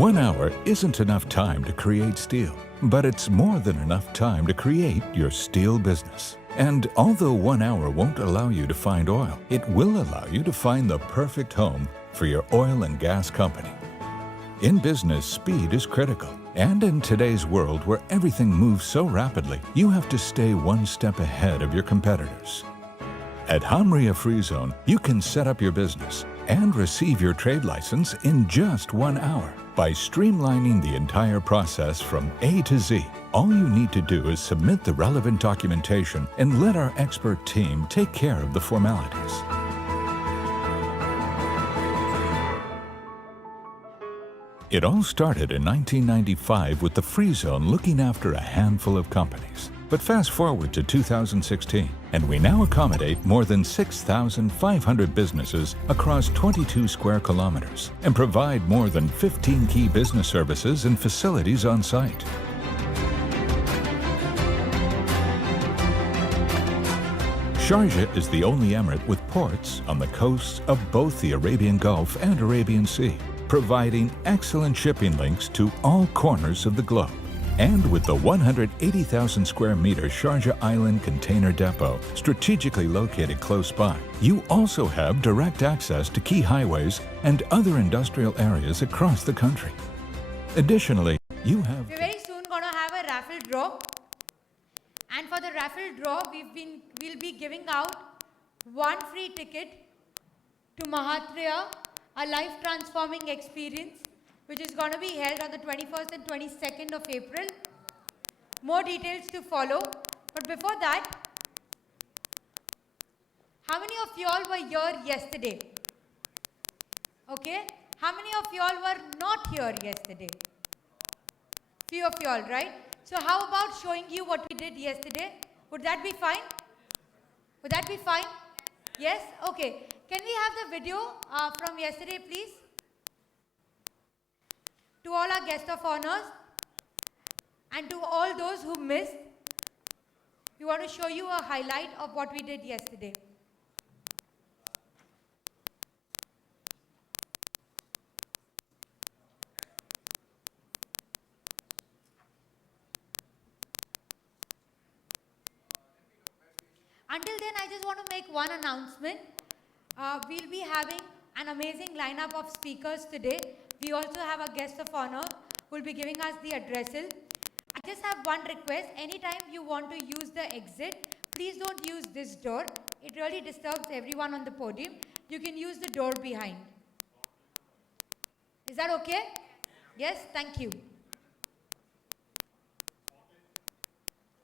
1 hour isn't enough time to create steel, but it's more than enough time to create your steel business. And although 1 hour won't allow you to find oil, it will allow you to find the perfect home for your oil and gas company. In business, speed is critical. And in today's world where everything moves so rapidly, you have to stay one step ahead of your competitors. At Hamria Free Zone, you can set up your business and receive your trade license in just 1 hour. By streamlining the entire process from A to Z, all you need to do is submit the relevant documentation and let our expert team take care of the formalities. It all started in 1995 with the Free Zone looking after a handful of companies. But fast forward to 2016, and we now accommodate more than 6,500 businesses across 22 square kilometers and provide more than 15 key business services and facilities on site. Sharjah is the only emirate with ports on the coasts of both the Arabian Gulf and Arabian Sea, providing excellent shipping links to all corners of the globe. And with the 180,000 square meter Sharjah Island Container Depot strategically located close by, you also have direct access to key highways and other industrial areas across the country. Additionally, you have... We're very soon going to have a raffle draw. And for the raffle draw, we'll be giving out one free ticket to Mahatriya, a life-transforming experience, which is going to be held on the 21st and 22nd of April. More details to follow. But before that, how many of y'all were here yesterday? Okay. How many of y'all were not here yesterday? Few of y'all, right? So how about showing you what we did yesterday? Would that be fine? Would that be fine? Yes? Okay. Can we have the video from yesterday, please? To all our guests of honors and to all those who missed, we want to show you a highlight of what we did yesterday. Until then, I just want to make one announcement. We'll be having an amazing lineup of speakers today. We also have a guest of honor who will be giving us the addressal. I just have one request. Anytime you want to use the exit, please don't use this door. It really disturbs everyone on the podium. You can use the door behind. Is that okay? Yes? Thank you.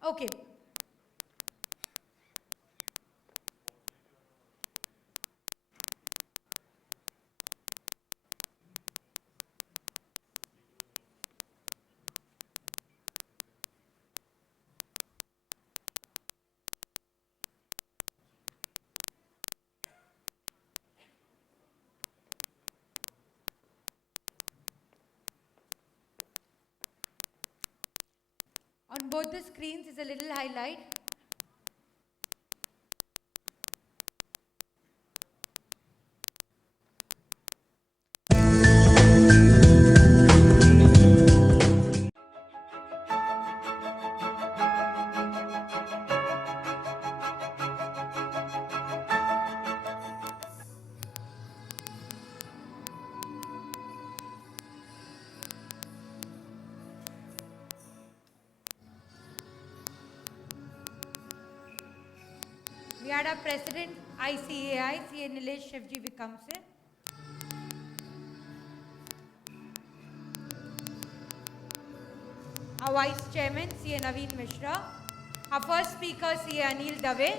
Okay. On both the screens is a little highlight. We had our president, ICAI, C.A. Nilesh Shivji Vikamse. Our vice chairman, C.A. Naveen Mishra. Our first speaker, C.A. Anil Dave.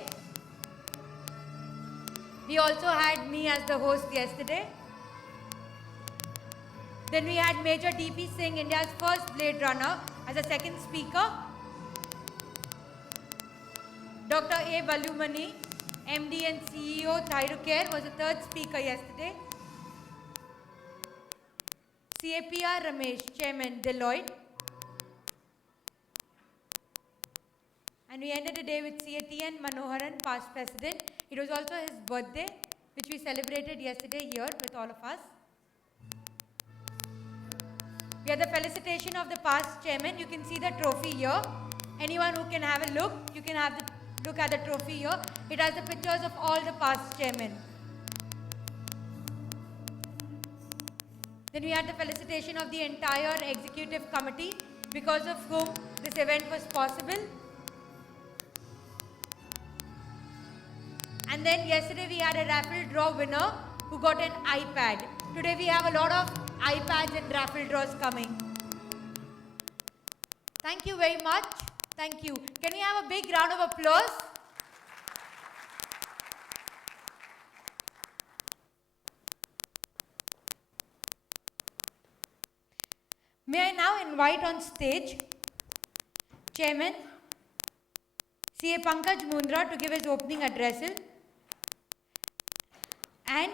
We also had me as the host yesterday. Then we had Major D.P. Singh, India's first Blade Runner, as a second speaker. Dr. A. Balumani, MD and CEO, Thyrocare, was the third speaker yesterday. CAPR Ramesh, Chairman, Deloitte. And we ended the day with CATN Manoharan, past president. It was also his birthday, which we celebrated yesterday here with all of us. We have the felicitation of the past chairman. You can see the trophy here. Anyone who can have a look, you can have the look at the trophy here. It has the pictures of all the past chairmen. Then we had the felicitation of the entire executive committee, because of whom this event was possible. And then yesterday we had a raffle draw winner who got an iPad. Today we have a lot of iPads and raffle draws coming. Thank you very much. Thank you. Can we have a big round of applause? May I now invite on stage Chairman CA Pankaj Mundra to give his opening address, and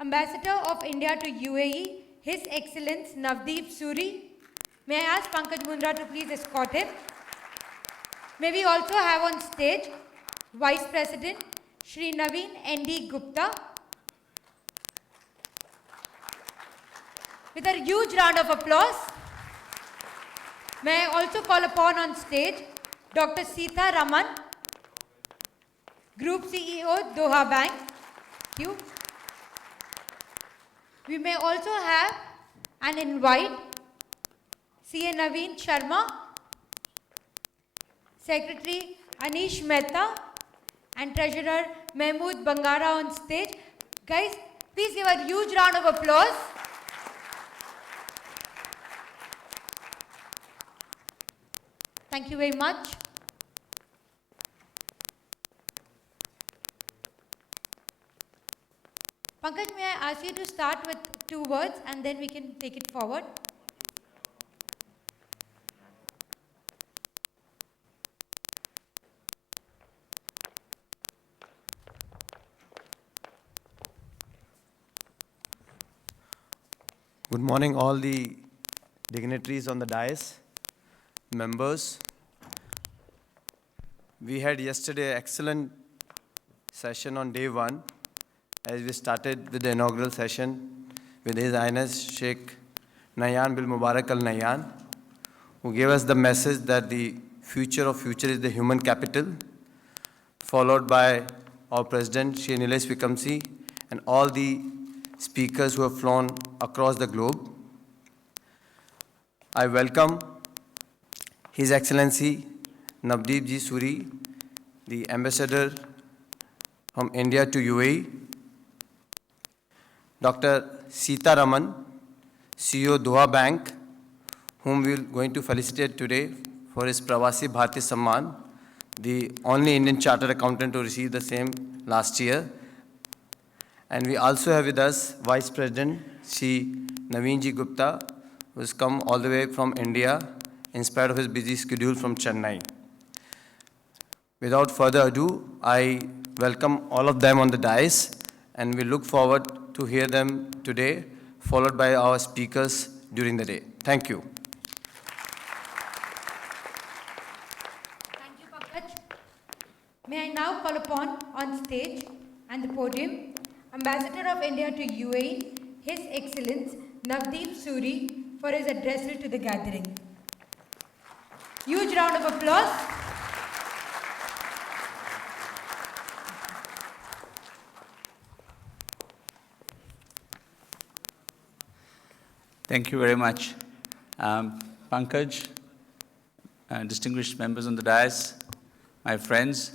Ambassador of India to UAE, His Excellence Navdeep Suri. May I ask Pankaj Mundra to please escort him. May we also have on stage Vice President Shri Naveen N.D. Gupta. With a huge round of applause. May I also call upon on stage Dr. Sita Raman, Group CEO, Doha Bank. Thank you. We may also have and invite CA Naveen Sharma, Secretary Anish Mehta, and Treasurer Mahmood Bangara on stage. Guys, please give a huge round of applause. Thank you very much. Pankaj, may I ask you to start with 2 words and then we can take it forward. Good morning, all the dignitaries on the dais, members. We had yesterday an excellent session on day 1, as we started with the inaugural session with His Highness Sheikh Nahyan Bil Mubarak Al Nahyan, who gave us the message that the future of future is the human capital, followed by our President, Shri Nilesh Vikamsi, and all the speakers who have flown across the globe. I welcome His Excellency Navdeep Ji Suri, the Ambassador from India to UAE, Dr. Sita Raman, CEO Doha Bank, whom we are going to felicitate today for his Pravasi Bharati Samman, the only Indian chartered accountant to receive the same last year. And we also have with us Vice President Shri Naveen Ji Gupta, who has come all the way from India in spite of his busy schedule from Chennai. Without further ado, I welcome all of them on the dais, and we look forward to hear them today, followed by our speakers during the day. Thank you. Thank you, Pankaj. May I now call upon on stage and the podium Ambassador of India to UAE, His Excellence Navdeep Suri, for his address to the gathering. Huge round of applause. Thank you very much. Pankaj, distinguished members on the dais, my friends,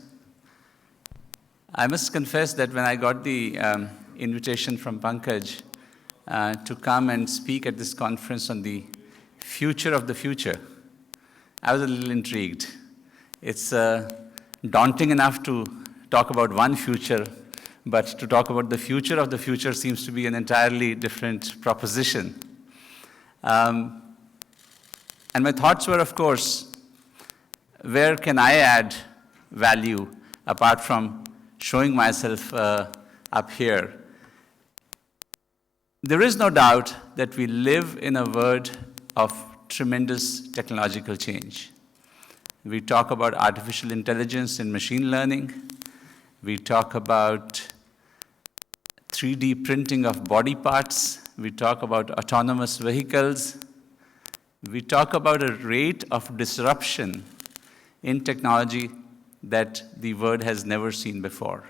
I must confess that when I got the invitation from Pankaj to come and speak at this conference on the future of the future, I was a little intrigued. It's daunting enough to talk about one future, but to talk about the future of the future seems to be an entirely different proposition. And my thoughts were, of course, where can I add value apart from showing myself up here? There is no doubt that we live in a world of tremendous technological change. We talk about artificial intelligence and machine learning. We talk about 3D printing of body parts. we talk about autonomous vehicles, we talk about a rate of disruption in technology that the world has never seen before.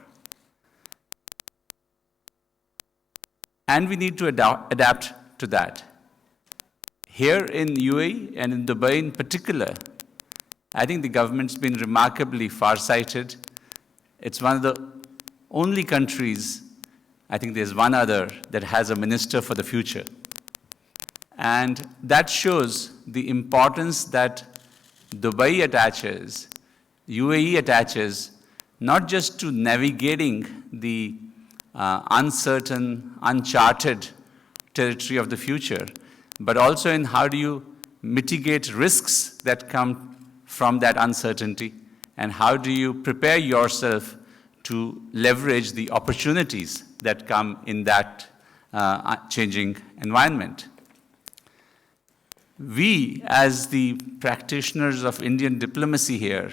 And we need to adapt to that. Here in UAE and in Dubai in particular, I think the government's been remarkably farsighted. It's one of the only countries, I think there's one other, that has a minister for the future. And that shows the importance that Dubai attaches, UAE attaches, not just to navigating the uncertain, uncharted territory of the future, but also in how do you mitigate risks that come from that uncertainty, and how do you prepare yourself to leverage the opportunities that come in that changing environment. We, as the practitioners of Indian diplomacy here,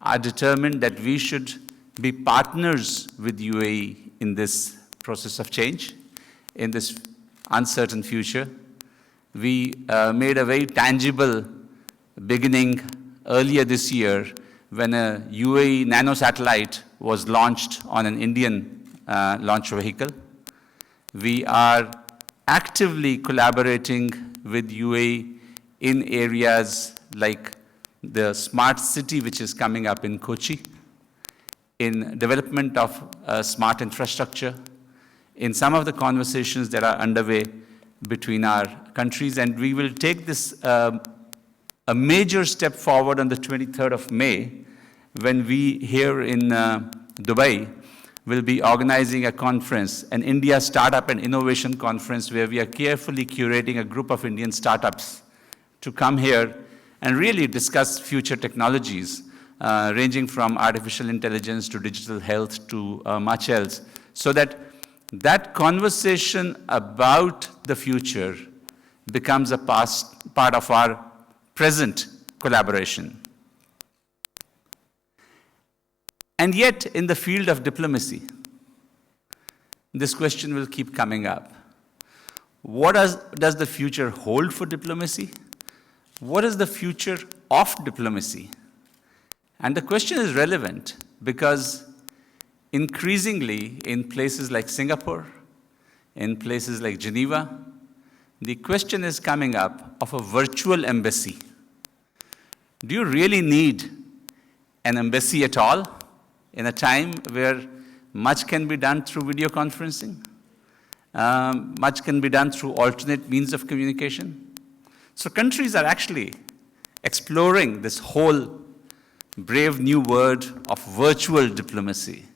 are determined that we should be partners with UAE in this process of change, in this uncertain future. We made a very tangible beginning earlier this year when a UAE nanosatellite was launched on an Indian launch vehicle. We are actively collaborating with UAE in areas like the smart city which is coming up in Kochi, in development of smart infrastructure, in some of the conversations that are underway between our countries. And we will take this a major step forward on the 23rd of May, when we here in Dubai will be organizing a conference, an India Startup and Innovation Conference, where we are carefully curating a group of Indian startups to come here and really discuss future technologies, ranging from artificial intelligence to digital health to much else, so that that conversation about the future becomes a part of our present collaboration. And yet, in the field of diplomacy, this question will keep coming up. What does the future hold for diplomacy? What is the future of diplomacy? And the question is relevant because increasingly in places like Singapore, in places like Geneva, the question is coming up of a virtual embassy. Do you really need an embassy at all in a time where much can be done through video conferencing? Much can be done through alternate means of communication. So countries are actually exploring this whole brave new word of virtual diplomacy,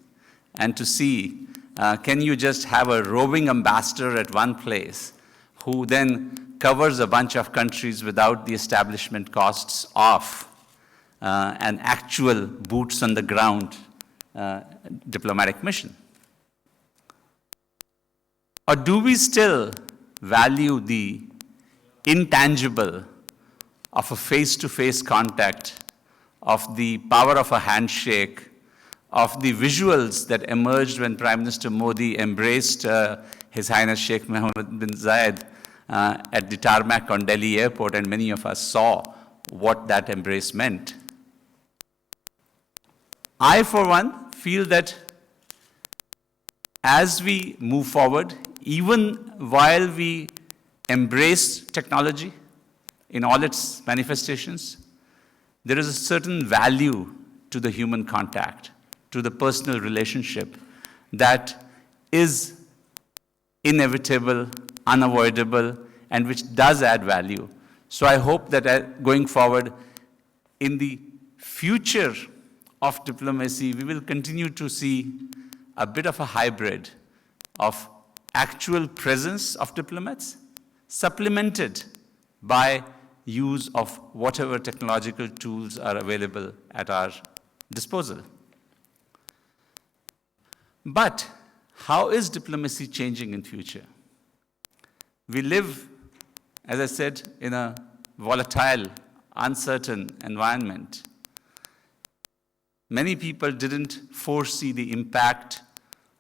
and to see, can you just have a roving ambassador at one place who then covers a bunch of countries without the establishment costs of an actual boots on the ground diplomatic mission? Or do we still value the intangible of a face-to-face contact, of the power of a handshake, of the visuals that emerged when Prime Minister Modi embraced His Highness Sheikh Mohammed bin Zayed at the tarmac on Delhi airport, and many of us saw what that embrace meant? I, for one, feel that as we move forward, even while we embrace technology in all its manifestations, there is a certain value to the human contact, to the personal relationship that is inevitable, unavoidable, and which does add value. So I hope that going forward, in the future of diplomacy, we will continue to see a bit of a hybrid of actual presence of diplomats, supplemented by use of whatever technological tools are available at our disposal. But how is diplomacy changing in future? We live, as I said, in a volatile, uncertain environment. Many people didn't foresee the impact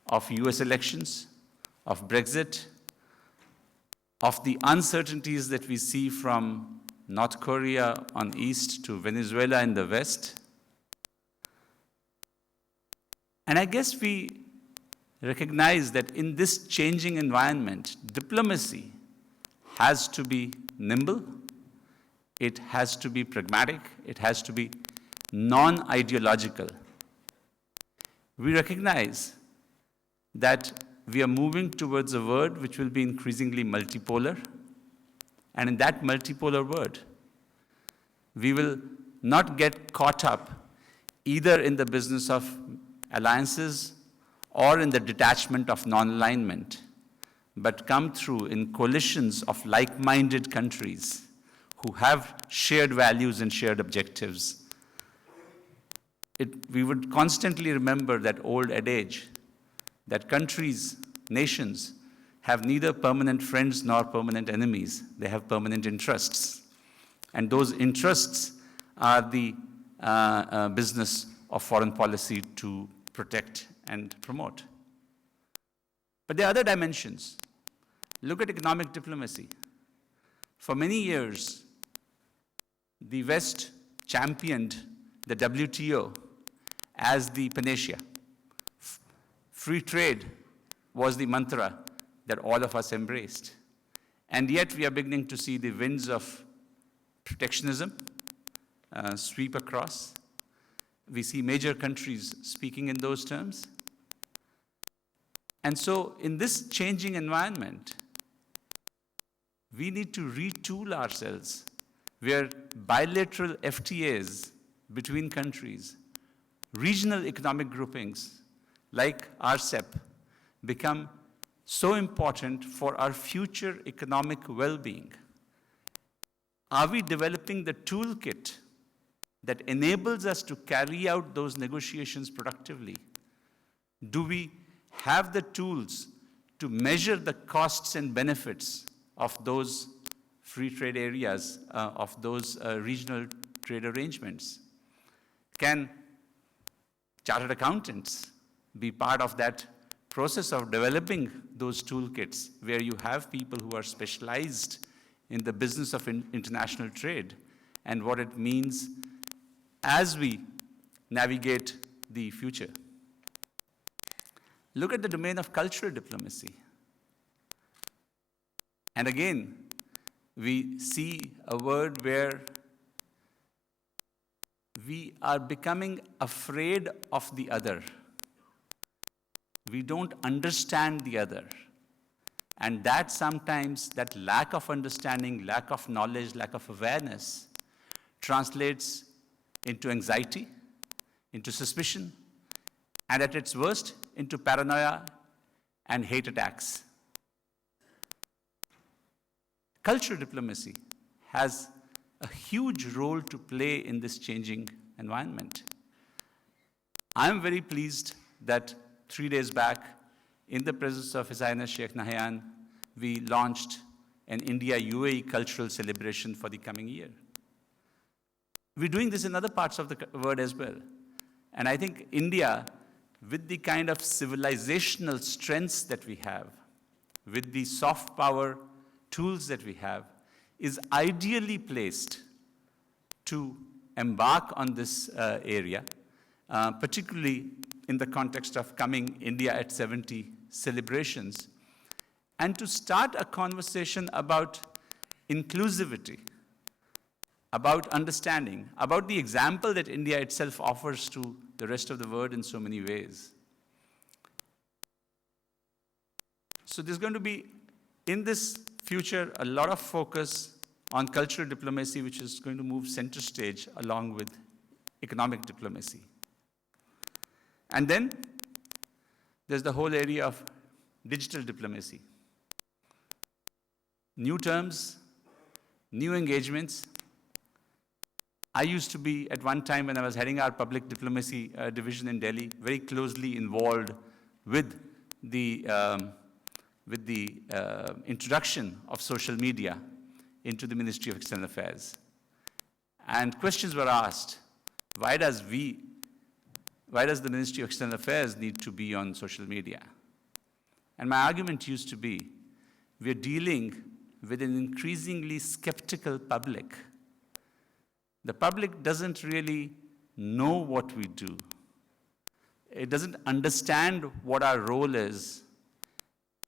of US elections, of Brexit, of the uncertainties that we see from North Korea on east to Venezuela in the west. And I guess we recognize that in this changing environment, diplomacy has to be nimble, it has to be pragmatic, it has to be non-ideological. We recognize that we are moving towards a world which will be increasingly multipolar, and in that multipolar world, we will not get caught up either in the business of alliances or in the detachment of non-alignment, but come through in coalitions of like-minded countries who have shared values and shared objectives. We would constantly remember that old adage that countries, nations, have neither permanent friends nor permanent enemies. They have permanent interests. And those interests are the business of foreign policy to protect and promote. But there are other dimensions. Look at economic diplomacy. For many years, the West championed the WTO as the panacea. Free trade was the mantra that all of us embraced. And yet we are beginning to see the winds of protectionism sweep across. We see major countries speaking in those terms. And so in this changing environment, we need to retool ourselves where bilateral FTAs between countries, regional economic groupings like RCEP become so important for our future economic well-being. Are we developing the toolkit that enables us to carry out those negotiations productively? Do we have the tools to measure the costs and benefits of those free trade areas, of those regional trade arrangements? Can chartered accountants be part of that process of developing those toolkits where you have people who are specialized in the business of international trade and what it means as we navigate the future? Look at the domain of cultural diplomacy. And again, we see a word where we are becoming afraid of the other. We don't understand the other. And that sometimes, that lack of understanding, lack of knowledge, lack of awareness, translates into anxiety, into suspicion, and at its worst, into paranoia and hate attacks. Cultural diplomacy has a huge role to play in this changing environment. I'm very pleased that 3 days back, in the presence of His Highness Sheikh Nahyan, we launched an India-UAE cultural celebration for the coming year. We're doing this in other parts of the world as well. And I think India, with the kind of civilizational strengths that we have, with the soft power tools that we have, is ideally placed to embark on this area, particularly in the context of coming India at 70 celebrations, and to start a conversation about inclusivity, about understanding, about the example that India itself offers to the rest of the world in so many ways. So there's going to be, in this future, a lot of focus on cultural diplomacy, which is going to move center stage along with economic diplomacy. And then there's the whole area of digital diplomacy. New terms, new engagements. I used to be, at one time when I was heading our public diplomacy division in Delhi, very closely involved with the introduction of social media into the Ministry of External Affairs. And questions were asked, why does the Ministry of External Affairs need to be on social media? And my argument used to be, we're dealing with an increasingly skeptical public. The public doesn't really know what we do. It doesn't understand what our role is.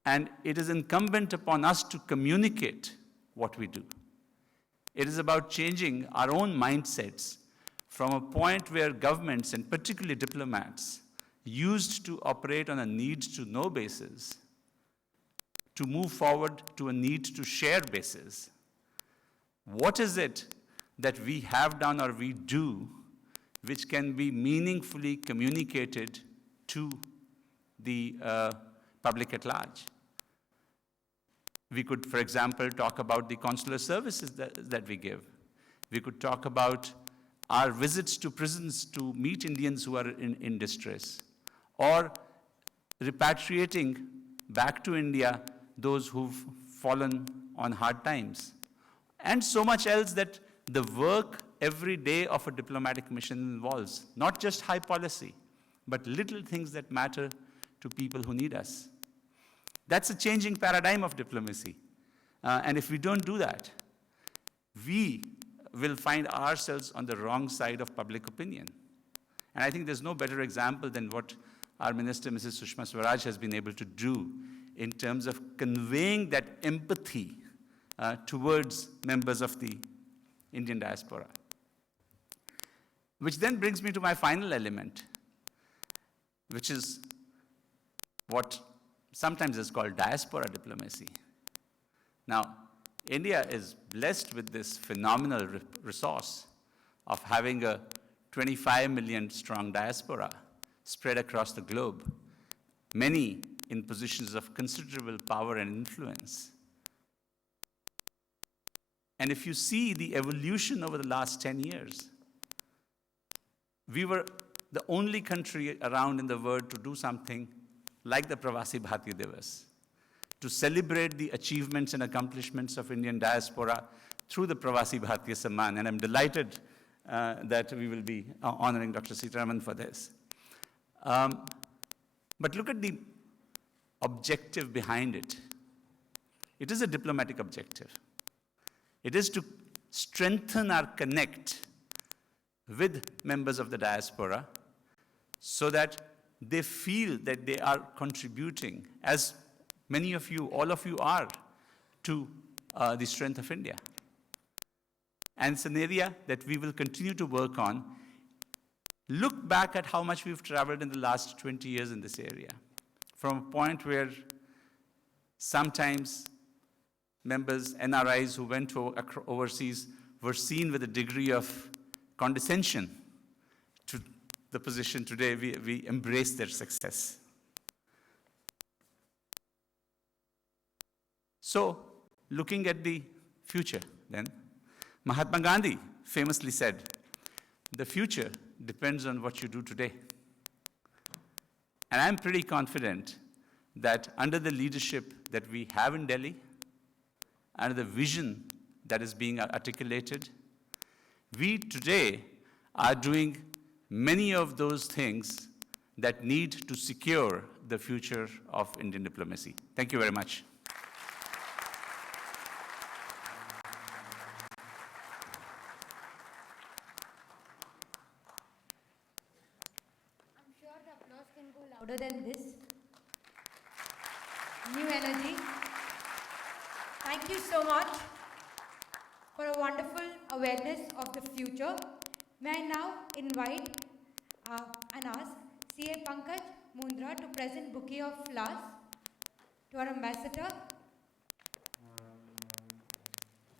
And it is incumbent upon us to communicate what we do. It is about changing our own mindsets from a point where governments, and particularly diplomats, used to operate on a need-to-know basis, to move forward to a need-to-share basis. What is it that we have done or we do which can be meaningfully communicated to the public at large? We could, for example, talk about the consular services that we give. We could talk about our visits to prisons to meet Indians who are in distress, or repatriating back to India those who've fallen on hard times, and so much else that the work every day of a diplomatic mission involves, not just high policy, but little things that matter to people who need us. That's a changing paradigm of diplomacy. And if we don't do that, we will find ourselves on the wrong side of public opinion. And I think there's no better example than what our Minister, Mrs. Sushma Swaraj, has been able to do in terms of conveying that empathy towards members of the Indian diaspora. Which then brings me to my final element, which is what sometimes is called diaspora diplomacy. Now, India is blessed with this phenomenal resource of having a 25 million strong diaspora spread across the globe, many in positions of considerable power and influence. And if you see the evolution over the last 10 years, we were the only country around in the world to do something like the Pravasi Bharatiya Divas, to celebrate the achievements and accomplishments of Indian diaspora through the Pravasi Bharatiya Samman. And I'm delighted that we will be honoring Dr. Sitaraman for this. But look at the objective behind it. It is a diplomatic objective. It is to strengthen our connect with members of the diaspora so that they feel that they are contributing, as many of you, all of you are, to the strength of India. And it's an area that we will continue to work on. Look back at how much we've traveled in the last 20 years in this area. From a point where sometimes members, NRIs who went overseas were seen with a degree of condescension, to the position today we embrace their success. So, looking at the future then, Mahatma Gandhi famously said, "The future depends on what you do today." And I'm pretty confident that under the leadership that we have in Delhi, under the vision that is being articulated, we today are doing many of those things that need to secure the future of Indian diplomacy. Thank you very much. I'm sure the applause can go louder than this. New energy. Thank you so much for a wonderful awareness of the future. May I now invite and ask CA Pankaj Mundra to present bouquet of flowers to our ambassador.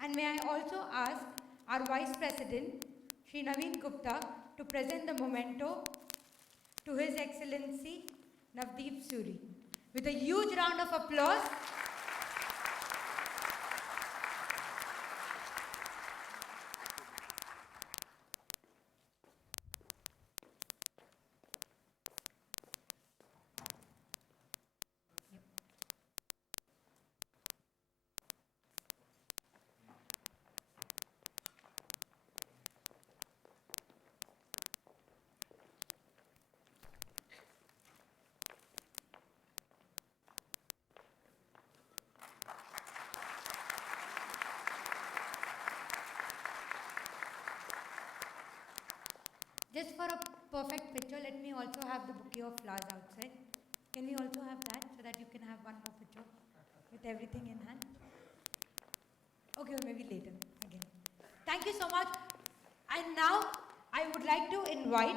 And may I also ask our Vice President, Shri Naveen Gupta, to present the memento to His Excellency Navdeep Suri. With a huge round of applause. Just for a perfect picture, let me also have the bouquet of flowers outside. Can we also have that so that you can have one more picture with everything in hand? Okay, or maybe later again. Thank you so much. And now I would like to invite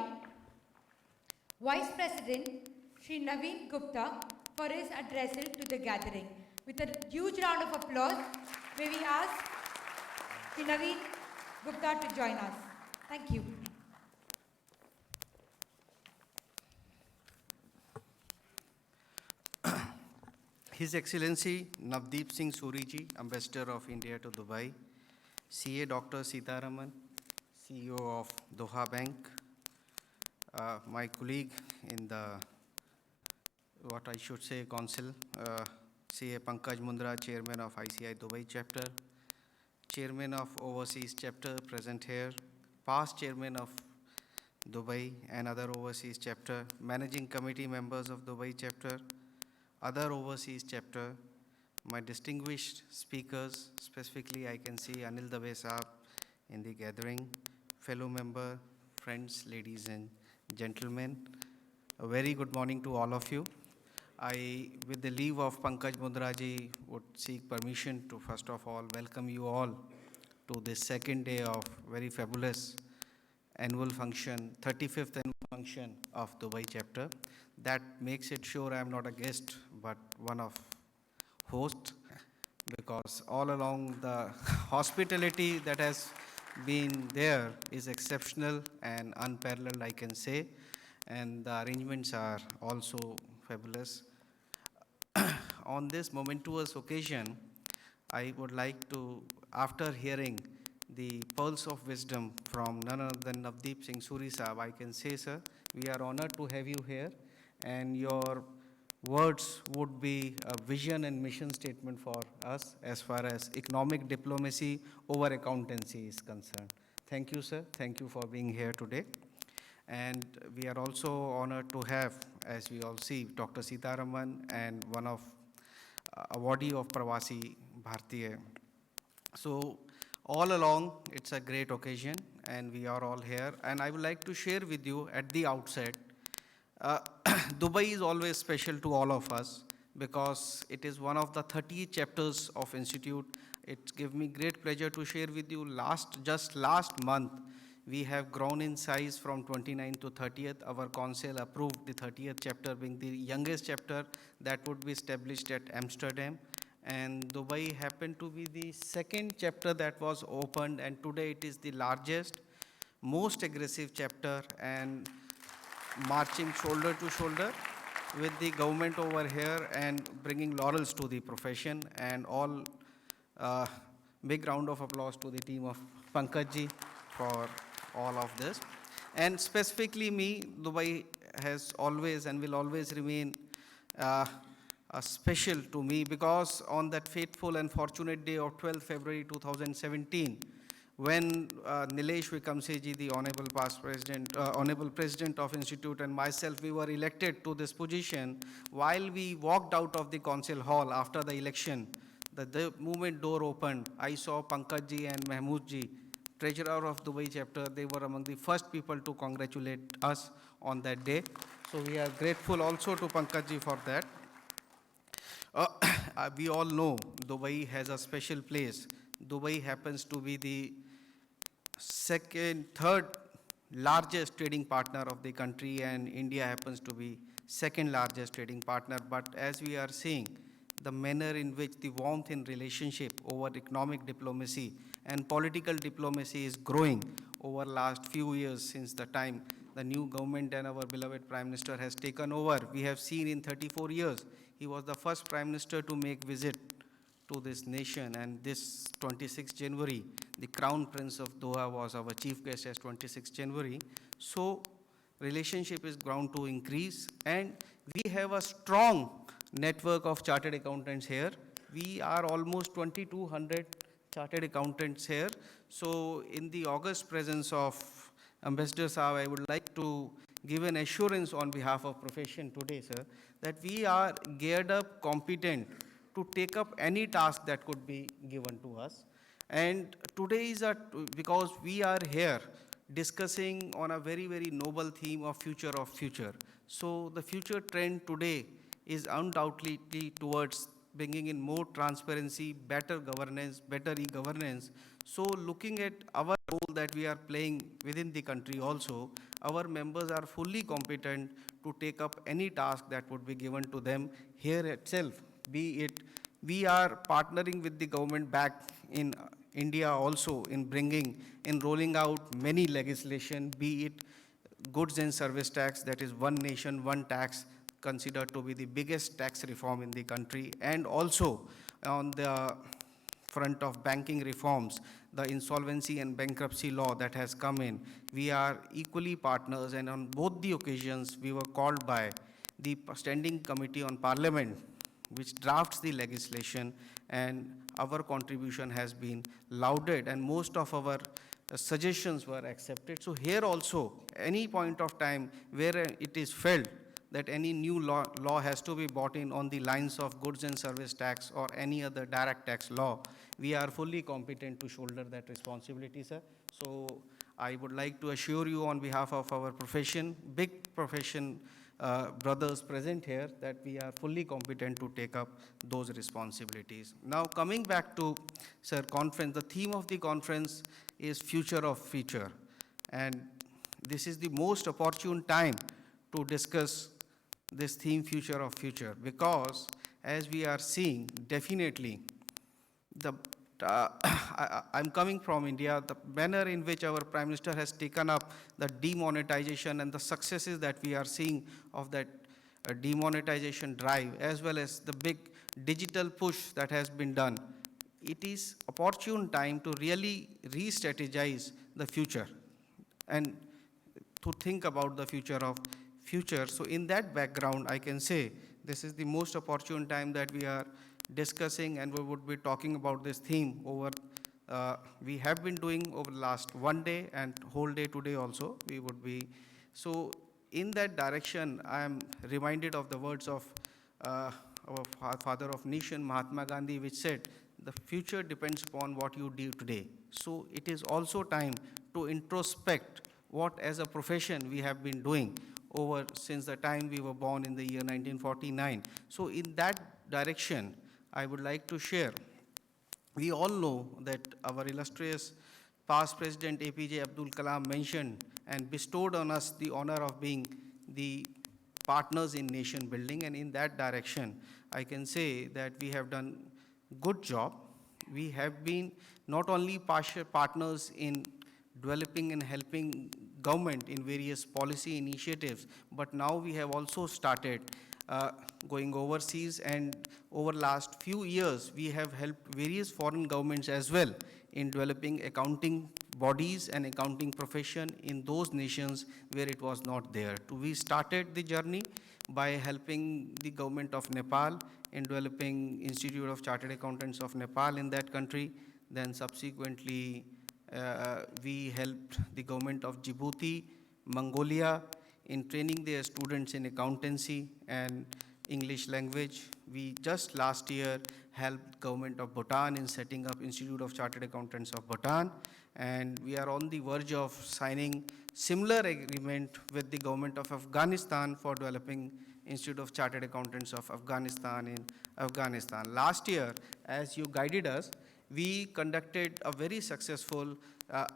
Vice President Sri Naveen Gupta for his address to the gathering. With a huge round of applause, may we ask Sri Naveen Gupta to join us. Thank you. His Excellency Navdeep Singh Suri ji, Ambassador of India to Dubai, CA Dr. Sitaraman, CEO of Doha Bank, my colleague in the, Council, CA Pankaj Mundra, Chairman of ICAI Dubai Chapter, Chairman of Overseas Chapter present here, past Chairman of Dubai and other Overseas Chapter, Managing Committee members of Dubai Chapter, other Overseas Chapter, my distinguished speakers, specifically I can see Anil Dave Saab in the gathering, fellow member, friends, ladies and gentlemen, a very good morning to all of you. I, with the leave of Pankaj Mundra ji, would seek permission to first of all welcome you all to this second day of very fabulous annual function, 35th annual function of Dubai chapter. That makes it sure I am not a guest, but one of host, because all along the hospitality that has been there is exceptional and unparalleled, I can say, and the arrangements are also fabulous. On this momentous occasion, I would like to, after hearing the pulse of wisdom from none other than Navdeep Singh Suri Saab, I can say, sir, we are honored to have you here, and your words would be a vision and mission statement for us as far as economic diplomacy over accountancy is concerned. Thank you, sir. Thank you for being here today. And we are also honored to have, as we all see, Dr. Sitaraman and one of awardee of Pravasi Bhartiya. So all along, it's a great occasion, and we are all here. And I would like to share with you at the outset, Dubai is always special to all of us because it is one of the 30 chapters of Institute. It gives me great pleasure to share with you just last month, we have grown in size from 29th to 30th. Our council approved the 30th chapter being the youngest chapter that would be established at Amsterdam. And Dubai happened to be the second chapter that was opened, and today it is the largest, most aggressive chapter, and marching shoulder to shoulder with the government over here and bringing laurels to the profession. And all big round of applause to the team of Pankaj ji for all of this. And specifically me, Dubai has always and will always remain special to me, because on that fateful and fortunate day of 12th February 2017, when Nilesh Vikamseji, the Honorable President of Institute, and myself, we were elected to this position, while we walked out of the council hall after the election, the moment door opened, I saw Pankaj ji and Mahmood ji, Treasurer of Dubai chapter. They were among the first people to congratulate us on that day. So we are grateful also to Pankaj ji for that. We all know Dubai has a special place. Dubai happens to be the third largest trading partner of the country, and India happens to be second largest trading partner. But as we are seeing, the manner in which the warmth in relationship over economic diplomacy and political diplomacy is growing over last few years since the time the new government and our beloved Prime Minister has taken over. We have seen in 34 years, he was the first Prime Minister to make visit to this nation, and this 26th January, the Crown Prince of Doha was our chief guest as 26th January. So relationship is bound to increase, and we have a strong network of chartered accountants here. We are almost 2,200 chartered accountants here. So in the august presence of Ambassador Saab, I would like to give an assurance on behalf of profession today, sir, that we are geared up, competent to take up any task that could be given to us. And today is because we are here discussing on a very, very noble theme of future of future. So the future trend today is undoubtedly towards bringing in more transparency, better governance, better e-governance. So looking at our role that we are playing within the country also, our members are fully competent to take up any task that would be given to them here itself, be it we are partnering with the government back in India also in rolling out many legislation, be it goods and service tax, that is one nation, one tax, considered to be the biggest tax reform in the country, and also on the front of banking reforms, the insolvency and bankruptcy law that has come in. We are equally partners, and on both the occasions, we were called by the Standing Committee on Parliament, which drafts the legislation, and our contribution has been lauded, and most of our suggestions were accepted. So here also, any point of time where it is felt that any new law has to be brought in on the lines of goods and service tax or any other direct tax law, we are fully competent to shoulder that responsibility, sir. So I would like to assure you on behalf of our profession, big profession brothers present here, that we are fully competent to take up those responsibilities. Now coming back to, sir, conference, the theme of the conference is future of future. And this is the most opportune time to discuss this theme, future of future, because as we are seeing, definitely, I'm coming from India, the manner in which our Prime Minister has taken up the demonetization and the successes that we are seeing of that demonetization drive, as well as the big digital push that has been done, it is opportune time to really re-strategize the future and to think about the future of future. So in that background, I can say this is the most opportune time that we are discussing, and we would be talking about this theme over, we have been doing over the last one day and whole day today also, we would be. So in that direction, I am reminded of the words of our father of nation, Mahatma Gandhi, which said, the future depends upon what you do today. So it is also time to introspect what as a profession we have been doing over since the time we were born in the year 1949. So in that direction, I would like to share. We all know that our illustrious past President APJ Abdul Kalam mentioned and bestowed on us the honor of being the partners in nation building, and in that direction, I can say that we have done good job. We have been not only partners in developing and helping government in various policy initiatives, but now we have also started going overseas, and over last few years, we have helped various foreign governments as well in developing accounting bodies and accounting profession in those nations where it was not there. We started the journey by helping the government of Nepal in developing Institute of Chartered Accountants of Nepal in that country. Then subsequently, we helped the government of Djibouti, Mongolia, in training their students in accountancy and English language. We just last year helped government of Bhutan in setting up Institute of Chartered Accountants of Bhutan, and we are on the verge of signing similar agreement with the government of Afghanistan for developing Institute of Chartered Accountants of Afghanistan in Afghanistan. Last year, as you guided us, we conducted a very successful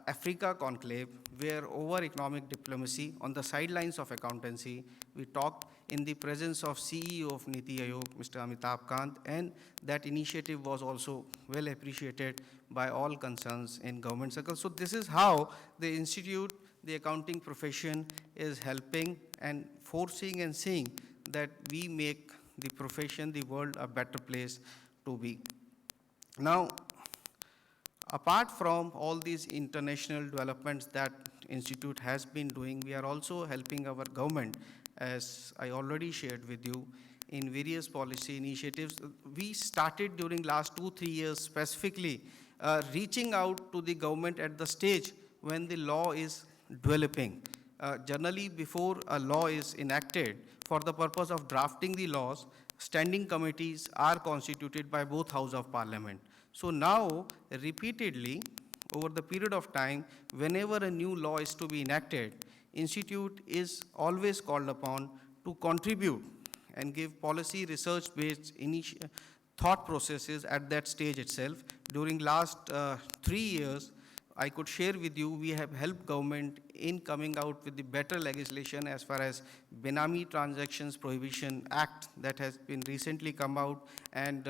Africa conclave where over economic diplomacy on the sidelines of accountancy, we talked in the presence of CEO of Niti Aayog, Mr. Amitabh Kant, and that initiative was also well appreciated by all concerns in government circles. So this is how the institute, the accounting profession is helping and foreseeing and seeing that we make the profession, the world, a better place to be. Now, apart from all these international developments that Institute has been doing, we are also helping our government, as I already shared with you, in various policy initiatives. We started during last 2-3 years specifically reaching out to the government at the stage when the law is developing. Generally, before a law is enacted, for the purpose of drafting the laws, standing committees are constituted by both Houses of Parliament. So now, repeatedly, over the period of time, whenever a new law is to be enacted, Institute is always called upon to contribute and give policy research-based thought processes at that stage itself. During last 3 years, I could share with you, we have helped government in coming out with the better legislation as far as Benami Transactions Prohibition Act that has been recently come out, and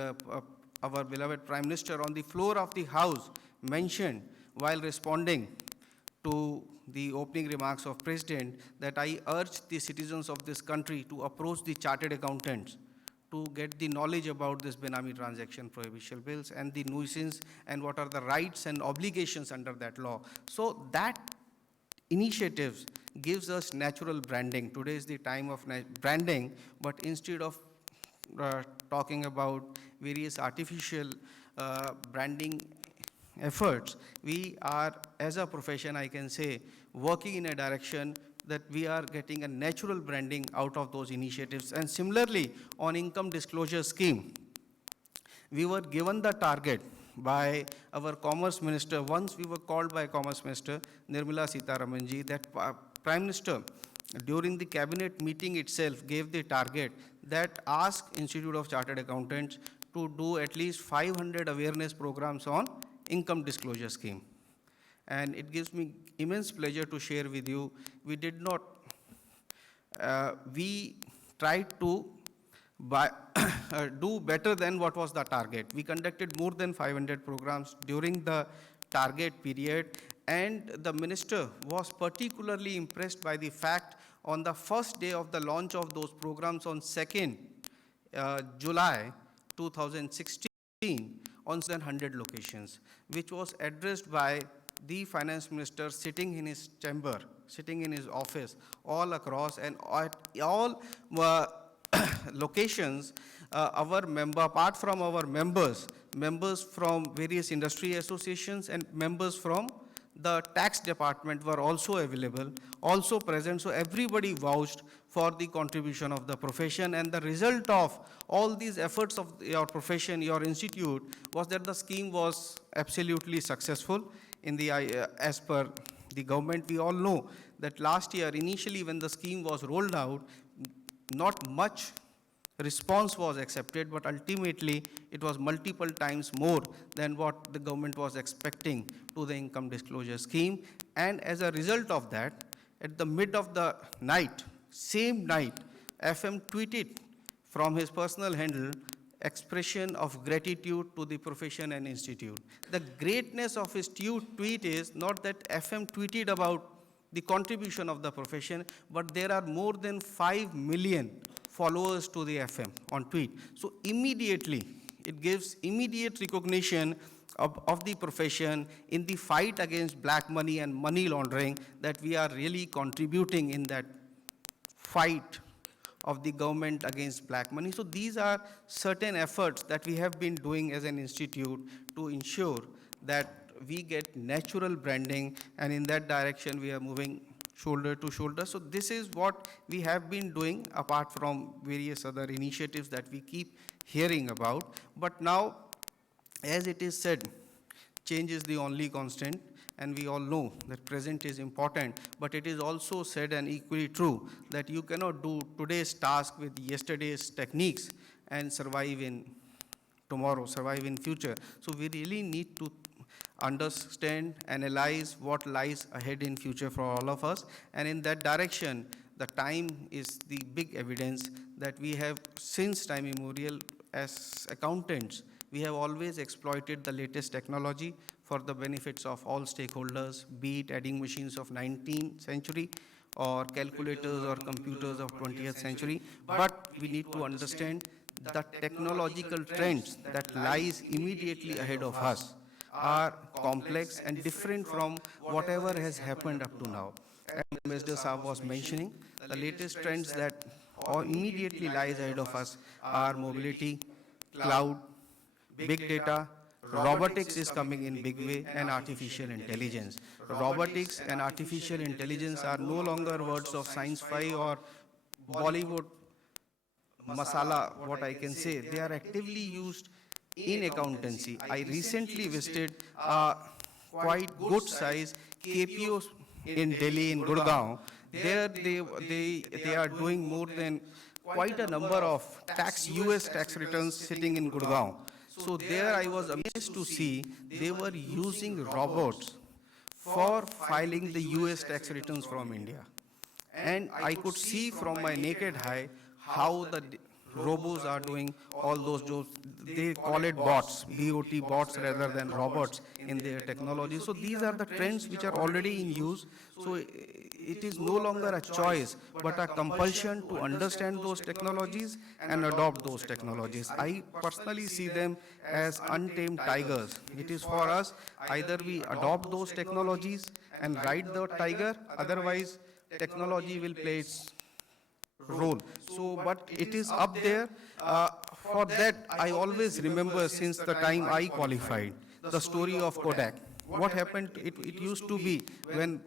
our beloved Prime Minister on the floor of the House mentioned while responding to the opening remarks of President that I urge the citizens of this country to approach the chartered accountants to get the knowledge about this Benami transaction prohibition bills and the nuisance and what are the rights and obligations under that law. So that initiatives gives us natural branding. Today is the time of branding, but instead of talking about various artificial branding efforts, we are, as a profession, I can say, working in a direction that we are getting a natural branding out of those initiatives. And similarly, on income disclosure scheme, we were given the target by our Commerce Minister. Once we were called by Commerce Minister Nirmala Sitharamanji that Prime Minister during the cabinet meeting itself gave the target that ask Institute of Chartered Accountants to do at least 500 awareness programs on income disclosure scheme. And it gives me immense pleasure to share with you, we did not, we tried to do better than what was the target. We conducted more than 500 programs during the target period, and the minister was particularly impressed by the fact on the first day of the launch of those programs on 2nd July 2016 on 100 locations, which was addressed by the finance minister sitting in his chamber, sitting in his office all across, and at all locations, apart from our members from various industry associations and members from the tax department were also available, also present. So everybody vouched for the contribution of the profession, and the result of all these efforts of your profession, your institute, was that the scheme was absolutely successful. In the, as per the government, we all know that last year, initially when the scheme was rolled out, not much response was accepted, but ultimately it was multiple times more than what the government was expecting to the income disclosure scheme. And as a result of that, at the mid of the night, same night, FM tweeted from his personal handle expression of gratitude to the profession and institute. The greatness of his tweet is not that FM tweeted about the contribution of the profession, but there are more than 5 million followers to the FM on tweet. So immediately, it gives immediate recognition of the profession in the fight against black money and money laundering, that we are really contributing in that fight of the government against black money. So these are certain efforts that we have been doing as an institute to ensure that we get natural branding, and in that direction we are moving shoulder to shoulder. So this is what we have been doing, apart from various other initiatives that we keep hearing about. But now, as it is said, change is the only constant, and we all know that present is important, but it is also said, and equally true, that you cannot do today's task with yesterday's techniques and survive in tomorrow, survive in future. So we really need to understand, analyze what lies ahead in future for all of us, and in that direction, the time is the big evidence that we have, since time immemorial, as accountants, we have always exploited the latest technology for the benefits of all stakeholders, be it adding machines of 19th century or calculators or computers of 20th century. But we need to understand the technological trends that lies immediately ahead of us are complex and different from whatever has happened up to now. As Mr. Saab was mentioning, the latest trends that immediately lies ahead of us are mobility, cloud, big data, robotics is coming in big way, and artificial intelligence. Robotics and artificial intelligence are no longer words of science fi or Bollywood masala, what I can say. They are actively used in accountancy. I recently visited a quite good size KPOs in Delhi, in Gurgaon. There they are doing more than quite a number of US tax returns sitting in Gurgaon. So there I was amazed to see they were using robots for filing the US tax returns from India. And I could see from my naked eye how the robos are doing all those jobs. They call it bots, BOT bots rather than robots in their technology. So these are the trends which are already in use. So it is no longer a choice, but a compulsion to understand those technologies and adopt those technologies. I personally see them as untamed tigers. It is for us, either we adopt those technologies and ride the tiger, otherwise technology will play its role. So, but it is up there. For that, I always remember since the time I qualified, the story of Kodak. What happened, it used to be when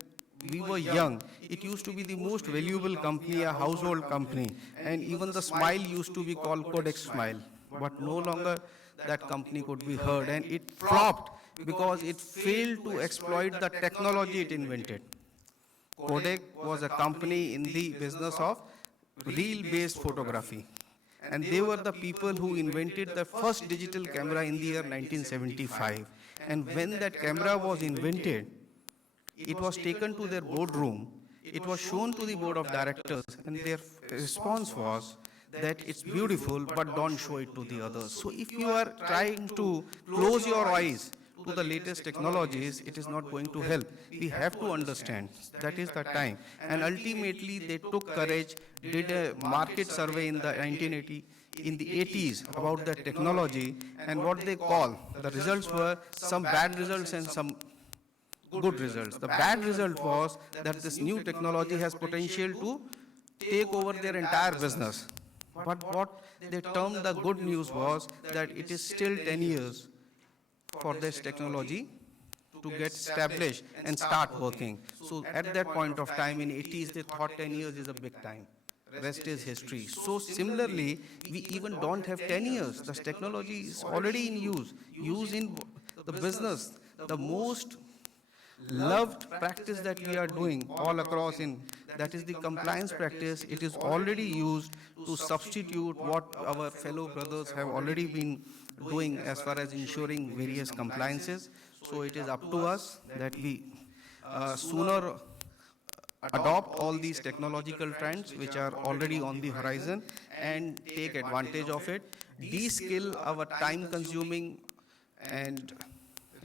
we were young, it used to be the most valuable company, a household company, and even the smile used to be called Kodak Smile. But no longer that company could be heard, and it flopped because it failed to exploit the technology it invented. Kodak was a company in the business of reel-based photography. And they were the people who invented the first digital camera in the year 1975. And when that camera was invented, it was taken to their boardroom, it was shown to the board of directors, and their response was that it's beautiful, but don't show it to the others. So if you are trying to close your eyes to the latest technologies, it is not going to help. We have to understand that is the time. And ultimately, they took courage, did a market survey in the 1980, in the 80s about that technology, and what they call, the results were some bad results and some good results. The bad result was that this new technology has potential to take over their entire business. But what they termed the good news was that it is still 10 years for this technology to get established and start working. So at that point of time in 80s, they thought 10 years is a big time. Rest is history. So similarly, we even don't have 10 years. This technology is already in use. Use in the business. The most loved practice that we are doing all across that is the compliance practice. It is already used to substitute what our fellow brothers have already been doing as far as ensuring various compliances. So it is up to us that we sooner adopt all these technological trends which are already on the horizon and take advantage of it, de-skill our time-consuming and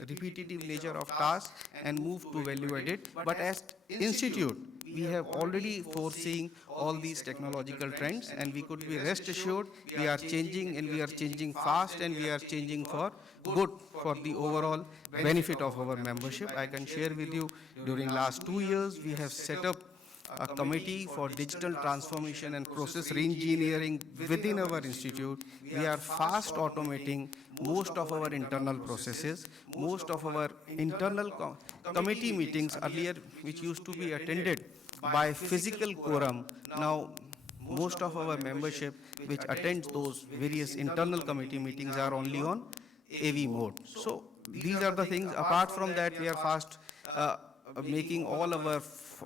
repetitive nature of tasks and move to value added. But as institute, we have already foreseen all these technological trends, and we could be rest assured we are changing, and we are changing fast, and we are changing for good for the overall benefit of our membership. I can share with you, during last 2 years, we have set up a committee for digital transformation and process re-engineering within our institute. We are fast automating most of our internal processes, most of our internal committee meetings earlier, which used to be attended by physical quorum. Now, most of our membership which attends those various internal committee meetings are only on AV mode. So these are the things. Apart from that, we are fast making all our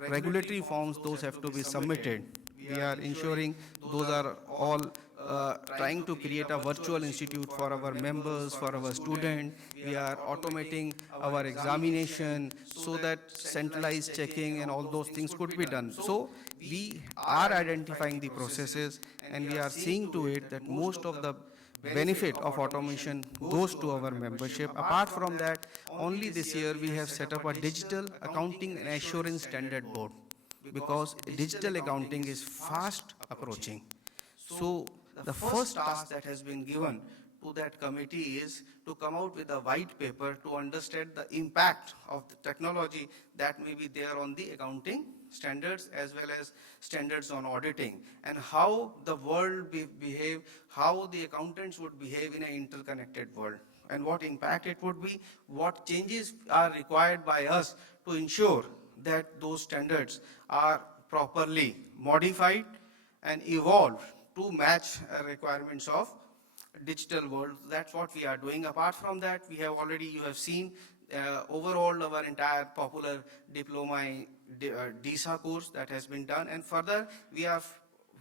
regulatory forms, those have to be submitted. We are ensuring those are all trying to create a virtual institute for our members, for our students. We are automating our examination so that centralized checking and all those things could be done. So we are identifying the processes, and we are seeing to it that most of the benefit of automation goes to our membership. Apart from that, only this year we have set up a digital accounting and assurance standard board, because digital accounting is fast approaching. So the first task that has been given to that committee is to come out with a white paper to understand the impact of the technology that may be there on the accounting standards as well as standards on auditing, and how the world behave, how the accountants would behave in an interconnected world, and what impact it would be, what changes are required by us to ensure that those standards are properly modified and evolved to match requirements of digital world. That's what we are doing. Apart from that, we have already, you have seen overall our entire popular diploma DISA course that has been done, and further we are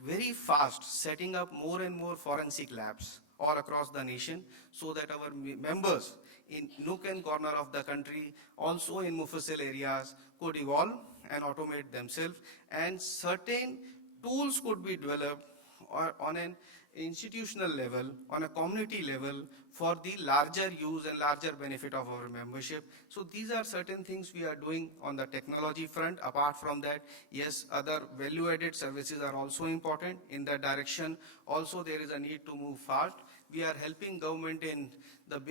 very fast setting up more and more forensic labs all across the nation so that our members in nook and corner of the country, also in Mufassal areas, could evolve and automate themselves, and certain tools could be developed or on an institutional level, on a community level, for the larger use and larger benefit of our membership. So these are certain things we are doing on the technology front. Apart from that, yes, other value-added services are also important in that direction. Also, there is a need to move fast. We are helping government in the,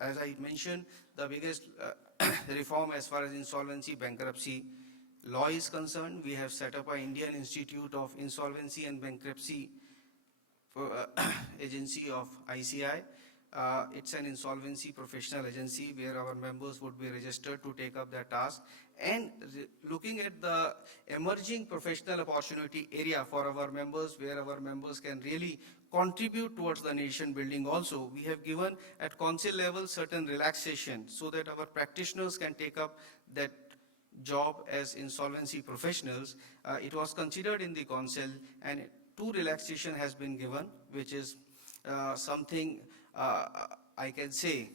as I mentioned, the biggest reform as far as insolvency, bankruptcy law is concerned. We have set up an Indian Institute of Insolvency and Bankruptcy agency of ICAI. It's an insolvency professional agency where our members would be registered to take up that task. And looking at the emerging professional opportunity area for our members, where our members can really contribute towards the nation building also, we have given at council level certain relaxation so that our practitioners can take up that job as insolvency professionals. It was considered in the council, and 2 relaxation has been given, which is something I can say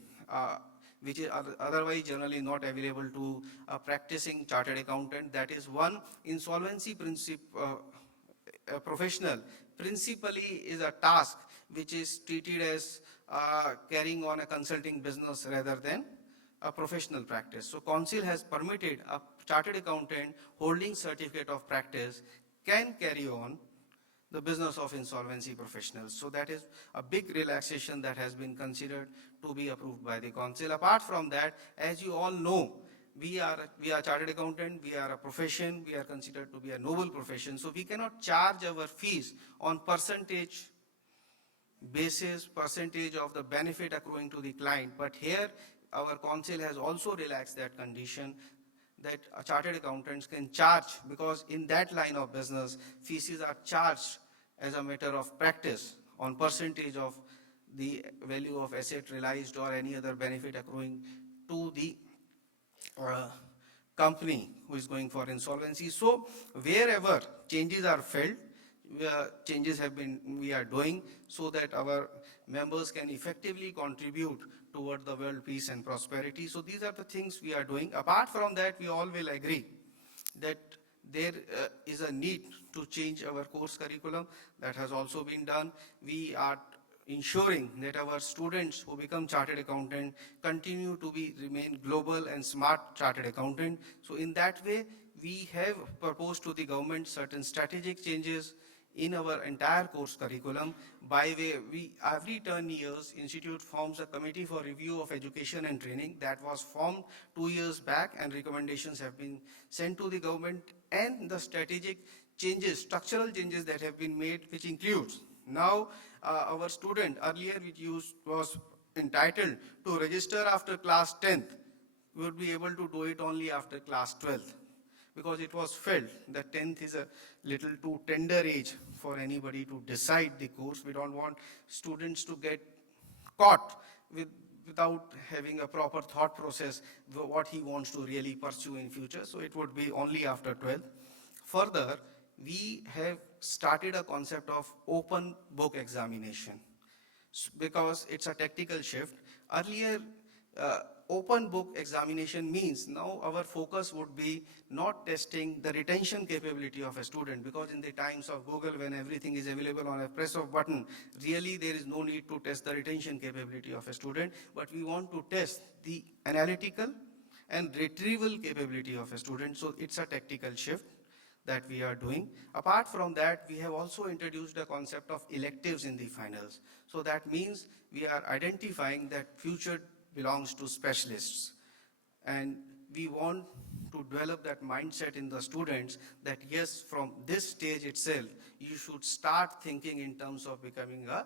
which is otherwise generally not available to a practicing chartered accountant. That is, one, insolvency professional principally is a task which is treated as carrying on a consulting business rather than a professional practice. So council has permitted a chartered accountant holding certificate of practice can carry on the business of insolvency professionals. So that is a big relaxation that has been considered to be approved by the council. Apart from that, as you all know, we are chartered accountant, we are a profession, we are considered to be a noble profession. So we cannot charge our fees on percentage basis, percentage of the benefit accruing to the client. But here, our council has also relaxed that condition that chartered accountants can charge, because in that line of business, fees are charged as a matter of practice on percentage of the value of asset realized or any other benefit accruing to the company who is going for insolvency. So wherever changes are felt, we are doing so that our members can effectively contribute toward the world peace and prosperity. So these are the things we are doing. Apart from that, we all will agree that there is a need to change our course curriculum. That has also been done. We are ensuring that our students who become chartered accountant continue to remain global and smart chartered accountant. So in that way, we have proposed to the government certain strategic changes in our entire course curriculum. By way, every 10 years, Institute forms a committee for review of education and training. That was formed 2 years back, and recommendations have been sent to the government, and the strategic changes, structural changes that have been made, which includes now our student earlier was entitled to register after class 10th, would be able to do it only after class 12th, because it was felt that 10th is a little too tender age for anybody to decide the course. We don't want students to get caught without having a proper thought process what he wants to really pursue in future. So it would be only after 12th. Further, we have started a concept of open book examination because it's a tactical shift. Earlier, open book examination means now our focus would be not testing the retention capability of a student, because in the times of Google, when everything is available on a press of button, really there is no need to test the retention capability of a student, but we want to test the analytical and retrieval capability of a student. So it's a tactical shift that we are doing. Apart from that, we have also introduced a concept of electives in the finals. So that means we are identifying that future belongs to specialists. And we want to develop that mindset in the students that yes, from this stage itself, you should start thinking in terms of becoming a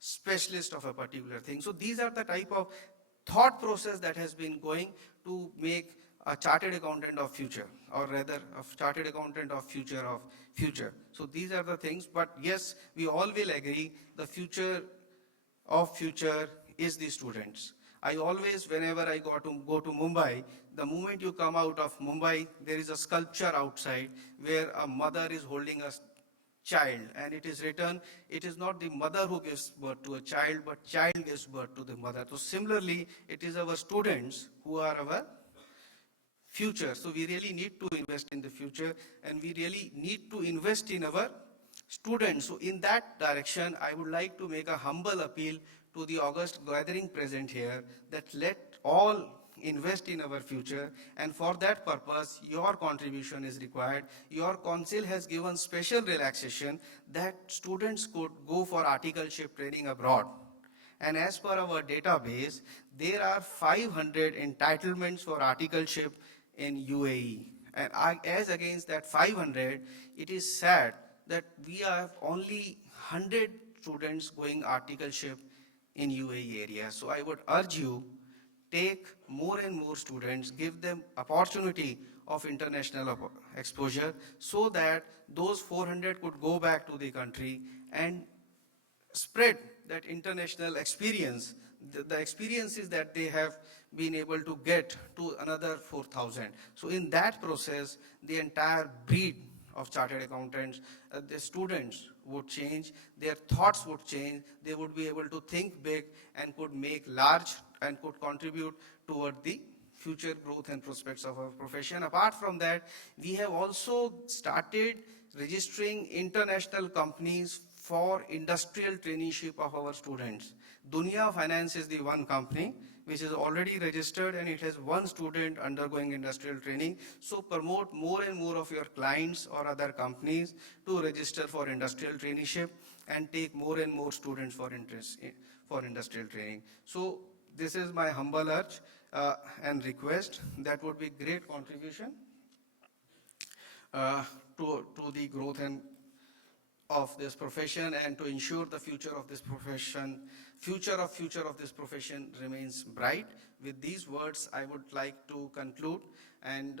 specialist of a particular thing. So these are the type of thought process that has been going to make a chartered accountant of future, or rather a chartered accountant of future. So these are the things, but yes, we all will agree the future of future is the students. I always, whenever I go to Mumbai, the moment you come out of Mumbai, there is a sculpture outside where a mother is holding a child, and it is written, it is not the mother who gives birth to a child, but child gives birth to the mother. So similarly, it is our students who are our future. So we really need to invest in the future, and we really need to invest in our students. So in that direction, I would like to make a humble appeal to the August gathering present here, that let all invest in our future, and for that purpose, your contribution is required. Your council has given special relaxation that students could go for articleship training abroad. And as per our database, there are 500 entitlements for articleship in UAE. And as against that 500, it is sad that we have only 100 students going articleship in UAE area. So I would urge you, take more and more students, give them opportunity of international exposure, so that those 400 could go back to the country and spread that international experience, the experiences that they have been able to get to another 4,000. So in that process, the entire breed of chartered accountants, the students would change, their thoughts would change, they would be able to think big and could make large and could contribute toward the future growth and prospects of our profession. Apart from that, we have also started registering international companies for industrial traineeship of our students. Dunya Finance is the one company which is already registered, and it has one student undergoing industrial training. So promote more and more of your clients or other companies to register for industrial traineeship and take more and more students for industrial training. So this is my humble urge and request. That would be great contribution to the growth and of this profession, and to ensure the future of this profession remains bright. With these words, I would like to conclude and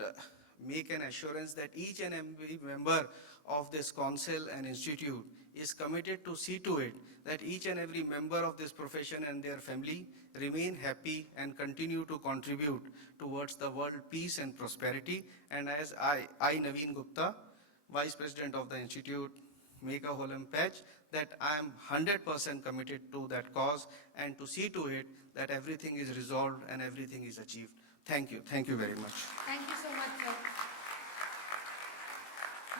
make an assurance that each and every member of this council and institute is committed to see to it that each and every member of this profession and their family remain happy and continue to contribute towards the world peace and prosperity. And as I Naveen Gupta, Vice President of the Institute, make a whole pledge that I am 100% committed to that cause, and to see to it that everything is resolved and everything is achieved. Thank you. Thank you very much. Thank you so much, sir.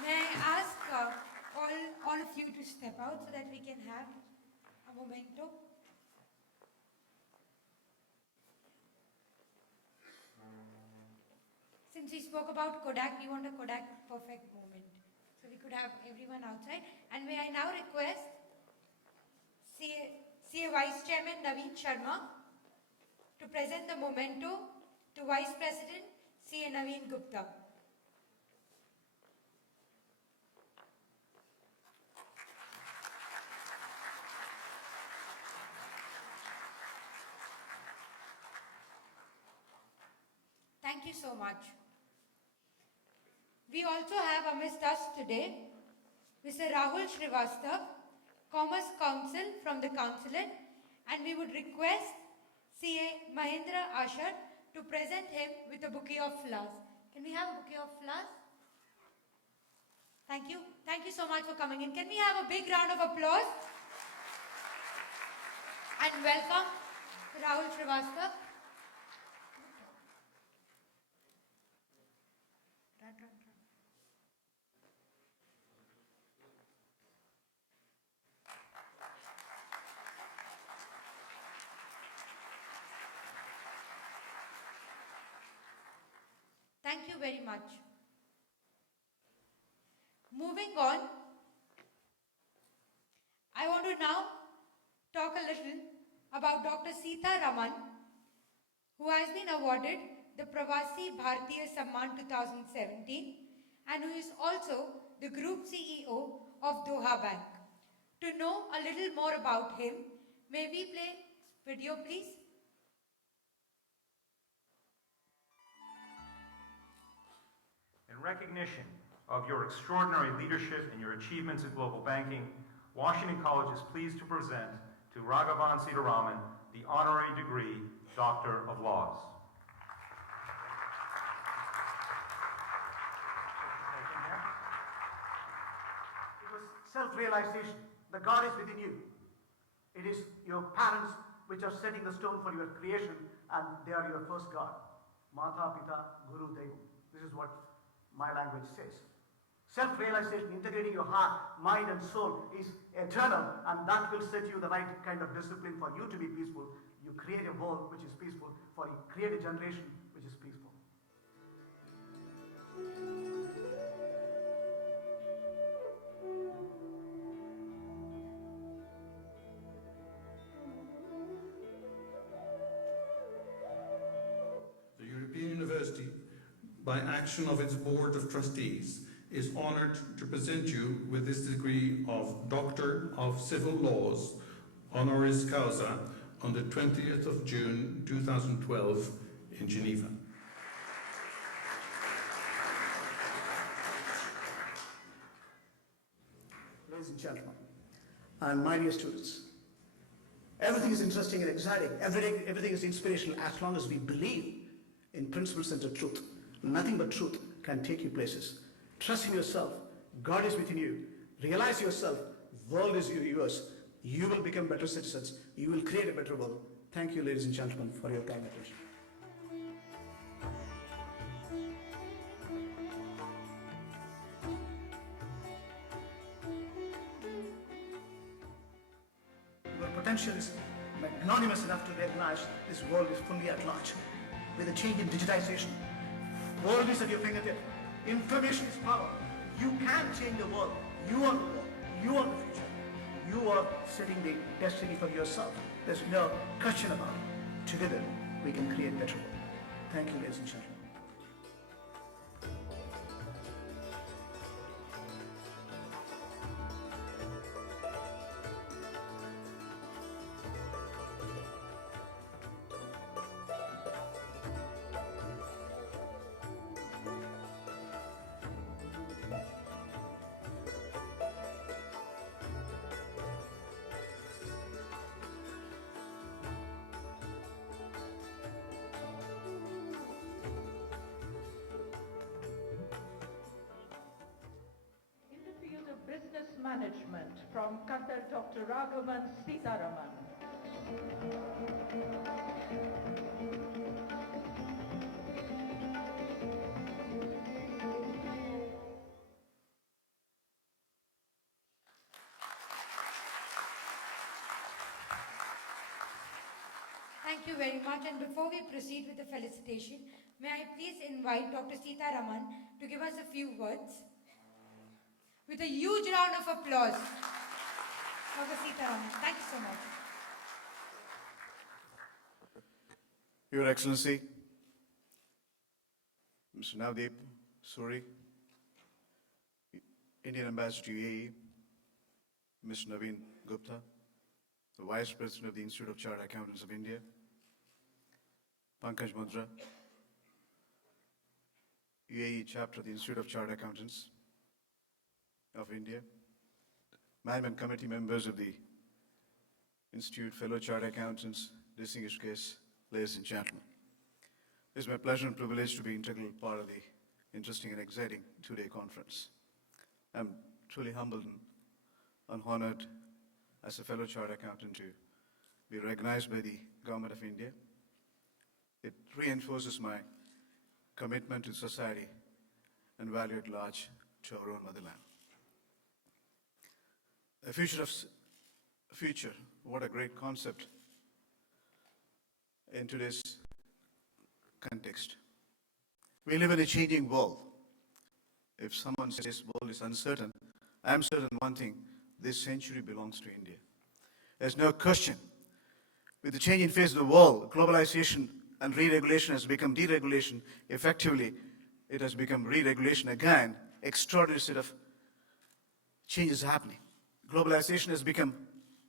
May I ask all of you to step out so that we can have a memento? Since we spoke about Kodak, we want a Kodak perfect moment. So we could have everyone outside. And may I now request CA Vice Chairman Naveen Sharma to present the memento to Vice President CA Naveen Gupta. Thank you so much. We also have amidst us today Mr. Rahul Srivastava, Commerce Council from the Consulate, and we would request CA Mahendra Ashar to present him with a bouquet of flowers. Can we have a bouquet of flowers? Thank you. Thank you so much for coming in. Can we have a big round of applause? And welcome to Rahul Srivastava. Thank you very much. Moving on, I want to now talk a little about Dr. Sita Raman, who has been awarded the Pravasi Bharatiya Samman 2017 and who is also the Group CEO of Doha Bank. To know a little more about him, may we play video, please? In recognition of your extraordinary leadership and your achievements in global banking, Washington College is pleased to present to Raghavan Sitaraman the honorary degree Doctor of Laws. It was self-realization. The God is within you. It is your parents which are setting the stone for your creation, and they are your first God. Mata, Pita, Guru, Devu. This is what my language says. Self-realization, integrating your heart, mind and soul is eternal, and that will set you the right kind of discipline for you to be peaceful. You create a world which is peaceful, for you create a generation which is peaceful. The European University, by action of its Board of Trustees, is honoured to present you with this degree of Doctor of Civil Laws, honoris causa, on the 20th of June 2012 in Geneva. Ladies and gentlemen, and my dear students, everything is interesting and exciting. Everything is inspirational as long as we believe in principle-centered truth. Nothing but truth can take you places. Trust in yourself. God is within you. Realize yourself. World is yours. You will become better citizens. You will create a better world. Thank you, ladies and gentlemen, for your kind attention. Your potential is anonymous enough to recognize this world is fully at large. With a change in digitization, world is at your fingertip. Information is power. You can change the world. You are the world. You are the future. You are setting the destiny for yourself. There's no question about it. Together, we can create a better world. Thank you, ladies and gentlemen. Business Management from Qatar, Dr. Raghavan Sitaraman. Thank you very much. And before we proceed with the felicitation, may I please invite Dr. Sitaraman to give us a few words? With a huge round of applause. Dr. Sitaraman, thank you so much. Your Excellency, Mr. Navdeep Suri, Indian Ambassador to UAE, Mr. Naveen Gupta, the Vice President of the Institute of Chartered Accountants of India, Pankaj Mundra, UAE Chapter of the Institute of Chartered Accountants of India, Management Committee members of the Institute, fellow Chartered Accountants, distinguished guests, ladies and gentlemen. It is my pleasure and privilege to be an integral part of the interesting and exciting two-day conference. I'm truly humbled and honored as a fellow Chartered Accountant to be recognized by the Government of India. It reinforces my commitment to society and value at large to our own motherland. A future, what a great concept in today's context. We live in a changing world. If someone says world is uncertain, I'm certain one thing, this century belongs to India. There's no question. With the changing face of the world, globalization and re-regulation has become deregulation. Effectively, it has become re-regulation again. Extraordinary set of changes happening. Globalization has become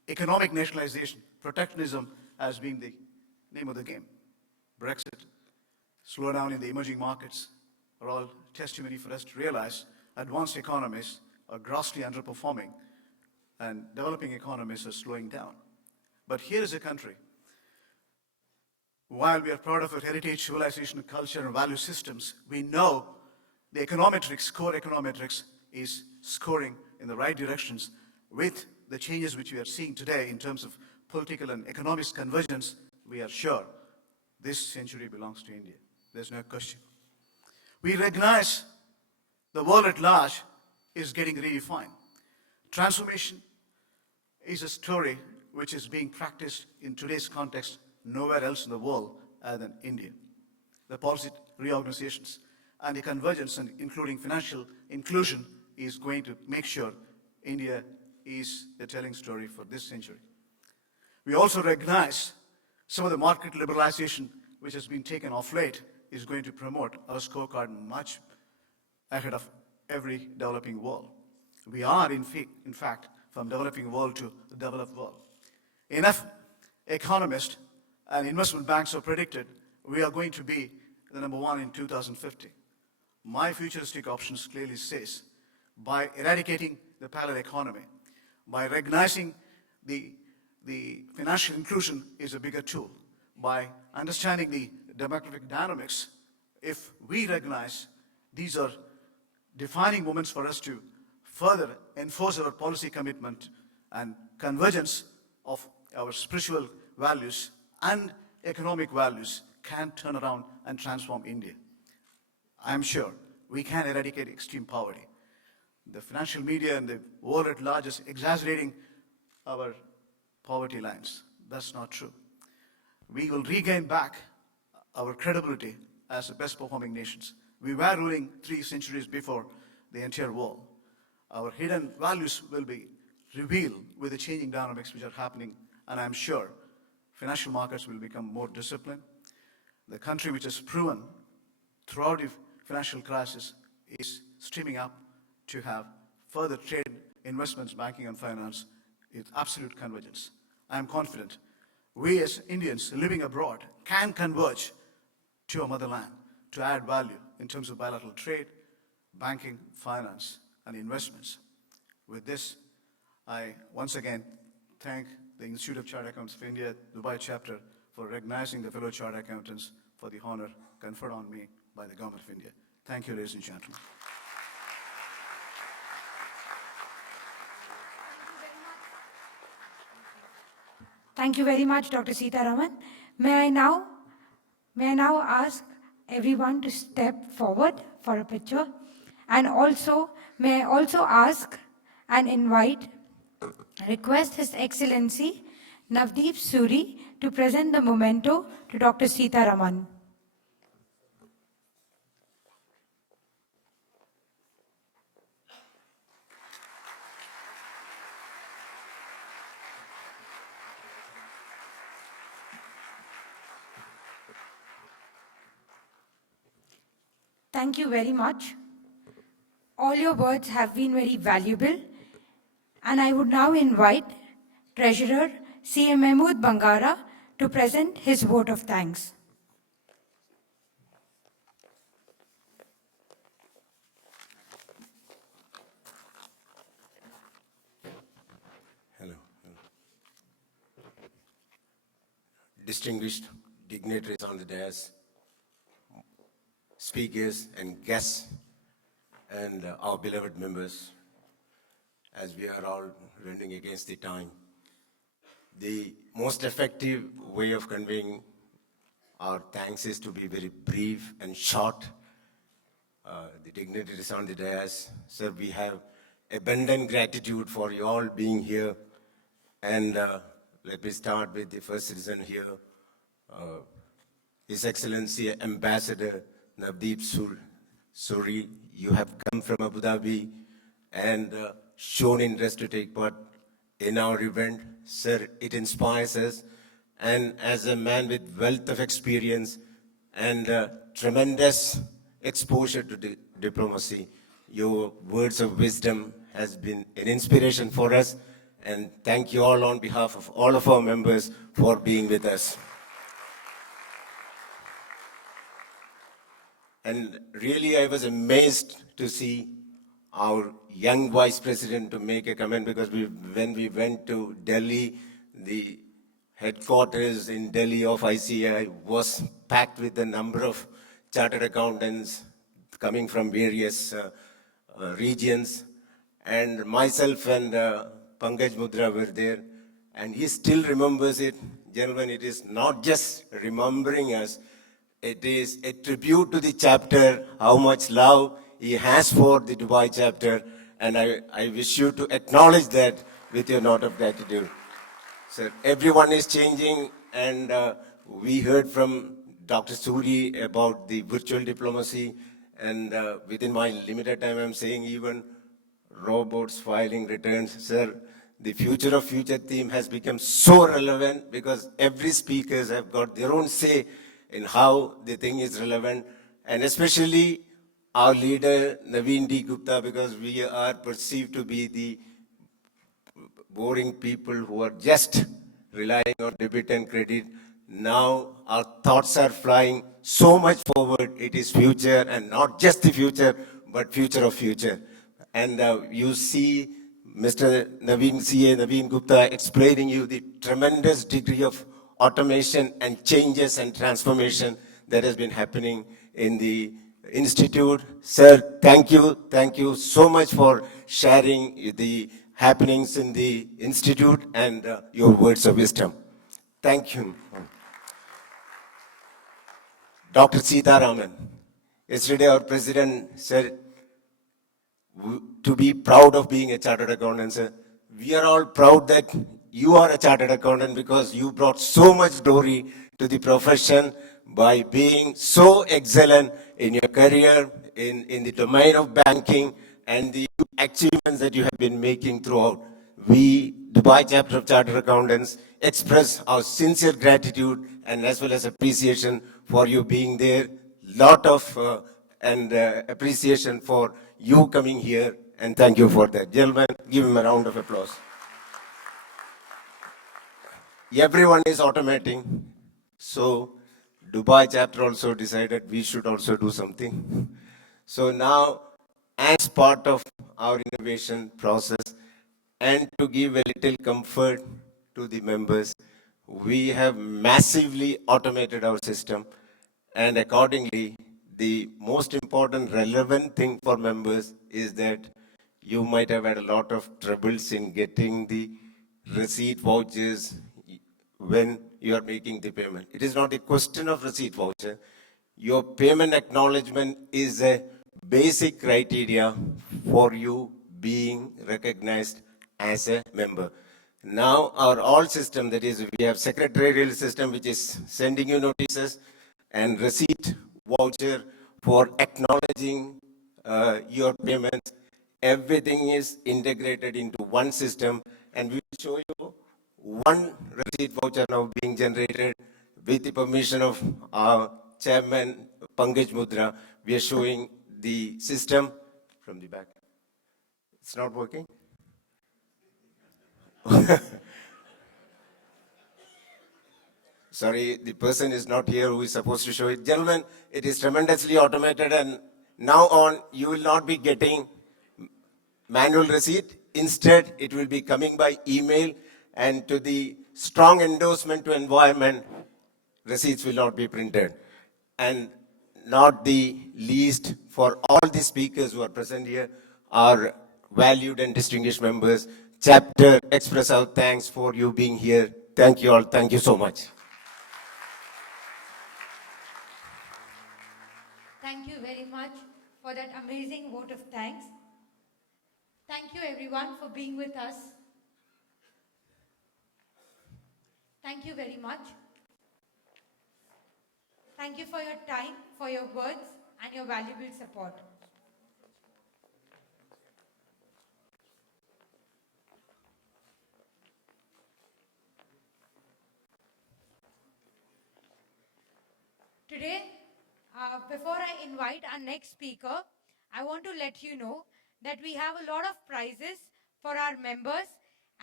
economic nationalization. Protectionism has been the name of the game. Brexit, slowdown in the emerging markets are all testimony for us to realize advanced economies are grossly underperforming and developing economies are slowing down. But here is a country While we are proud of our heritage, civilization, culture, and value systems, we know the econometrics, core econometrics, is scoring in the right directions with the changes which we are seeing today in terms of political and economic convergence. We are sure this century belongs to India. There's no question. We recognize the world at large is getting redefined. Transformation is a story which is being practiced in today's context nowhere else in the world other than India. The policy reorganizations and the convergence, and including financial inclusion, is going to make sure India is the telling story for this century. We also recognize some of the market liberalization which has been taken off late is going to promote our scorecard much ahead of every developing world. We are, in fact, from developing world to the developed world. Enough economists and investment banks have predicted we are going to be the number one in 2050. My futuristic options clearly says, by eradicating the parallel economy, by recognizing the financial inclusion is a bigger tool, by understanding the demographic dynamics, if we recognize these are defining moments for us to further enforce our policy commitment and convergence of our spiritual values and economic values can turn around and transform India. I'm sure we can eradicate extreme poverty. The financial media and the world at large is exaggerating our poverty lines. That's not true. We will regain back our credibility as the best performing nations. We were ruling 3 centuries before the entire world. Our hidden values will be revealed with the changing dynamics which are happening, and I'm sure financial markets will become more disciplined. The country which has proven throughout the financial crisis is streaming up to have further trade, investments, banking and finance with absolute convergence. I am confident we as Indians living abroad can converge to our motherland to add value in terms of bilateral trade, banking, finance, and investments. With this, I once again thank the Institute of Chartered Accountants of India, Dubai chapter, for recognizing the fellow chartered accountants for the honor conferred on me by the Government of India. Thank you, ladies and gentlemen. Thank you very much, Dr. Sitaraman. May I now ask everyone to step forward for a picture, and also may I also ask and request His Excellency Navdeep Suri to present the memento to Dr. Sitaraman. Thank you very much. All your words have been very valuable, and I would now invite Treasurer C. M. Mahmood Bangara to present his vote of thanks. Hello. Distinguished dignitaries on the dais, speakers and guests, and our beloved members, as we are all running against the time. The most effective way of conveying our thanks is to be very brief and short. The dignitaries on the dais, sir, we have abundant gratitude for you all being here. And let me start with the first citizen here, His Excellency Ambassador Navdeep Suri. You have come from Abu Dhabi and shown interest to take part in our event. Sir, it inspires us. And as a man with wealth of experience and tremendous exposure to diplomacy, your words of wisdom has been an inspiration for us. And thank you all on behalf of all of our members for being with us. And really, I was amazed to see our young vice president to make a comment, because when we went to Delhi, the headquarters in Delhi of ICAI was packed with a number of chartered accountants coming from various regions. And myself and Pankaj Mudra were there. And he still remembers it. Gentlemen, it is not just remembering us, it is a tribute to the chapter, how much love he has for the Dubai chapter. And I wish you to acknowledge that with your note of gratitude. Sir, everyone is changing, and we heard from Dr. Suri about the virtual diplomacy, and within my limited time, I'm saying even robots filing returns. Sir, the future of future theme has become so relevant because every speakers have got their own say in how the thing is relevant, and especially our leader, Naveen D. Gupta, because we are perceived to be the boring people who are just relying on debit and credit. Now our thoughts are flying so much forward. It is future, and not just the future, but future of future. And you see Mr. Naveen CA, Naveen Gupta explaining you the tremendous degree of automation and changes and transformation that has been happening in the institute. Sir, thank you so much for sharing the happenings in the institute and your words of wisdom. Thank you. Dr. Sita Raman, yesterday our president said to be proud of being a chartered accountant, sir. We are all proud that you are a chartered accountant because you brought so much glory to the profession by being so excellent in your career, in the domain of banking, and the achievements that you have been making throughout. We, Dubai Chapter of Chartered Accountants, express our sincere gratitude and as well as appreciation for you being there. Lot of appreciation for you coming here, and thank you for that. Gentlemen, give him a round of applause. Everyone is automating, so Dubai chapter also decided we should also do something. So now, as part of our innovation process, and to give a little comfort to the members, we have massively automated our system, and accordingly, the most important relevant thing for members is that you might have had a lot of troubles in getting the receipt vouchers when you are making the payment. It is not a question of receipt voucher. Your payment acknowledgement is a basic criteria for you being recognized as a member. Now our all system, that is, we have secretarial system which is sending you notices and receipt voucher for acknowledging your payments. Everything is integrated into one system, and we will show you one receipt voucher now being generated with the permission of our chairman, Pankaj Mudra. We are showing the system from the back. It's not working? Sorry, the person is not here who is supposed to show it. Gentlemen, it is tremendously automated, and now on, you will not be getting manual receipt. Instead, it will be coming by email, and to the strong endorsement to environment, receipts will not be printed. And not the least, for all the speakers who are present here, our valued and distinguished members, chapter express our thanks for you being here. Thank you all. Thank you so much. Thank you very much for that amazing vote of thanks. Thank you everyone for being with us. Thank you very much. Thank you for your time, for your words, and your valuable support. Today, before I invite our next speaker, I want to let you know that we have a lot of prizes for our members,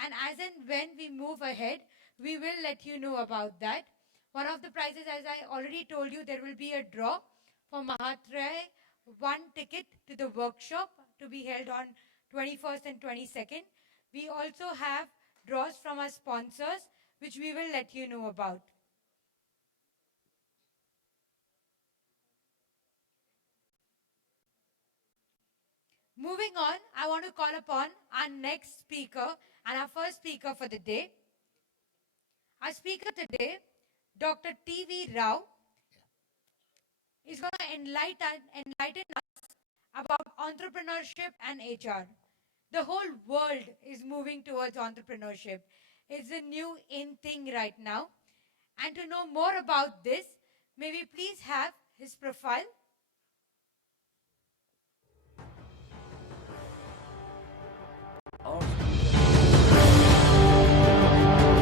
and as and when we move ahead, we will let you know about that. One of the prizes, as I already told you, there will be a draw for Mahatray, one ticket to the workshop to be held on 21st and 22nd. We also have draws from our sponsors, which we will let you know about. Moving on, I want to call upon our next speaker and our first speaker for the day. Our speaker today, Dr. T.V. Rao, is going to enlighten us about entrepreneurship and HR. The whole world is moving towards entrepreneurship. It's a new in thing right now. And to know more about this, may we please have his profile?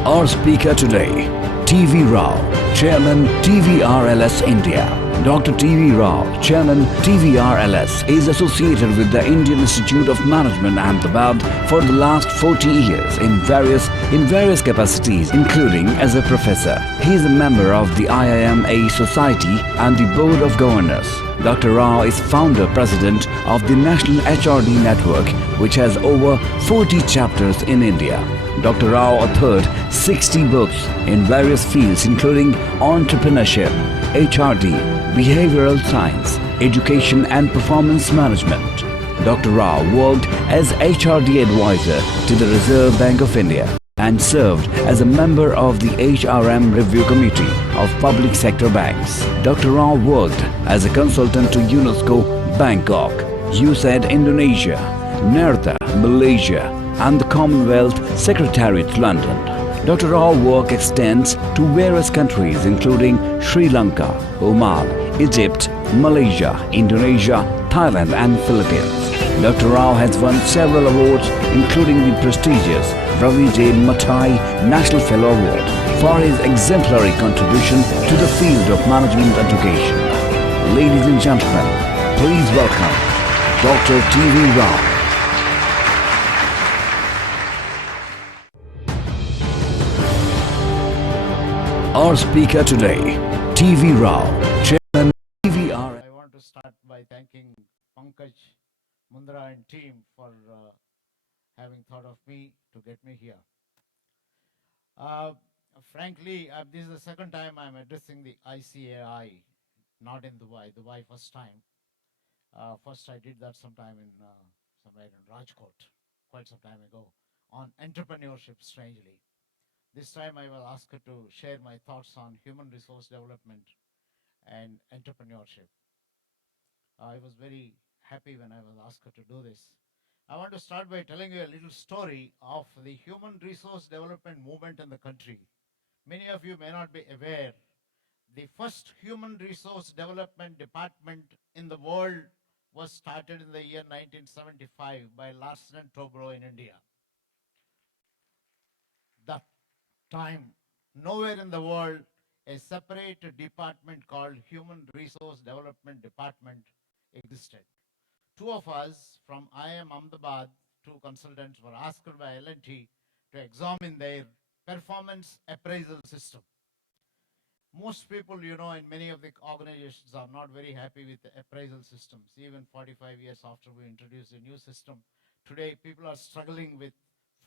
Our speaker today, T.V. Rao, Chairman TVRLS India. Dr. T.V. Rao, Chairman TVRLS, is associated with the Indian Institute of Management, Ahmedabad for the last 40 years in various capacities, including as a professor. He is a member of the IIMA Society and the Board of Governors. Dr. Rao is founder-president of the National HRD Network, which has over 40 chapters in India. Dr. Rao authored 60 books in various fields including entrepreneurship, HRD, behavioral science, education and performance management. Dr. Rao worked as HRD advisor to the Reserve Bank of India and served as a member of the HRM Review Committee of Public Sector Banks. Dr. Rao worked as a consultant to UNESCO Bangkok, USAID Indonesia, NERTA Malaysia and the Commonwealth Secretariat London. Dr. Rao's work extends to various countries including Sri Lanka, Oman, Egypt, Malaysia, Indonesia, Thailand and Philippines. Dr. Rao has won several awards including the prestigious Ravi J. Mathai National Fellow Award for his exemplary contribution to the field of management education. Ladies and gentlemen, please welcome Dr. T.V. Rao. Our speaker today, T.V. Rao, Chairman TVR. I want to start by thanking Pankaj Mundra and team for having thought of me to get me here. Frankly, this is the second time I'm addressing the ICAI, not in Dubai. Dubai first time. First I did that sometime in somewhere in Rajkot, quite some time ago, on entrepreneurship, strangely. This time I will ask her to share my thoughts on human resource development and entrepreneurship. I was very happy when I was asked her to do this. I want to start by telling you a little story of the human resource development movement in the country. Many of you may not be aware, the first human resource development department in the world was started in the year 1975 by Larsen and Toubro in India. That time, nowhere in the world a separate department called Human Resource Development Department existed. Two of us from IIM Ahmedabad, two consultants, were asked by L&T to examine their performance appraisal system. Most people, you know, in many of the organizations are not very happy with the appraisal systems. Even 45 years after we introduced a new system, today people are struggling with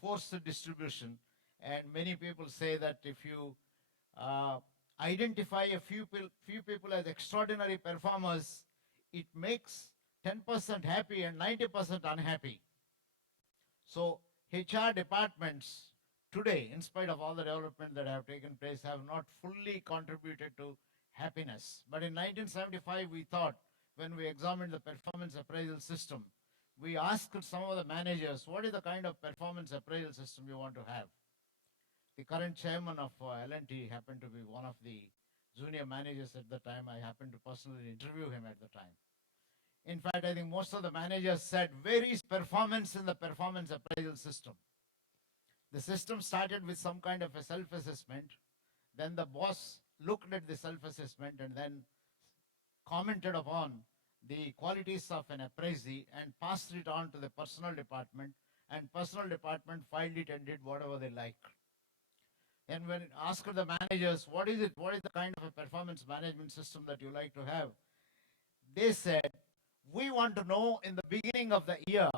forced distribution. And many people say that if you identify a few people as extraordinary performers, it makes 10% happy and 90% unhappy. So HR departments today, in spite of all the development that have taken place, have not fully contributed to happiness. But in 1975, we thought, when we examined the performance appraisal system, we asked some of the managers, what is the kind of performance appraisal system you want to have? The current chairman of L&T happened to be one of the junior managers at the time. I happened to personally interview him at the time. In fact, I think most of the managers said, where is performance in the performance appraisal system? The system started with some kind of a self-assessment. Then the boss looked at the self-assessment and then commented upon the qualities of an appraisee and passed it on to the personnel department, and personnel department filed it and did whatever they liked. And when asked the managers, what is it? What is the kind of a performance management system that you like to have? They said, we want to know in the beginning of the year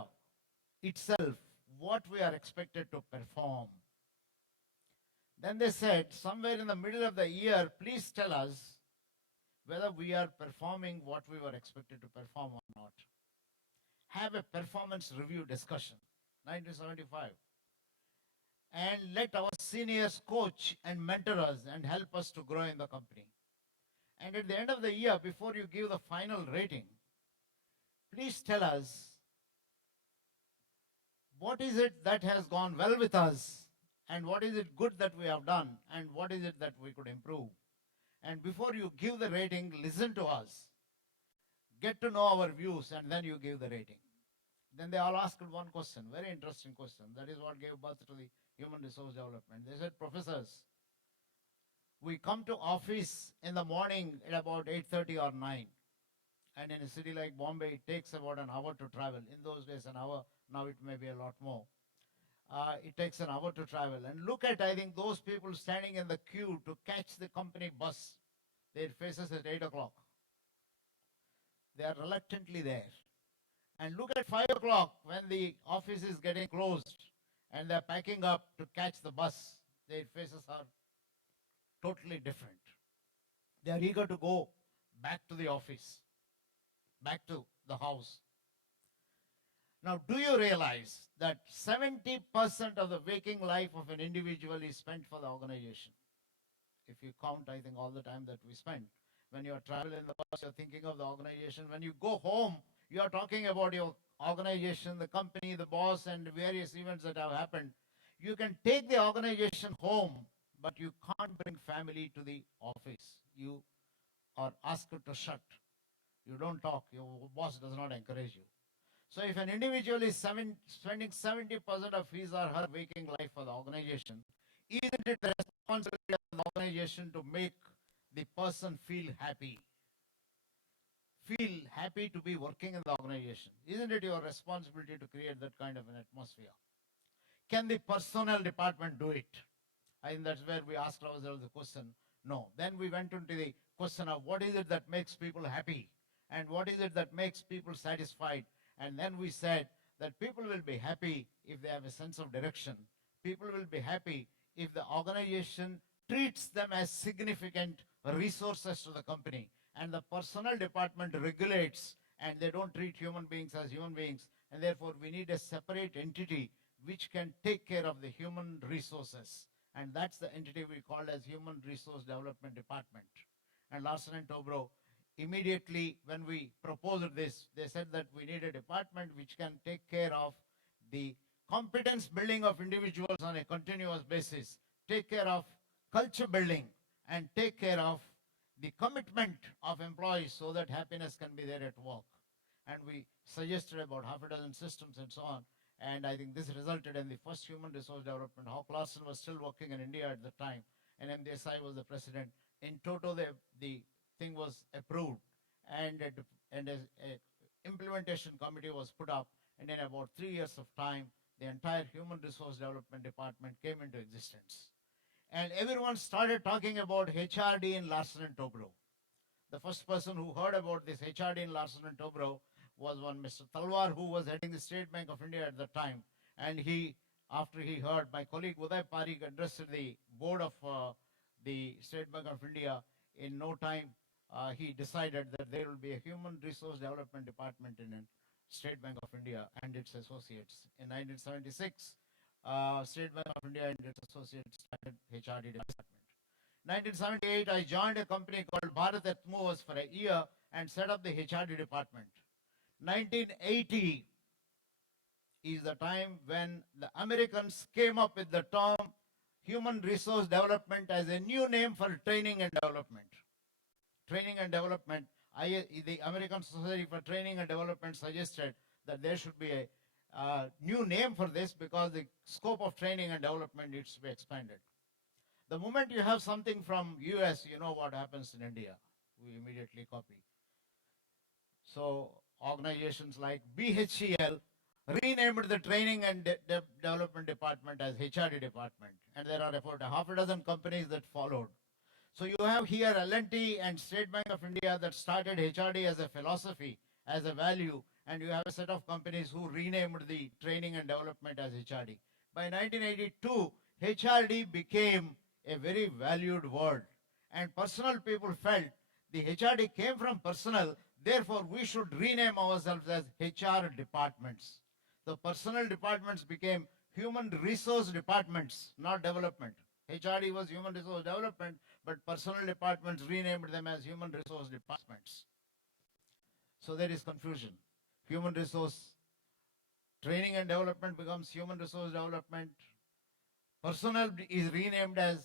itself what we are expected to perform. Then they said, somewhere in the middle of the year, please tell us whether we are performing what we were expected to perform or not. Have a performance review discussion, 1975. And let our seniors coach and mentor us and help us to grow in the company. And at the end of the year, before you give the final rating, please tell us what is it that has gone well with us, and what is it good that we have done, and what is it that we could improve. And before you give the rating, listen to us, get to know our views, and then you give the rating. Then they all asked one question, very interesting question. That is what gave birth to the human resource development. They said, professors, we come to office in the morning at about 8:30 or 9. And in a city like Bombay, it takes about an hour to travel. In those days, an hour. Now it may be a lot more. It takes an hour to travel. And look at, I think, those people standing in the queue to catch the company bus. Their faces at 8 o'clock. They are reluctantly there. And look at 5 o'clock when the office is getting closed and they're packing up to catch the bus. Their faces are totally different. They are eager to go back to the office, back to the house. Now, do you realize that 70% of the waking life of an individual is spent for the organization? If you count, I think, all the time that we spend. When you are traveling in the bus, you're thinking of the organization. When you go home, you are talking about your organization, the company, the boss, and various events that have happened. You can take the organization home, but you can't bring family to the office. You are asked to shut. You don't talk. Your boss does not encourage you. So if an individual is spending 70% of his or her waking life for the organization, isn't it the responsibility of the organization to make the person feel happy? Feel happy to be working in the organization. Isn't it your responsibility to create that kind of an atmosphere? Can the personnel department do it? I think that's where we asked ourselves the question. No. Then we went into the question of what is it that makes people happy? And what is it that makes people satisfied? And then we said that people will be happy if they have a sense of direction. People will be happy if the organization treats them as significant resources to the company. And the personnel department regulates, and they don't treat human beings as human beings. And therefore, we need a separate entity which can take care of the human resources. And that's the entity we called as Human Resource Development Department. And Larsen and Toubro, immediately when we proposed this, they said that we need a department which can take care of the competence building of individuals on a continuous basis, take care of culture building, and take care of the commitment of employees so that happiness can be there at work. And we suggested about half a dozen systems and so on. And I think this resulted in the first human resource development. Hawk Larsen was still working in India at the time, and MDSI was the president. In total, the thing was approved, and an implementation committee was put up, and in about 3 years of time, the entire human resource development department came into existence. And everyone started talking about HRD in Larsen and Toubro. The first person who heard about this HRD in Larsen and Toubro was one Mr. Talwar, who was heading the State Bank of India at the time. And he, after he heard, my colleague Uday Parikh addressed the board of the State Bank of India. In no time, he decided that there will be a human resource development department in State Bank of India and its associates. In 1976, State Bank of India and its associates started HRD department. 1978, I joined a company called Bharat Movers for a year and set up the HRD department. 1980 is the time when the Americans came up with the term human resource development as a new name for training and development. Training and development, the American Society for Training and Development suggested that there should be a new name for this because the scope of training and development needs to be expanded. The moment you have something from US, you know what happens in India. We immediately copy. So organizations like BHCL renamed the Training and Development Department as HRD Department. And there are about half a dozen companies that followed. So you have here L&T and State Bank of India that started HRD as a philosophy, as a value, and you have a set of companies who renamed the training and development as HRD. By 1982, HRD became a very valued word. And personal people felt the HRD came from personal, therefore we should rename ourselves as HR departments. The personal departments became human resource departments, not development. HRD was human resource development, but personal departments renamed them as human resource departments. So there is confusion. Human resource training and development becomes human resource development. Personnel is renamed as,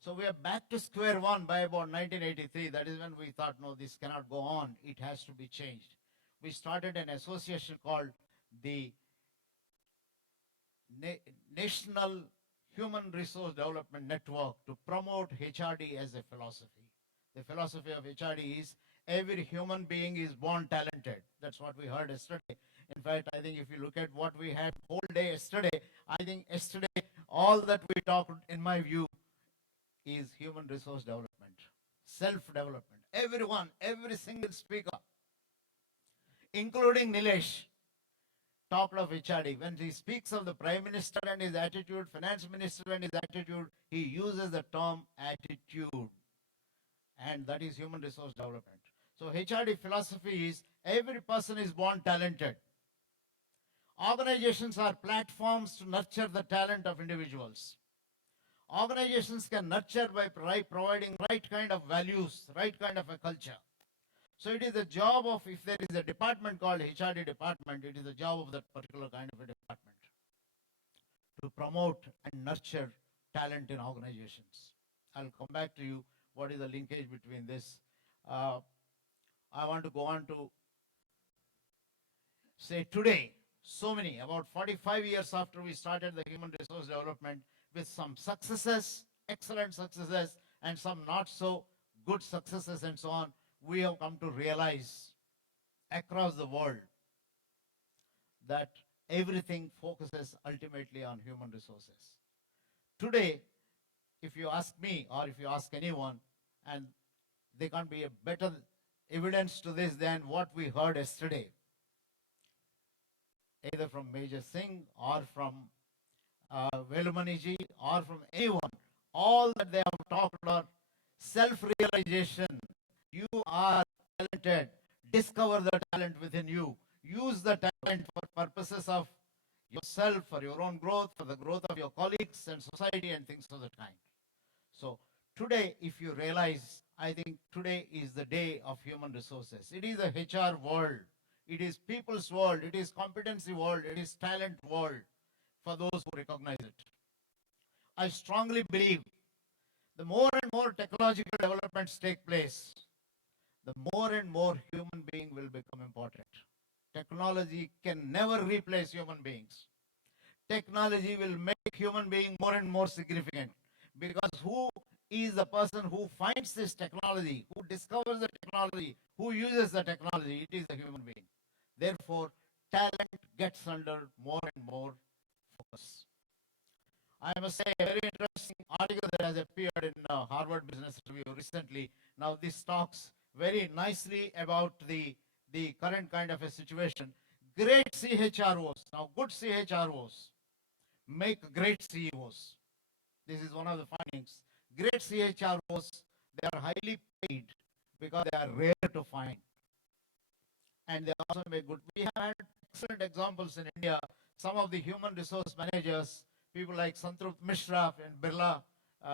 so we are back to square one by about 1983. That is when we thought, no, this cannot go on. It has to be changed. We started an association called the National Human Resource Development Network to promote HRD as a philosophy. The philosophy of HRD is every human being is born talented. That's what we heard yesterday. In fact, I think if you look at what we had whole day yesterday, I think yesterday all that we talked, in my view, is human resource development, self-development. Everyone, every single speaker, including Nilesh, talked of HRD. When he speaks of the Prime Minister and his attitude, Finance Minister and his attitude, he uses the term attitude. And that is human resource development. So HRD philosophy is every person is born talented. Organizations are platforms to nurture the talent of individuals. Organizations can nurture by providing right kind of values, right kind of a culture. So it is the job of, if there is a department called HRD department, it is the job of that particular kind of a department to promote and nurture talent in organizations. I'll come back to you. What is the linkage between this? I want to go on to say today, so many, about 45 years after we started the human resource development, with some successes, excellent successes, and some not so good successes and so on, we have come to realize across the world that everything focuses ultimately on human resources. Today, if you ask me or if you ask anyone, and there can't be a better evidence to this than what we heard yesterday, either from Major Singh or from Velumaniji or from anyone, all that they have talked about self-realization. You are talented. Discover the talent within you. Use the talent for purposes of yourself, for your own growth, for the growth of your colleagues and society and things of that kind. So today, if you realize, I think today is the day of human resources. It is a HR world. It is people's world. It is competency world. It is talent world for those who recognize it. I strongly believe the more and more technological developments take place, the more and more human being will become important. Technology can never replace human beings. Technology will make human being more and more significant, because who is the person who finds this technology, who discovers the technology, who uses the technology? It is a human being. Therefore, talent gets under more and more focus. I must say, a very interesting article that has appeared in Harvard Business Review recently. Now, this talks very nicely about the current kind of a situation. Great CHROs, now good CHROs make great CEOs. This is one of the findings. Great CHROs, they are highly paid because they are rare to find. And they also make good. We have had excellent examples in India. Some of the human resource managers, people like Santrup Mishra and Birla,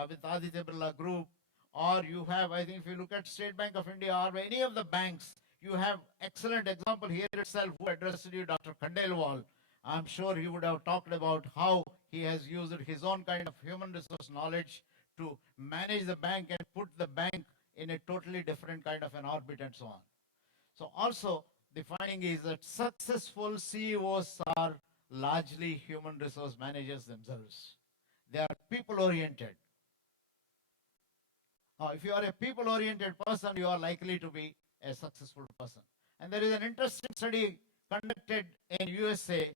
with Aditya Birla Group, or you have, I think if you look at State Bank of India or any of the banks, you have excellent example here itself who addressed you, Dr. Khandelwal. I'm sure he would have talked about how he has used his own kind of human resource knowledge to manage the bank and put the bank in a totally different kind of an orbit and so on. So also, the finding is that successful CEOs are largely human resource managers themselves. They are people-oriented. If you are a people-oriented person, you are likely to be a successful person. And there is an interesting study conducted in USA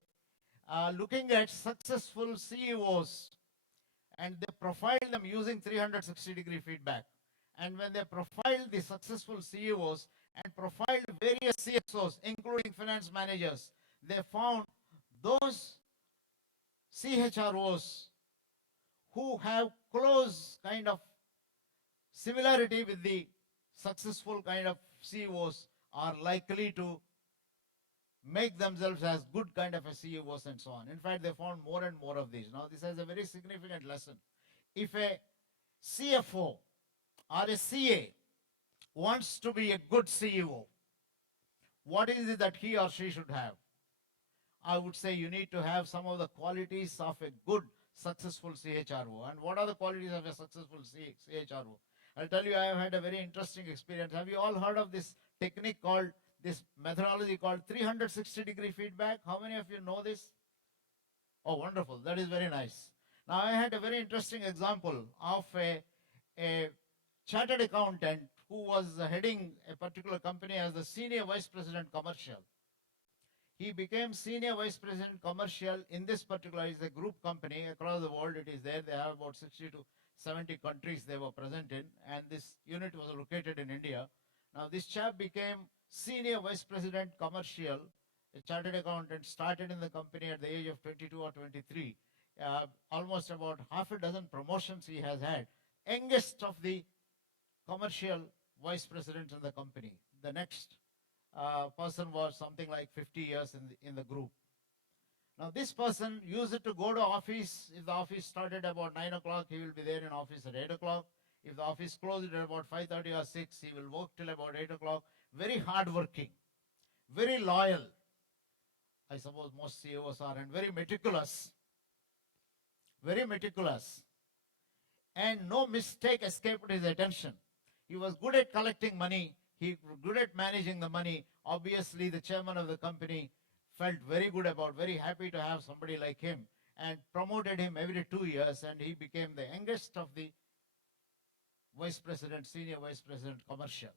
looking at successful CEOs, and they profiled them using 360-degree feedback. And when they profiled the successful CEOs and profiled various CXOs, including finance managers, they found those CHROs who have close kind of similarity with the successful kind of CEOs are likely to make themselves as good kind of a CEOs and so on. In fact, they found more and more of these. Now, this is a very significant lesson. If a CFO or a CA wants to be a good CEO, what is it that he or she should have? I would say you need to have some of the qualities of a good, successful CHRO. And what are the qualities of a successful CHRO? I'll tell you, I have had a very interesting experience. Have you all heard of this technique called, this methodology called 360-degree feedback? How many of you know this? Oh, wonderful. That is very nice. Now, I had a very interesting example of a chartered accountant who was heading a particular company as the senior vice president commercial. He became senior vice president commercial in this particular, is a group company across the world. It is there. They have about 60 to 70 countries they were present in, and this unit was located in India. Now, this chap became senior vice president commercial, a chartered accountant, started in the company at the age of 22 or 23. Almost about half a dozen promotions he has had. Youngest of the commercial vice presidents in the company. The next person was something like 50 years in the group. Now, this person used to go to office. If the office started about 9 o'clock, he will be there in office at 8 o'clock. If the office closed at about 5:30 or 6, he will work till about 8 o'clock. Very hardworking, very loyal. I suppose most CEOs are, and very meticulous. Very meticulous. And no mistake escaped his attention. He was good at collecting money. He was good at managing the money. Obviously, the chairman of the company felt very good about, very happy to have somebody like him, and promoted him every 2 years, and he became the youngest of the vice president, senior vice president commercial.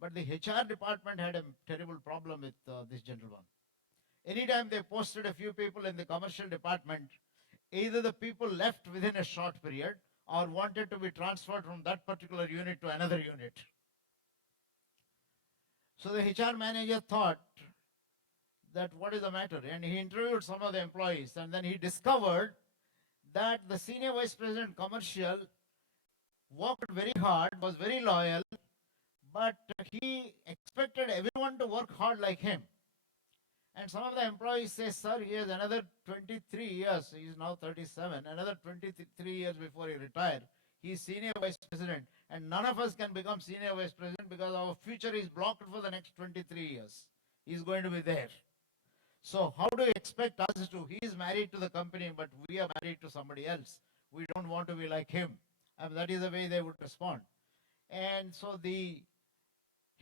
But the HR department had a terrible problem with this gentleman. Anytime they posted a few people in the commercial department, either the people left within a short period or wanted to be transferred from that particular unit to another unit. So the HR manager thought that what is the matter? And he interviewed some of the employees, and then he discovered that the senior vice president commercial worked very hard, was very loyal, but he expected everyone to work hard like him. And some of the employees say, sir, he has another 23 years. He is now 37. Another 23 years before he retires. He is senior vice president. And none of us can become senior vice president because our future is blocked for the next 23 years. He is going to be there. So how do you expect us to? He is married to the company, but we are married to somebody else. We don't want to be like him. And that is the way they would respond. And so the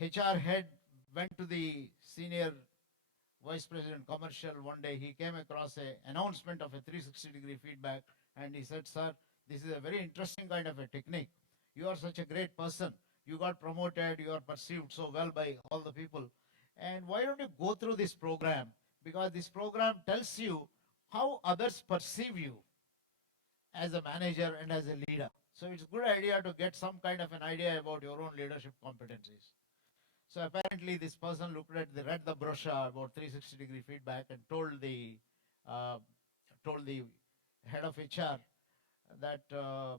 HR head went to the senior vice president commercial one day. He came across an announcement of a 360-degree feedback, and he said, sir, this is a very interesting kind of a technique. You are such a great person. You got promoted. You are perceived so well by all the people. And why don't you go through this program? Because this program tells you how others perceive you as a manager and as a leader. So it's a good idea to get some kind of an idea about your own leadership competencies. So apparently this person read the brochure about 360-degree feedback and told the head of HR that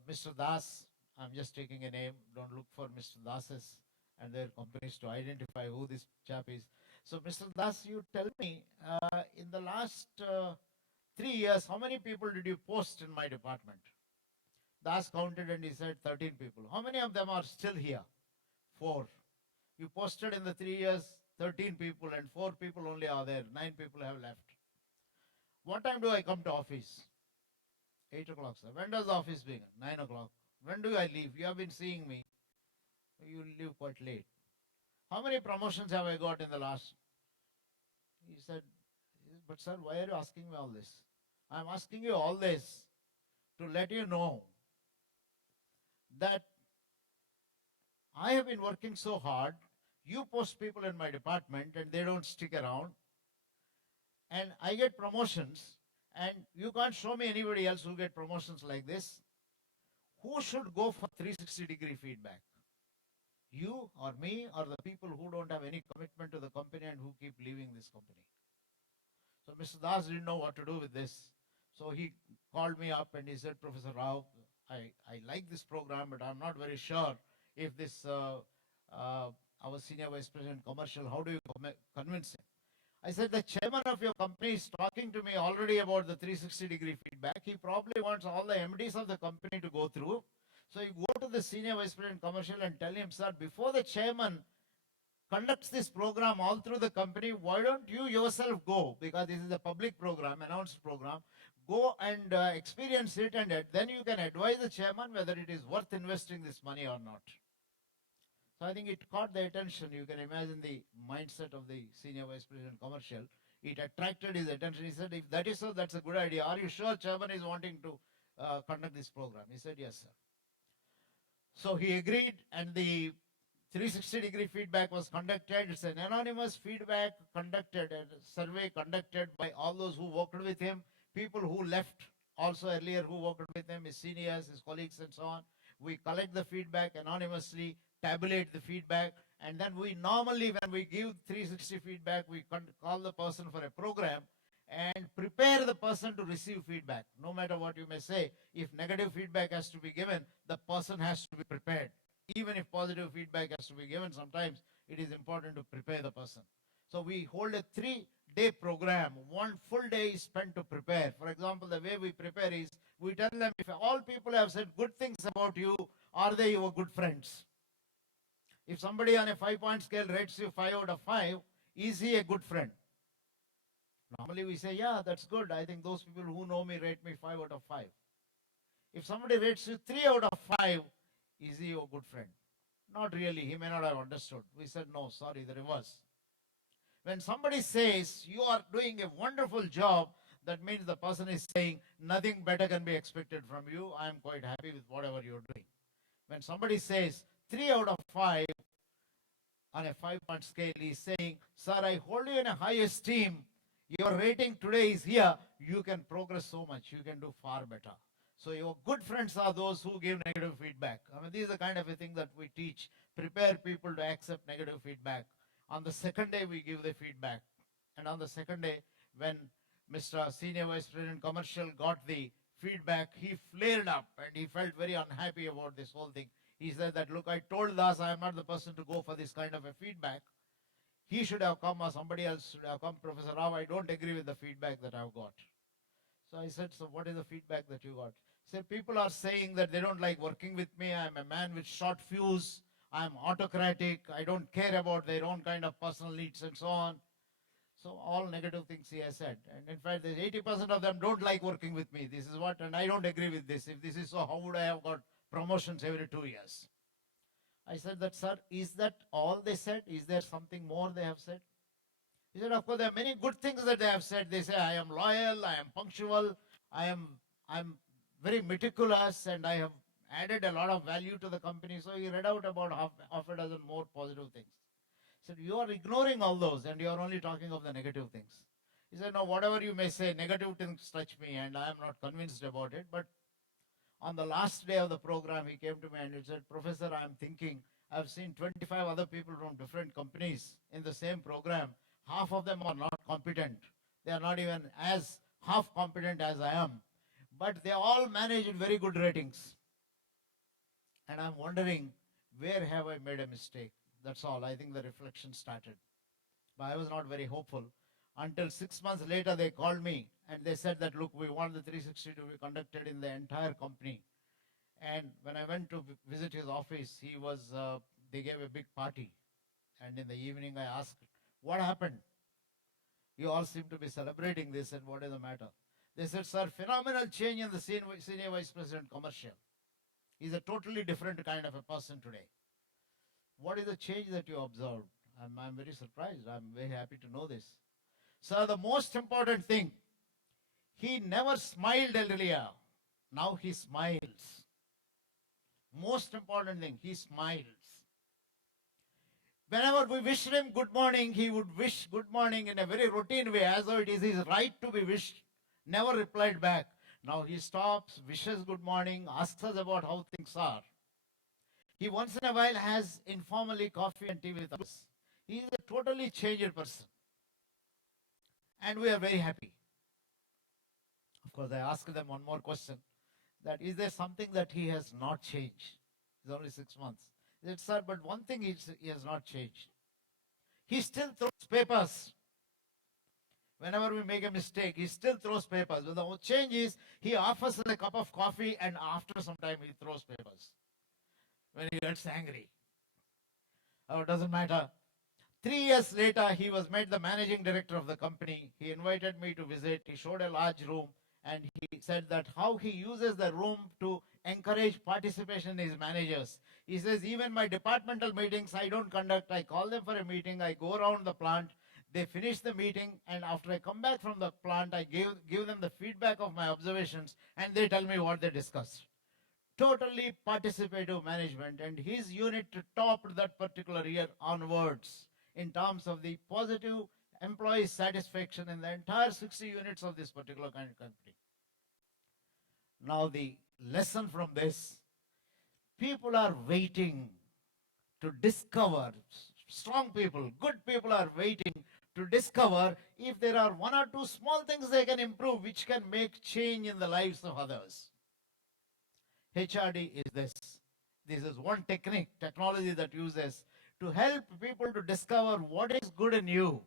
Mr. Das, I'm just taking a name, don't look for Mr. Das's and their companies to identify who this chap is. So Mr. Das, you tell me, in the last 3 years, how many people did you post in my department? Das counted and he said 13 people. How many of them are still here? 4. You posted in the 3 years 13 people and 4 people only are there. 9 people have left. What time do I come to office? 8 o'clock, sir. When does the office begin? 9 o'clock. When do I leave? You have been seeing me. You leave quite late. How many promotions have I got in the last? He said, but sir, why are you asking me all this? I'm asking you all this to let you know that I have been working so hard. You post people in my department and they don't stick around. And I get promotions and you can't show me anybody else who get promotions like this. Who should go for 360-degree feedback? You or me or the people who don't have any commitment to the company and who keep leaving this company? So Mr. Das didn't know what to do with this. So he called me up and he said, Professor Rao, I like this program, but I'm not very sure if this, our senior vice president commercial, how do you convince him? I said, the chairman of your company is talking to me already about the 360-degree feedback. He probably wants all the MDs of the company to go through. So you go to the senior vice president commercial and tell him, sir, before the chairman conducts this program all through the company, why don't you yourself go? Because this is a public program, announced program. Go and experience it, and then you can advise the chairman whether it is worth investing this money or not. So I think it caught the attention. You can imagine the mindset of the senior vice president commercial. It attracted his attention. He said, if that is so, that's a good idea. Are you sure chairman is wanting to conduct this program? He said, yes, sir. So he agreed, and the 360-degree feedback was conducted. It's an anonymous feedback conducted, a survey conducted by all those who worked with him, people who left also earlier who worked with him, his seniors, his colleagues, and so on. We collect the feedback anonymously, tabulate the feedback, and then we normally, when we give 360 feedback, we call the person for a program and prepare the person to receive feedback. No matter what you may say, if negative feedback has to be given, the person has to be prepared. Even if positive feedback has to be given, sometimes it is important to prepare the person. So we hold a 3-day program. 1 full day is spent to prepare. For example, the way we prepare is, we tell them, if all people have said good things about you, are they your good friends? If somebody on a 5-point scale rates you 5 out of 5, is he a good friend? Normally we say, yeah, that's good. I think those people who know me rate me 5 out of 5. If somebody rates you 3 out of 5, is he your good friend? Not really. He may not have understood. We said, no, sorry, the reverse. When somebody says, you are doing a wonderful job, that means the person is saying, nothing better can be expected from you. I am quite happy with whatever you're doing. When somebody says, 3 out of 5 on a 5-point scale, he is saying, sir, I hold you in a high esteem. Your rating today is here. You can progress so much. You can do far better. So your good friends are those who give negative feedback. I mean, this is the kind of a thing that we teach. Prepare people to accept negative feedback. On the second day, we give the feedback. And on the second day, when Mr. Senior Vice President Commercial got the feedback, he flared up and he felt very unhappy about this whole thing. He said that, look, I told Das I am not the person to go for this kind of a feedback. He should have come or somebody else should have come. Professor Rao, I don't agree with the feedback that I've got. So I said, so what is the feedback that you got? He said, people are saying that they don't like working with me. I'm a man with short fuse. I'm autocratic. I don't care about their own kind of personal needs and so on. So all negative things he has said. And in fact, 80% of them don't like working with me. This is what, and I don't agree with this. If this is so, how would I have got promotions every 2 years? I said that, sir, is that all they said? Is there something more they have said? He said, of course, there are many good things that they have said. They say, I am loyal, I am punctual, I'm very meticulous, and I have added a lot of value to the company. So he read out about half a dozen more positive things. He said, you are ignoring all those and you are only talking of the negative things. He said, no, whatever you may say, negative things touch me and I am not convinced about it. But on the last day of the program, he came to me and he said, Professor, I am thinking, I've seen 25 other people from different companies in the same program. Half of them are not competent. They are not even as half competent as I am. But they all managed very good ratings. And I'm wondering, where have I made a mistake? That's all. I think the reflection started. But I was not very hopeful. Until 6 months later, they called me and they said that, look, we want the 360 to be conducted in the entire company. And when I went to visit his office, they gave a big party. And in the evening, I asked, what happened? You all seem to be celebrating this, and what is the matter? They said, sir, phenomenal change in the Senior Vice President Commercial. He's a totally different kind of a person today. What is the change that you observed? I'm very surprised. I'm very happy to know this. Sir, the most important thing, he never smiled earlier. Now he smiles. Most important thing, he smiles. Whenever we wished him good morning, he would wish good morning in a very routine way, as though it is his right to be wished. Never replied back. Now he stops, wishes good morning, asks us about how things are. He once in a while has informally coffee and tea with us. He is a totally changed person. And we are very happy. Of course, I asked them one more question. that is there something that he has not changed? It's only 6 months. He said, sir, but one thing he has not changed. He still throws papers. Whenever we make a mistake, he still throws papers. But the change is he offers us a cup of coffee and after some time he throws papers. When he gets angry. Oh, it doesn't matter. 3 years later, he was made the managing director of the company. He invited me to visit. He showed a large room and he said that how he uses the room to encourage participation in his managers. He says, even my departmental meetings I don't conduct. I call them for a meeting. I go around the plant. They finish the meeting and after I come back from the plant, I give them the feedback of my observations and they tell me what they discussed. Totally participative management, and his unit topped that particular year onwards in terms of the positive employee satisfaction in the entire 60 units of this particular kind of company. Now the lesson from this, people are waiting to discover, strong people, good people are waiting to discover if there are one or two small things they can improve which can make change in the lives of others. HRD is this. This is one technology that uses to help people to discover what is good in you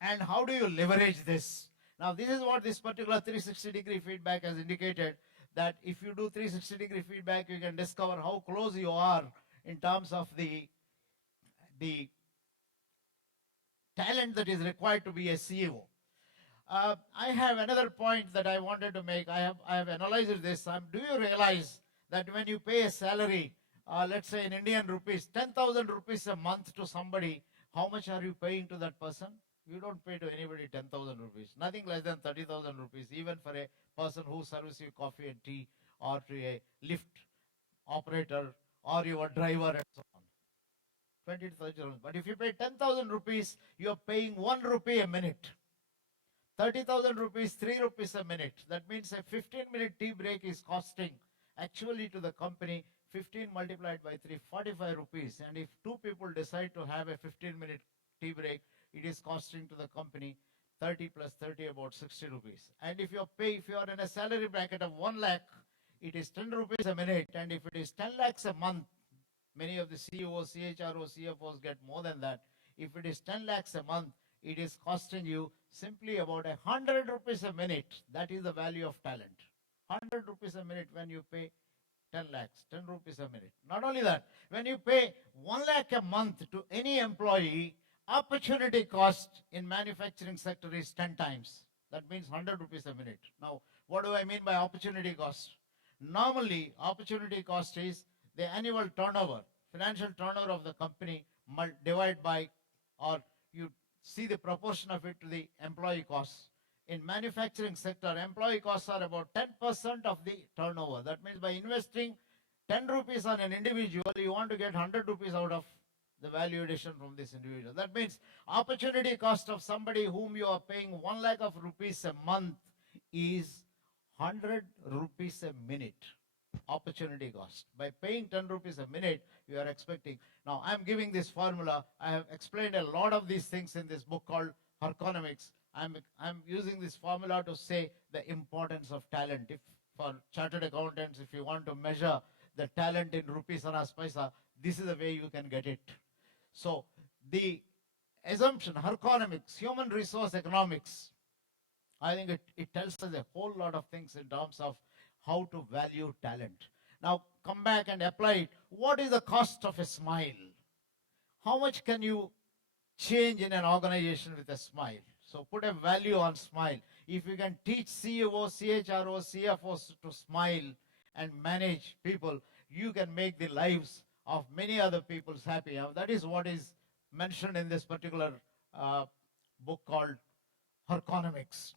and how do you leverage this. Now this is what this particular 360-degree feedback has indicated, that if you do 360-degree feedback, you can discover how close you are in terms of the talent that is required to be a CEO. I have another point that I wanted to make. I have analyzed this. Do you realize that when you pay a salary, let's say in Indian rupees, 10,000 rupees a month to somebody, how much are you paying to that person? You don't pay to anybody 10,000 rupees. Nothing less than 30,000 rupees, even for a person who serves you coffee and tea, or to a lift operator, or your driver and so on. 20 to 30,000. But if you pay 10,000 rupees, you are paying 1 rupee a minute. 30,000 rupees, 3 rupees a minute. That means a 15-minute tea break is costing actually to the company 15 multiplied by 3, 45 rupees. And if two people decide to have a 15-minute tea break, it is costing to the company 30 plus 30, about 60 rupees. And if you are in a salary bracket of 1 lakh, it is 10 rupees a minute. And if it is 10 lakhs a month, many of the CEOs, CHROs, CFOs get more than that. If it is 10 lakhs a month, it is costing you simply about 100 rupees a minute. That is the value of talent. 100 rupees a minute when you pay 10 lakhs, 10 rupees a minute. Not only that, when you pay 1 lakh a month to any employee, opportunity cost in manufacturing sector is 10 times. That means 100 rupees a minute. Now, what do I mean by opportunity cost? Normally, opportunity cost is the annual turnover, financial turnover of the company divided by, or you see the proportion of it to the employee costs. In manufacturing sector, employee costs are about 10% of the turnover. That means by investing 10 rupees on an individual, you want to get 100 rupees out of the value addition from this individual. That means opportunity cost of somebody whom you are paying 1 lakh of rupees a month is 100 rupees a minute. Opportunity cost. By paying 10 rupees a minute, you are expecting. Now, I am giving this formula. I have explained a lot of these things in this book called Economics. I'm using this formula to say the importance of talent. If for chartered accountants, if you want to measure the talent in rupees or paisa, this is the way you can get it. So, the assumption, economics, human resource economics, I think it tells us a whole lot of things in terms of how to value talent. Now, come back and apply it. What is the cost of a smile? How much can you change in an organization with a smile? So put a value on smile. If you can teach CEOs, CHROs, CFOs to smile and manage people, you can make the lives of many other people happy. Now, that is what is mentioned in this particular book called Economics.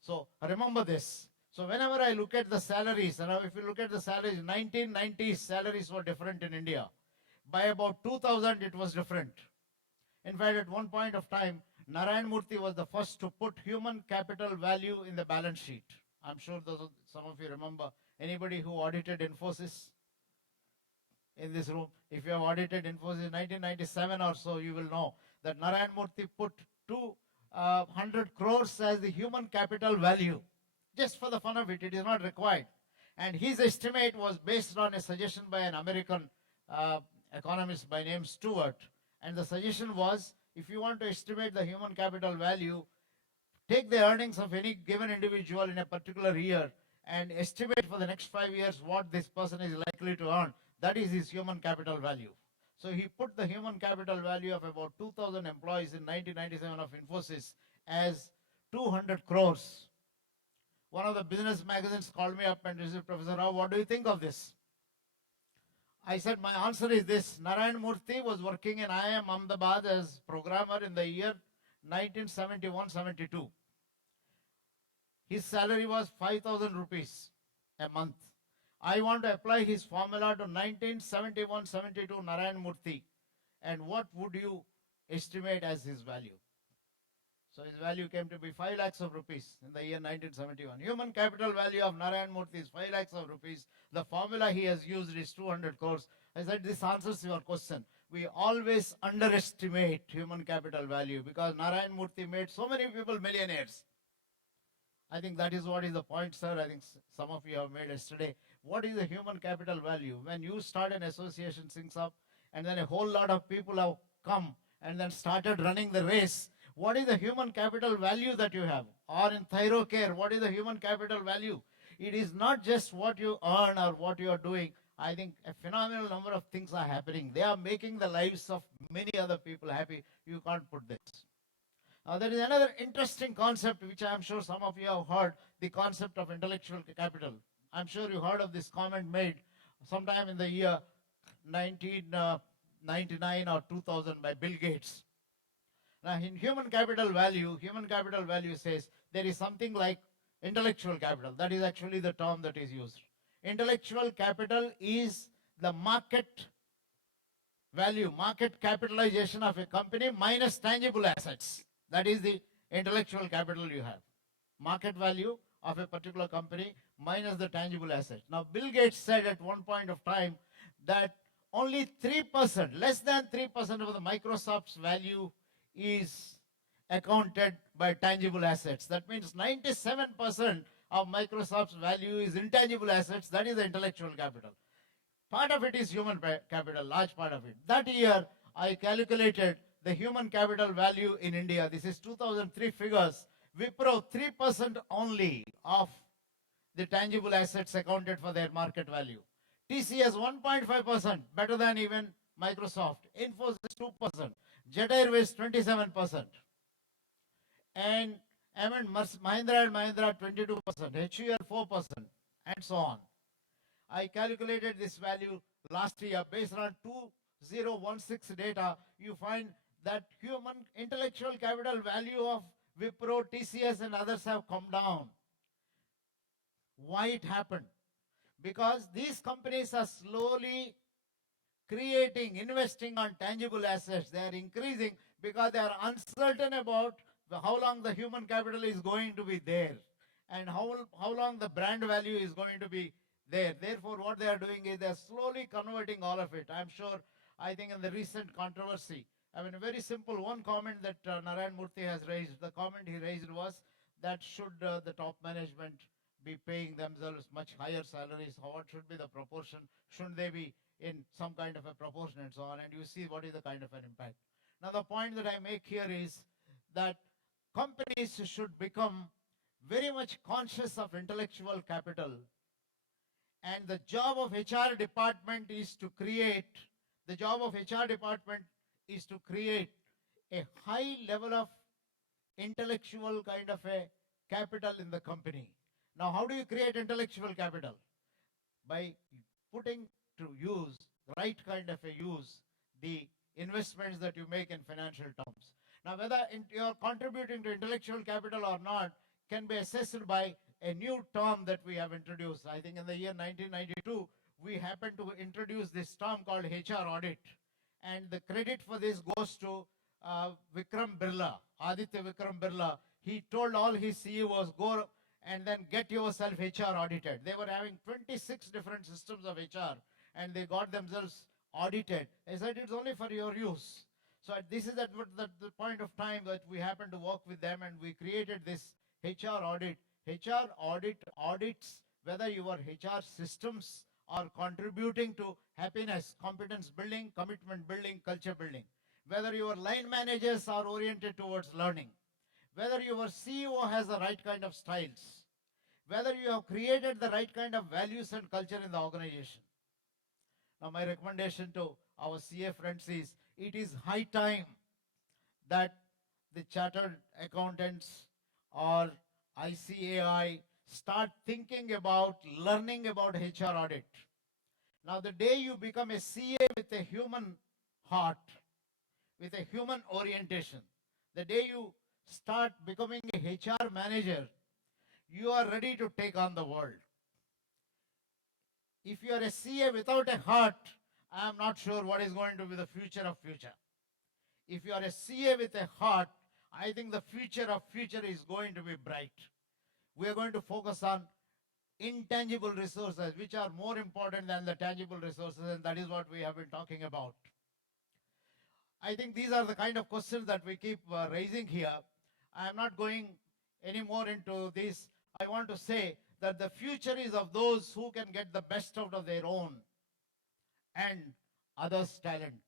So remember this. So whenever I look at the salaries, and if you look at the salaries, 1990s salaries were different in India. By about 2000, it was different. In fact, at one point of time, Narayan Murthy was the first to put human capital value in the balance sheet. I'm sure some of you remember. Anybody who audited Infosys in this room, if you have audited Infosys in 1997 or so, you will know that Narayan Murthy put 200 crores as the human capital value. Just for the fun of it, it is not required. And his estimate was based on a suggestion by an American economist by name Stewart. And the suggestion was, if you want to estimate the human capital value, take the earnings of any given individual in a particular year and estimate for the next 5 years what this person is likely to earn. That is his human capital value. So he put the human capital value of about 2,000 employees in 1997 of Infosys as 200 crores. One of the business magazines called me up and said, Professor Rao, what do you think of this? I said, my answer is this. Narayan Murthy was working in IIM Ahmedabad as programmer in the year 1971-72. His salary was 5,000 rupees a month. I want to apply his formula to 1971-72 Narayan Murthy. And what would you estimate as his value? So his value came to be 5 lakhs of rupees in the year 1971. Human capital value of Narayan Murthy is 5 lakhs of rupees. The formula he has used is 200 crores. I said, this answers your question. We always underestimate human capital value because Narayan Murthy made so many people millionaires. I think that is what is the point, sir. I think some of you have made yesterday. What is the human capital value? When you start an association, syncs up, and then a whole lot of people have come and then started running the race. What is the human capital value that you have? Or in ThyroCare, what is the human capital value? It is not just what you earn or what you are doing. I think a phenomenal number of things are happening. They are making the lives of many other people happy. You can't put this. There is another interesting concept which I am sure some of you have heard, the concept of intellectual capital. I'm sure you heard of this comment made sometime in the year 1999 or 2000 by Bill Gates. Now, in human capital value says there is something like intellectual capital. That is actually the term that is used. Intellectual capital is the market value, market capitalization of a company minus tangible assets. That is the intellectual capital you have. Market value of a particular company minus the tangible assets. Now, Bill Gates said at one point of time that only 3%, less than 3% of the Microsoft's value is accounted by tangible assets. That means 97% of Microsoft's value is intangible assets. That is the intellectual capital. Part of it is human capital, large part of it. That year, I calculated the human capital value in India. This is 2003 figures. Wipro, 3% only of the tangible assets accounted for their market value. TCS, 1.5%, better than even Microsoft. Infosys, 2%. Jet Airways, 27%. And Mahindra & Mahindra, 22%. HUL, 4%, and so on. I calculated this value last year based on 2016 data. You find that human intellectual capital value of Wipro, TCS, and others have come down. Why it happened? Because these companies are slowly investing on tangible assets. They are increasing because they are uncertain about how long the human capital is going to be there and how long the brand value is going to be there. Therefore, what they are doing is they are slowly converting all of it. I'm sure, I think in the recent controversy, I mean, a very simple one comment that Narayan Murthy has raised. The comment he raised was that should the top management be paying themselves much higher salaries, what should be the proportion? Shouldn't they be in some kind of a proportion and so on? And you see what is the kind of an impact. Now, the point that I make here is that companies should become very much conscious of intellectual capital. And the job of HR department is to create a high level of intellectual kind of a capital in the company. Now, how do you create intellectual capital? By putting to use, right kind of a use, the investments that you make in financial terms. Now, whether you are contributing to intellectual capital or not can be assessed by a new term that we have introduced. I think in the year 1992, we happened to introduce this term called HR audit. And the credit for this goes to Vikram Birla, Aditya Vikram Birla. He told all his CEOs, go and then get yourself HR audited. They were having 26 different systems of HR and they got themselves audited. I said, it's only for your use. So this is at the point of time that we happened to work with them and we created this HR audit. HR audit audits whether your HR systems are contributing to happiness, competence building, commitment building, culture building, whether your line managers are oriented towards learning, whether your CEO has the right kind of styles, whether you have created the right kind of values and culture in the organization. Now, my recommendation to our CA friends is, it is high time that the chartered accountants or ICAI start thinking about learning about HR audit. Now, the day you become a CA with a human heart, with a human orientation, the day you start becoming a HR manager, you are ready to take on the world. If you are a CA without a heart, I am not sure what is going to be the future of future. If you are a CA with a heart, I think the future of future is going to be bright. We are going to focus on intangible resources, which are more important than the tangible resources, and that is what we have been talking about. I think these are the kind of questions that we keep raising here. I am not going any more into this. I want to say that the future is of those who can get the best out of their own and others' talent.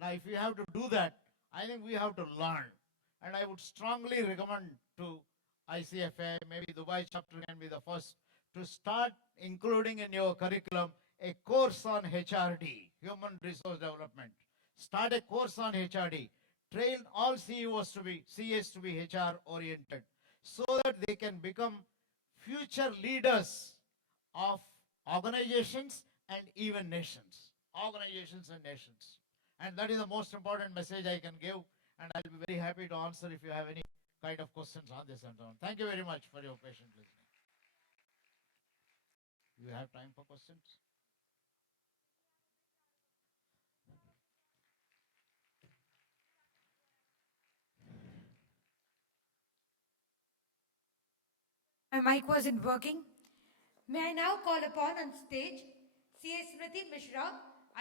Now, if you have to do that, I think we have to learn. And I would strongly recommend to ICFA, maybe Dubai chapter can be the first, to start including in your curriculum a course on HRD, Human Resource Development. Start a course on HRD. Train all CEOs to be, CAs to be HR oriented, so that they can become future leaders of organizations and even nations. Organizations and nations. And that is the most important message I can give. And I'll be very happy to answer if you have any kind of questions on this and so on. Thank you very much for your patient listening. You have time for questions? My mic wasn't working. May I now call upon on stage CA Smriti Mishra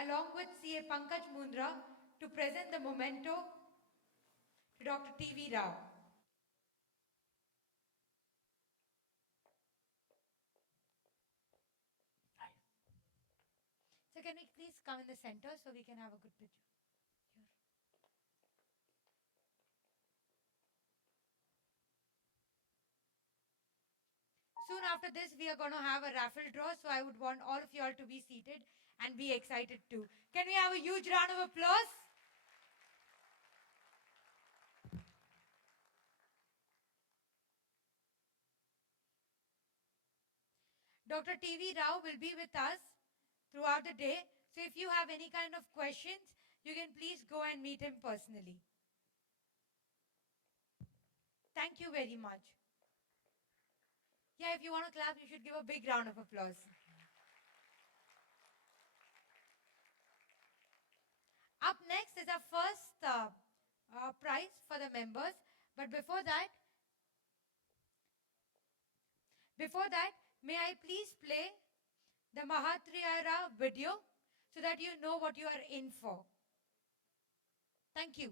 along with CA Pankaj Mundra to present the memento to Dr. T.V. Rao. So can we please come in the center so we can have a good picture? Here. Soon after this, we are going to have a raffle draw, so I would want all of you all to be seated and be excited too. Can we have a huge round of applause? Dr. T.V. Rao will be with us throughout the day. So if you have any kind of questions, you can please go and meet him personally. Thank you very much. Yeah, if you want to clap, you should give a big round of applause. Up next is our first prize for the members. But before that, may I please play the Mahatriyara video so that you know what you are in for. Thank you.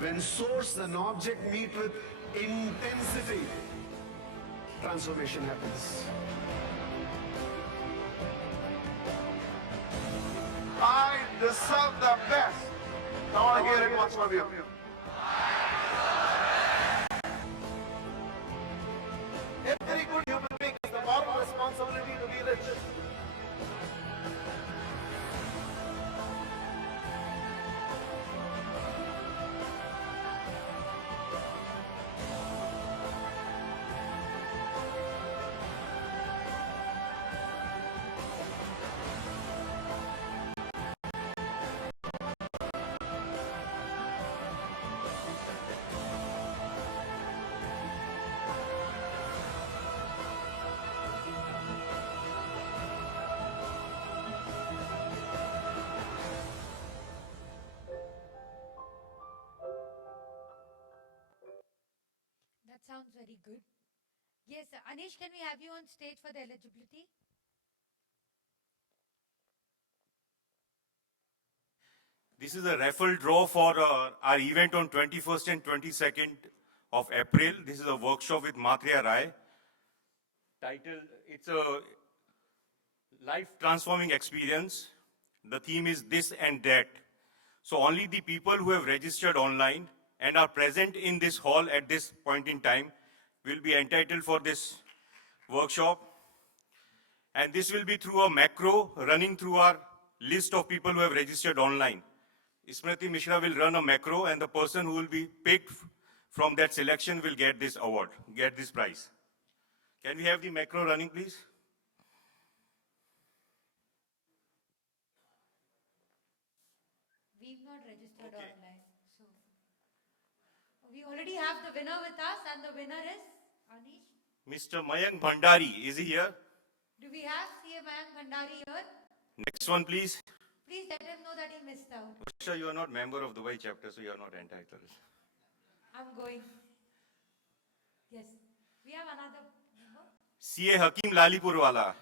When source and object meet with intensity, transformation happens. I deserve the best. I want to hear it once from you. Every good human being has the moral responsibility to be rich. That sounds very good. Yes, Anish, can we have you on stage for the eligibility? This is a raffle draw for our event on 21st and 22nd of April. This is a workshop with Matreya Rai. Title, it's a life-transforming experience. The theme is this and that. So only the people who have registered online and are present in this hall at this point in time will be entitled for this workshop. And this will be through a macro running through our list of people who have registered online. Smriti Mishra will run a macro, and the person who will be picked from that selection will get this award, get this prize. Can we have the macro running, please? We've not registered online, so we already have the winner with us, and the winner is Anish. Mr. Mayank Bhandari, is he here? Do we have CA Mayank Bhandari here? Next one, please. Please let him know that he missed out. Sir, you are not member of Dubai chapter, so you are not entitled. I'm going. Yes. We have another member. CA Hakim Lalipurwala.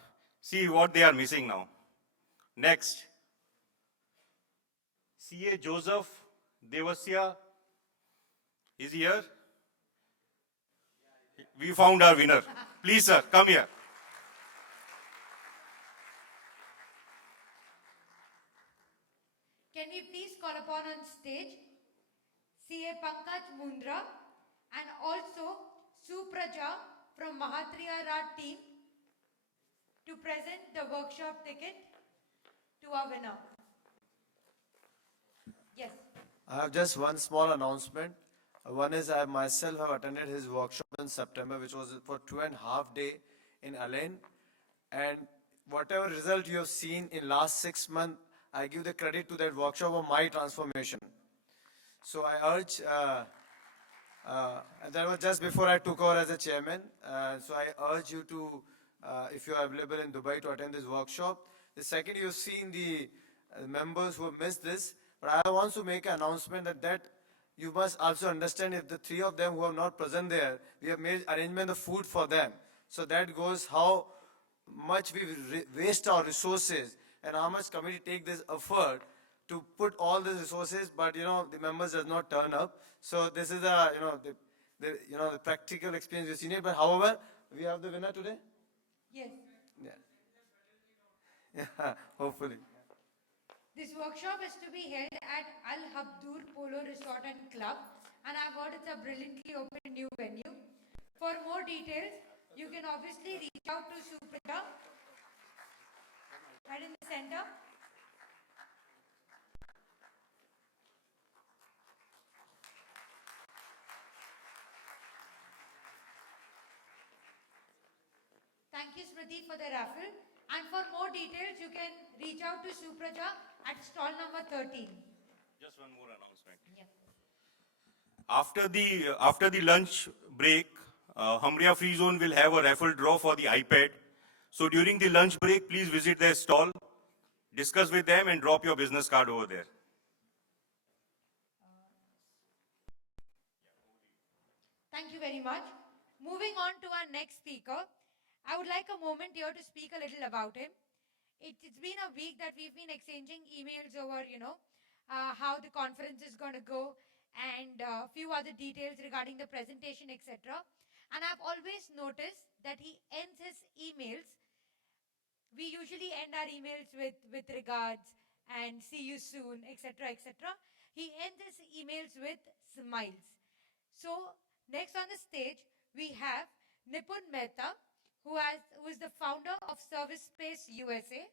See what they are missing now. Next. CA Joseph Devasya. Is he here? We found our winner. Please, sir, come here. Can we please call upon on stage CA Pankaj Mundra and also Supraja from Mahatriya Rat team to present the workshop ticket to our winner. Yes. I have just one small announcement. One is I myself have attended his workshop in September, which was for 2.5 days in Alain. And whatever result you have seen in last 6 months, I give the credit to that workshop of my transformation. So I urge, that was just before I took over as a chairman. So I urge you to, if you are available in Dubai, to attend this workshop. The second, you've seen the members who have missed this, but I want to make an announcement that you must also understand if the 3 of them who are not present there, we have made arrangement of food for them. So that goes how much we waste our resources and how much committee take this effort to put all these resources, but the members does not turn up. So this is the the practical experience we've seen it. But however, we have the winner today. Yes. Yeah, hopefully. This workshop is to be held at Al Habdur Polo Resort and Club, and I've heard it's a brilliantly open new venue. For more details, you can obviously reach out to Suprita, right in the center. Thank you, Smriti, for the raffle. And for more details, you can reach out to Supraja at stall number 13. Just one more announcement. Yeah. After the lunch break, Hamria Free Zone will have a raffle draw for the iPad. So during the lunch break, please visit their stall, discuss with them, and drop your business card over there. Thank you very much. Moving on to our next speaker, I would like a moment here to speak a little about him. It's been a week that we've been exchanging emails over, how the conference is going to go and a few other details regarding the presentation, etc. And I've always noticed that he ends his emails. We usually end our emails with regards and see you soon, etc., etc. He ends his emails with smiles. So next on the stage, we have Nipun Mehta, who is the founder of Service Space USA.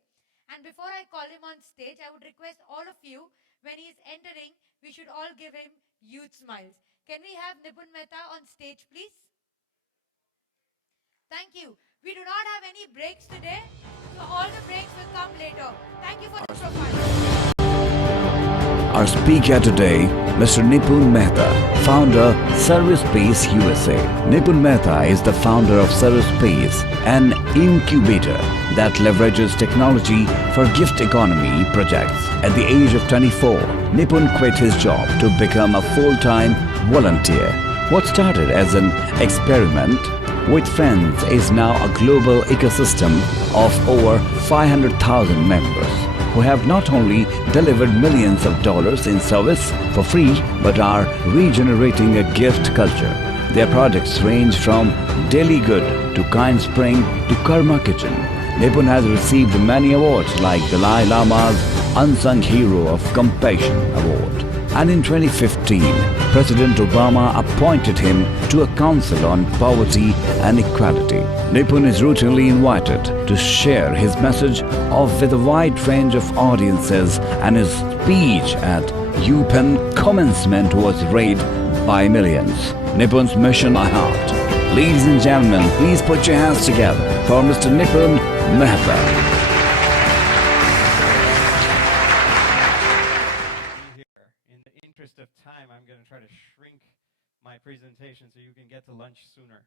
And before I call him on stage, I would request all of you, when he is entering, we should all give him huge smiles. Can we have Nipun Mehta on stage, please? Thank you. We do not have any breaks today, so all the breaks will come later. Thank you for the profile. Our speaker today, Mr. Nipun Mehta, founder, Service Space USA. Nipun Mehta is the founder of Service Space, an incubator that leverages technology for gift economy projects. At the age of 24, Nipun quit his job to become a full-time volunteer What started as an experiment with friends is now a global ecosystem of over 500,000 members who have not only delivered millions of dollars in service for free but are regenerating a gift culture. Their projects range from Daily Good to Kind Spring to Karma Kitchen. Nippon has received many awards like Dalai Lama's Unsung Hero of Compassion Award. And in 2015, President Obama appointed him to a council on poverty and equality. Nippon is routinely invited to share his message with a wide range of audiences, and his speech at UPenn commencement was read by millions. Nippon's mission by heart. Ladies and gentlemen, please put your hands together for Mr. Nippon Mehta. Of time, I'm going to try to shrink my presentation so you can get to lunch sooner.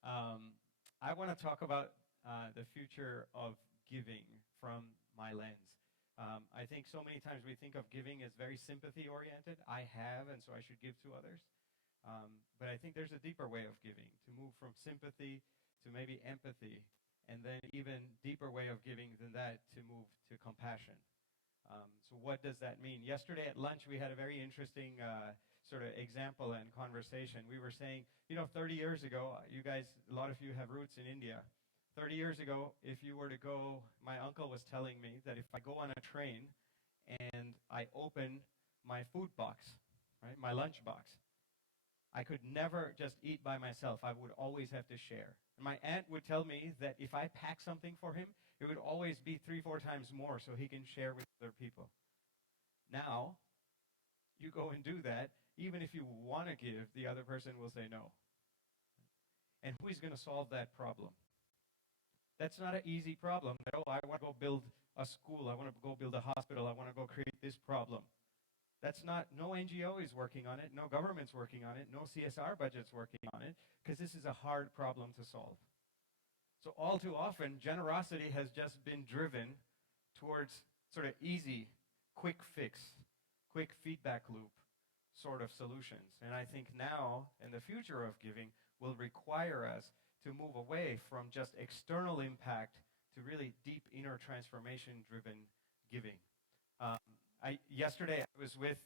I want to talk about the future of giving from my lens. I think so many times we think of giving as very sympathy oriented. I have, and so I should give to others. But I think there's a deeper way of giving, to move from sympathy to maybe empathy, and then even deeper way of giving than that, to move to compassion. So what does that mean? Yesterday at lunch, we had a very interesting sort of example and conversation. We were saying, 30 years ago, you guys, a lot of you have roots in India. 30 years ago, if you were to go, my uncle was telling me that if I go on a train and I open my food box, right, my lunch box, I could never just eat by myself. I would always have to share. And my aunt would tell me that if I pack something for him, it would always be 3-4 times more so he can share with other people. Now, you go and do that, even if you want to give, the other person will say no. And who is going to solve that problem? That's not an easy problem. Oh, I want to go build a school. I want to go build a hospital. I want to go create this problem. That's not, no NGO is working on it. No government's working on it. No CSR budget's working on it, because this is a hard problem to solve. So all too often, generosity has just been driven towards sort of easy, quick fix, quick feedback loop sort of solutions. And I think now, in the future of giving, will require us to move away from just external impact to really deep inner transformation-driven giving. Yesterday, I was with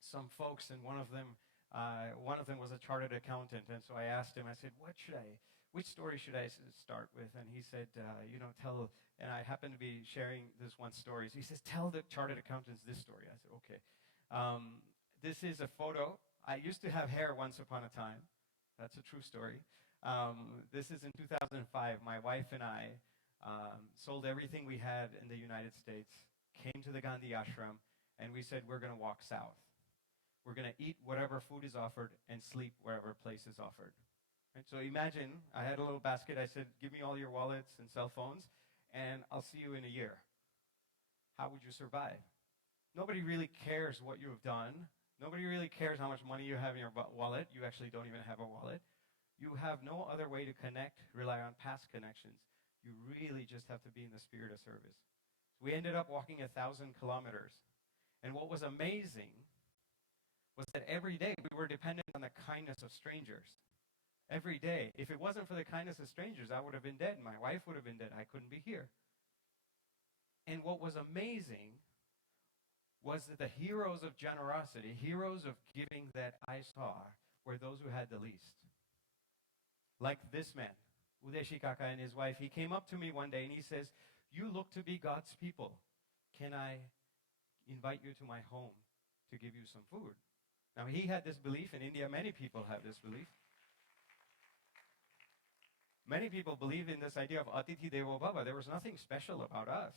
some folks, and one of them was a chartered accountant. And so I asked him, I said, which story should I start with? And he said, tell, and I happened to be sharing this one story. So he says, tell the chartered accountants this story. I said, okay. This is a photo. I used to have hair once upon a time. That's a true story. This is in 2005. My wife and I sold everything we had in the United States, came to the Gandhi ashram, and we said, we're going to walk south. We're going to eat whatever food is offered and sleep wherever place is offered. Right? So imagine, I had a little basket. I said, give me all your wallets and cell phones, and I'll see you in a year. How would you survive? Nobody really cares what you have done. Nobody really cares how much money you have in your wallet. You actually don't even have a wallet. You have no other way to connect, rely on past connections. You really just have to be in the spirit of service. We ended up walking 1,000 kilometers. And what was amazing was that every day we were dependent on the kindness of strangers. Every day. If it wasn't for the kindness of strangers, I would have been dead. My wife would have been dead. I couldn't be here. And what was amazing was that the heroes of generosity, heroes of giving that I saw, were those who had the least. Like this man, Udeshi Kaka and his wife. He came up to me one day and he says, you look to be God's people. Can I invite you to my home to give you some food? Now, he had this belief. In India, many people have this belief. Many people believe in this idea of Atithi Devo Bhava. There was nothing special about us.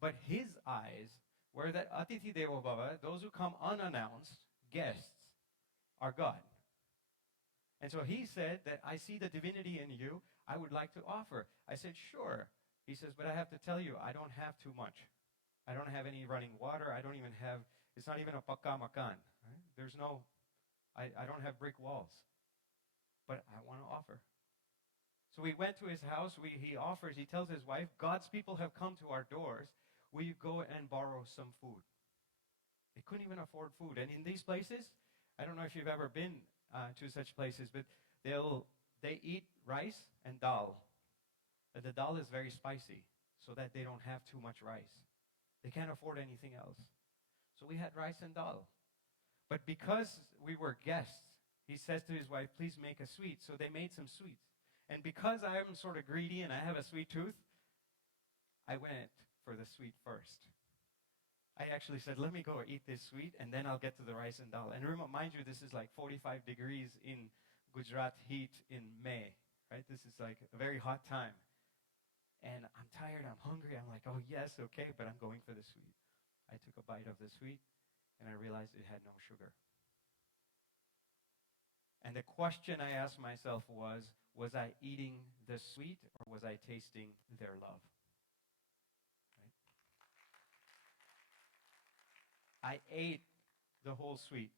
But his eyes were that Atithi Devo Bhava, those who come unannounced, guests, are God. And so he said that I see the divinity in you. I would like to offer. I said, sure. He says, but I have to tell you, I don't have too much. I don't have any running water. I don't even have, it's not even a pakka makan. Right? There's no, I don't have brick walls. But I want to offer. So we went to his house. He offers, he tells his wife, God's people have come to our doors. Will you go and borrow some food? They couldn't even afford food. And in these places, I don't know if you've ever been to such places, but they eat rice and dal. But the dal is very spicy, so that they don't have too much rice. They can't afford anything else. So we had rice and dal. But because we were guests, he says to his wife, please make a sweet. So they made some sweets. And because I am sort of greedy and I have a sweet tooth, I went for the sweet first. I actually said, let me go eat this sweet, and then I'll get to the rice and dal. And mind you, this is like 45 degrees in Gujarat heat in May, right? This is like a very hot time. And I'm tired, I'm hungry. I'm like, oh, yes, okay, but I'm going for the sweet. I took a bite of the sweet, and I realized it had no sugar. And the question I asked myself was I eating the sweet, or was I tasting their love? Right? I ate the whole sweet.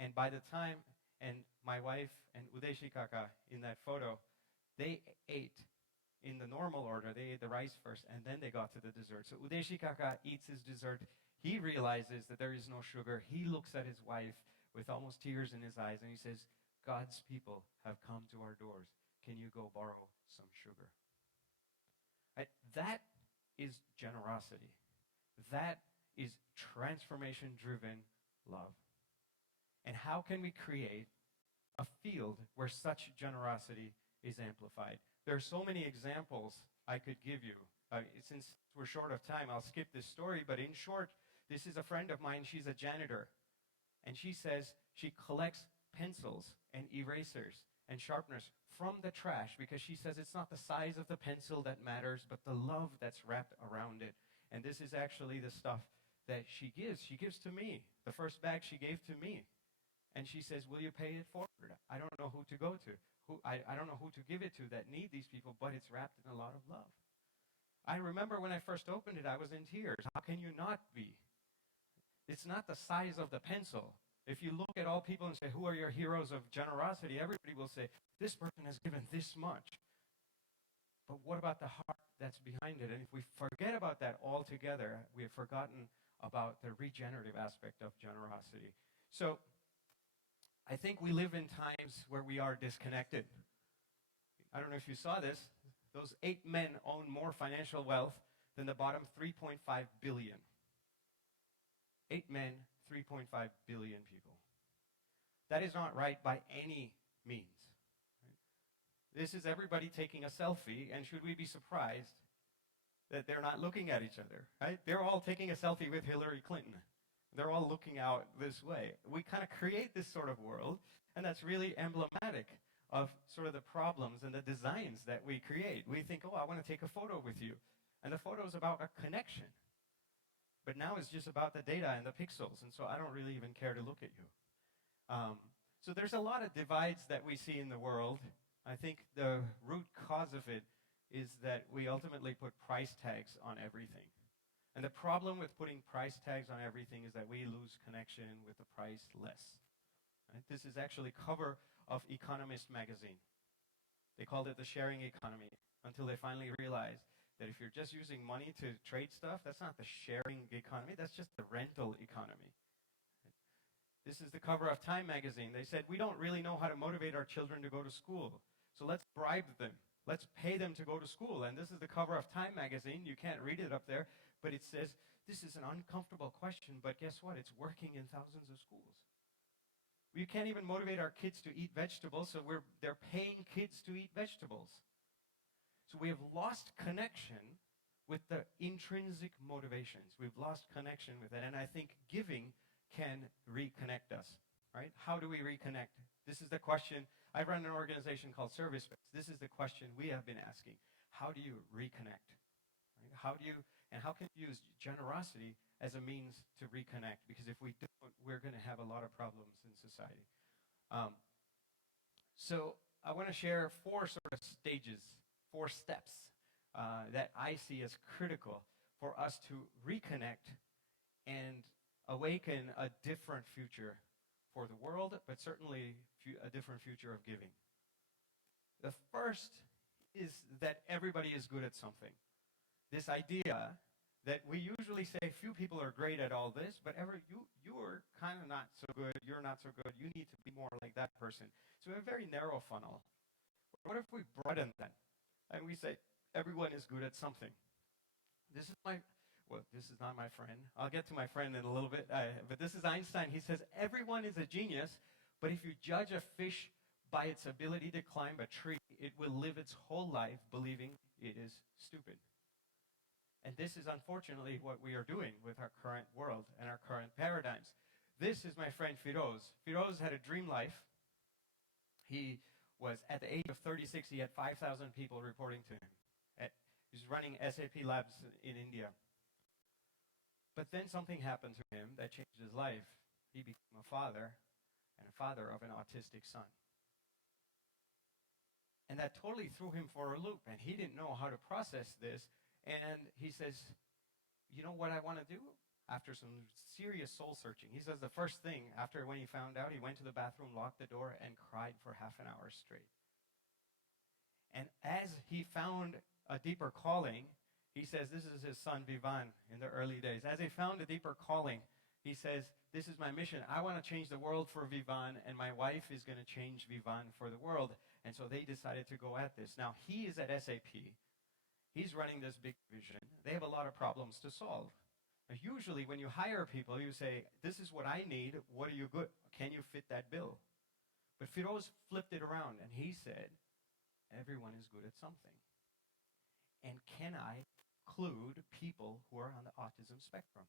And by the time, and my wife and Udeshi Kaka in that photo, they ate in the normal order. They ate the rice first, and then they got to the dessert. So Udeshi Kaka eats his dessert. He realizes that there is no sugar. He looks at his wife with almost tears in his eyes, and he says, God's people have come to our doors. Can you go borrow some sugar? Right? That is generosity. That is transformation-driven love. And how can we create a field where such generosity is amplified? There are so many examples I could give you. Since we're short of time, I'll skip this story, but in short, this is a friend of mine. She's a janitor, and she says she collects pencils and erasers and sharpeners from the trash because she says it's not the size of the pencil that matters, but the love that's wrapped around it. And this is actually the stuff that she gives. She gives to me. The first bag she gave to me. And she says, will you pay it forward? I don't know who to go to. I don't know who to give it to that need these people, but it's wrapped in a lot of love. I remember when I first opened it, I was in tears. How can you not be? It's not the size of the pencil. If you look at all people and say, who are your heroes of generosity? Everybody will say, this person has given this much. But what about the heart that's behind it? And if we forget about that altogether, we have forgotten about the regenerative aspect of generosity. So I think we live in times where we are disconnected. I don't know if you saw this. Those 8 men own more financial wealth than the bottom 3.5 billion. 8 men, 3.5 billion people. That is not right by any means. Right? This is everybody taking a selfie, and should we be surprised that they're not looking at each other? Right? They're all taking a selfie with Hillary Clinton. They're all looking out this way. We kind of create this sort of world, and that's really emblematic of sort of the problems and the designs that we create. We think, oh, I want to take a photo with you. And the photo is about a connection. But now it's just about the data and the pixels, and so I don't really even care to look at you. So there's a lot of divides that we see in the world. I think the root cause of it is that we ultimately put price tags on everything. And the problem with putting price tags on everything is that we lose connection with the priceless. Right? This is actually cover of Economist magazine. They called it the sharing economy until they finally realized that if you're just using money to trade stuff, that's not the sharing economy, that's just the rental economy. This is the cover of Time magazine. They said, we don't really know how to motivate our children to go to school, so let's bribe them. Let's pay them to go to school. And this is the cover of Time magazine. You can't read it up there, but it says, this is an uncomfortable question, but guess what? It's working in thousands of schools. We can't even motivate our kids to eat vegetables, so they're paying kids to eat vegetables. So we have lost connection with the intrinsic motivations. We've lost connection with that, and I think giving can reconnect us, right? How do we reconnect? This is the question. I run an organization called Service Space. This is the question we have been asking. How do you reconnect? Right? How can you use generosity as a means to reconnect? Because if we don't, we're going to have a lot of problems in society. So I want to share 4 sort of stages, 4 steps that I see as critical for us to reconnect and awaken a different future for the world, but certainly a different future of giving. The first is that everybody is good at something. This idea that we usually say few people are great at all this, but you're kind of not so good, you're not so good, you need to be more like that person. So we have a very narrow funnel. What if we broaden that and we say everyone is good at something? This is not my friend. I'll get to my friend in a little bit, but this is Einstein. He says everyone is a genius, but if you judge a fish by its ability to climb a tree, it will live its whole life believing it is stupid. And this is unfortunately what we are doing with our current world and our current paradigms. This is my friend Firoz. Firoz had a dream life. He was, at the age of 36, he had 5,000 people reporting to him. He was running SAP labs in India. But then something happened to him that changed his life. He became a father, and a father of an autistic son. And that totally threw him for a loop, and he didn't know how to process this. And he says, you know what I want to do? After some serious soul searching, he says the first thing after when he found out, he went to the bathroom, locked the door, and cried for half an hour straight. And as he found a deeper calling, he says, this is his son Vivan in the early days. As he found a deeper calling, he says, this is my mission. I want to change the world for Vivan, and my wife is going to change Vivan for the world. And so they decided to go at this. Now, he is at SAP. He's running this big vision. They have a lot of problems to solve. Now, usually when you hire people, you say, this is what I need. What are you good? Can you fit that bill? But Firoz flipped it around, and he said, everyone is good at something. And can I include people who are on the autism spectrum?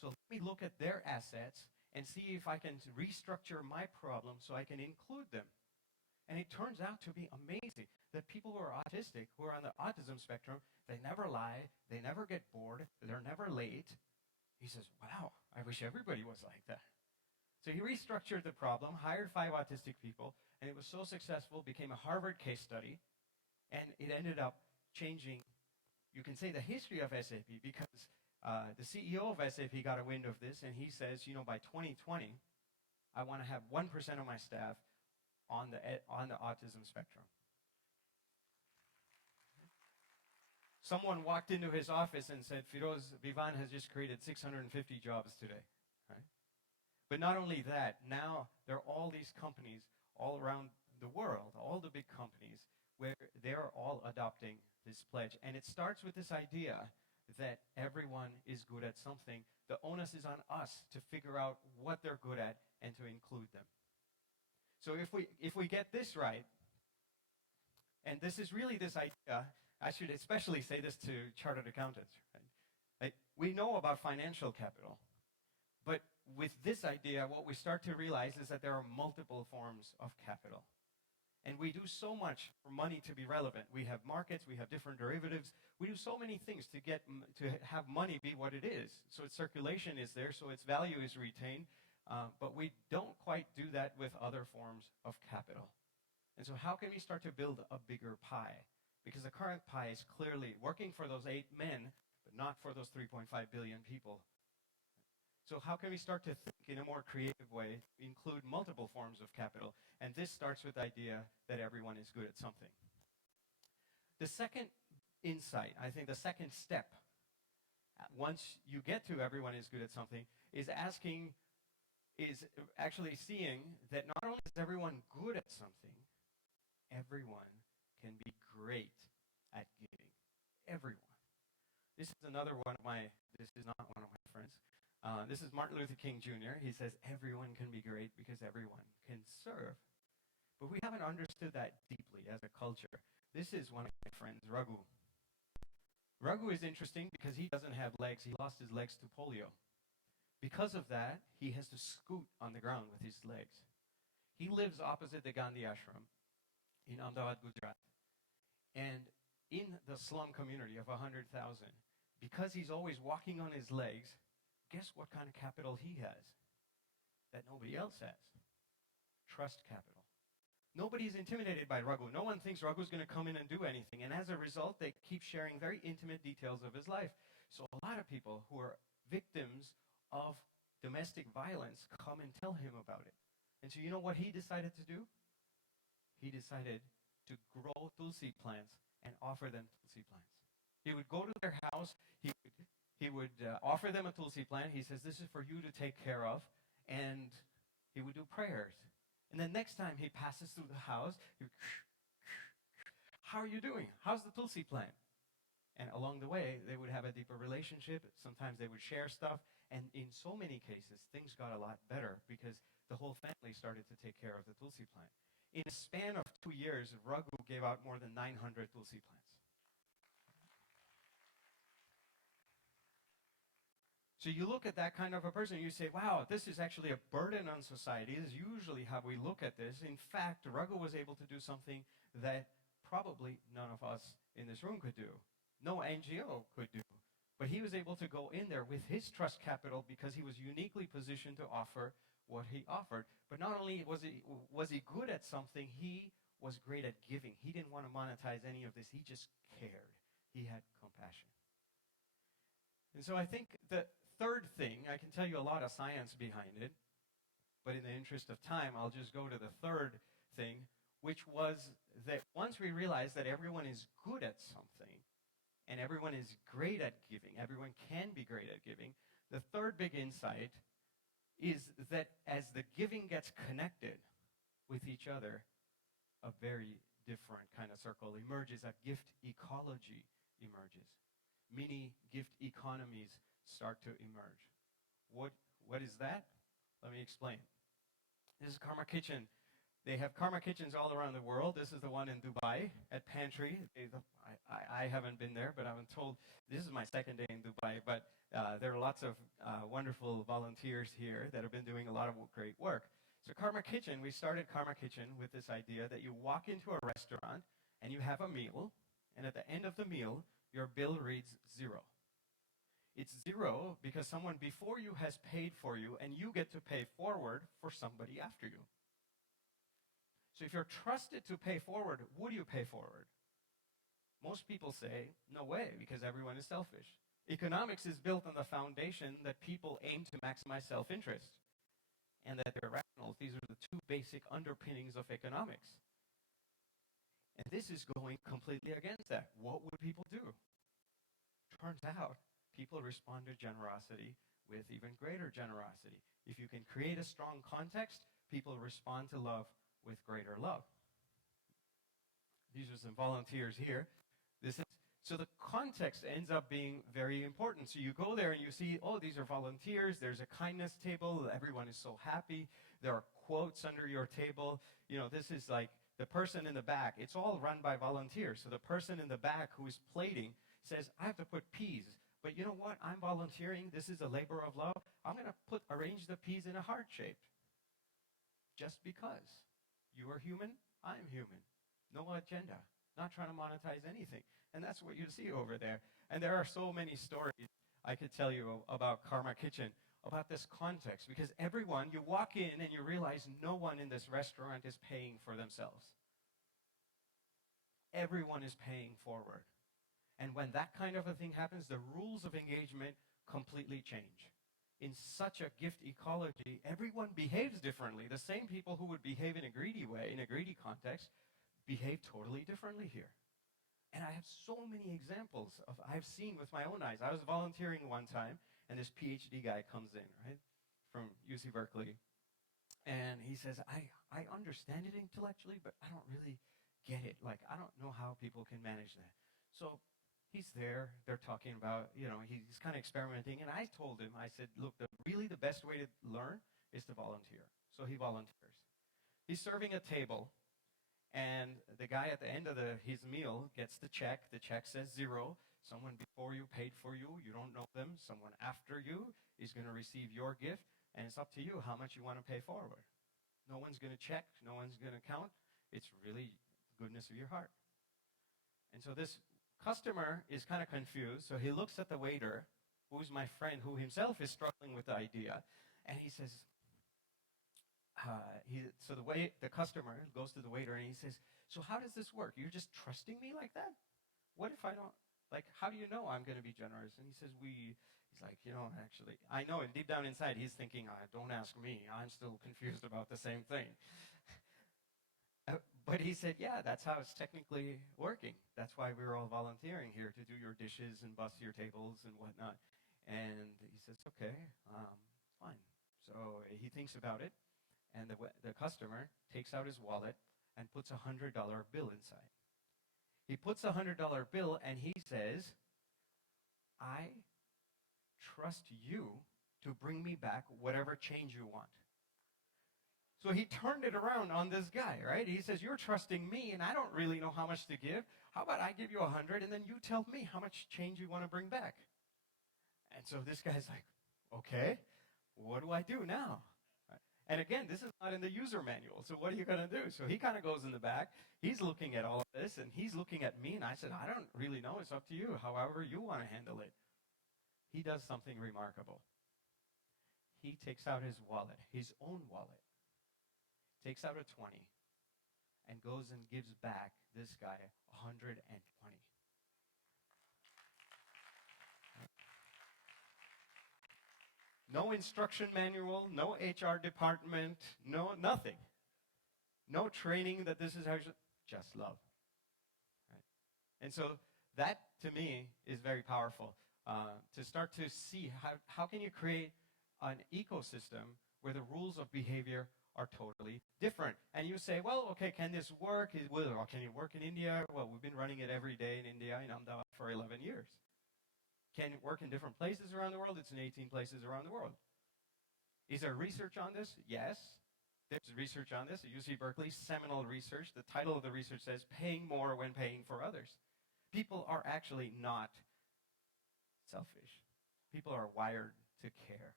So let me look at their assets and see if I can restructure my problem so I can include them. And it turns out to be amazing that people who are autistic, who are on the autism spectrum, they never lie, they never get bored, they're never late. He says, wow, I wish everybody was like that. So he restructured the problem, hired 5 autistic people, and it was so successful, became a Harvard case study, and it ended up changing, you can say, the history of SAP, because the CEO of SAP got a wind of this, and he says, you know, by 2020, I want to have 1% of my staff on the autism spectrum. Someone walked into his office and said, Firoz, Vivan has just created 650 jobs today. Right? But not only that, now there are all these companies all around the world, all the big companies, where they're all adopting this pledge. And it starts with this idea that everyone is good at something. The onus is on us to figure out what they're good at and to include them. So if we get this right, and this is really this idea, I should especially say this to chartered accountants. Right? Like, we know about financial capital, but with this idea, what we start to realize is that there are multiple forms of capital. And we do so much for money to be relevant. We have markets, we have different derivatives. We do so many things to have money be what it is. So its circulation is there, so its value is retained. But we don't quite do that with other forms of capital. And so how can we start to build a bigger pie? Because the current pie is clearly working for those 8 men, but not for those 3.5 billion people. So how can we start to think in a more creative way, include multiple forms of capital? And this starts with the idea that everyone is good at something. The second insight, I think the second step, once you get to everyone is good at something, is actually seeing that not only is everyone good at something, everyone can be great at giving. Everyone. This is another one of my, this is not one of my friends. This is Martin Luther King Jr. He says everyone can be great because everyone can serve. But we haven't understood that deeply as a culture. This is one of my friends, Raghu. Raghu is interesting because he doesn't have legs. He lost his legs to polio. Because of that, he has to scoot on the ground with his legs. He lives opposite the Gandhi Ashram in Ahmedabad, Gujarat. And in the slum community of 100,000, because he's always walking on his legs, guess what kind of capital he has that nobody else has? Trust capital. Nobody's intimidated by Raghu. No one thinks Raghu's going to come in and do anything. And as a result, they keep sharing very intimate details of his life. So a lot of people who are victims of domestic violence come and tell him about it. And so you know what he decided to do? He decided to grow tulsi plants and offer them tulsi plants. He would go to their house. He would offer them a tulsi plant. He says, this is for you to take care of. And he would do prayers. And then next time he passes through the house, he would, how are you doing? How's the tulsi plant? And along the way, they would have a deeper relationship. Sometimes they would share stuff. And in so many cases, things got a lot better because the whole family started to take care of the tulsi plant. In a span of 2 years, Raghu gave out more than 900 tulsi plants. So you look at that kind of a person, and you say, wow, this is actually a burden on society. This is usually how we look at this. In fact, Raghu was able to do something that probably none of us in this room could do. No NGO could do. But he was able to go in there with his trust capital because he was uniquely positioned to offer what he offered. But not only was he good at something, he was great at giving. He didn't want to monetize any of this. He just cared. He had compassion. And so I think the third thing, I can tell you a lot of science behind it, but in the interest of time, I'll just go to the third thing, which was that once we realize that everyone is good at something, and everyone is great at giving, everyone can be great at giving, the third big insight is that as the giving gets connected with each other, a very different kind of circle emerges, a gift ecology emerges. Mini gift economies start to emerge. What is that? Let me explain. This is Karma Kitchen. They have Karma Kitchens all around the world. This is the one in Dubai at Pantry. I haven't been there, but I've been told this is my second day in Dubai, but there are lots of wonderful volunteers here that have been doing a lot of great work. So Karma Kitchen, we started Karma Kitchen with this idea that you walk into a restaurant and you have a meal, and at the end of the meal, your bill reads 0. It's 0 because someone before you has paid for you, and you get to pay forward for somebody after you. So if you're trusted to pay forward, would you pay forward? Most people say, no way, because everyone is selfish. Economics is built on the foundation that people aim to maximize self-interest and that they're rational. These are the two basic underpinnings of economics. And this is going completely against that. What would people do? Turns out, people respond to generosity with even greater generosity. If you can create a strong context, people respond to love with greater love. These are some volunteers here. So the context ends up being very important. So you go there and you see, oh, these are volunteers. There's a kindness table. Everyone is so happy. There are quotes under your table. You know, this is like the person in the back. It's all run by volunteers. So the person in the back who is plating says, I have to put peas. But you know what? I'm volunteering. This is a labor of love. I'm going to arrange the peas in a heart shape. Just because. You are human, I'm human. No agenda. Not trying to monetize anything. And that's what you see over there. And there are so many stories I could tell you about Karma Kitchen, about this context. Because everyone, you walk in and you realize no one in this restaurant is paying for themselves. Everyone is paying forward. And when that kind of a thing happens, the rules of engagement completely change. In such a gift ecology, everyone behaves differently. The same people who would behave in a greedy way, in a greedy context, behave totally differently here. And I have so many examples I've seen with my own eyes. I was volunteering one time, and this PhD guy comes in, right, from UC Berkeley. And he says, I understand it intellectually, but I don't really get it. Like, I don't know how people can manage that. So he's there, they're talking about, you know, he's kind of experimenting. And I told him, I said, look, really the best way to learn is to volunteer. So he volunteers. He's serving a table, and the guy at the end of his meal gets the check. The check says 0. Someone before you paid for you. You don't know them. Someone after you is going to receive your gift, and it's up to you how much you want to pay forward. No one's going to check. No one's going to count. It's really goodness of your heart. And so this customer is kind of confused, so he looks at the waiter, who's my friend, who himself is struggling with the idea, and he says, so the customer goes to the waiter and he says, so how does this work? You're just trusting me like that? What if I don't, like, how do you know I'm going to be generous? And he says, he's like, you know, actually, I know, and deep down inside he's thinking, don't ask me, I'm still confused about the same thing. But he said, yeah, that's how it's technically working. That's why we're all volunteering here to do your dishes and bus your tables and whatnot. And he says, okay, fine. So he thinks about it, and the customer takes out his wallet and puts a $100 bill inside. He puts a $100 bill and he says, I trust you to bring me back whatever change you want. So he turned it around on this guy, right? He says, you're trusting me and I don't really know how much to give. How about I give you 100 and then you tell me how much change you want to bring back? And so this guy's like, okay, what do I do now? And again, this is not in the user manual, so what are you going to do? So he kind of goes in the back. He's looking at all of this, and he's looking at me, and I said, I don't really know. It's up to you, however you want to handle it. He does something remarkable. He takes out his wallet, his own wallet, takes out a 20, and goes and gives back this guy 120. No instruction manual, no HR department, no nothing. No training that this is how you should, just love. Right? And so that, to me, is very powerful. To start to see how can you create an ecosystem where the rules of behavior are totally different. And you say, well, okay, can this work? Can it work in India? Well, we've been running it every day in India, in Ahmedabad, for 11 years. Can it work in different places around the world? It's in 18 places around the world. Is there research on this? Yes. There's research on this at UC Berkeley, seminal research. The title of the research says, Paying More When Paying for Others. People are actually not selfish. People are wired to care.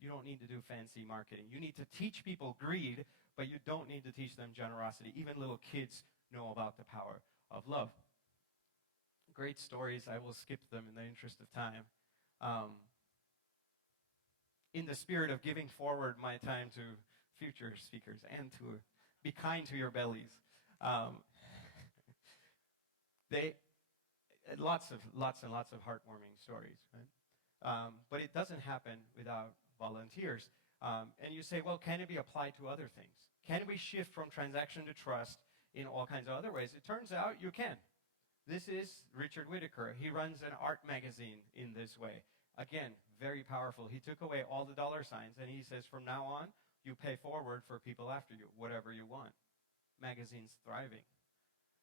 You don't need to do fancy marketing. You need to teach people greed, but you don't need to teach them generosity. Even little kids know about the power of love. Great stories. I will skip them in the interest of time. In the spirit of giving forward my time to future speakers and to be kind to your bellies, lots and lots of heartwarming stories, right? But it doesn't happen without volunteers. And you say, well, can it be applied to other things? Can we shift from transaction to trust in all kinds of other ways? It turns out you can. This is Richard Whitaker. He runs an art magazine in this way. Again, very powerful. He took away all the dollar signs, and he says, from now on, you pay forward for people after you, whatever you want. Magazine's thriving.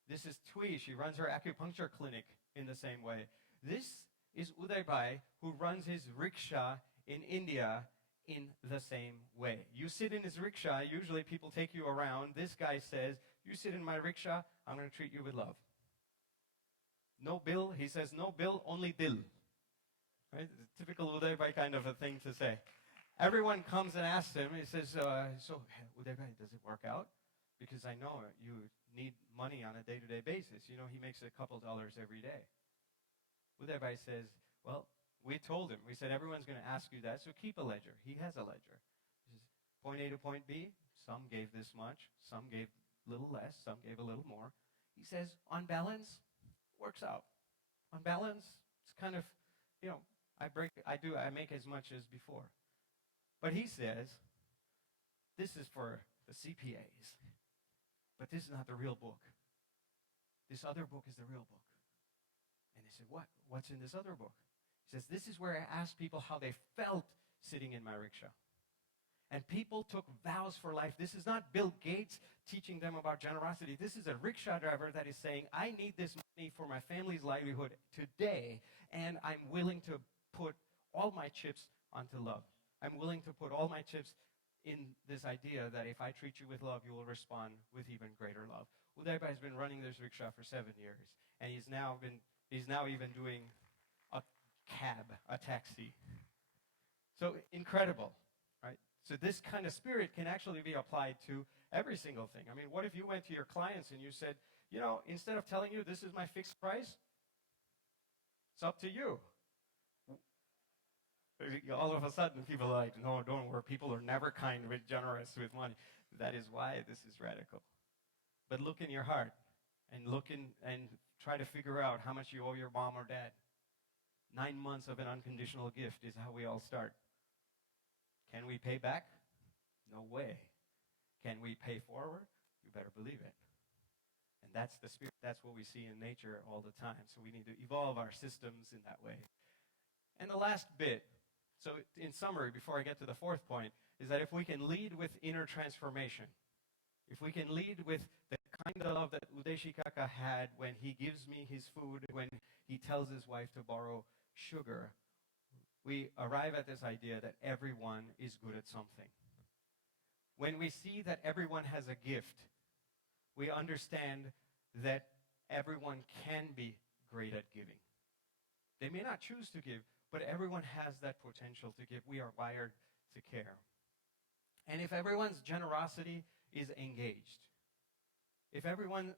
This is Tui. She runs her acupuncture clinic in the same way. This is Uday Bhai, who runs his rickshaw in India in the same way. You sit in his rickshaw. Usually people take you around. This guy says, you sit in my rickshaw, I'm going to treat you with love. No bill. He says, no bill, only dil. Right? It's a typical Uday Bhai kind of a thing to say. Everyone comes and asks him, he says, so Uday Bhai, does it work out? Because I know you need money on a day-to-day basis. You know, he makes a couple dollars every day. Uday Bhai says, well, we told him. We said, everyone's going to ask you that, so keep a ledger. He has a ledger. He says, point A to point B, some gave this much, some gave a little less, some gave a little more. He says, on balance, works out. On balance, it's kind of, you know, I make as much as before. But he says, this is for the CPAs, but this is not the real book. This other book is the real book. And they said, what? What's in this other book? He says, this is where I asked people how they felt sitting in my rickshaw. And people took vows for life. This is not Bill Gates teaching them about generosity. This is a rickshaw driver that is saying, I need this money for my family's livelihood today, and I'm willing to put all my chips onto love. I'm willing to put all my chips in this idea that if I treat you with love, you will respond with even greater love. Uday Bhai has been running this rickshaw for 7 years, and he's now even doing a cab, a taxi. So incredible, right? So this kind of spirit can actually be applied to every single thing. I mean, what if you went to your clients and you said, you know, instead of telling you this is my fixed price, it's up to you. All of a sudden, people are like, no, don't worry. People are never kind with generous with money. That is why this is radical. But look in your heart and look in and try to figure out how much you owe your mom or dad. 9 months of an unconditional gift is how we all start. Can we pay back? No way. Can we pay forward? You better believe it. And that's the spirit. That's what we see in nature all the time. So we need to evolve our systems in that way. And the last bit, so in summary, before I get to the fourth point, is that if we can lead with inner transformation, if we can lead with the kind of love that Udeshi Kaka had when he gives me his food, when he tells his wife to borrow sugar, we arrive at this idea that everyone is good at something. When we see that everyone has a gift, we understand that everyone can be great at giving. They may not choose to give, but everyone has that potential to give. We are wired to care. And if everyone's generosity is engaged, if everyone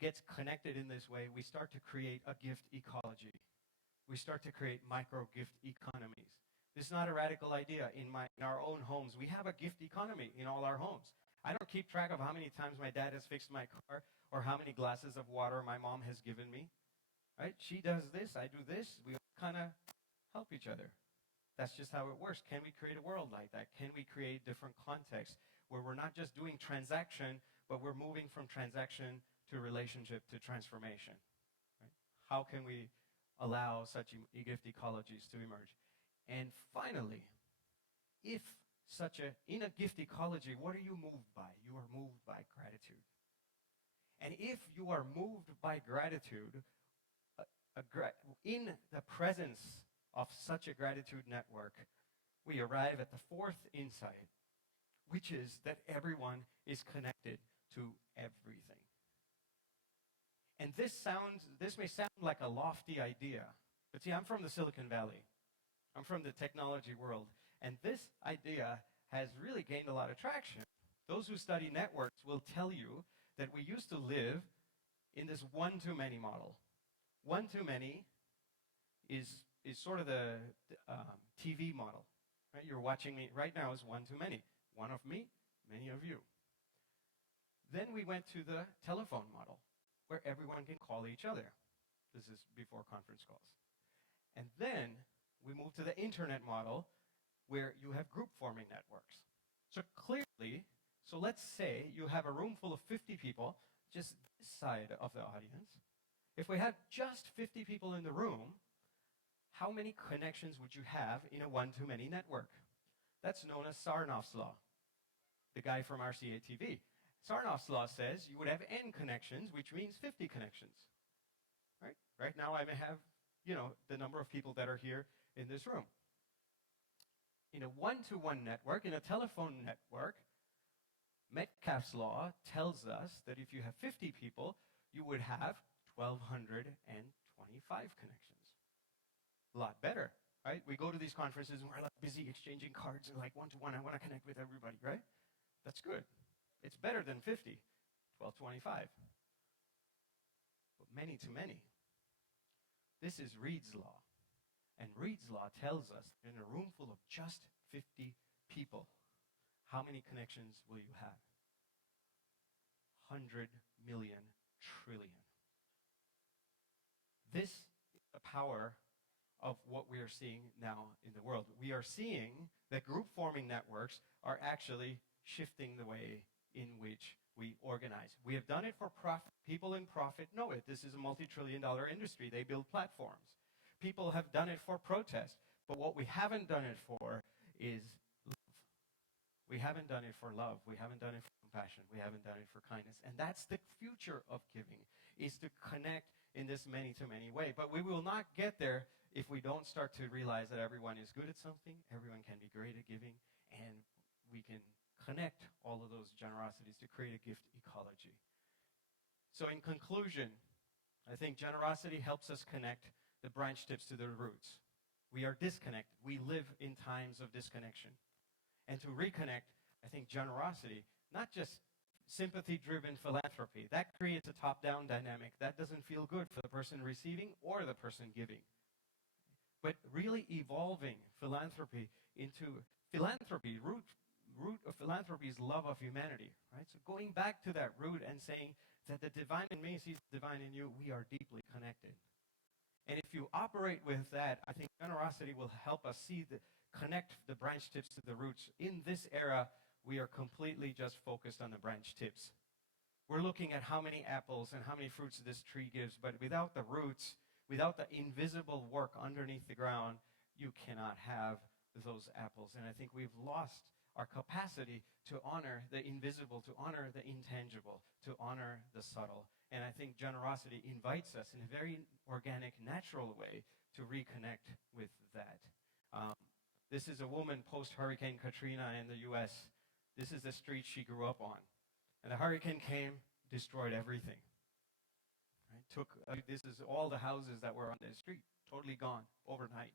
gets connected in this way, we start to create a gift ecology. We start to create micro-gift economies. This is not a radical idea. In our own homes, we have a gift economy in all our homes. I don't keep track of how many times my dad has fixed my car or how many glasses of water my mom has given me. Right? She does this, I do this. We kind of help each other. That's just how it works. Can we create a world like that? Can we create different contexts where we're not just doing transaction, but we're moving from transaction to relationship to transformation? Right? How can we allow such gift ecologies to emerge? And finally, in a gift ecology, what are you moved by? You are moved by gratitude. And if you are moved by gratitude, in the presence of such a gratitude network, we arrive at the fourth insight, which is that everyone is connected to everything. And this may sound like a lofty idea, but see, I'm from the Silicon Valley. I'm from the technology world, and this idea has really gained a lot of traction. Those who study networks will tell you that we used to live in this one-to-many model. One-to-many is sort of the TV model. Right? You're watching me right now is one-to-many. One of me, many of you. Then we went to the telephone model, where everyone can call each other. This is before conference calls. And then we moved to the internet model, where you have group forming networks. So clearly, let's say you have a room full of 50 people, just this side of the audience. If we had just 50 people in the room, how many connections would you have in a one-to-many network? That's known as Sarnoff's law, the guy from RCA TV. Sarnoff's law says you would have n connections, which means 50 connections. Right now I may have, the number of people that are here in this room. In a one-to-one network, in a telephone network, Metcalfe's law tells us that if you have 50 people, you would have 1,225 connections. A lot better, right? We go to these conferences and we're like busy exchanging cards and like one-to-one, I want to connect with everybody, right? That's good. It's better than 50, 1,225. But many to many. This is Reed's law. And Reed's law tells us that in a room full of just 50 people, how many connections will you have? 100 million trillion. This is the power of what we are seeing now in the world. We are seeing that group-forming networks are actually shifting the way in which we organize. We have done it for profit. People in profit know it. This is a multi-trillion-dollar industry. They build platforms. People have done it for protest. But what we haven't done it for is love. We haven't done it for love. We haven't done it for compassion. We haven't done it for kindness. And that's the future of giving, is to connect in this many-to-many way. But we will not get there if we don't start to realize that everyone is good at something, everyone can be great at giving, and we can connect all of those generosities to create a gift ecology. So in conclusion, I think generosity helps us connect the branch tips to the roots. We are disconnected. We live in times of disconnection. And to reconnect, I think generosity, not just sympathy-driven philanthropy, that creates a top-down dynamic. That doesn't feel good for the person receiving or the person giving. But really evolving philanthropy into philanthropy, root of philanthropy is love of humanity, right? So going back to that root and saying that the divine in me sees the divine in you, we are deeply connected. And if you operate with that, I think generosity will help us connect the branch tips to the roots. In this era, we are completely just focused on the branch tips. We're looking at how many apples and how many fruits this tree gives, but without the roots, without the invisible work underneath the ground, you cannot have those apples. And I think we've lost our capacity to honor the invisible, to honor the intangible, to honor the subtle. And I think generosity invites us in a very organic, natural way to reconnect with that. This is a woman post-Hurricane Katrina in the U.S. This is the street she grew up on. And the hurricane came, destroyed everything. Right? This is all the houses that were on the street, totally gone overnight.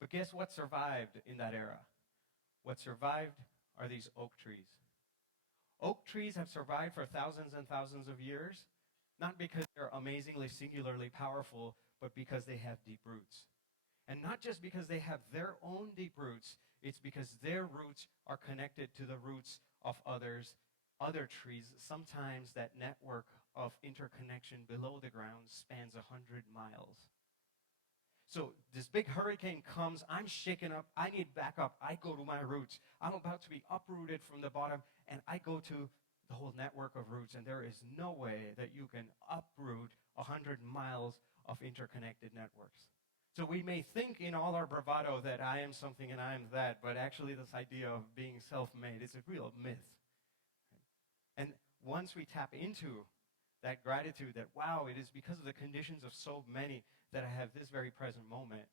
But guess what survived in that era? What survived are these oak trees. Oak trees have survived for thousands and thousands of years, not because they're amazingly singularly powerful, but because they have deep roots. And not just because they have their own deep roots, it's because their roots are connected to the roots of other trees. Sometimes that network of interconnection below the ground spans 100 miles. So this big hurricane comes, I'm shaken up, I need backup, I go to my roots. I'm about to be uprooted from the bottom, and I go to the whole network of roots, and there is no way that you can uproot 100 miles of interconnected networks. So we may think in all our bravado that I am something and I am that, but actually this idea of being self-made is a real myth. And once we tap into that gratitude that, wow, it is because of the conditions of so many that I have this very present moment,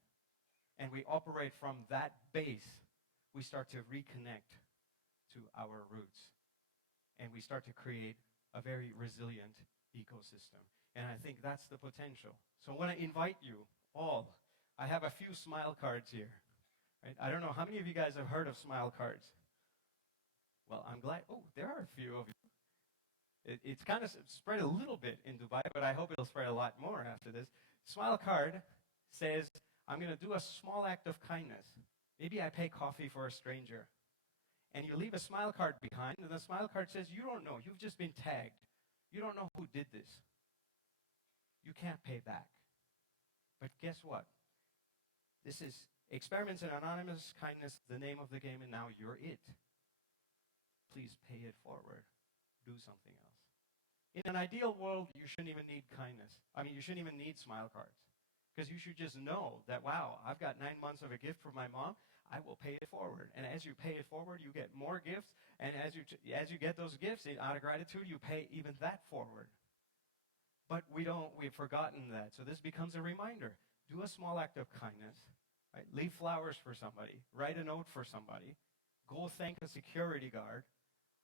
and we operate from that base, we start to reconnect to our roots. And we start to create a very resilient ecosystem. And I think that's the potential. So I want to invite you all. I have a few smile cards here. Right? I don't know, how many of you guys have heard of smile cards? Well, I'm glad. Oh, there are a few of you. It's kind of spread a little bit in Dubai, but I hope it'll spread a lot more after this. Smile card says, I'm going to do a small act of kindness. Maybe I pay coffee for a stranger. And you leave a smile card behind, and the smile card says, you don't know. You've just been tagged. You don't know who did this. You can't pay back. But guess what? This is Experiments in Anonymous Kindness, the name of the game, and now you're it. Please pay it forward. Do something else. In an ideal world, you shouldn't even need kindness. I mean, you shouldn't even need smile cards. Because you should just know that, wow, I've got 9 months of a gift from my mom. I will pay it forward. And as you pay it forward, you get more gifts. And as you get those gifts, out of gratitude, you pay even that forward. But we've forgotten that. So this becomes a reminder. Do a small act of kindness. Right? Leave flowers for somebody. Write a note for somebody. Go thank a security guard.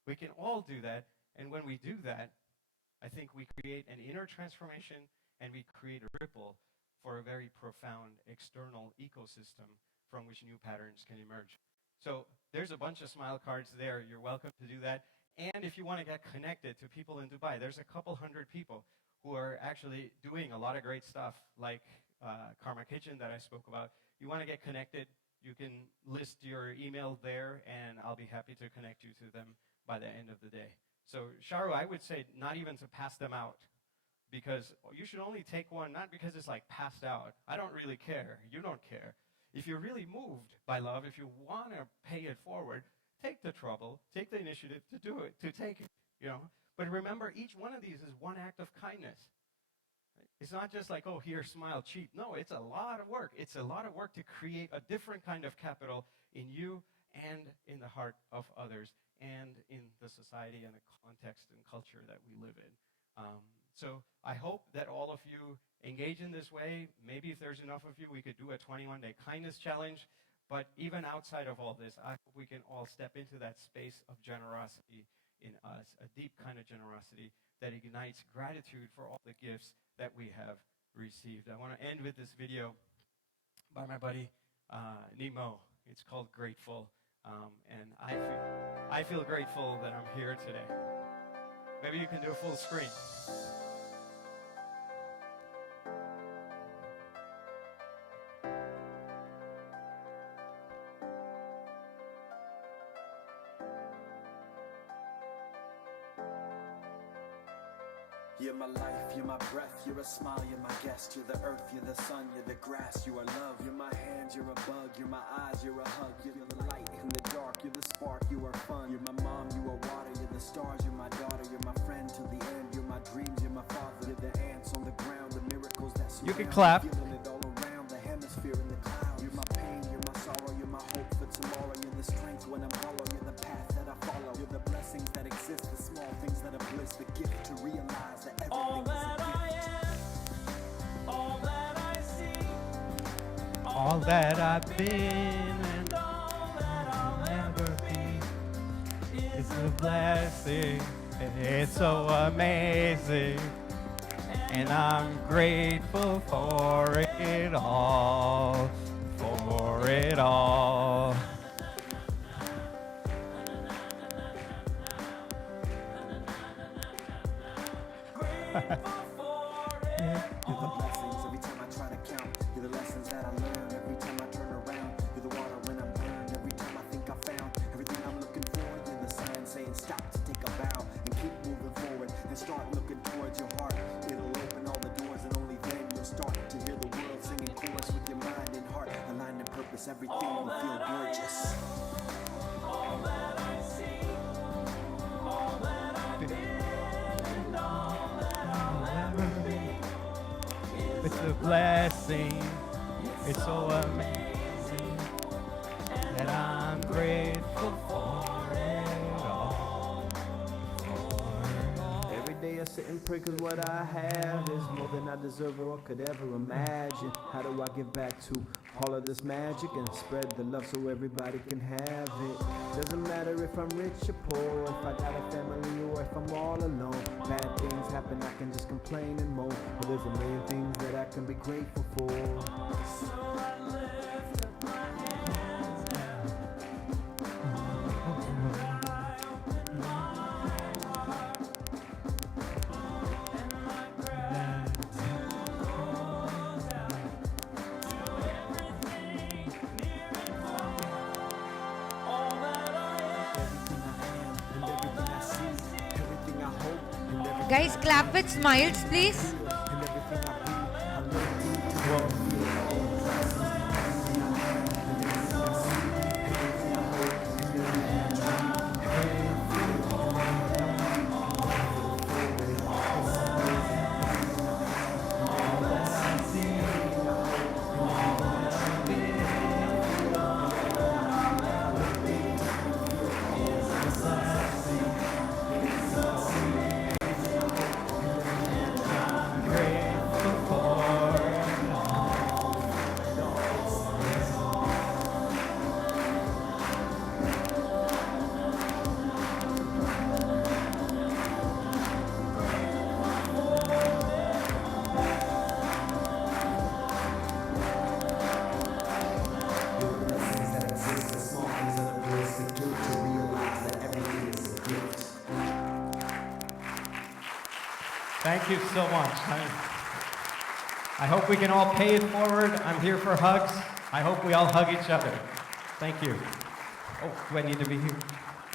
We can all do that. And when we do that, I think we create an inner transformation and we create a ripple for a very profound external ecosystem from which new patterns can emerge. So there's a bunch of smile cards there. You're welcome to do that. And if you want to get connected to people in Dubai, there's a couple hundred people who are actually doing a lot of great stuff, like Karma Kitchen that I spoke about. You want to get connected, you can list your email there, and I'll be happy to connect you to them by the end of the day. So Sharu, I would say not even to pass them out, because you should only take one, not because it's like passed out. I don't really care. You don't care. If you're really moved by love, if you want to pay it forward, take the trouble, take the initiative to do it, to take it, you know. But remember, each one of these is one act of kindness. It's not just like, oh, here, smile, cheat. No, it's a lot of work. It's a lot of work to create a different kind of capital in you and in the heart of others and in the society and the context and culture that we live in. So I hope that all of you engage in this way. Maybe if there's enough of you, we could do a 21-day kindness challenge. But even outside of all this, I hope we can all step into that space of generosity in us, a deep kind of generosity that ignites gratitude for all the gifts that we have received. I want to end with this video by my buddy Nemo. It's called Grateful. And I feel grateful that I'm here today. Maybe you can do a full screen. You're my life, you're my breath, you're a smile, you're my guest. You're the earth, you're the sun, you're the grass, you are love. You're my hands, you're a bug, you're my eyes, you're a hug. You're the light in the dark, you're the spark, you are fun. You're my mom, you are water, you're the stars, you're my daughter, you're my friend, You can clap. Feeling it all around the hemisphere in the clouds. You're my pain, you're my sorrow, you're my hope for tomorrow. You're the strength when I'm hollow, you're the path that I follow. You're the blessings that exist, the small things that are bliss, the gift to realize that everything is a gift. All that I see, all that I've been, and all that I'll ever be, it's a blessing, and it's so amazing, and I'm grateful for it all, for it all. You're the blessings every time I try to count. You're the lessons that I learn every time I turn around. You're the water when I'm burned every time I think I found everything I'm looking for. You're the sign saying stop to take a bow and keep moving forward and start looking towards your heart. It'll open all the doors and only then you'll start to hear the world singing chorus with your mind and heart aligned in purpose. Everything will feel gorgeous. All that I see, all that I've been, all that I'll ever be, it's a blessing, it's so amazing, and I'm grateful for it all. Every day I sit and pray cause what I have is more than I deserve or could ever imagine. How do I give back to all of this magic and spread the love so everybody can have it? Doesn't matter if I'm rich or poor, if I got a family or if I'm all alone. Bad things happen, I can just complain and moan, but there's a million things that I can be grateful for. So I lift up my hands now, I open my heart, and my gratitude goes out to everything near and far. All that I Everything I am and everything I see, everything I hope and everything Guys, clap with smiles, please. and everything I be, I look deep. Thank you so much. I hope we can all pay it forward. I'm here for hugs. I hope we all hug each other. Thank you. Oh, do I need to be here?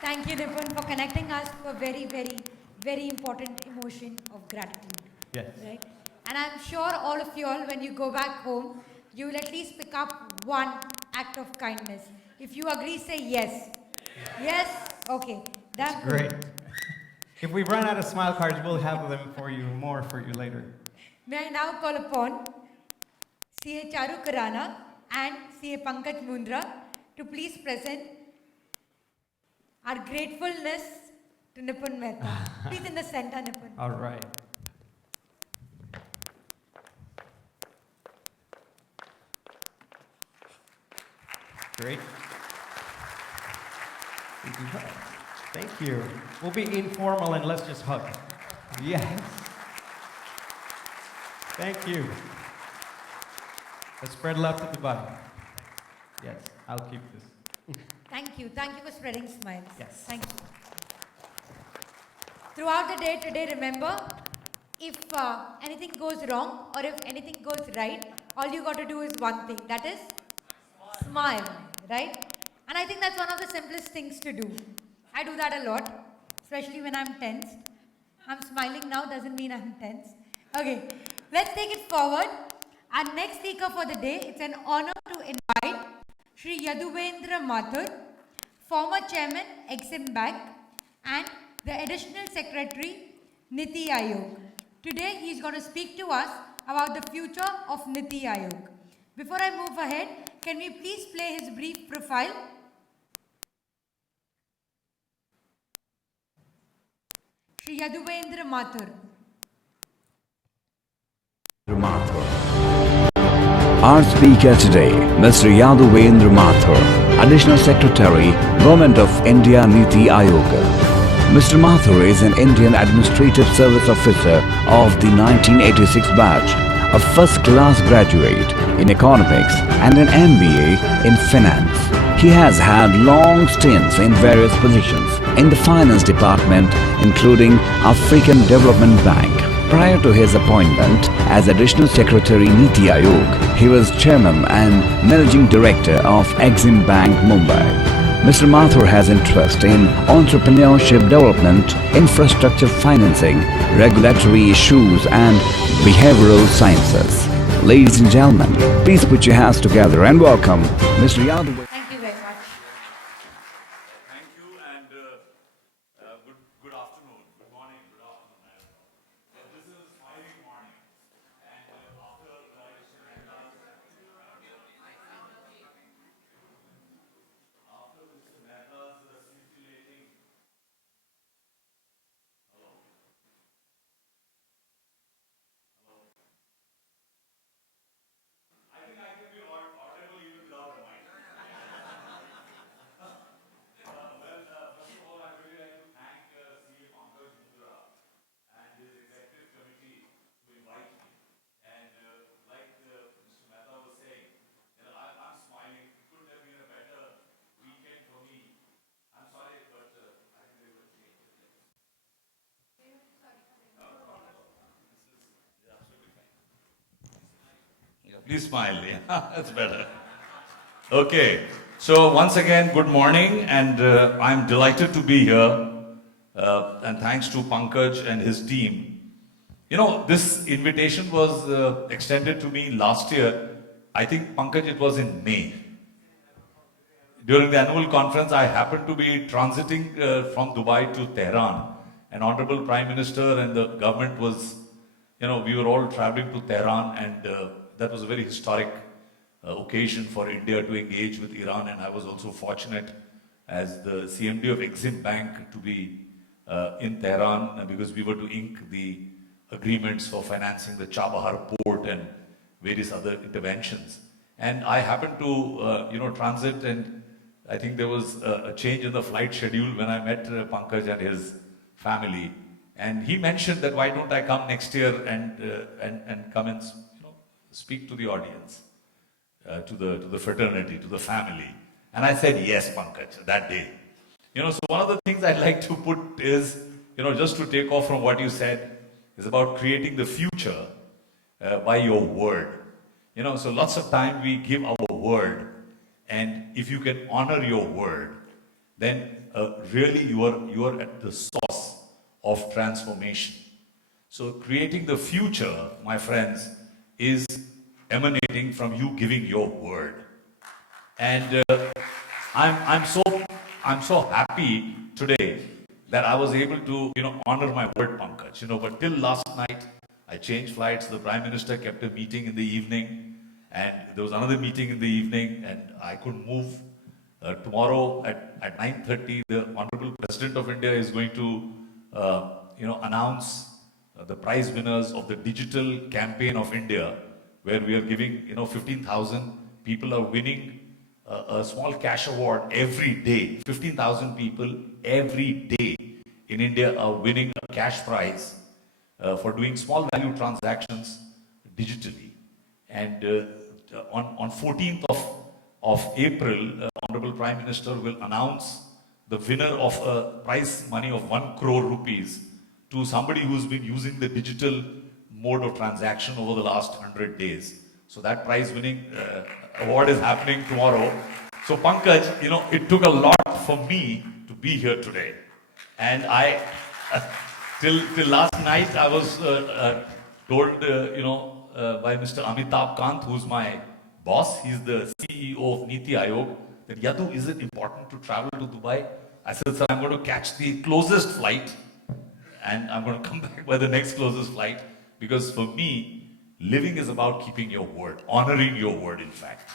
Thank you, Nipun, for connecting us to a very, very, very important emotion of gratitude. Yes. Right? And I'm sure all of you all, when you go back home, you will at least pick up one act of kindness. If you agree, say yes. Yes? Okay. That's Great. If we run out of smile cards, we'll have them for you, more for you later. May I now call upon CA Charu Karana and CA Pankaj Mundra to please present our gratefulness to Nipun Mehta. Please in the center, Nipun. All right. Great. Thank you. We'll be informal and let's just hug. Yes. Thank you. Let's spread love to Dubai. Yes, I'll keep this. Thank you. Thank you for spreading smiles. Yes. Thank you. Throughout the day today, remember, if anything goes wrong or if anything goes right, all you got to do is one thing. That is smile, right? And I think that's one of the simplest things to do. I do that a lot, especially when I'm tensed. I'm smiling now, doesn't mean I'm tense. Okay, let's take it forward. Our next speaker for the day, it's an honor to invite Shri Yaduvendra Mathur, former chairman, Exim Bank, and the additional secretary, Niti Aayog. Today, he's going to speak to us about the future of Niti Aayog. Before I move ahead, can we please play his brief profile? Shri Yaduvendra Mathur. Our speaker today, Mr. Yaduvendra Mathur, Additional Secretary, Government of India Niti Aayog. Mr. Mathur is an Indian Administrative Service Officer of the 1986 batch, a first-class graduate in economics and an MBA in finance. He has had long stints in various positions in the finance department, including African Development Bank. Prior to his appointment as Additional Secretary Niti Aayog, he was Chairman and Managing Director of Exim Bank, Mumbai. Mr. Mathur has interest in entrepreneurship development, infrastructure financing, regulatory issues and behavioral sciences. Ladies and gentlemen, please put your hands together and welcome Mr. Yaduvendra. Thank you very much. Thank you and good afternoon, good morning, good afternoon. This is a smiling morning and after Mr. Mehta's scintillating I think I can be audible even without a mic. First of all, I'd really like to thank CA Pankaj Mundra and his executive committee to invite me. And like Mr. Mehta was saying, I'm smiling. It couldn't have been a better weekend for me. I'm sorry, but I think they will change it. No, this is absolutely fine. Please smile, yeah, that's better. Okay, so once again, good morning, and I'm delighted to be here, and thanks to Pankaj and his team. You know, this invitation was extended to me last year. I think, Pankaj, it was in May. During the annual conference, I happened to be transiting from Dubai to Tehran. An Honorable Prime Minister and the government was, we were all traveling to Tehran, and that was a very historic occasion for India to engage with Iran, and I was also fortunate as the CMD of Exim Bank to be in Tehran because we were to ink the agreements for financing the Chabahar port and various other interventions. And I happened to, transit, and I think there was a change in the flight schedule when I met Pankaj and his family. And he mentioned that why don't I come next year and come and speak to the audience, to the fraternity, to the family. And I said, yes, Pankaj, that day. So one of the things I'd like to put is, just to take off from what you said, is about creating the future by your word. So lots of time we give our word, and if you can honor your word, then really you are at the source of transformation. So creating the future, my friends, is emanating from you giving your word. And I'm so happy today that I was able to honor my word, Pankaj. But till last night I changed flights. The Prime Minister kept a meeting in the evening, and there was another meeting in the evening, and I couldn't move. Tomorrow at 9:30, the Honorable President of India is going to announce the prize winners of the digital campaign of India, where we are giving 15,000 people are winning a small cash award every day. 15,000 people every day in India are winning a cash prize for doing small value transactions digitally. And on 14th of April, Honorable Prime Minister will announce the winner of a prize money of 1 crore rupees to somebody who's been using the digital mode of transaction over the last 100 days. So that prize winning award is happening tomorrow. So Pankaj, it took a lot for me to be here today. And I, till last night, I was told, by Mr. Amitabh Kant, who's my boss, he's the CEO of Niti Aayog, that Yadu, is it important to travel to Dubai? I said, sir, I'm going to catch the closest flight and I'm going to come back by the next closest flight, because for me, Living is about keeping your word, honoring your word, in fact.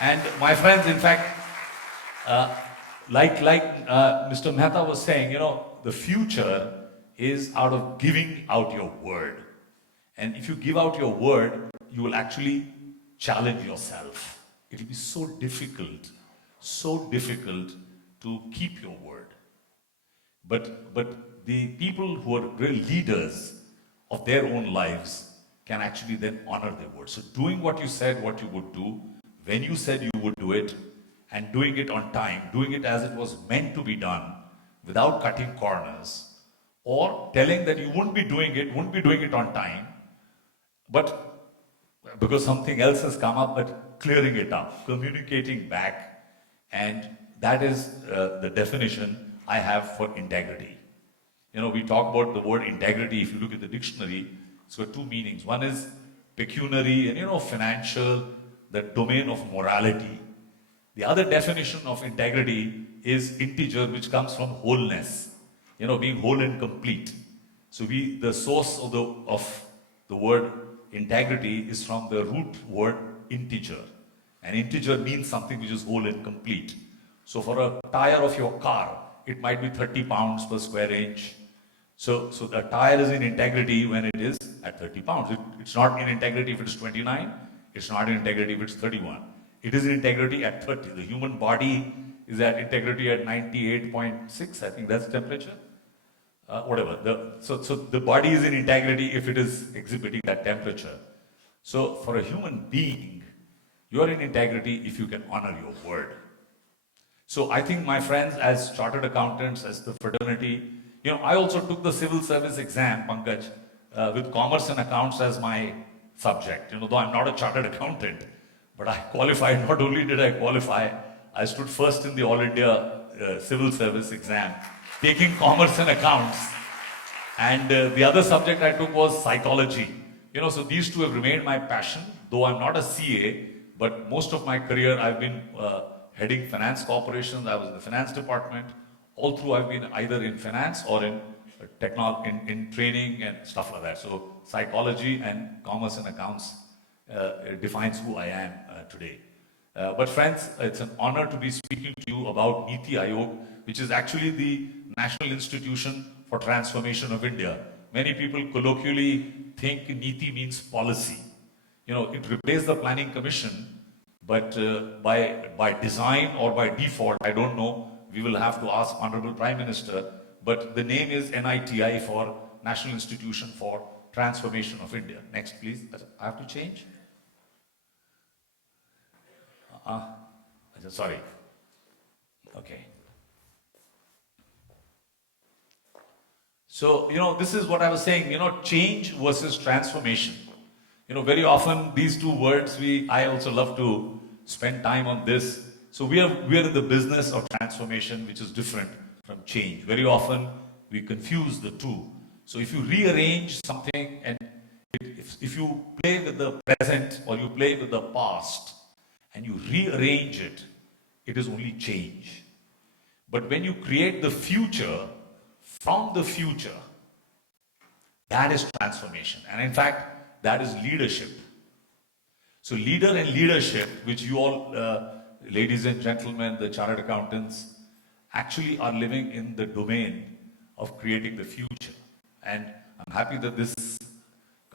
And my friends, in fact, like Mr. Mehta was saying, the future is out of giving out your word. And if you give out your word, you will actually challenge yourself. It will be so difficult to keep your word. But the people who are real leaders of their own lives can actually then honor their word. So doing what you said what you would do, when you said you would do it, and doing it on time, doing it as it was meant to be done, without cutting corners, or telling that you wouldn't be doing it on time, but because something else has come up, but clearing it up, communicating back, and that is the definition I have for integrity. We talk about the word integrity. If you look at the dictionary, it's got two meanings. One is pecuniary and financial, the domain of morality. The other definition of integrity is integer, which comes from wholeness, being whole and complete. So the source of the word integrity is from the root word integer. And integer means something which is whole and complete. So for a tire of your car, it might be 30 pounds per square inch. So the tire is in integrity when it is at 30 pounds. It's not in integrity if it's 29. It's not in integrity if it's 31. It is in integrity at 30. The human body is at integrity at 98.6. I think that's temperature. Whatever. So the body is in integrity if it is exhibiting that temperature. So for a human being, you are in integrity if you can honor your word. So I think, my friends, as chartered accountants, as the fraternity, I also took the civil service exam, Pankaj, with commerce and accounts as my subject. Though I'm not a chartered accountant, but I qualified. Not only did I qualify, I stood first in the All India civil service exam, taking commerce and accounts. And the other subject I took was psychology. So these two have remained my passion, though I'm not a CA, but most of my career I've been heading finance corporations. I was in the finance department. All through I've been either in finance or in in training and stuff like that. So psychology and commerce and accounts defines who I am today. But friends, it's an honor to be speaking to you about NITI Aayog, which is actually the National Institution for Transformation of India. Many people colloquially think NITI means policy. It replaced the Planning Commission, but by design or by default, I don't know. We will have to ask Honorable Prime Minister, but the name is NITI for National Institution for Transformation of India. Next, please. I have to change? Sorry. Okay. So, this is what I was saying, change versus transformation. Very often these two words, I also love to spend time on this. So we are in the business of transformation, which is different from change. Very often we confuse the two. So if you rearrange something, and if you play with the present or you play with the past and you rearrange it, it is only change. But when you create the future from the future, that is transformation. And in fact, that is leadership. So leader and leadership, which you all, ladies and gentlemen, the chartered accountants, actually are living in the domain of creating the future. And I'm happy that this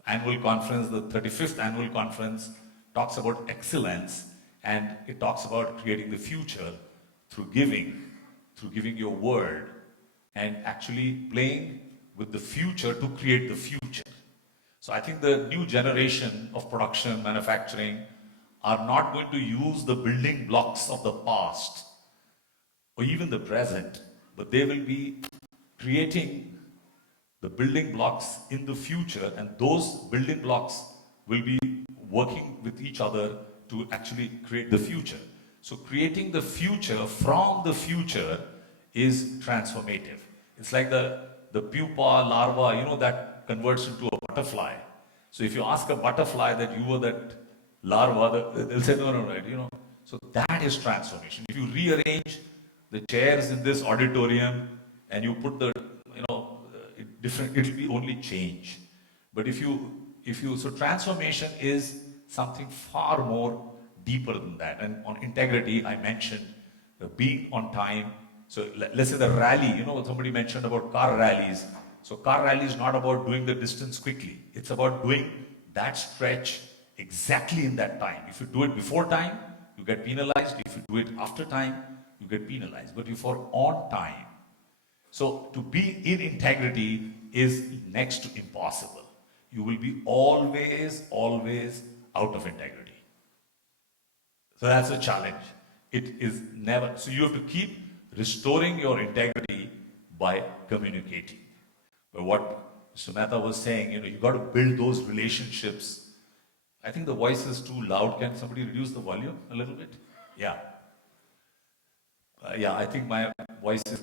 annual conference, the 35th annual conference, talks about excellence, and it talks about creating the future through giving your word, and actually playing with the future to create the future. So I think the new generation of production, manufacturing, are not going to use the building blocks of the past or even the present, but they will be creating the building blocks in the future, and those building blocks will be working with each other to actually create the future. So creating the future from the future is transformative. It's like the pupa, larva, that converts into a butterfly. So if you ask a butterfly that you were that larva, they'll say, no, right, So that is transformation. If you rearrange the chairs in this auditorium and you put the, different, it will be only change. But if you so transformation is something far more deeper than that. And on integrity, I mentioned being on time. So let's say the rally, somebody mentioned about car rallies. So car rally is not about doing the distance quickly. It's about doing that stretch exactly in that time. If you do it before time, you get penalized. If you do it after time, you get penalized. But if you're on time, so to be in integrity is next to impossible. You will be always out of integrity. So that's a challenge. It is never, so you have to keep restoring your integrity by communicating. But what Mr. Mehta was saying, you got to build those relationships. I think the voice is too loud. Can somebody reduce the volume a little bit? Yeah. I think my voice is,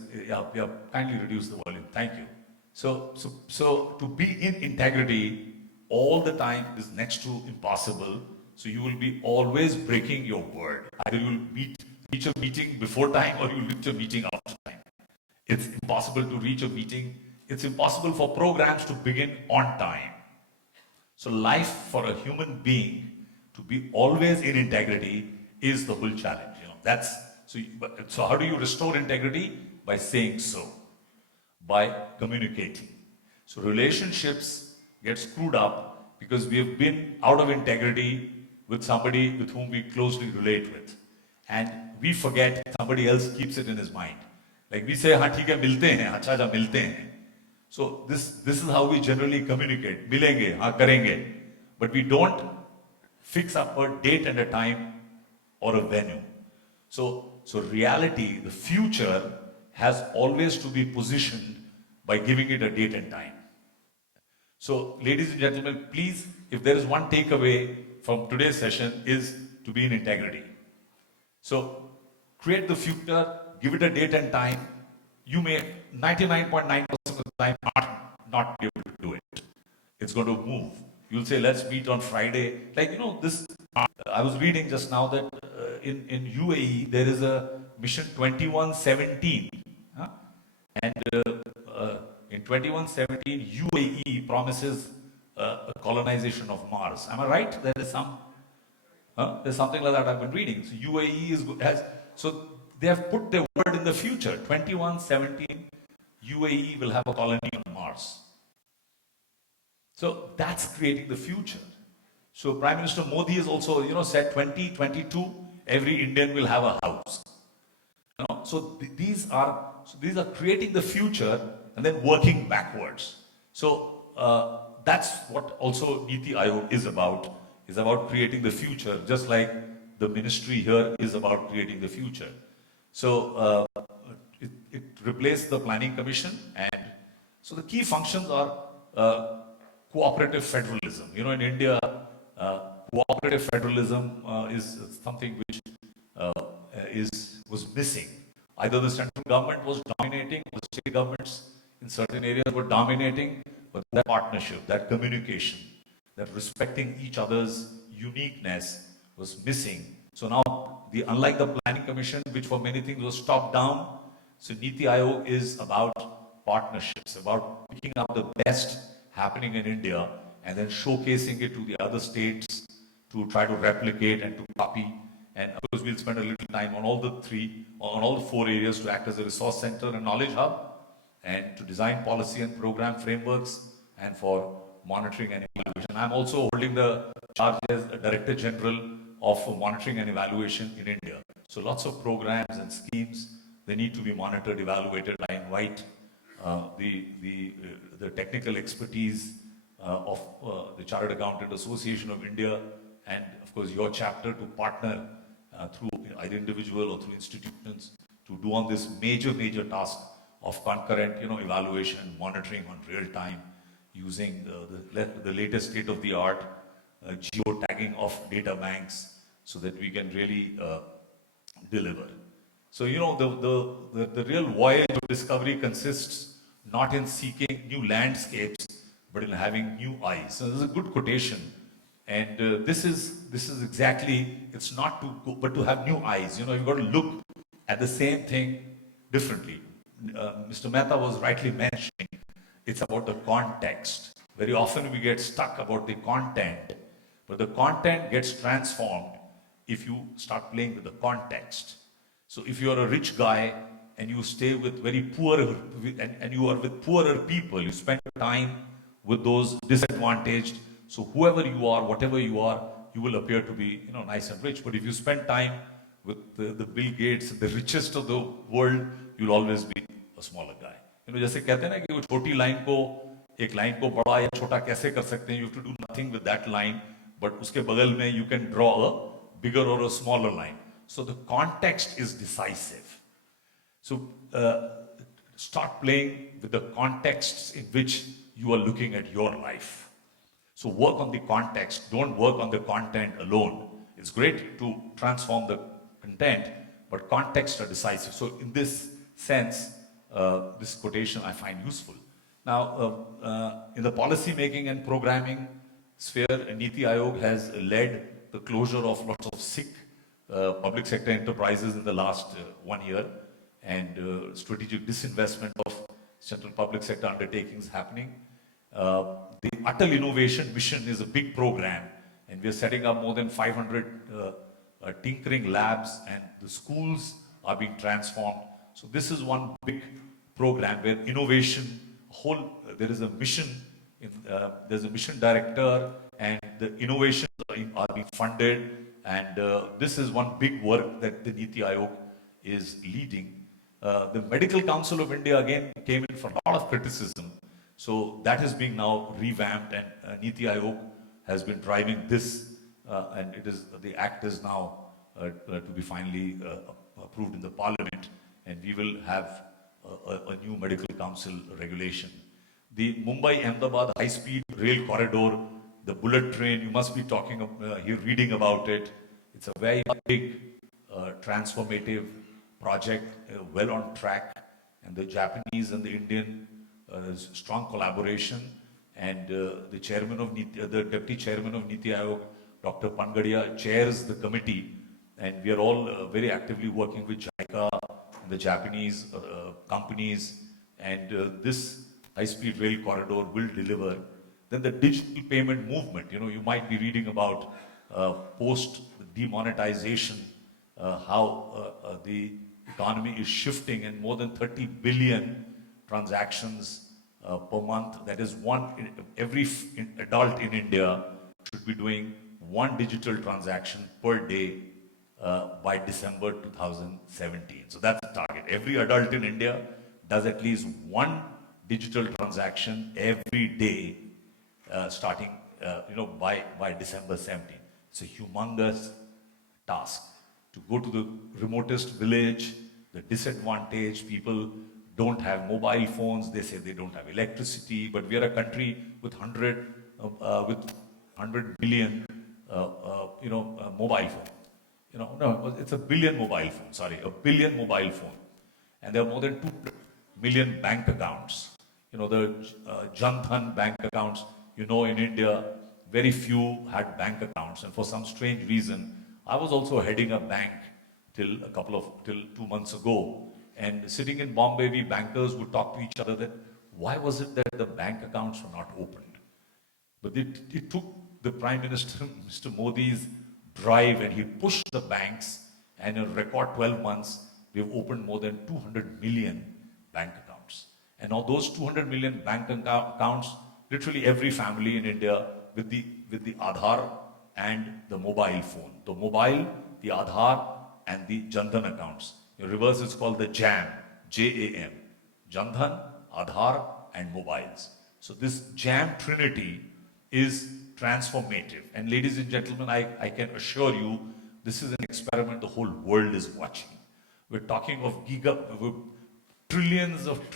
kindly reduce the volume. Thank you. So to be in integrity all the time is next to impossible. So you will be always breaking your word. Either you will reach a meeting before time or you will reach a meeting after time. It's impossible to reach a meeting. It's impossible for programs to begin on time. So life for a human being to be always in integrity is the whole challenge. So how do you restore integrity? By saying so, by communicating. So relationships get screwed up because we have been out of integrity with somebody with whom we closely relate with. And we forget, somebody else keeps it in his mind. Like we say, हाँ ठीक है मिलते हैं, अच्छा जा मिलते हैं. So this is how we generally communicate. मिलेंगे, हाँ करेंगे. But we don't fix up a date and a time or a venue. So reality, the future has always to be positioned by giving it a date and time. So ladies and gentlemen, please, if there is one takeaway from today's session is to be in integrity. So create the future, give it a date and time. You may 99.9% of the time not be able to do it. It's going to move. You'll say, let's meet on Friday. This, I was reading just now that in UAE, there is a mission 2117. And in 2117, UAE promises a colonization of Mars. Am I right? There is there's something like that I've been reading. So UAE so they have put their word in the future. 2117, UAE will have a colony on Mars. So that's creating the future. So Prime Minister Modi has also, said 2022, every Indian will have a house. So these are creating the future and then working backwards. So that's what also Niti Aayog is about creating the future, just like the ministry here is about creating the future. So it replaced the Planning Commission, and so the key functions are cooperative federalism. In India, cooperative federalism is something which was missing. Either the central government was dominating, or the state governments in certain areas were dominating, but that partnership, that communication, that respecting each other's uniqueness was missing. So now, unlike the Planning Commission, which for many things was top down, so Niti Aayog is about partnerships, about picking up the best happening in India and then showcasing it to the other states to try to replicate and to copy. And of course, we'll spend a little time on all the four areas to act as a resource center and knowledge hub, and to design policy and program frameworks, and for monitoring and evaluation. I'm also holding the charge as a Director General of Monitoring and Evaluation in India. So lots of programs and schemes, they need to be monitored, evaluated. I invite the technical expertise of the Chartered Accountant Association of India, and of course your chapter, to partner through either individual or through institutions to do on this major task of concurrent evaluation, monitoring on real time, using the latest state-of-the-art geotagging of data banks, so that we can really deliver. So the real voyage of discovery consists not in seeking new landscapes, but in having new eyes. So this is a good quotation, and this is exactly, it's not to go, but to have new eyes. You've got to look at the same thing differently. Mr. Mehta was rightly mentioning, it's about the context. Very often we get stuck about the content, but the content gets transformed if you start playing with the context. So if you are a rich guy and you stay with very poor, and you are with poorer people, you spend time with those disadvantaged. So whoever you are, whatever you are, you will appear to be, nice and rich. But if you spend time with the Bill Gates, the richest of the world, you'll always be a smaller guy. जैसे कहते हैं ना कि वो छोटी line को, एक line को बड़ा या छोटा कैसे कर सकते हैं? You have to do nothing with that line, but उसके बगल में you can draw a bigger or a smaller line. So the context is decisive. So start playing with the contexts in which you are looking at your life. So work on the context, don't work on the content alone. It's great to transform the content, but contexts are decisive. So in this sense, this quotation I find useful. Now, in the policy making and programming sphere, Niti Aayog has led the closure of lots of sick public sector enterprises in the last 1 year, and strategic disinvestment of central public sector undertakings happening. The Atal Innovation Mission is a big program, and we are setting up more than 500 tinkering labs, and the schools are being transformed. So this is one big program where innovation, there is a mission, there's a mission director, and the innovations are being funded, and this is one big work that the Niti Aayog is leading. The Medical Council of India again came in for a lot of criticism, so that is being now revamped, and Niti Aayog has been driving this, and the act is now to be finally approved in the parliament, and we will have a new medical council regulation. The Mumbai-Ahmedabad high-speed rail corridor, the bullet train, you must be reading about it. It's a very big, transformative project, well on track, and the Japanese and the Indian strong collaboration, and the deputy chairman of Niti Aayog, Dr. Pangadia, chairs the committee, and we are all very actively working with JICA and the Japanese companies, and this high-speed rail corridor will deliver. Then the digital payment movement, you might be reading about post-demonetization, how the economy is shifting, and more than 30 billion transactions per month. That is every adult in India should be doing one digital transaction per day by December 2017. So that's the target. Every adult in India does at least one digital transaction every day, starting by December 17. It's a humongous task to go to the remotest village, the disadvantaged people don't have mobile phones. They say they don't have electricity, but we are a country with 100 million, mobile phone. No, it's a billion mobile phones. Sorry, a billion mobile phone, and there are more than 2 million bank accounts. The Jan Dhan bank accounts. In India, very few had bank accounts, and for some strange reason, I was also heading a bank till 2 months ago. And sitting in Bombay, we bankers would talk to each other that why was it that the bank accounts were not opened? But it took the Prime Minister, Mr. Modi's drive, and he pushed the banks, and in a record 12 months, we've opened more than 200 million bank accounts. And now those 200 million bank accounts, literally every family in India with the Aadhaar and the mobile phone. The mobile, the Aadhaar, and the Jan Dhan accounts. In reverse, it's called the JAM, J-A-M. Jan Dhan, Aadhaar, and mobiles. So this JAM trinity is transformative. And ladies and gentlemen, I can assure you, this is an experiment the whole world is watching. We're talking of trillions of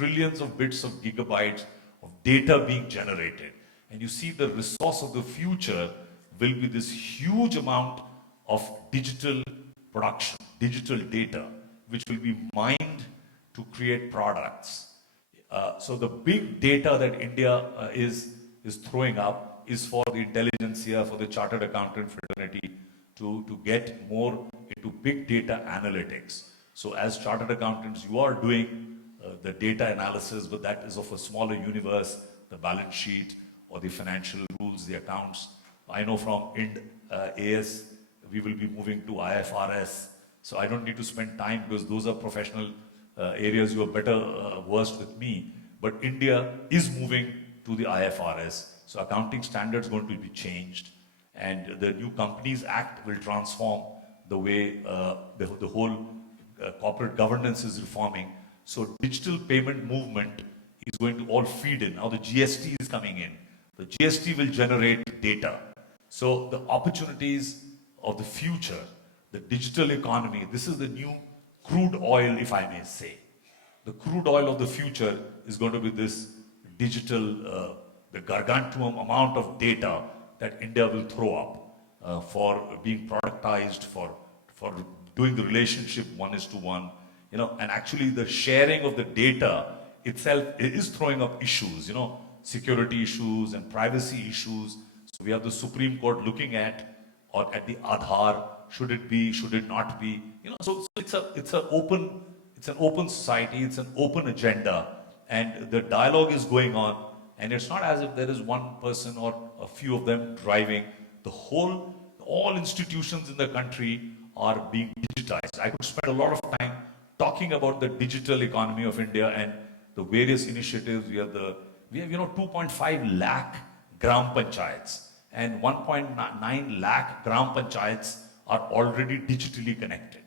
bits of gigabytes of data being generated. And you see the resource of the future will be this huge amount of digital production, digital data, which will be mined to create products. So the big data that India is throwing up is for the intelligentsia, for the chartered accountant fraternity to get more into big data analytics. So as chartered accountants, you are doing the data analysis, but that is of a smaller universe, the balance sheet, or the financial rules, the accounts. I know from AS, we will be moving to IFRS. So I don't need to spend time because those are professional areas you are better versed with me. But India is moving to the IFRS. So accounting standards going to be changed. And the new Companies Act will transform the way the whole corporate governance is reforming. So digital payment movement is going to all feed in. Now the GST is coming in. The GST will generate data. So the opportunities of the future, the digital economy, this is the new crude oil, if I may say. The crude oil of the future is going to be this digital, the gargantuan amount of data that India will throw up for being productized, for doing the relationship 1:1, you know, and actually the sharing of the data itself is throwing up issues, you know, security issues and privacy issues. So we have the Supreme Court looking at, or at the Aadhaar, should it be, should it not be, you know, so it's an open society, it's an open agenda, and the dialogue is going on, and it's not as if there is one person or a few of them driving. All institutions in the country are being digitized. I could spend a lot of time talking about the digital economy of India and the various initiatives. We have 2.5 lakh gram panchayats, and 1.9 lakh gram panchayats are already digitally connected.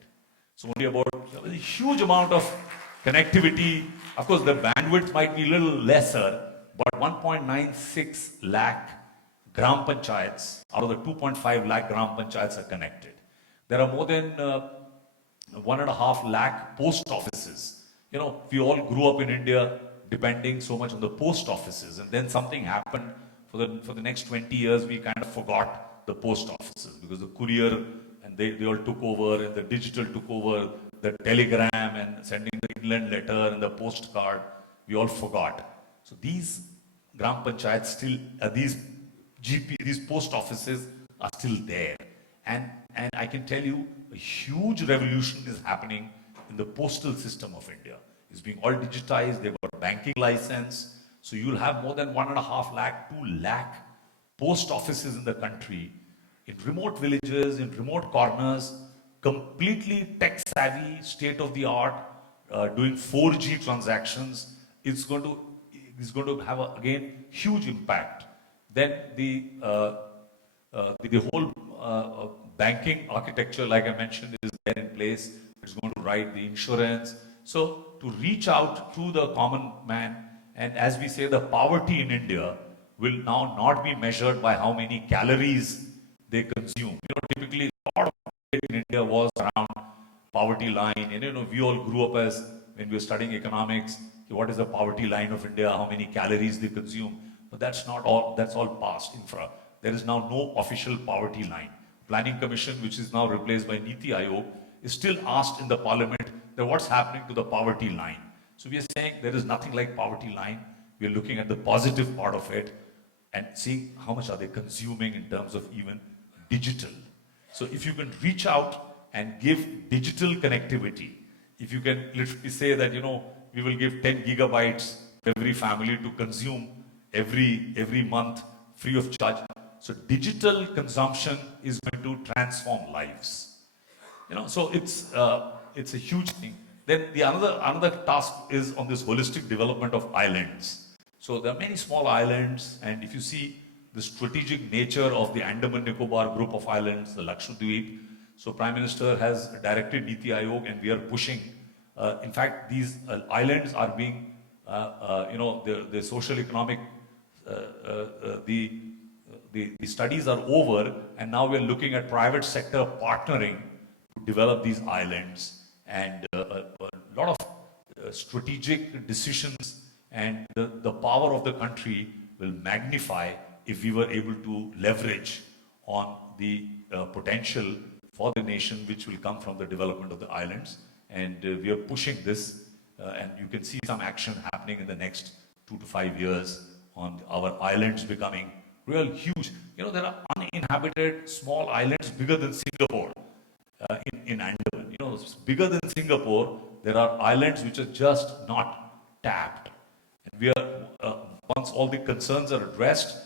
So only about a huge amount of connectivity. Of course, the bandwidth might be a little lesser, but 1.96 lakh gram panchayats out of the 2.5 lakh gram panchayats are connected. There are more than 1.5 lakh post offices. You know, we all grew up in India depending so much on the post offices, and then something happened. For the next 20 years, we kind of forgot the post offices because the courier and they all took over, and the digital took over, the telegram and sending the inland letter and the postcard, we all forgot. So these gram panchayats still, these post offices are still there. And I can tell you, a huge revolution is happening in the postal system of India. It's being all digitized, they've got a banking license. So you'll have more than 1.5 lakh, 2 lakh post offices in the country, in remote villages, in remote corners, completely tech savvy, state of the art, doing 4G transactions. It's going to have again huge impact. Then the whole banking architecture, like I mentioned, is there in place. It's going to write the insurance. So to reach out to the common man, and as we say, the poverty in India will now not be measured by how many calories they consume. You know, typically, a lot of it in India was around poverty line. And you know, we all grew up as, when we were studying economics, what is the poverty line of India, how many calories they consume. But that's not all, that's all past infra. There is now no official poverty line. Planning Commission, which is now replaced by Niti Aayog, is still asked in the parliament that what's happening to the poverty line. So we are saying there is nothing like poverty line. We are looking at the positive part of it and seeing how much are they consuming in terms of even digital. So if you can reach out and give digital connectivity, if you can literally say that, you know, we will give 10 gigabytes to every family to consume every month free of charge. So digital consumption is going to transform lives. You know, so it's a huge thing. Then the another task is on this holistic development of islands. So there are many small islands, and if you see the strategic nature of the Andaman Nicobar group of islands, the Lakshadweep, so Prime Minister has directed Niti Aayog, and we are pushing. In fact, these islands are being, you know, the social economic, the studies are over, and now we're looking at private sector partnering to develop these islands, and a lot of strategic decisions, and the power of the country will magnify if we were able to leverage on the potential for the nation which will come from the development of the islands. And we are pushing this, and you can see some action happening in the next 2 to 5 years on our islands becoming real huge. You know, there are uninhabited small islands bigger than Singapore in Andaman. You know, bigger than Singapore, there are islands which are just not tapped. And we are, once all the concerns are addressed,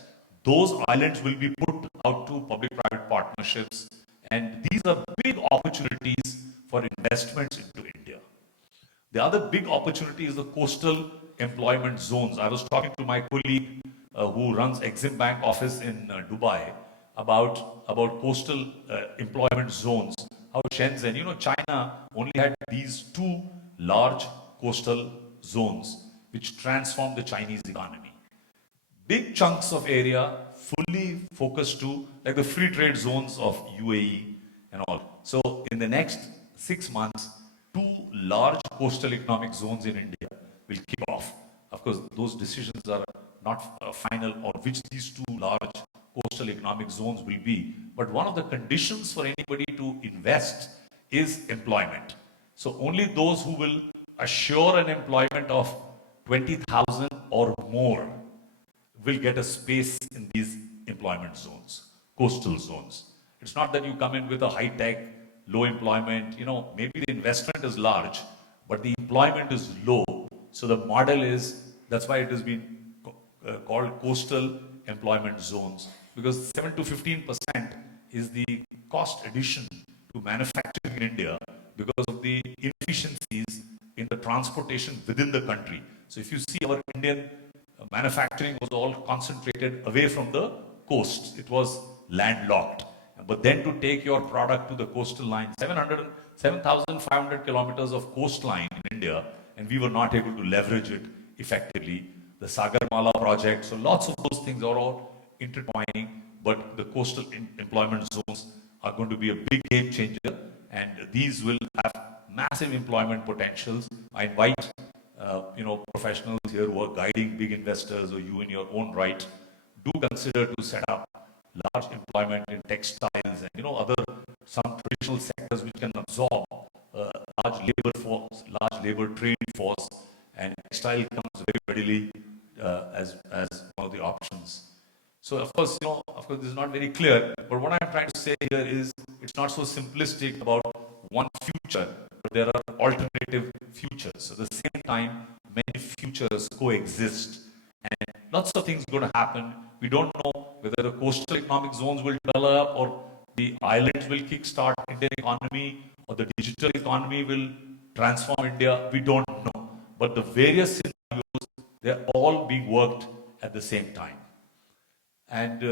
Those islands will be put out to public-private partnerships, and these are big opportunities for investments into India. The other big opportunity is the coastal employment zones. I was talking to my colleague who runs Exim Bank office in Dubai about coastal employment zones. How Shenzhen, China only had these two large coastal zones which transformed the Chinese economy. Big chunks of area fully focused to like the free trade zones of UAE and all. So in the next 6 months, two large coastal economic zones in India will kick off. Of course, those decisions are not final on which these two large coastal economic zones will be. But one of the conditions for anybody to invest is employment. So only those who will assure an employment of 20,000 or more will get a space in these employment zones, coastal zones. It's not that you come in with a high-tech, low employment, maybe the investment is large, but the employment is low. So the model is, that's why it has been called coastal employment zones, because 7 to 15% is the cost addition to manufacturing in India because of the inefficiencies in the transportation within the country. So if you see our Indian manufacturing was all concentrated away from the coast. It was landlocked. But then to take your product to the coastal line, 7,500 kilometers of coastline in India, and we were not able to leverage it effectively. The Sagarmala project, so lots of those things are all intertwining, but the coastal employment zones are going to be a big game changer, and these will have massive employment potentials. I invite professionals here who are guiding big investors, or you in your own right, do consider to set up large employment in textiles and some traditional sectors which can absorb large labor force, large labor trained force, and textile comes very readily as one of the options. So of course this is not very clear, but what I'm trying to say here is it's not so simplistic about one future, but there are alternative futures. So at the same time, many futures coexist, and lots of things are going to happen. We don't know whether the coastal economic zones will develop, or the islands will kickstart Indian economy, or the digital economy will transform India. We don't know. But the various scenarios, they're all being worked at the same time. And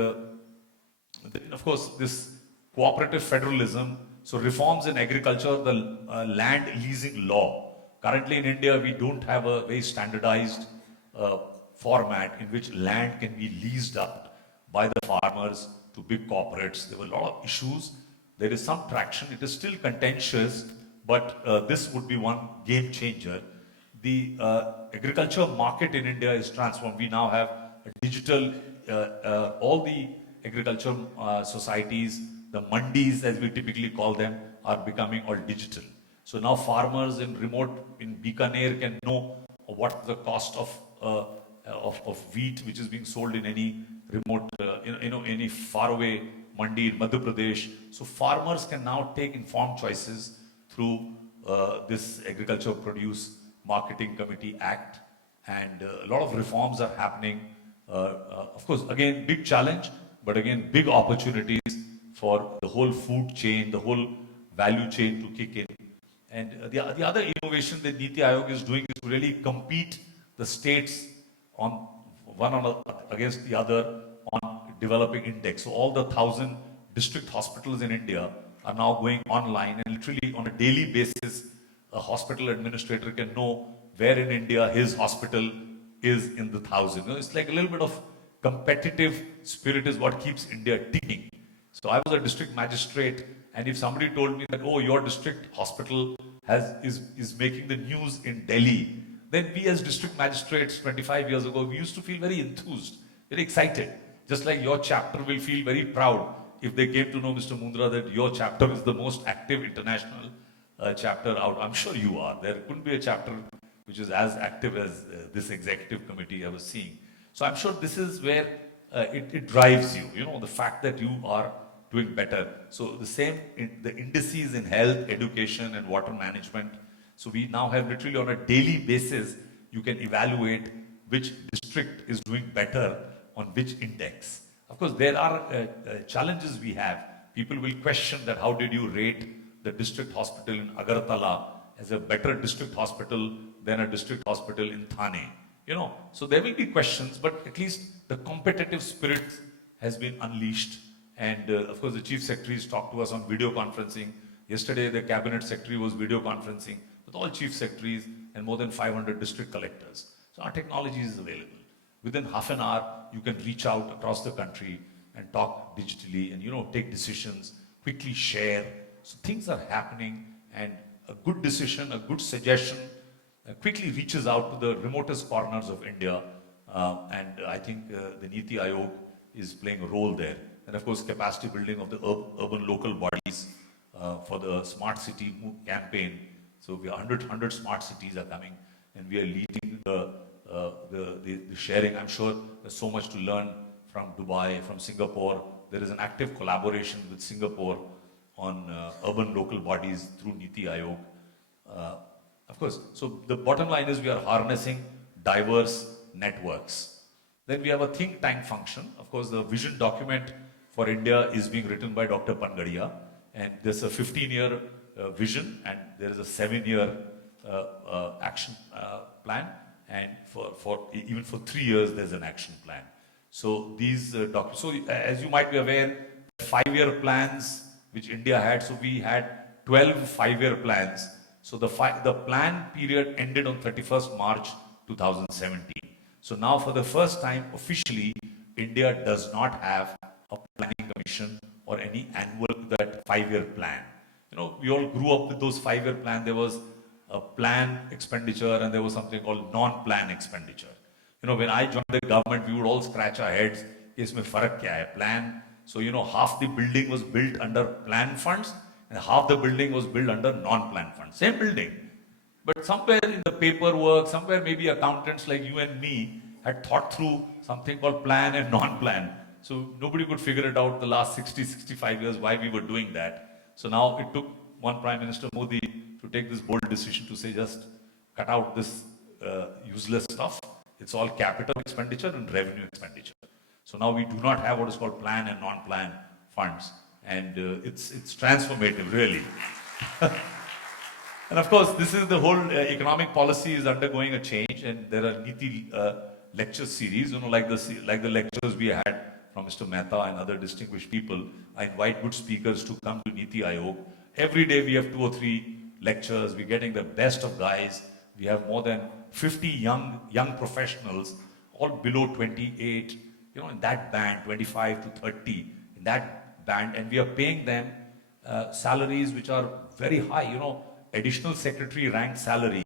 of course, this cooperative federalism, so reforms in agriculture, the land leasing law. Currently in India, we don't have a very standardized format in which land can be leased up by the farmers to big corporates. There were a lot of issues. There is some traction. It is still contentious, but this would be one game changer. The agriculture market in India is transformed. We now have a digital, all the agriculture societies, the mandis as we typically call them, are becoming all digital. So now farmers in Bikaner can know what the cost of wheat which is being sold in any remote, any faraway mandi in Madhya Pradesh. So farmers can now take informed choices through this Agriculture Produce Marketing Committee Act, and a lot of reforms are happening. Of course, again, big challenge, but again, big opportunities for the whole food chain, the whole value chain to kick in. And the other innovation that Niti Aayog is doing is to really compete the states on against the other on developing index. So all the 1,000 district hospitals in India are now going online, and literally on a daily basis, a hospital administrator can know where in India his hospital is in the 1,000. It's like a little bit of competitive spirit is what keeps India ticking. So I was a district magistrate, and if somebody told me that, oh, your district hospital is making the news in Delhi, then we as district magistrates 25 years ago, we used to feel very enthused, very excited. Just like your chapter will feel very proud if they came to know, Mr. Mundra, that your chapter is the most active international chapter out. I'm sure you are. There couldn't be a chapter which is as active as this executive committee I was seeing. So I'm sure this is where it drives you, the fact that you are doing better. So the same, the indices in health, education, and water management. So we now have literally on a daily basis, you can evaluate which district is doing better on which index. Of course, there are challenges we have. People will question that how did you rate the district hospital in Agartala as a better district hospital than a district hospital in Thane. You know, so there will be questions, but at least the competitive spirit has been unleashed. And of course, the chief secretaries talked to us on video conferencing. Yesterday, the cabinet secretary was video conferencing with all chief secretaries and more than 500 district collectors. So our technology is available. Within half an hour, you can reach out across the country and talk digitally and, you know, take decisions, quickly share. So things are happening, and a good decision, a good suggestion quickly reaches out to the remotest corners of India. And I think the Niti Aayog is playing a role there. And of course, capacity building of the urban local bodies for the smart city campaign. So we are 100 smart cities are coming, and we are leading the sharing. I'm sure there's so much to learn from Dubai, from Singapore. There is an active collaboration with Singapore on urban local bodies through Niti Aayog. Of course, so the bottom line is we are harnessing diverse networks. Then we have a think tank function. Of course, the vision document for India is being written by Dr. Pangadia, and there's a 15-year vision, and there is a 7-year action plan, and even for 3 years there's an action plan. So these documents. So as you might be aware, 5-year plans which India had. So we had 12 5-year plans. So the plan period ended on 31st March 2017. So now for the first time officially, India does not have a planning commission or any annual that 5-year plan. You know, we all grew up with those 5-year plan. There was a plan expenditure and there was something called non-plan expenditure. You know, when I joined the government, we would all scratch our heads, isme farak kya hai? Plan. So, you know, half the building was built under plan funds and half the building was built under non-plan funds. Same building. But somewhere in the paperwork, somewhere maybe accountants like you and me had thought through something called plan and non-plan. So nobody could figure it out the last 60, 65 years why we were doing that. So now it took one Prime Minister Modi to take this bold decision to say just cut out this useless stuff. It's all capital expenditure and revenue expenditure. So now we do not have what is called plan and non-plan funds. And it's transformative, really. And of course, this is the whole economic policy is undergoing a change, and there are Niti lecture series, you know, like the lectures we had from Mr. Mehta and other distinguished people. I invite good speakers to come to Niti Aayog. Every day we have 2 or 3 lectures. We're getting the best of guys. We have more than 50 young professionals, all below 28, you know, in that band, 25 to 30, in that band, and we are paying them salaries which are very high, you know, additional secretary rank salaries.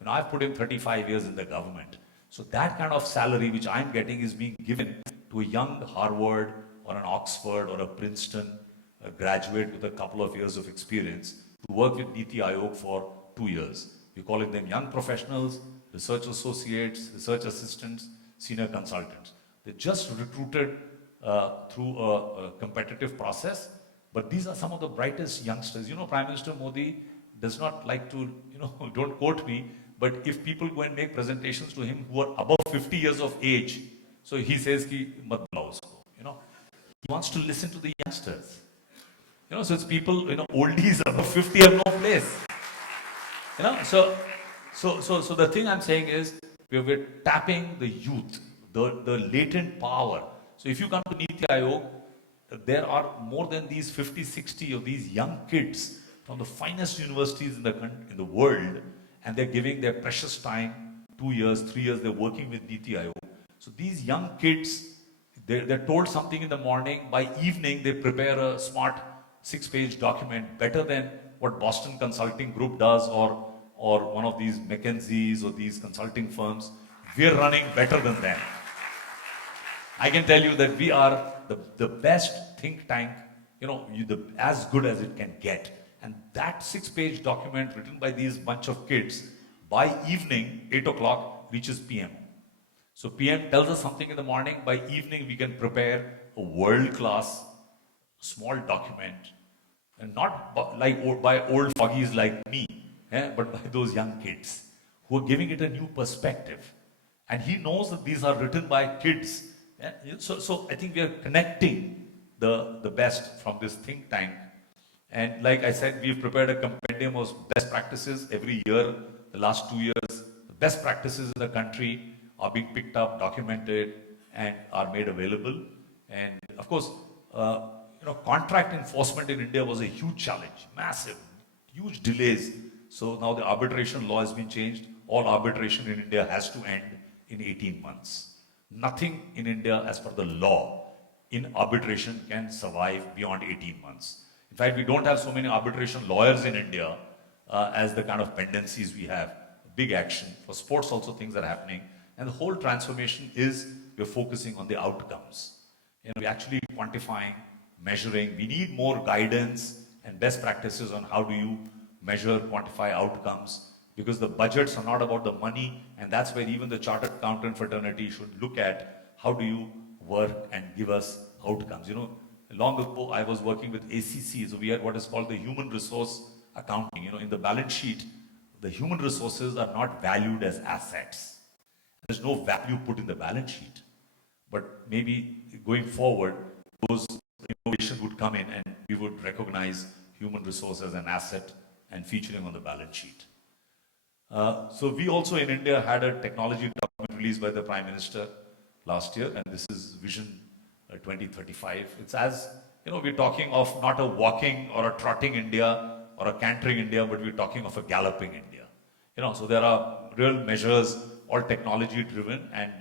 You know, I've put in 35 years in the government. So that kind of salary which I'm getting is being given to a young Harvard or an Oxford or a Princeton a graduate with a couple of years of experience to work with Niti Aayog for 2 years. We're calling them young professionals, research associates, research assistants, senior consultants. They're just recruited through a competitive process, but these are some of the brightest youngsters. You know, Prime Minister Modi does not like to, you know, don't quote me, but if people go and make presentations to him who are above 50 years of age, so he says, ki, mat bulao usko, you know. He wants to listen to the youngsters. You know, so it's people, you know, oldies above 50 have no place. You know, so the thing I'm saying is, we're tapping the youth, the latent power. So if you come to Niti Aayog, there are more than these 50, 60 of these young kids from the finest universities in the world, and they're giving their precious time, 2 years, 3 years, they're working with Niti Aayog. So these young kids, they're told something in the morning, by evening they prepare a smart 6-page document, better than what Boston Consulting Group does or one of these McKinsey's or these consulting firms. We're running better than them. I can tell you that we are the best think tank, you know, as good as it can get. And that 6-page document written by these bunch of kids, by evening, 8 o'clock, reaches PM. So PM tells us something in the morning, by evening we can prepare a world-class small document, and not by old foggies like me, but by those young kids who are giving it a new perspective. And he knows that these are written by kids Yeah? So I think we are connecting the best from this think tank. And like I said, we've prepared a compendium of best practices every year. The last 2 years, the best practices in the country are being picked up, documented, and are made available. And of course, contract enforcement in India was a huge challenge, massive, huge delays. So now the arbitration law has been changed. All arbitration in India has to end in 18 months. Nothing in India, as per the law, in arbitration can survive beyond 18 months. In fact, we don't have so many arbitration lawyers in India as the kind of pendencies we have. Big action. For sports also things are happening. And the whole transformation is we're focusing on the outcomes. We're actually quantifying, measuring. We need more guidance and best practices on how do you measure, quantify outcomes, because the budgets are not about the money, and that's where even the chartered accountant fraternity should look at how do you work and give us outcomes. Long ago I was working with ACC, so we had what is called the human resource accounting. In the balance sheet, the human resources are not valued as assets. There's no value put in the balance sheet. But maybe going forward, those innovations would come in and we would recognize human resource as an asset and featuring on the balance sheet. So we also in India had a technology document released by the Prime Minister last year, and this is Vision 2035. It's as, we're talking of not a walking or a trotting India or a cantering India, but we're talking of a galloping India. So there are real measures, all technology driven, and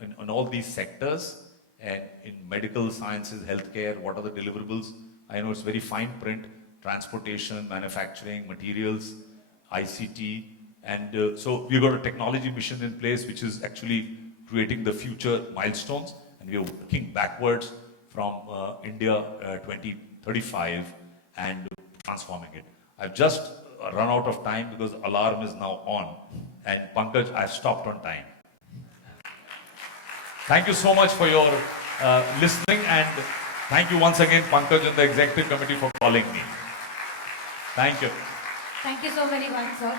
in all these sectors, and in medical sciences, healthcare, what are the deliverables? I know it's very fine print, transportation, manufacturing, materials, ICT, and so we've got a technology mission in place which is actually creating the future milestones, and we are working backwards from India 2035 and transforming it. I've just run out of time because the alarm is now on, and Pankaj, I've stopped on time. Thank you so much for your listening, and thank you once again, Pankaj and the Executive Committee, for calling me. Thank you. Thank you so very much, sir.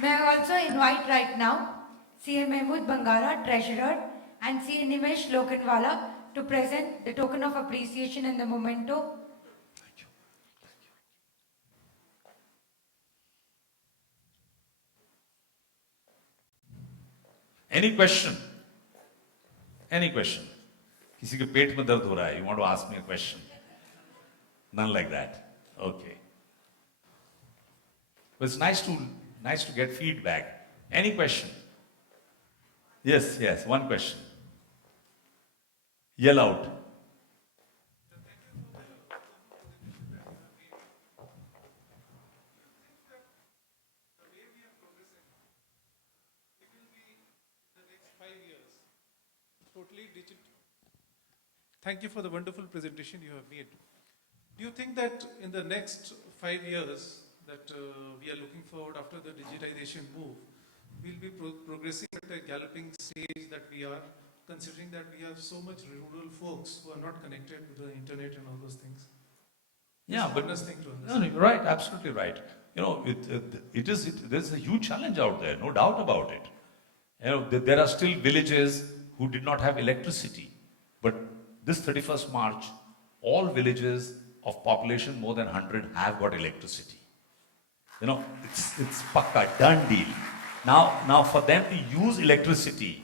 May I also invite right now CA Mehmood Bangara, Treasurer, and CA Nimesh Lokanwala to present the token of appreciation and the memento. Any question? Any question? किसी के पेट में दर्द हो रहा है? You want to ask me a question? None like that. Okay. But it's nice to get feedback. Any question? Yes, one question. Yell out. Totally digital. Thank you for the wonderful presentation you have made. Do you think that in the next 5 years that we are looking forward after the digitization move, we'll be progressing at a galloping stage that we are, considering that we have so much rural folks who are not connected with the internet and all those things? Yeah, but thing to understand. no, you're right, absolutely right. There's a huge challenge out there, no doubt about it. There are still villages who did not have electricity, but this 31st March, all villages of population more than 100 have got electricity. It's pakka, done deal. Now for them to use electricity,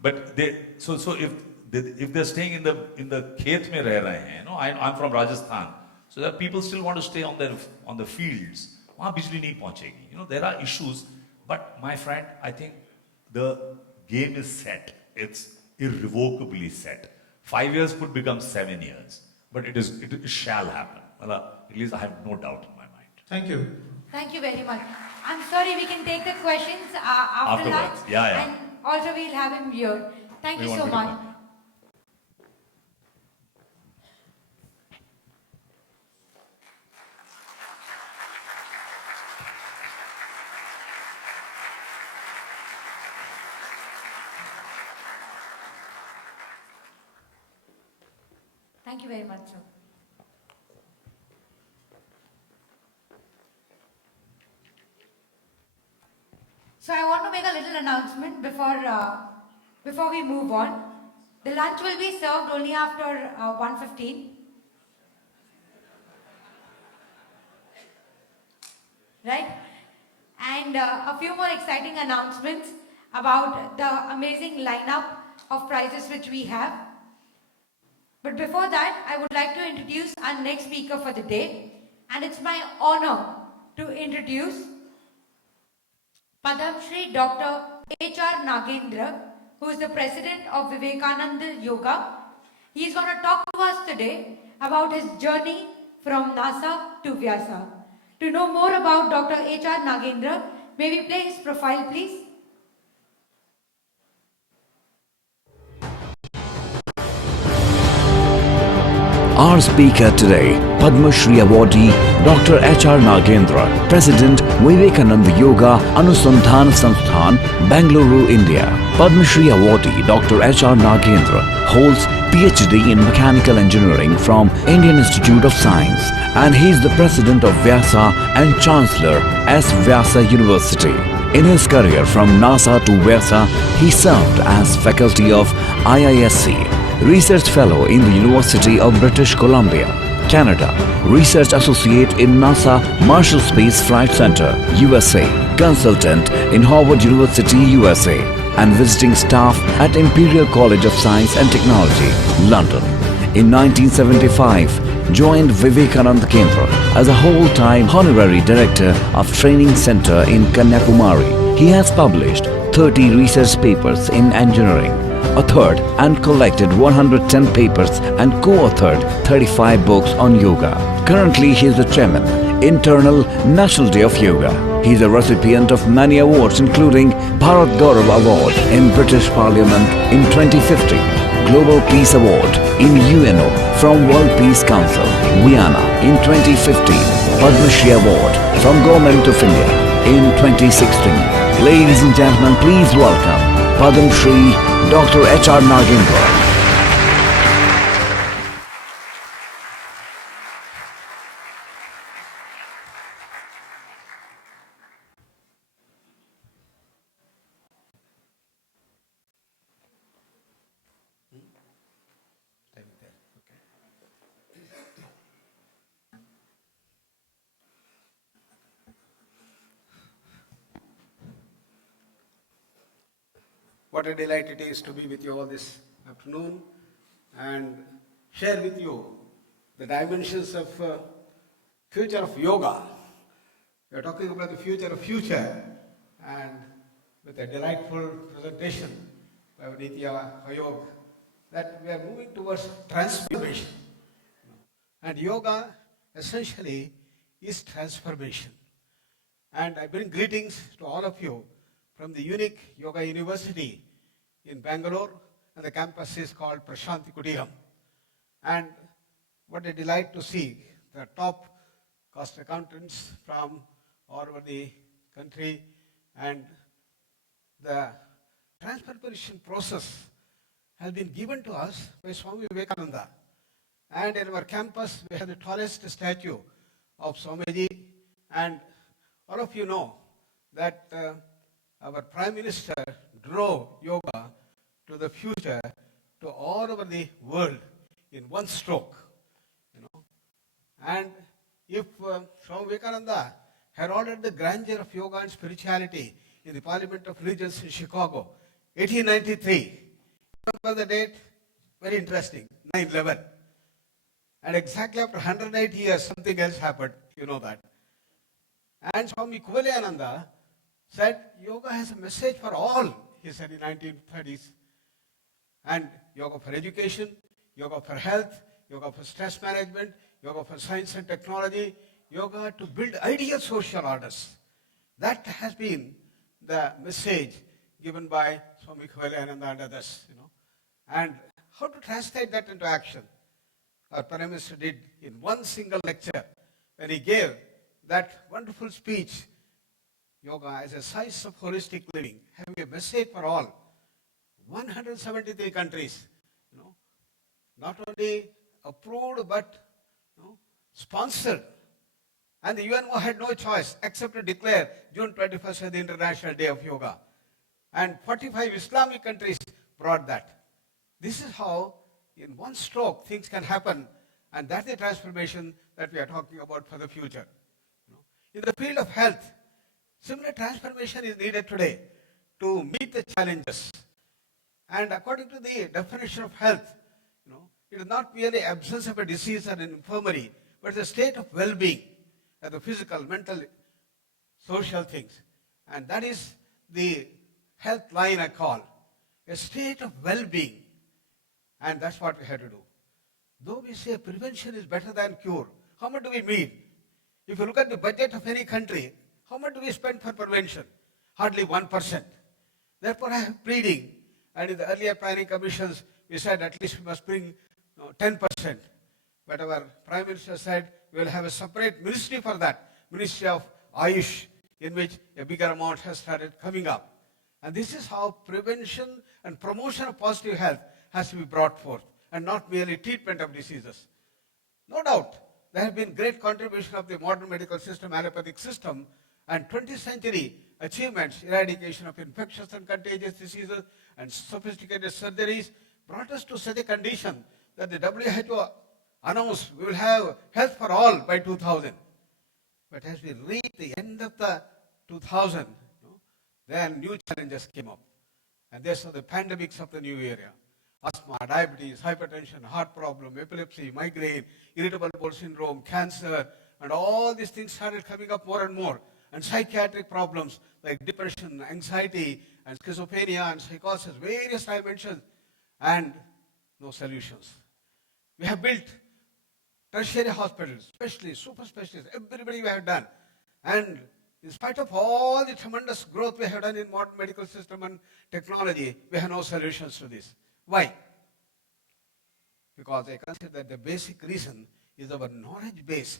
but if they're staying in the khet mein reh rahe hain, I'm from Rajasthan, so that people still want to stay on the fields. Wahan bijli nahi pahunchegi. There are issues, but my friend, I think the game is set. It's irrevocably set. 5 years could become 7 years, but it shall happen. At least I have no doubt in my mind. Thank you. Thank you very much. I'm sorry, we can take the questions after lunch. Afterwards, yeah. And also we'll have him here. Thank you so much. Thank you very much, sir. So I want to make a little announcement before before we move on, the lunch will be served only after 1:15. Right? And a few more exciting announcements about the amazing lineup of prizes which we have. But before that, I would like to introduce our next speaker for the day. And it's my honor to introduce Padam Shri Dr. H.R. Nagendra, who is the president of Vivekananda Yoga. He is going to talk to us today about his journey from NASA to Vyasa. To know more about Dr. H.R. Nagendra, may we play his profile, please? Our speaker today, Padma Shri awardee Dr. H.R. Nagendra, President, Vivekananda Yoga Anusandhan Sansthan, Bangalore, India. Padma Shri awardee Dr. H.R. Nagendra holds PhD in Mechanical Engineering from Indian Institute of Science, and he is the President of Vyasa and Chancellor S. Vyasa University. In his career from NASA to Vyasa, he served as faculty of IISc, Research Fellow in the University of British Columbia, Canada, Research Associate in NASA Marshall Space Flight Center, USA, Consultant in Harvard University, USA, and visiting staff at Imperial College of Science and Technology, London. In 1975, joined Vivekananda Kendra as a whole-time honorary director of Training Center in Kanyakumari. He has published 30 research papers in engineering, authored and collected 110 papers and co-authored 35 books on yoga. Currently, he is the chairman, Internal National Day of Yoga. He is a recipient of many awards including Bharat Gaurav Award in British Parliament in 2015, Global Peace Award in UNO from World Peace Council, Vienna in 2015, Padma Shri Award from Government of India in 2016. Ladies and gentlemen, please welcome Padma Shri Dr. H.R. Nagendra. What a delight it is to be with you all this afternoon and share with you the dimensions of future of yoga. We are talking about the future of future, and with a delightful presentation by Nitya Hayog, that we are moving towards transformation. And yoga essentially is transformation. And I bring greetings to all of you from the unique Yoga University in Bangalore, and the campus is called Prashanti Kudiram. And what a delight to see the top cost accountants from all over the country, and the transformation process has been given to us by Swami Vivekananda. And in our campus, we have the tallest statue of Swamiji, and all of you know that our Prime Minister drove yoga to the future to all over the world in one stroke. And if Swami Vivekananda heralded the grandeur of yoga and spirituality in the Parliament of Religions in Chicago, 1893, remember the date? Very interesting, 9/11. And exactly after 108 years, something else happened, you know that. And Swami Kuvalayananda said, yoga has a message for all, he said in 1930s. And yoga for education, yoga for health, yoga for stress management, yoga for science and technology, yoga to build ideal social orders. That has been the message given by Swami Kuvalayananda and others. And how to translate that into action? Our Prime Minister did in one single lecture when he gave that wonderful speech, yoga as a science of holistic living, having a message for all. 173 countries, not only approved but sponsored. And the UNO had no choice except to declare June 21st as the International Day of Yoga. And 45 Islamic countries brought that. This is how, in one stroke, things can happen, and that's the transformation that we are talking about for the future. In the field of health, similar transformation is needed today to meet the challenges. And according to the definition of health, it is not merely absence of a disease or an infirmity, but the state of well-being, the physical, mental, social things. And that is the health line I call, a state of well-being. And that's what we have to do. Though we say prevention is better than cure, how much do we mean? If you look at the budget of any country, how much do we spend for prevention? Hardly 1%. Therefore, I am pleading, and in the earlier planning commissions, we said at least we must bring 10%. But our Prime Minister said we will have a separate ministry for that, Ministry of Ayush, in which a bigger amount has started coming up. And this is how prevention and promotion of positive health has to be brought forth, and not merely treatment of diseases. No doubt, there have been great contribution of the modern medical system, allopathic system, and 20th century achievements, eradication of infectious and contagious diseases and sophisticated surgeries, brought us to such a condition that the WHO announced we will have health for all by 2000. But as we reach the end of the 2000, then new challenges came up. And these are the pandemics of the new era. Asthma, diabetes, hypertension, heart problem, epilepsy, migraine, irritable bowel syndrome, cancer, and all these things started coming up more and more. And psychiatric problems like depression, anxiety, and schizophrenia, and psychosis, various dimensions, and no solutions. We have built tertiary hospitals, specialists, super specialists, everybody we have done. And in spite of all the tremendous growth we have done in modern medical system and technology, we have no solutions to this. Why? Because I consider that the basic reason is our knowledge base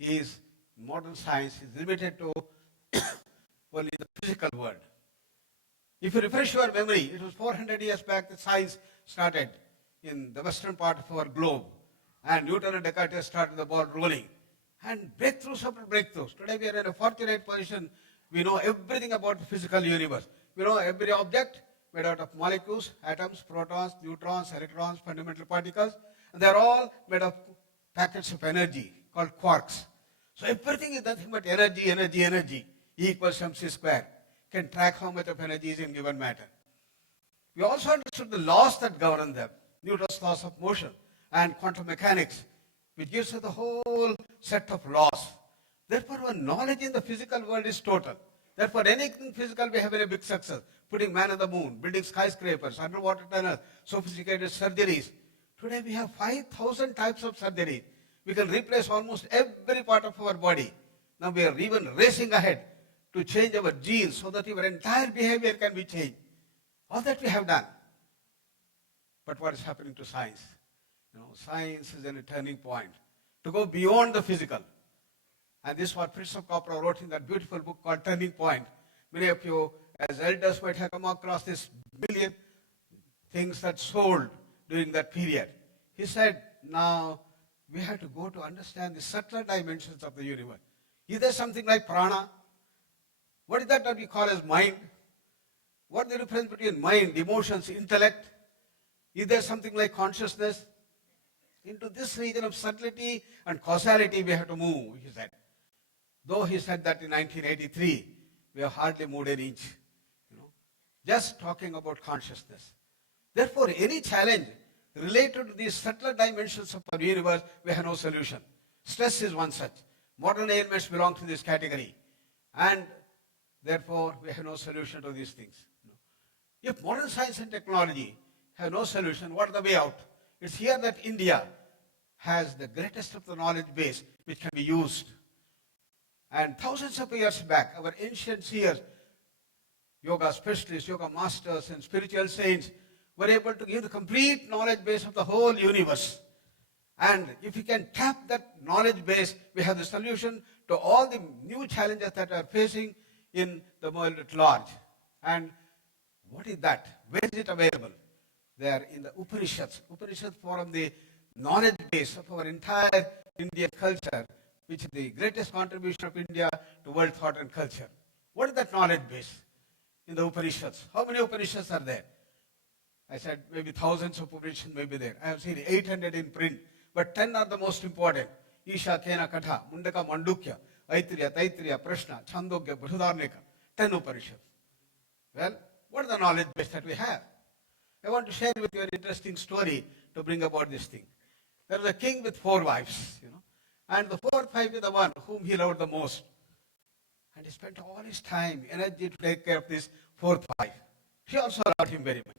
is, modern science is limited to only the physical world. If you refresh your memory, it was 400 years back that science started in the western part of our globe. And Newton and Descartes started the ball rolling. And breakthroughs after breakthroughs. Today we are in a fortunate position. We know everything about the physical universe. We know every object made out of molecules, atoms, protons, neutrons, electrons, fundamental particles. And they are all made of packets of energy called quarks. So everything is nothing but energy, energy, energy. E equals mc square. Can track how much of energy is in given matter. We also understood the laws that govern them. Newton's laws of motion and quantum mechanics, which gives us the whole set of laws. Therefore, our knowledge in the physical world is total. Therefore, anything physical, we have a big success. Putting man on the moon, building skyscrapers, underwater tunnels, sophisticated surgeries. Today, we have 5,000 types of surgery. We can replace almost every part of our body. Now, we are even racing ahead to change our genes so that our entire behavior can be changed. All that we have done. But what is happening to science? Science is in a turning point to go beyond the physical. And this is what Christoph Kopra wrote in that beautiful book called Turning Point. Many of you, as elders, might have come across this billion things that sold during that period. He said, now we have to go to understand the subtler dimensions of the universe. Is there something like prana? What is that we call as mind? What is the difference between mind, emotions, intellect? Is there something like consciousness? Into this region of subtlety and causality we have to move, he said. Though he said that in 1983, we have hardly moved an inch. Just talking about consciousness. Therefore, any challenge related to these subtler dimensions of our universe, we have no solution. Stress is one such. Modern ailments belong to this category. And therefore, we have no solution to these things. If modern science and technology have no solution, what is the way out? It's here that India has the greatest of the knowledge base which can be used. And thousands of years back, our ancient seers, yoga specialists, yoga masters, and spiritual saints were able to give the complete knowledge base of the whole universe. And if we can tap that knowledge base, we have the solution to all the new challenges that are facing in the world at large. And what is that? Where is it available? They are in the Upanishads. Upanishads form the knowledge base of our entire Indian culture, which is the greatest contribution of India to world thought and culture. What is that knowledge base in the Upanishads? How many Upanishads are there? I said maybe thousands of publications may be there. I have seen 800 in print, but 10 are the most important. Isha, Kena, Katha, Mundaka, Mandukya, Aitriya, Taitriya, Prashna, Chandogya, Brihadarnika, 10 Upanishads. Well, what is the knowledge base that we have? I want to share with you an interesting story to bring about this thing. There was a king with 4 wives, and the 4th wife is the one whom he loved the most. And he spent all his time, energy to take care of this 4th wife. She also loved him very much.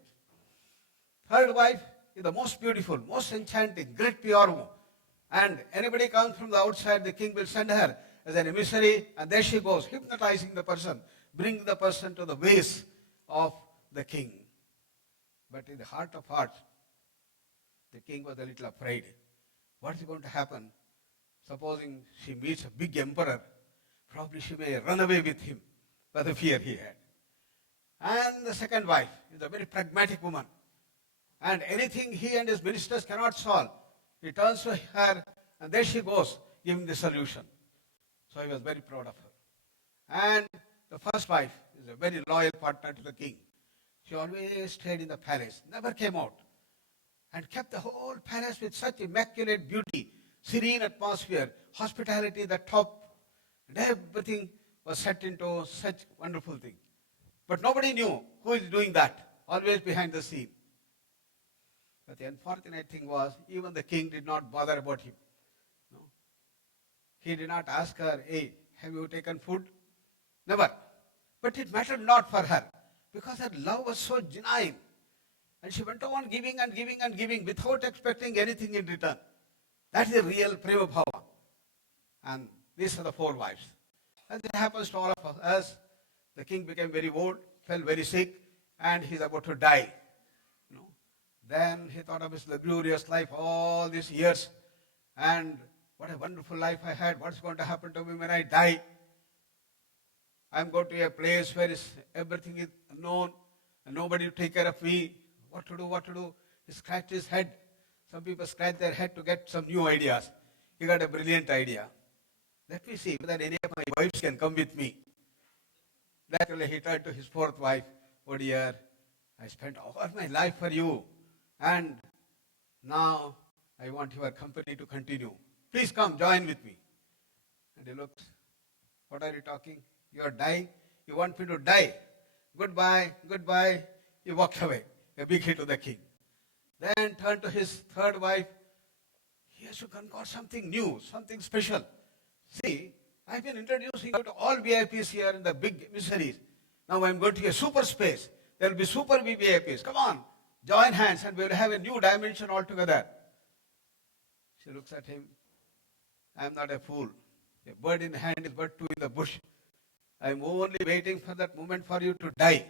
3rd wife is the most beautiful, most enchanting, great pure. And anybody comes from the outside, the king will send her as an emissary, and there she goes, hypnotizing the person, bringing the person to the ways of the king. But in the heart of hearts, the king was a little afraid. What is going to happen? Supposing she meets a big emperor, probably she may run away with him by the fear he had. And the 2nd wife is a very pragmatic woman. And anything he and his ministers cannot solve, he turns to her, and there she goes, giving the solution. So he was very proud of her. And the 1st wife is a very loyal partner to the king. She always stayed in the palace, never came out, and kept the whole palace with such immaculate beauty, serene atmosphere, hospitality at the top, and everything was set into such wonderful thing. But nobody knew who is doing that, always behind the scene. But the unfortunate thing was, even the king did not bother about him. No. He did not ask her, hey, have you taken food? Never. But it mattered not for her, because her love was so genuine. And she went on giving and giving and giving without expecting anything in return. That's the real prema bhava. And these are the 4 wives. And it happens to all of us. The king became very old, fell very sick, and he's about to die. Then he thought of his luxurious life all these years, and what a wonderful life I had. What's going to happen to me when I die? I'm going to a place where everything is known, and nobody will take care of me. What to do, what to do? He scratched his head. Some people scratch their head to get some new ideas. He got a brilliant idea. Let me see whether any of my wives can come with me. Naturally, he turned to his 4th wife. Oh dear, I spent all my life for you. And now I want your company to continue. Please come, join with me. And he looked, what are you talking? You are dying? You want me to die? Goodbye, goodbye. He walked away, a big hit to the king. Then turned to his 3rd wife. He has to concoct something new, something special. See, I've been introducing you to all VIPs here in the big emissaries. Now I'm going to a super space. There will be super VIPs. Come on. Join hands and we will have a new dimension altogether. She looks at him. I am not a fool. A bird in hand is but 2 in the bush. I am only waiting for that moment for you to die.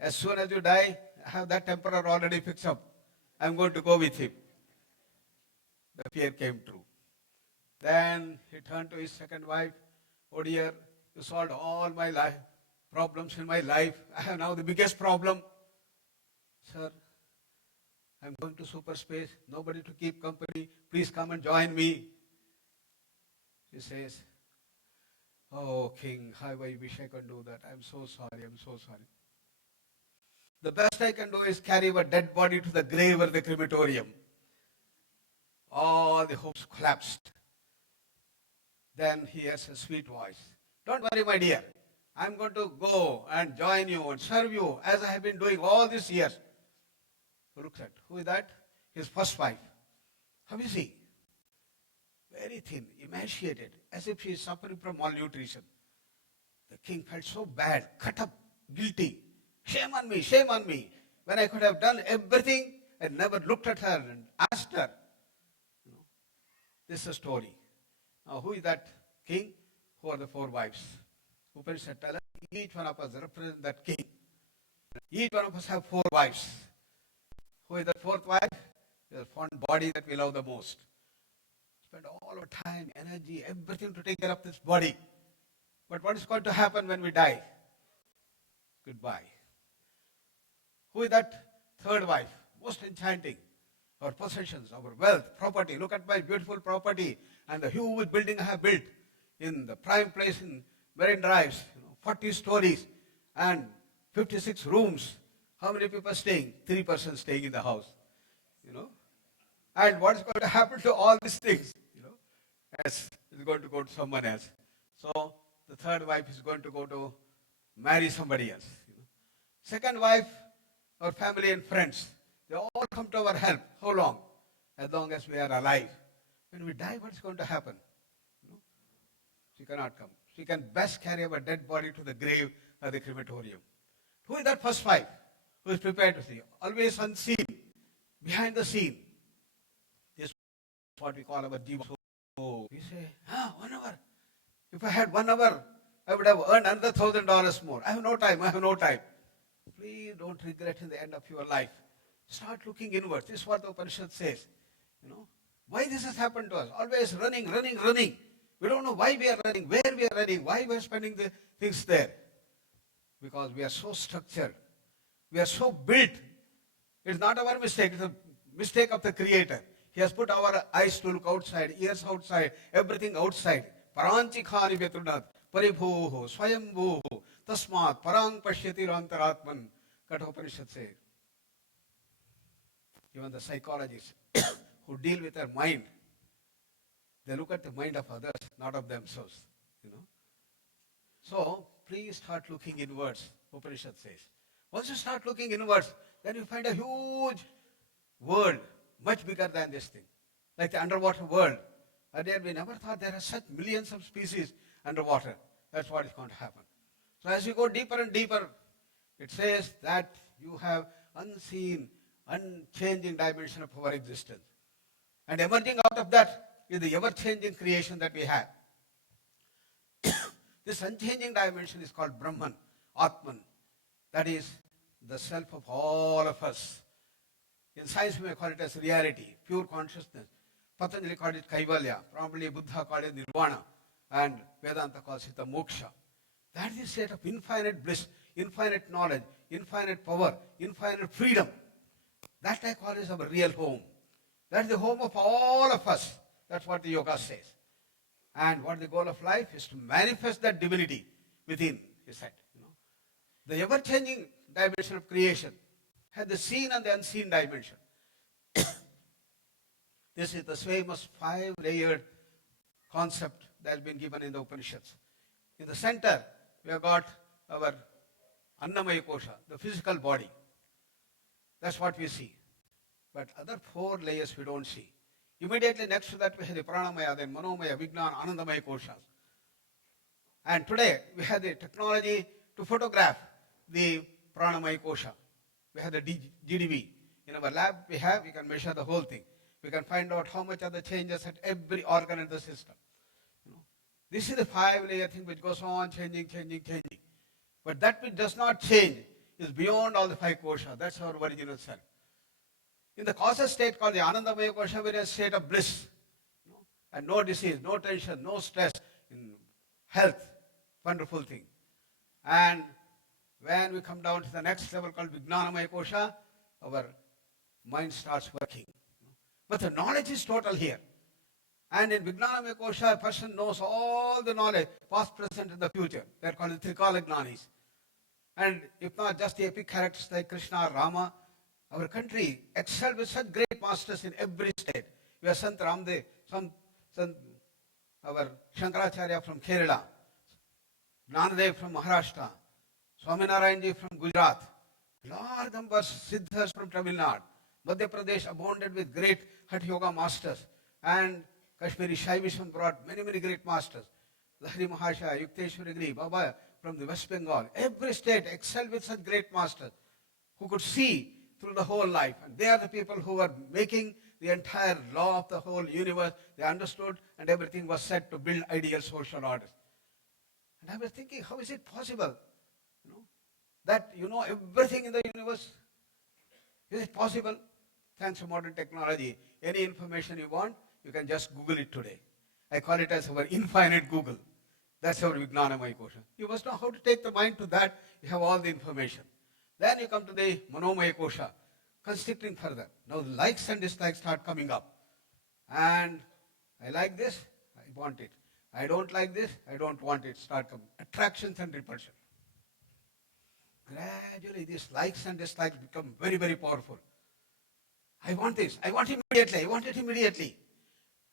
As soon as you die, I have that emperor already fixed up. I am going to go with him. The fear came true. Then he turned to his 2nd wife. Oh dear, you solved all my life problems in my life. I have now the biggest problem. Sir, I'm going to super space, nobody to keep company. Please come and join me. She says, oh, king, how I wish I could do that. I'm so sorry, I'm so sorry. The best I can do is carry a dead body to the grave or the crematorium. All the hopes collapsed. Then he has a sweet voice. Don't worry, my dear. I'm going to go and join you and serve you as I have been doing all these years. Who looks at? Who is that? His 1st wife. How is he? Very thin, emaciated, as if she is suffering from malnutrition. The king felt so bad, cut up, guilty. Shame on me, when I could have done everything and never looked at her and asked her. This is a story. Now, who is that king? Who are the 4 wives? Upanishad tells us each one of us represents that king. Each one of us have 4 wives. Who is the 4th wife? The fond body that we love the most. Spend all our time, energy, everything to take care of this body. But what is going to happen when we die? Goodbye. Who is that 3rd wife? Most enchanting. Our possessions, our wealth, property. Look at my beautiful property and the huge building I have built in the prime place in Marine Drives, 40 stories and 56 rooms. How many people staying? 3 persons staying in the house. And what is going to happen to all these things? Yes, it's going to go to someone else. So the third wife is going to go to marry somebody else. Second wife, our family and friends, they all come to our help. How long? As long as we are alive. When we die, what is going to happen? She cannot come. She can best carry our dead body to the grave or the crematorium. Who is that first wife? Who is prepared to see? Always unseen, behind the scene. This is what we call our jiva. So we say, 1 hour. If I had 1 hour, I would have earned another $1,000 more. I have no time. I have no time. Please don't regret in the end of your life. Start looking inwards. This is what the Upanishad says. Why this has happened to us? Always running, running, running. We don't know why we are running, where we are running, why we are spending the things there. Because we are so structured. We are so built. It's not our mistake. It's a mistake of the Creator. He has put our eyes to look outside, ears outside, everything outside. Paranchi khani betunat, paribhuho, swayambhuho, tasmat, parang pashyati rantaratman. Kathopanishad says. Even the psychologists who deal with their mind, they look at the mind of others, not of themselves. So, please start looking inwards, Upanishad says. Once you start looking inwards, then you find a huge world, much bigger than this thing. Like the underwater world. Earlier we never thought there are such millions of species underwater. That's what is going to happen. So as you go deeper and deeper, it says that you have unseen, unchanging dimension of our existence. And emerging out of that is the ever-changing creation that we have. This unchanging dimension is called Brahman, Atman. That is the self of all of us. In science we may call it as reality, pure consciousness. Patanjali called it Kaivalya, probably Buddha called it Nirvana, and Vedanta calls it the Moksha. That is a state of infinite bliss, infinite knowledge, infinite power, infinite freedom. That I call is our real home. That's the home of all of us. That's what the yoga says. And what the goal of life is to manifest that divinity within, he said. The ever-changing dimension of creation has the seen and the unseen dimension. This is the famous 5-layered concept that has been given in the Upanishads. In the center, we have got our Annamaya Kosha, the physical body. That's what we see. But other 4 layers we don't see. Immediately next to that we have the Pranamaya, then Manomaya, Vijnana, Anandamaya Koshas. And today we have the technology to photograph the Pranamaya Kosha. We have the GDB. In our lab we can measure the whole thing. We can find out how much are the changes at every organ in the system. This is the 5-layer thing which goes on changing. But that which does not change is beyond all the 5 koshas. That's our original self. In the causal state called the Anandamaya Kosha, we are in a state of bliss. And no disease, no tension, no stress, in health, wonderful thing. And when we come down to the next level called Vijnanamaya Kosha, our mind starts working. But the knowledge is total here. And in Vijnanamaya Kosha, a person knows all the knowledge, past, present, and the future. They are called the Trikala And if not just the epic characters like Krishna or Rama, our country excelled with such great masters in every state. We have Sant Ramdev, our Shankaracharya from Kerala, Gnanadev from Maharashtra, Swaminarayanji from Gujarat, large numbers Siddhas from Tamil Nadu. Madhya Pradesh abounded with great Hatha Yoga masters, and Kashmiri Shaivism brought many great masters. Lahiri Mahashaya, Yukteswari Giri, Baba from the West Bengal. Every state excelled with such great masters who could see through the whole life. And they are the people who were making the entire law of the whole universe. They understood, and everything was set to build ideal social orders. And I was thinking, how is it possible? That you know everything in the universe? Is it possible? Thanks to modern technology, any information you want, you can just Google it today. I call it as our infinite Google. That's our Vijnanamaya Kosha. You must know how to take the mind to that. You have all the information. Then you come to the Manomaya Kosha, constricting further. Now the likes and dislikes start coming up. And I like this, I want it. I don't like this, I don't want it. Start coming. Attractions and repulsion. gradually these likes and dislikes become very, very powerful. I want this. I want immediately. I want it immediately.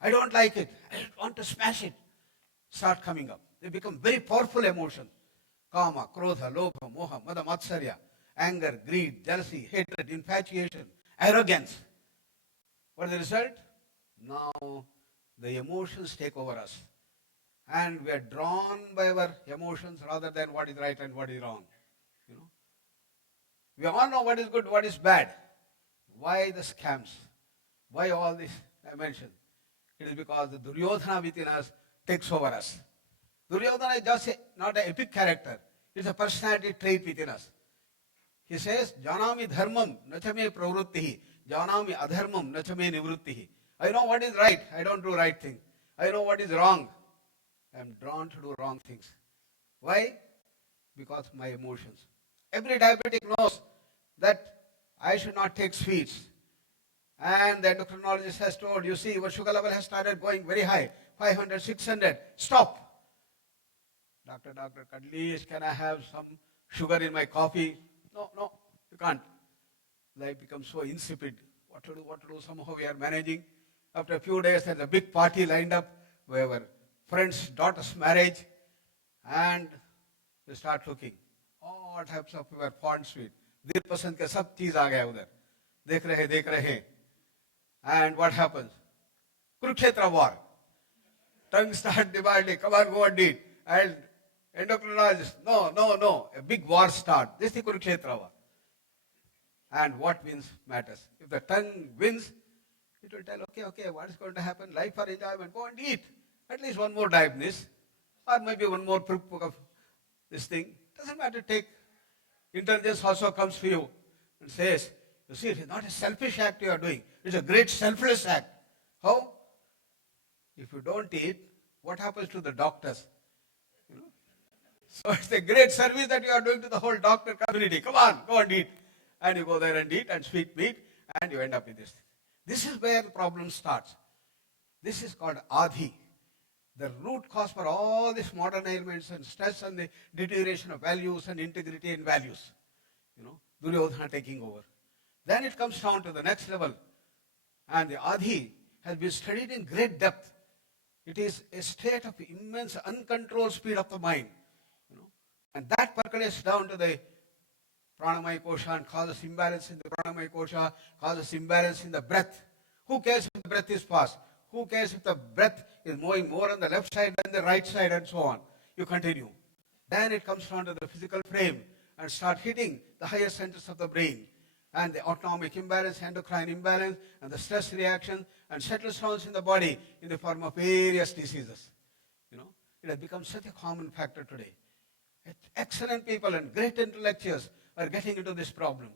I don't like it. I want to smash it. Start coming up. They become very powerful emotions. Kama, Krodha, Lobha, Moha, Mada, Matsarya, anger, greed, jealousy, hatred, infatuation, arrogance. What is the result? Now the emotions take over us. And we are drawn by our emotions rather than what is right and what is wrong. You know? We all know what is good, what is bad. Why the scams? Why all this I mentioned? It is because the Duryodhana within us takes over us. Duryodhana is just not an epic character. It's a personality trait within us. He says, Janami dharmam nachame pravrittihi, Janami adharmam nachame nivrittihi. I know what is right, I don't do right thing. I know what is wrong, I am drawn to do wrong things. Why? Because of my emotions. Every diabetic knows that I should not take sweets. And the endocrinologist has told, you see, your sugar level has started going very high, 500, 600, stop. Doctor, at least can I have some sugar in my coffee? No, you can't. Life becomes so insipid. What to do? Somehow we are managing. After a few days, there's a big party lined up. We have our friend's daughter's marriage. And we start looking. All types of our fond sweet. Dil pasand ke sab cheez aa gaya udhar. Dekh rahe. And what happens? Kurukshetra war. Tongue start demanding, come on, go and eat. And endocrinologist, no. A big war starts. This is the Kurukshetra war. And what wins matters. If the tongue wins, it will tell, okay, what is going to happen? Life for enjoyment. Go and eat. At least one more diabetes. Or maybe one more book of this thing. Doesn't matter, take. Intelligence also comes for you and says, you see, it is not a selfish act you are doing. It's a great selfless act. How? If you don't eat, what happens to the doctors? You know? So it's a great service that you are doing to the whole doctor community. Come on, go and eat. And you go there and eat and sweet meat and you end up with this. This is where the problem starts. This is called Adhi. The root cause for all these modern ailments and stress and the deterioration of values and integrity in values. You know, Duryodhana taking over. Then it comes down to the next level. And the Adhi has been studied in great depth. It is a state of immense uncontrolled speed of the mind. You know, and that percolates down to the pranamaya kosha and causes imbalance in the pranamaya kosha, causes imbalance in the breath. Who cares if the breath is fast? Who cares if the breath is moving more on the left side than the right side and so on? You continue. Then it comes down to the physical frame and start hitting the higher centers of the brain. And the autonomic imbalance, endocrine imbalance, and the stress reaction, and settles down in the body in the form of various diseases. You know, it has become such a common factor today. Excellent people and great intellectuals are getting into this problem.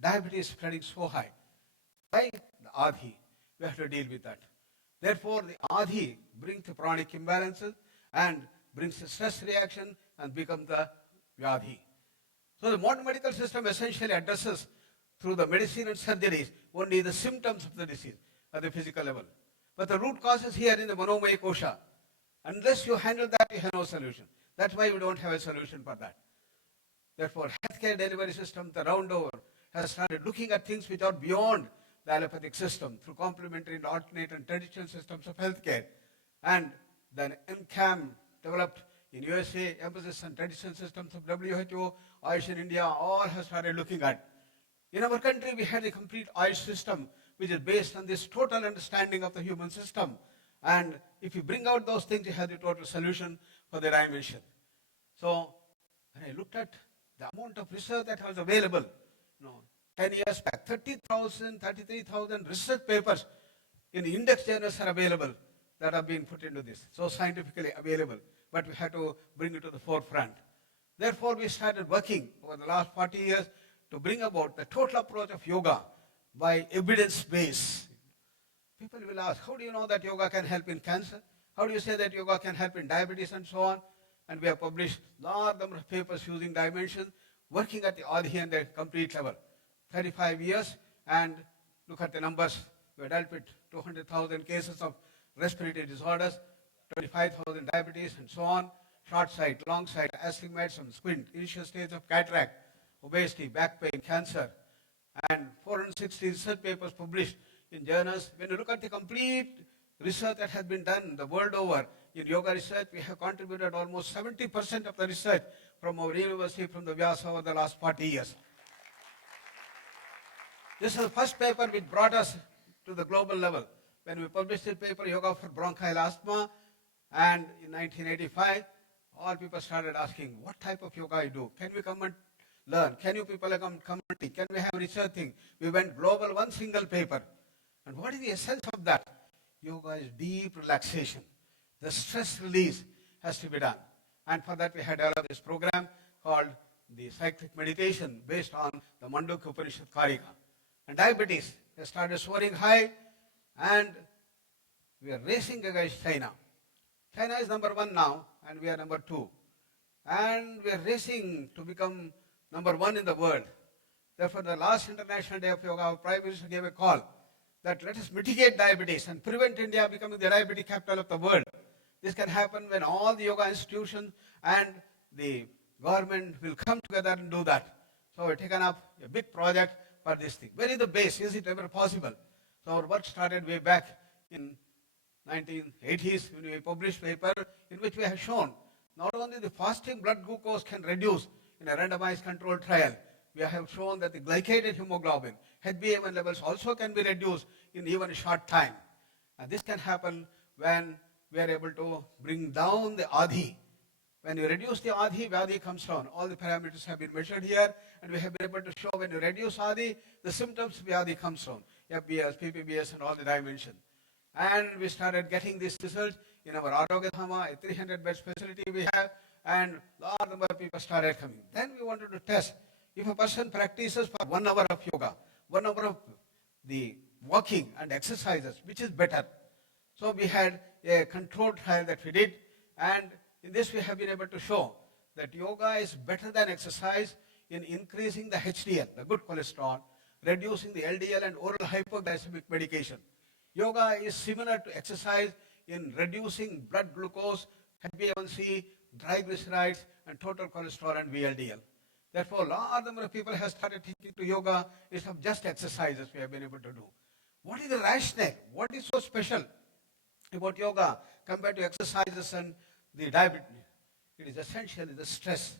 Diabetes is spreading so high. Why? The Adhi. We have to deal with that. Therefore, the Adhi brings the pranic imbalances and brings the stress reaction and becomes the Vyadhi. So the modern medical system essentially addresses through the medicine and surgeries only the symptoms of the disease at the physical level. But the root cause is here in the Manomaya Kosha. Unless you handle that, you have no solution. That's why we don't have a solution for that. Therefore, healthcare delivery system, the roundover, has started looking at things which are beyond the allopathic system through complementary and alternate and traditional systems of healthcare. And then NCAM developed in USA, emphasis on traditional systems of WHO, Ayush in India, all have started looking at. In our country, we had a complete Ayush system, which is based on this total understanding of the human system. And if you bring out those things, you have the total solution for the dimension. So, when I looked at the amount of research that was available, 10 years back, 30,000, 33,000 research papers in index journals are available that have been put into this. So scientifically available, but we had to bring it to the forefront. Therefore, we started working over the last 40 years to bring about the total approach of yoga by evidence base. People will ask, how do you know that yoga can help in cancer? How do you say that yoga can help in diabetes and so on? And we have published large number of papers using dimensions, working at the Adhi and the complete level. 35 years, and look at the numbers. We have dealt with 200,000 cases of respiratory disorders, 25,000 diabetes, and so on. short sight, long sight, astigmatism, squint, initial stage of cataract, obesity, back pain, cancer, and 460 research papers published in journals. When you look at the complete research that has been done the world over in yoga research, we have contributed almost 70% of the research from our university, from the Vyasa over the last 40 years. This is the first paper which brought us to the global level. When we published this paper, Yoga for Bronchial Asthma, and in 1985, all people started asking, what type of yoga I do? Can we come and learn? Can you people come and teach? Can we have research thing? We went global, one single paper. And what is the essence of that? Yoga is deep relaxation. The stress release has to be done. And for that we had developed this program called the cyclic meditation based on the Mandukya Upanishad Karika. And diabetes has started soaring high, and we are racing against China. China is number 1 now, and we are number 2. And we are racing to become number 1 in the world. Therefore, the last International Day of Yoga, our Prime Minister gave a call that let us mitigate diabetes and prevent India becoming the diabetes capital of the world. This can happen when all the yoga institutions and the government will come together and do that. So we've taken up a big project for this thing. Where is the base? Is it ever possible? So our work started way back in 1980s when we published a paper in which we have shown not only the fasting blood glucose can reduce in a randomized controlled trial, we have shown that the glycated hemoglobin, HbA1 levels also can be reduced in even a short time. And this can happen when we are able to bring down the Adhi. When you reduce the Adhi, Vyadhi comes down. All the parameters have been measured here, and we have been able to show when you reduce Adhi, the symptoms Vyadhi comes down. FBS, PPBS, and all the dimensions. And we started getting these results in our Arogya Dhama, a 300-bed facility we have, and a large number of people started coming. Then we wanted to test if a person practices for 1 hour of yoga, 1 hour of the walking and exercises, which is better. So we had a controlled trial that we did, and in this we have been able to show that yoga is better than exercise in increasing the HDL, the good cholesterol, reducing the LDL and oral hypoglycemic medication. Yoga is similar to exercise in reducing blood glucose, HbA1c, triglycerides, and total cholesterol and VLDL. Therefore, a large number of people have started taking to yoga instead of just exercises we have been able to do. What is the rationale? What is so special about yoga compared to exercises and the diabetes? It is essentially the stress.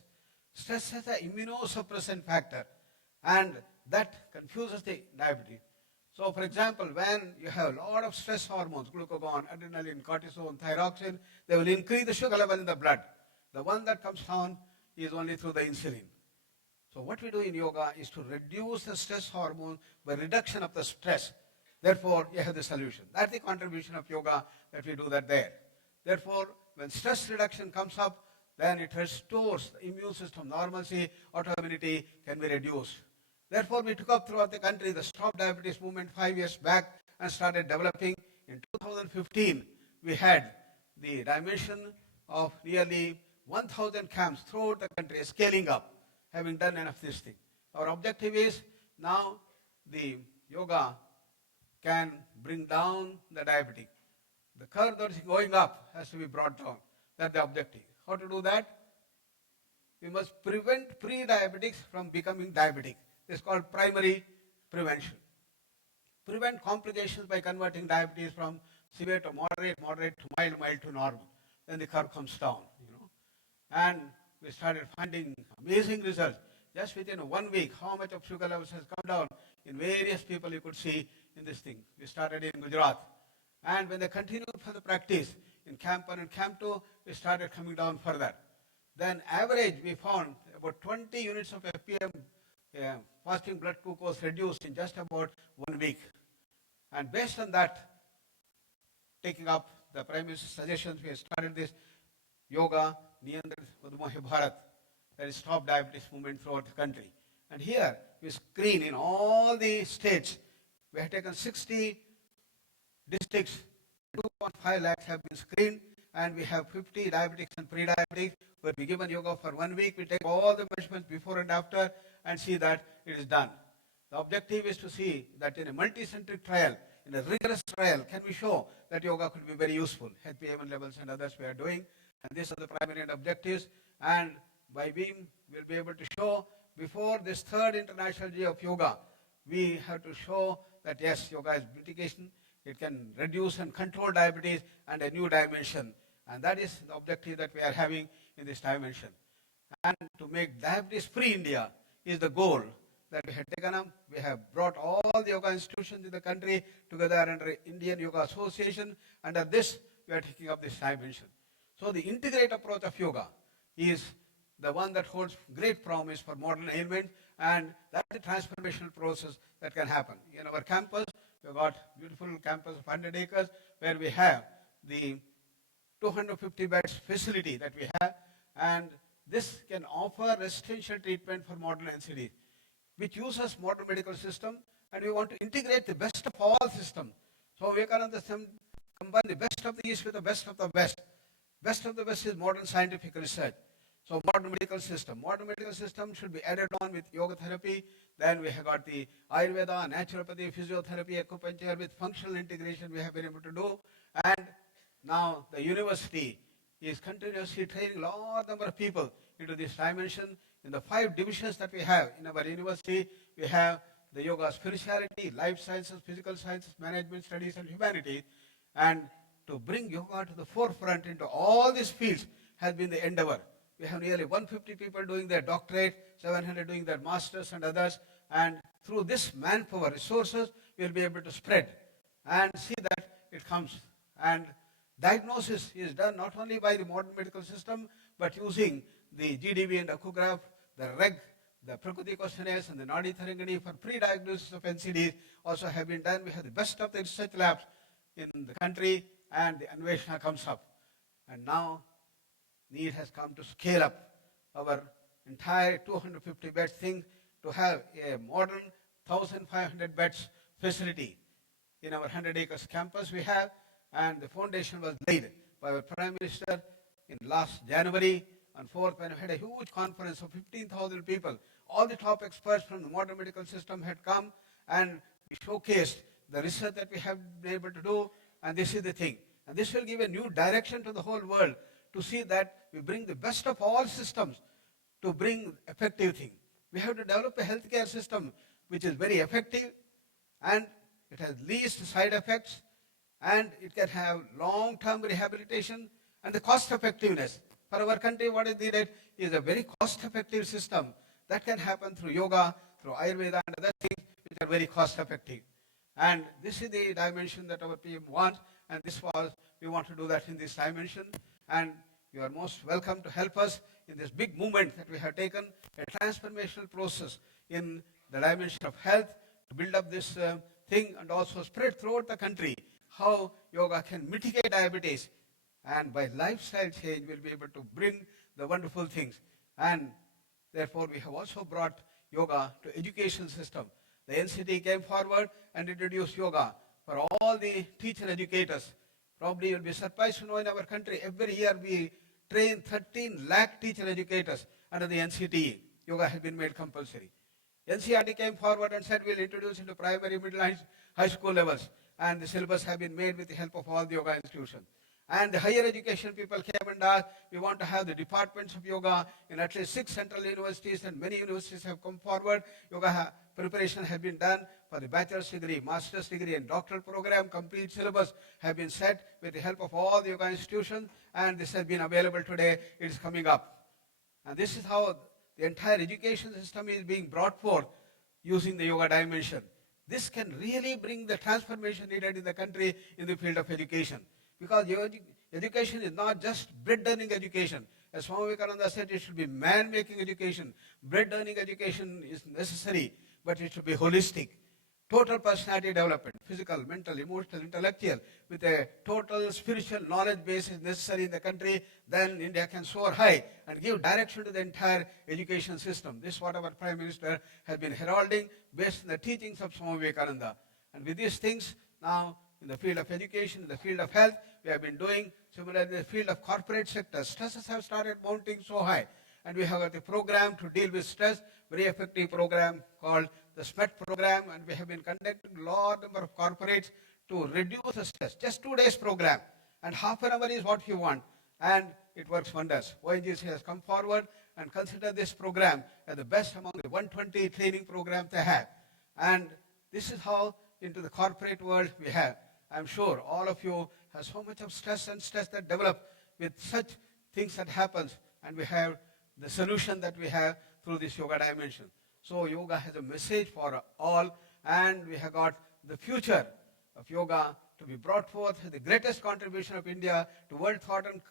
Stress has an immunosuppressant factor, and that confuses the diabetes. So, for example, when you have a lot of stress hormones, glucagon, adrenaline, cortisol, thyroxine, they will increase the sugar level in the blood. The one that comes down is only through the insulin. So what we do in yoga is to reduce the stress hormone by reduction of the stress. Therefore, you have the solution. That's the contribution of yoga that we do that there. Therefore, when stress reduction comes up, then it restores the immune system normalcy, autoimmunity can be reduced. Therefore, we took up throughout the country the Stop Diabetes movement 5 years back and started developing. In 2015, we had the dimension of nearly 1,000 camps throughout the country, scaling up, having done enough this thing. Our objective is now the yoga can bring down the diabetes. The curve that is going up has to be brought down. That's the objective. How to do that? We must prevent pre-diabetics from becoming diabetic. This is called primary prevention. Prevent complications by converting diabetes from severe to moderate, moderate to mild, mild to normal. Then the curve comes down, And we started finding amazing results. Just within 1 week, how much of sugar levels has come down in various people you could see in this thing. We started in Gujarat. And when they continued for the practice, in Camp 1 and Camp 2, we started coming down further. Then average, we found about 20 units of FPM, fasting blood glucose reduced in just about 1 week. And based on that, taking up the Prime Minister's suggestions, we have started this Yoga Niyantrit Madhumeha Bharat, that is Stop Diabetes movement throughout the country. And here, we screen in all the states. We have taken 60 districts, 2.5 lakhs have been screened, and we have 50 diabetics and pre-diabetics who will be given yoga for 1 week. We take all the measurements before and after and see that it is done. The objective is to see that in a multi-centric trial, in a rigorous trial, can we show that yoga could be very useful. HbA1 levels and others we are doing. And these are the primary objectives. And by being, we'll be able to show before this third International Day of Yoga, we have to show that yes, yoga is mitigation. It can reduce and control diabetes and a new dimension. And that is the objective that we are having in this dimension. And to make diabetes-free India is the goal that we have taken up. We have brought all the yoga institutions in the country together under Indian Yoga Association. Under this, we are taking up this dimension. So the integrated approach of yoga is the one that holds great promise for modern ailments, and that's the transformational process that can happen. In our campus, we've got beautiful campus of 100 acres where we have the 250 beds facility that we have, and this can offer residential treatment for modern NCDs, which uses modern medical system, and we want to integrate the best of all systems. So we can combine the best of the East with the best of the West. Best of the West is modern scientific research. So modern medical system. Modern medical system should be added on with yoga therapy. Then we have got the Ayurveda, naturopathy, physiotherapy, acupuncture with functional integration we have been able to do. And now the university is continuously training a large number of people into this dimension. In the 5 divisions that we have in our university, we have the yoga spirituality, life sciences, physical sciences, management studies, and humanities. And to bring yoga to the forefront into all these fields has been the endeavor. We have nearly 150 people doing their doctorate, 700 doing their masters and others. And through this manpower resources, we'll be able to spread and see that it comes. And diagnosis is done not only by the modern medical system, but using the GDB and echograph, the REG, the Prakriti questionnaires, and the Nadi Tharangani for pre-diagnosis of NCDs also have been done. We have the best of the research labs in the country, and the Anveshana comes up. And now, need has come to scale up our entire 250 beds thing to have a modern 1,500 beds facility in our 100 acres campus we have, and the foundation was laid by our Prime Minister in last January on 4th, when we had a huge conference of 15,000 people. All the top experts from the modern medical system had come, and we showcased the research that we have been able to do, and this is the thing. And this will give a new direction to the whole world to see that we bring the best of all systems to bring effective thing. We have to develop a healthcare system which is very effective, and it has least side effects, and it can have long-term rehabilitation and the cost effectiveness. For our country, what is needed is a very cost-effective system that can happen through yoga, through Ayurveda and other things which are very cost-effective. And this is the dimension that our PM wants, and we want to do that in this dimension. And you are most welcome to help us in this big movement that we have taken, a transformational process in the dimension of health, to build up this thing and also spread throughout the country how yoga can mitigate diabetes. And by lifestyle change, we'll be able to bring the wonderful things. And therefore, we have also brought yoga to education system. The NCT came forward and introduced yoga for all the teacher educators. Probably you'll be surprised to know in our country, every year we train 13 lakh teacher educators under the NCT. Yoga has been made compulsory. NCRT came forward and said we'll introduce into primary, middle, high school levels. And the syllabus have been made with the help of all the yoga institutions. And the higher education people came and asked, we want to have the departments of yoga in at least 6 central universities, and many universities have come forward. Yoga preparation has been done for the bachelor's degree, master's degree, and doctoral program. Complete syllabus have been set with the help of all the yoga institutions, and this has been available today. It is coming up. And this is how the entire education system is being brought forth using the yoga dimension. This can really bring the transformation needed in the country in the field of education. Because education is not just bread-earning education. As Swami Vivekananda said, it should be man-making education. Bread-earning education is necessary, but it should be holistic. Total personality development, physical, mental, emotional, intellectual, with a total spiritual knowledge base is necessary in the country, then India can soar high and give direction to the entire education system. This is what our Prime Minister has been heralding based on the teachings of Swami Vivekananda. And with these things, now in the field of education, in the field of health, we have been doing. Similarly, in the field of corporate sector, stresses have started mounting so high. And we have a program to deal with stress, very effective program called the SMET program. And we have been conducting a large number of corporates to reduce the stress. Just 2 days program. And half an hour is what you want. And it works wonders. ONGC has come forward and considered this program as the best among the 120 training programs they have. And this is how into the corporate world we have. I'm sure all of you have so much of stress that develop with such things that happens, and we have the solution that we have through this yoga dimension. So yoga has a message for all, and we have got the future of yoga to be brought forth, the greatest contribution of India to world thought and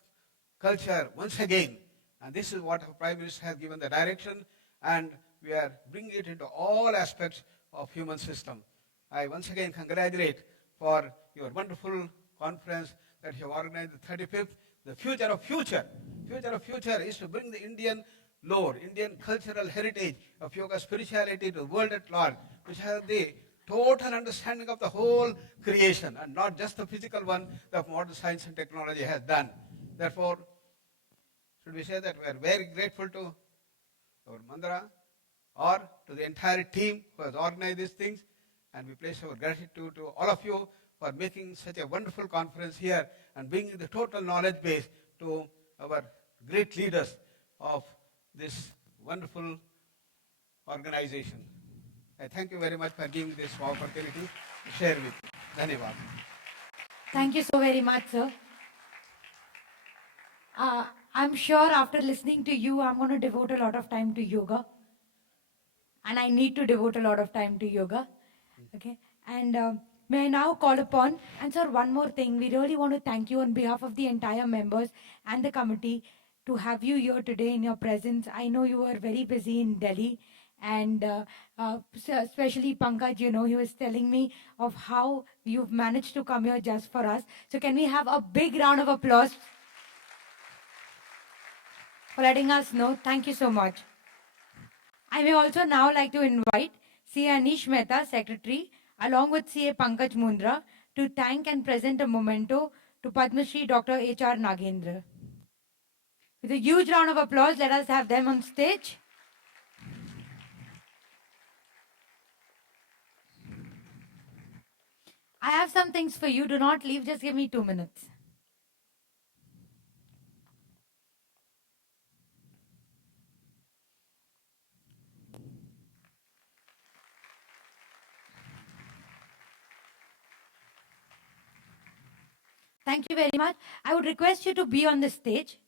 culture once again. And this is what our Prime Minister has given the direction, and we are bringing it into all aspects of human system. I once again congratulate for your wonderful conference that you have organized, the 35th. The future of future is to bring the Indian lore, Indian cultural heritage of yoga spirituality to the world at large, which has the total understanding of the whole creation and not just the physical one that modern science and technology has done. Therefore, should we say that we are very grateful to our Mandara or to the entire team who has organized these things, and we place our gratitude to all of you for making such a wonderful conference here and bringing the total knowledge base to our great leaders of this wonderful organization. I thank you very much for giving this opportunity to share with you. Dhanyavad. Thank you so very much, sir. I'm sure after listening to you, I'm going to devote a lot of time to yoga. And I need to devote a lot of time to yoga. Okay. And may I now call upon, and sir, one more thing. We really want to thank you on behalf of the entire members and the committee to have you here today in your presence. I know you were very busy in Delhi. And especially Pankaj, you know, he was telling me of how you've managed to come here just for us. So can we have a big round of applause for letting us know? Thank you so much. I may also now like to invite CA Anish Mehta, Secretary, along with CA Pankaj Mundra, to thank and present a memento to Padma Shri Dr. H.R. Nagendra. With a huge round of applause, let us have them on stage. I have some things for you. Do not leave. Just give me 2 minutes. Thank you very much. I would request you to be on the stage.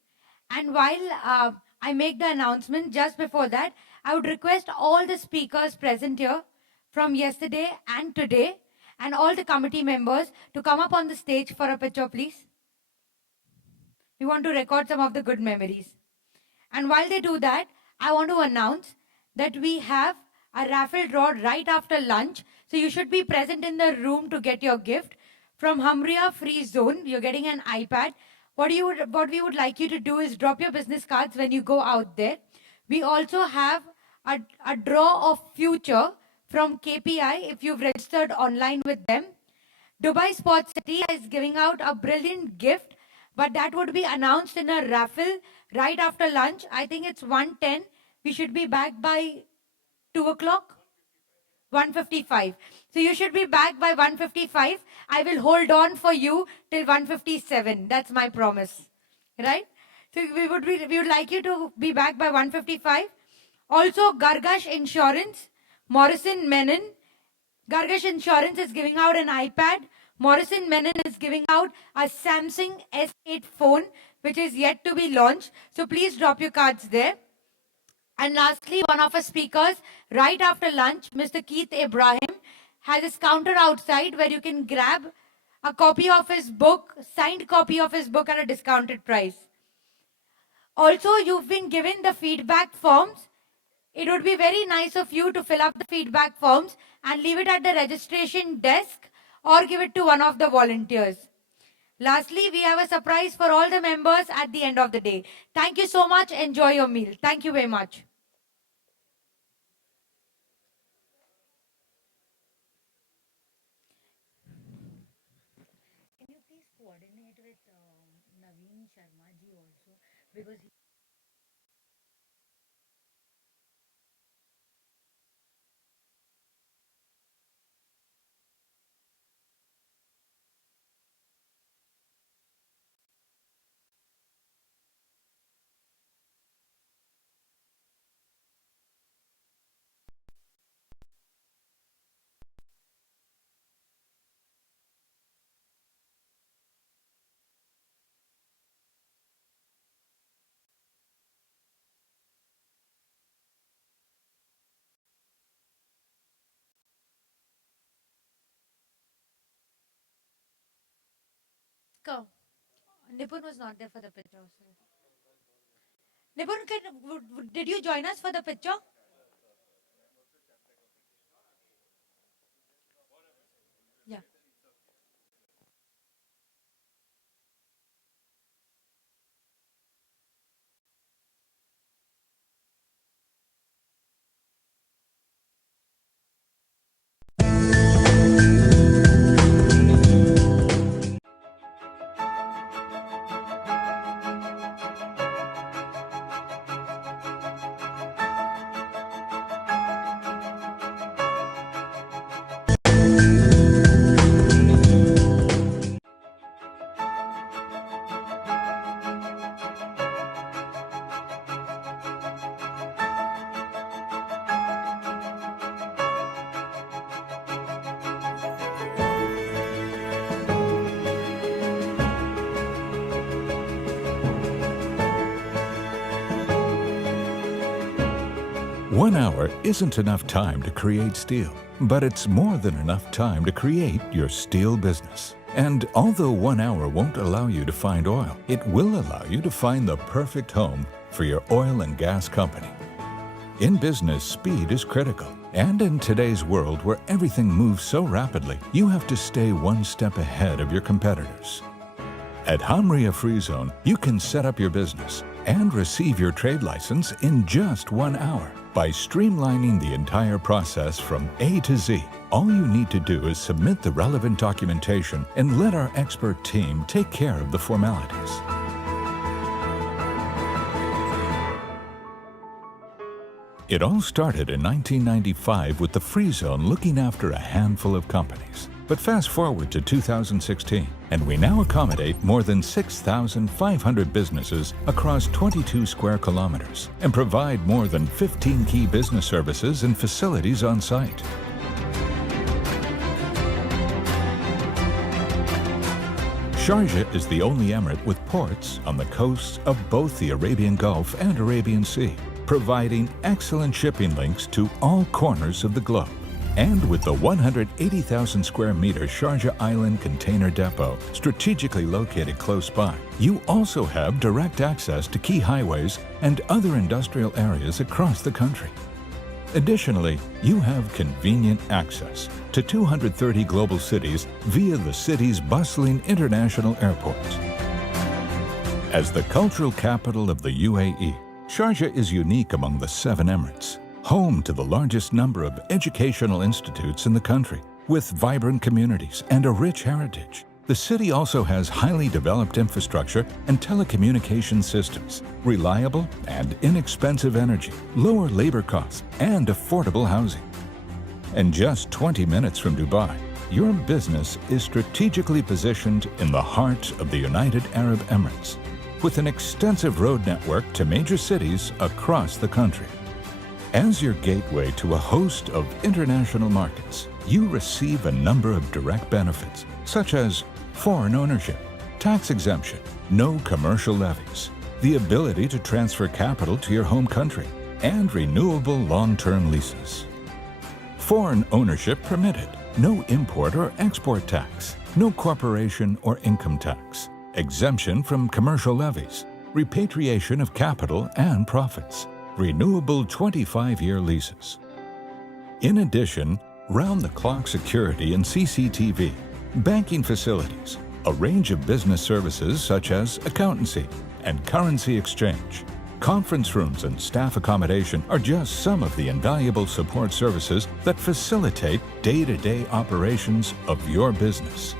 And while I make the announcement, just before that, I would request all the speakers present here from yesterday and today, and all the committee members to come up on the stage for a picture, please. We want to record some of the good memories. And while they do that, I want to announce that we have a raffle draw right after lunch. So you should be present in the room to get your gift. From Hamria Free Zone, you're getting an iPad. What we would like you to do is drop your business cards when you go out there. We also have a draw of future from KPI if you've registered online with them. Dubai Sports City is giving out a brilliant gift, but that would be announced in a raffle right after lunch. I think it's 1:10. We should be back by 2 o'clock. 1:55. So you should be back by 1:55. I will hold on for you till 1:57. That's my promise. Right? So we would like you to be back by 1:55. Also, Gargash Insurance, Morrison Menon. Gargash Insurance is giving out an iPad. Morrison Menon is giving out a Samsung S8 phone, which is yet to be launched. So please drop your cards there. And lastly, one of our speakers, right after lunch, Mr. Keith Ibrahim, has his counter outside where you can grab a copy of his book, signed copy of his book at a discounted price. Also, you've been given the feedback forms. It would be very nice of you to fill up the feedback forms and leave it at the registration desk or give it to one of the volunteers. Lastly, we have a surprise for all the members at the end of the day. Thank you so much. Enjoy your meal. Thank you very much. Can you please coordinate with Naveen Sharma ji also, because Nipun was not there for the picture. Nipun, did you join us for the picture? Yeah. 1 hour isn't enough time to create steel, but it's more than enough time to create your steel business. And although 1 hour won't allow you to find oil, it will allow you to find the perfect home for your oil and gas company. In business, speed is critical. And in today's world where everything moves so rapidly, you have to stay one step ahead of your competitors. At Hamria Free Zone, you can set up your business and receive your trade license in just 1 hour. By streamlining the entire process from A to Z, all you need to do is submit the relevant documentation and let our expert team take care of the formalities. It all started in 1995 with the Free Zone looking after a handful of companies. But fast forward to 2016, and we now accommodate more than 6,500 businesses across 22 square kilometers and provide more than 15 key business services and facilities on site. Sharjah is the only emirate with ports on the coasts of both the Arabian Gulf and Arabian Sea, providing excellent shipping links to all corners of the globe. And with the 180,000 square meter Sharjah Island Container Depot strategically located close by, you also have direct access to key highways and other industrial areas across the country. Additionally, you have convenient access to 230 global cities via the city's bustling international airports. As the cultural capital of the UAE, Sharjah is unique among the 7 emirates, home to the largest number of educational institutes in the country, with vibrant communities and a rich heritage. The city also has highly developed infrastructure and telecommunication systems, reliable and inexpensive energy, lower labor costs, and affordable housing. And just 20 minutes from Dubai, your business is strategically positioned in the heart of the United Arab Emirates, with an extensive road network to major cities across the country. As your gateway to a host of international markets, you receive a number of direct benefits, such as foreign ownership, tax exemption, no commercial levies, the ability to transfer capital to your home country, and renewable long-term leases. Foreign ownership permitted, no import or export tax, no corporation or income tax, exemption from commercial levies, repatriation of capital and profits, renewable 25-year leases. In addition, round-the-clock security and CCTV, banking facilities, a range of business services such as accountancy and currency exchange, conference rooms and staff accommodation are just some of the invaluable support services that facilitate day-to-day operations of your business.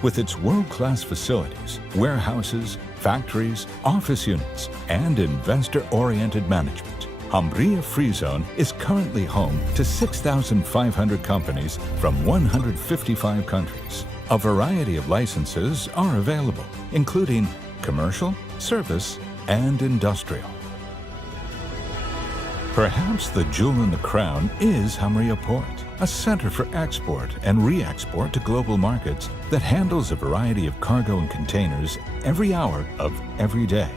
With its world-class facilities, warehouses, factories, office units, and investor-oriented management, Hamria Free Zone is currently home to 6,500 companies from 155 countries. A variety of licenses are available, including commercial, service, and industrial. Perhaps the jewel in the crown is Hamria Port, a center for export and re-export to global markets that handles a variety of cargo and containers every hour of every day.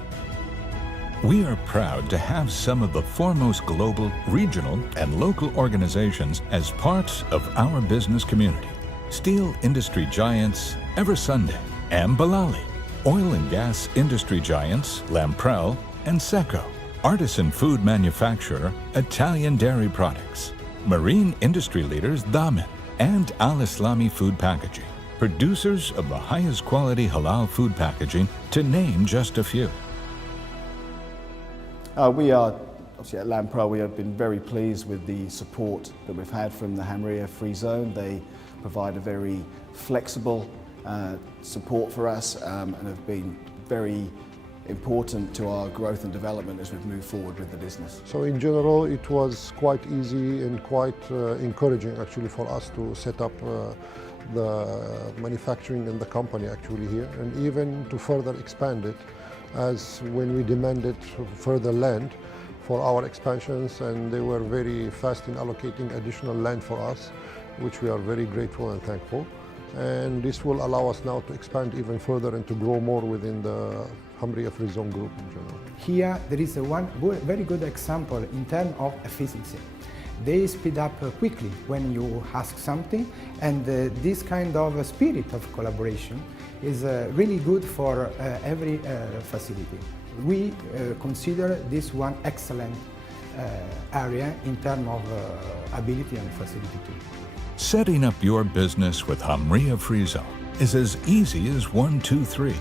We are proud to have some of the foremost global, regional, and local organizations as part of our business community. Steel industry giants Eversunday, and Balali. Oil and gas industry giants Lamprell and Seco. Artisan food manufacturer Italian Dairy Products. Marine industry leaders Damin and Al Islami Food Packaging. Producers of the highest quality halal food packaging, to name just a few. We are, obviously at Lamprell, we have been very pleased with the support that we've had from the Hamria Free Zone. They provide a very flexible support for us and have been very important to our growth and development as we've moved forward with the business. So in general, it was quite easy and quite encouraging actually for us to set up the manufacturing in the company actually here, and even to further expand it, as when we demanded further land for our expansions, and they were very fast in allocating additional land for us, which we are very grateful and thankful. And this will allow us now to expand even further and to grow more within the Hamria Free Zone group in general. Here there is very good example in terms of efficiency. They speed up quickly when you ask something, and this kind of spirit of collaboration is really good for every facility. We consider this one excellent area in terms of ability and facility too. Setting up your business with Hamria Free Zone is as easy as 1, 2, 3.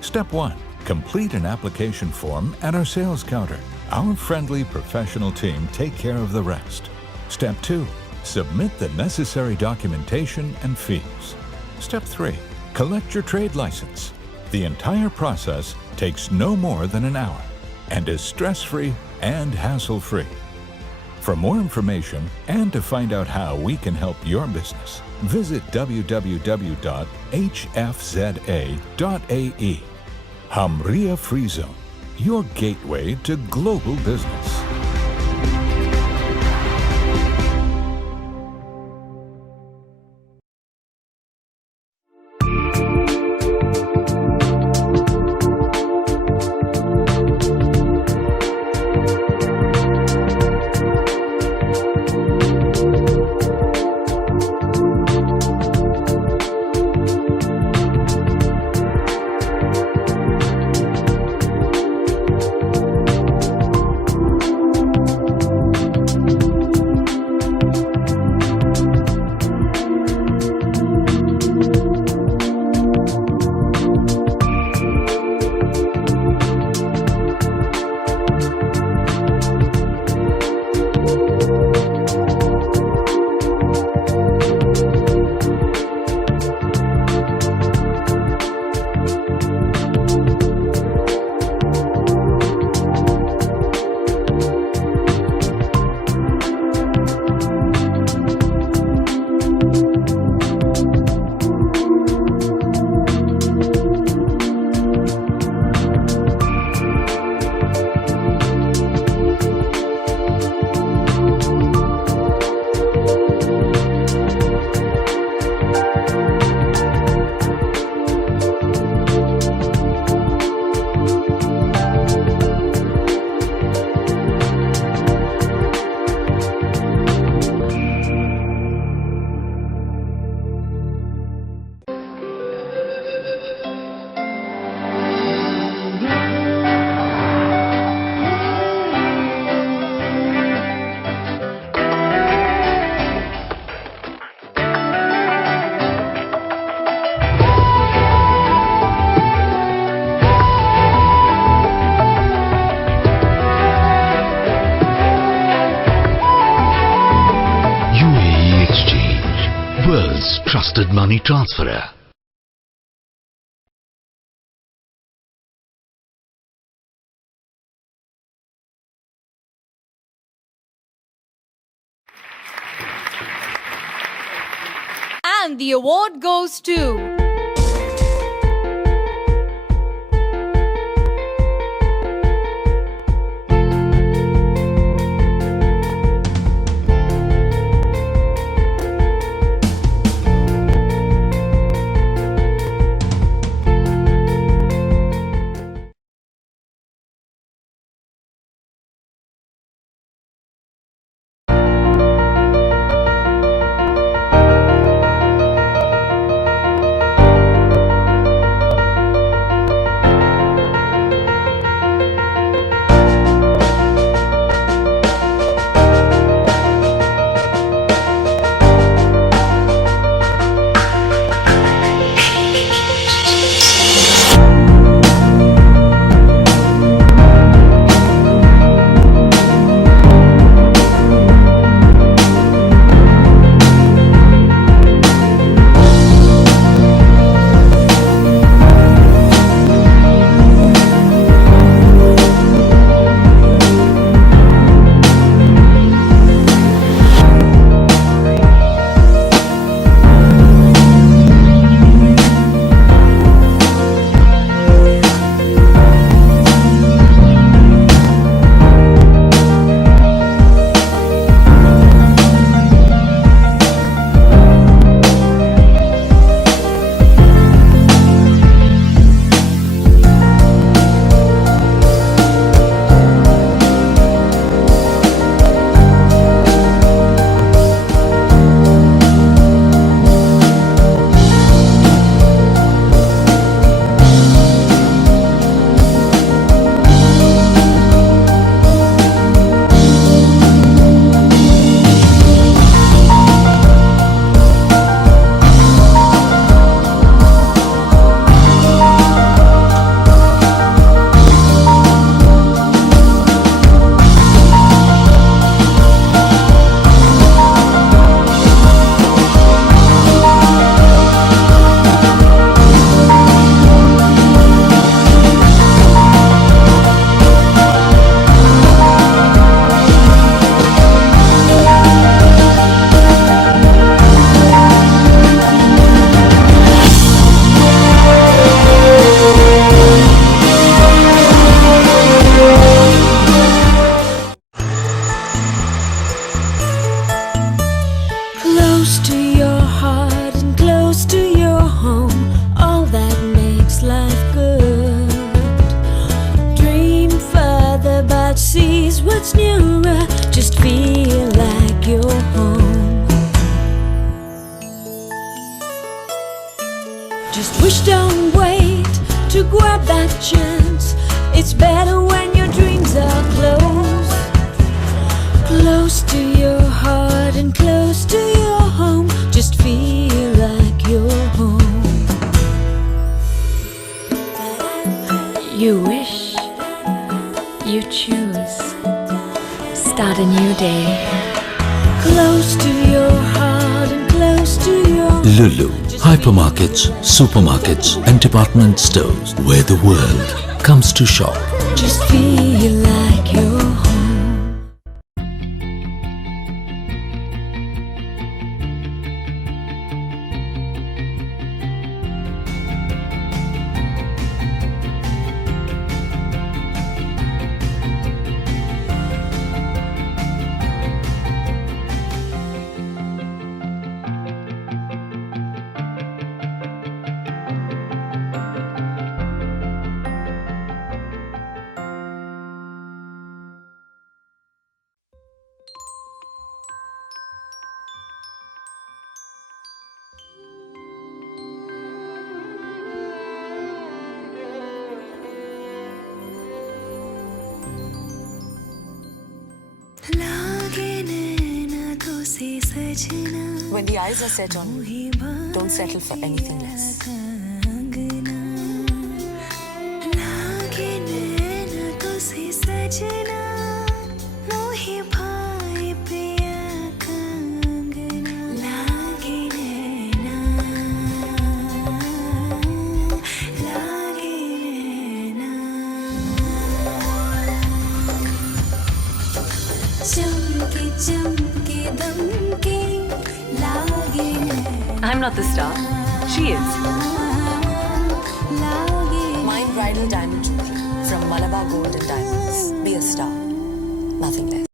Step 1. Complete an application form at our sales counter. Our friendly professional team take care of the rest. Step 2. Submit the necessary documentation and fees. Step 3. Collect your trade license. The entire process takes no more than an hour and is stress-free and hassle-free. For more information and to find out how we can help your business, visit www.hfza.ae. Hamria Free Zone, your gateway to global business. Trusted money transferer. And the award goes to Just wish, don't wait to grab that chance. It's better when your dreams are close, close to your heart and close to your home. Just feel like you're home. You wish, you choose, start a new day. Close to your heart and close to your Lulu, hypermarkets, supermarkets and department stores where the world comes to shop. Just feel like you're home. When the eyes are set on you, don't settle for anything less. I'm not the star. She is. My bridal diamond jewelry from Malabar Gold and Diamonds. Be a star. Nothing less.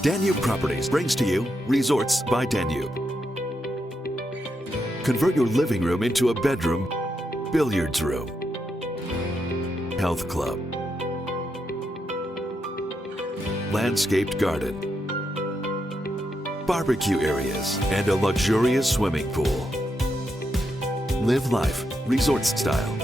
Danube Properties brings to you Resorts by Danube. Convert your living room into a bedroom, billiards room, health club, landscaped garden, barbecue areas, and a luxurious swimming pool. Live life resort style.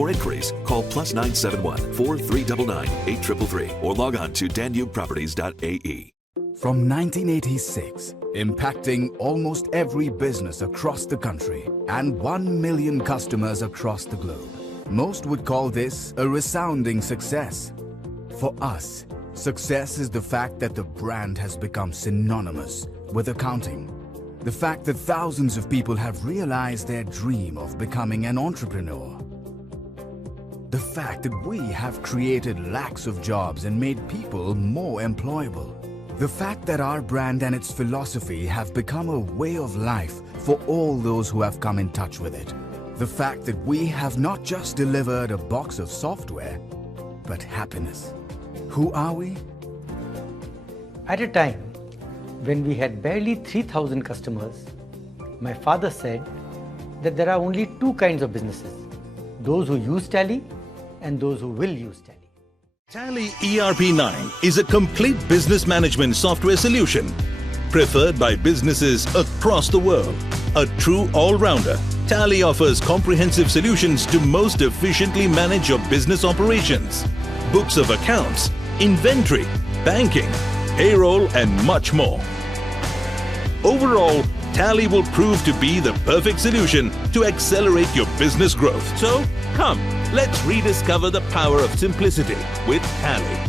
For inquiries, call +971 4399 8333 or log on to danubeproperties.ae. From 1986, impacting almost every business across the country and 1 million customers across the globe. Most would call this a resounding success. For us, success is the fact that the brand has become synonymous with accounting. The fact that thousands of people have realized their dream of becoming an entrepreneur. The fact that we have created lakhs of jobs and made people more employable. The fact that our brand and its philosophy have become a way of life for all those who have come in touch with it. The fact that we have not just delivered a box of software, but happiness. Who are we? At a time when we had barely 3,000 customers, my father said that there are only two kinds of businesses, those who use Tally and those who will use Tally. Tally ERP9 is a complete business management software solution preferred by businesses across the world. A true all-rounder, Tally offers comprehensive solutions to most efficiently manage your business operations, books of accounts, inventory, banking, payroll, and much more. Overall, Tally will prove to be the perfect solution to accelerate your business growth. So, come, let's rediscover the power of simplicity with Tally.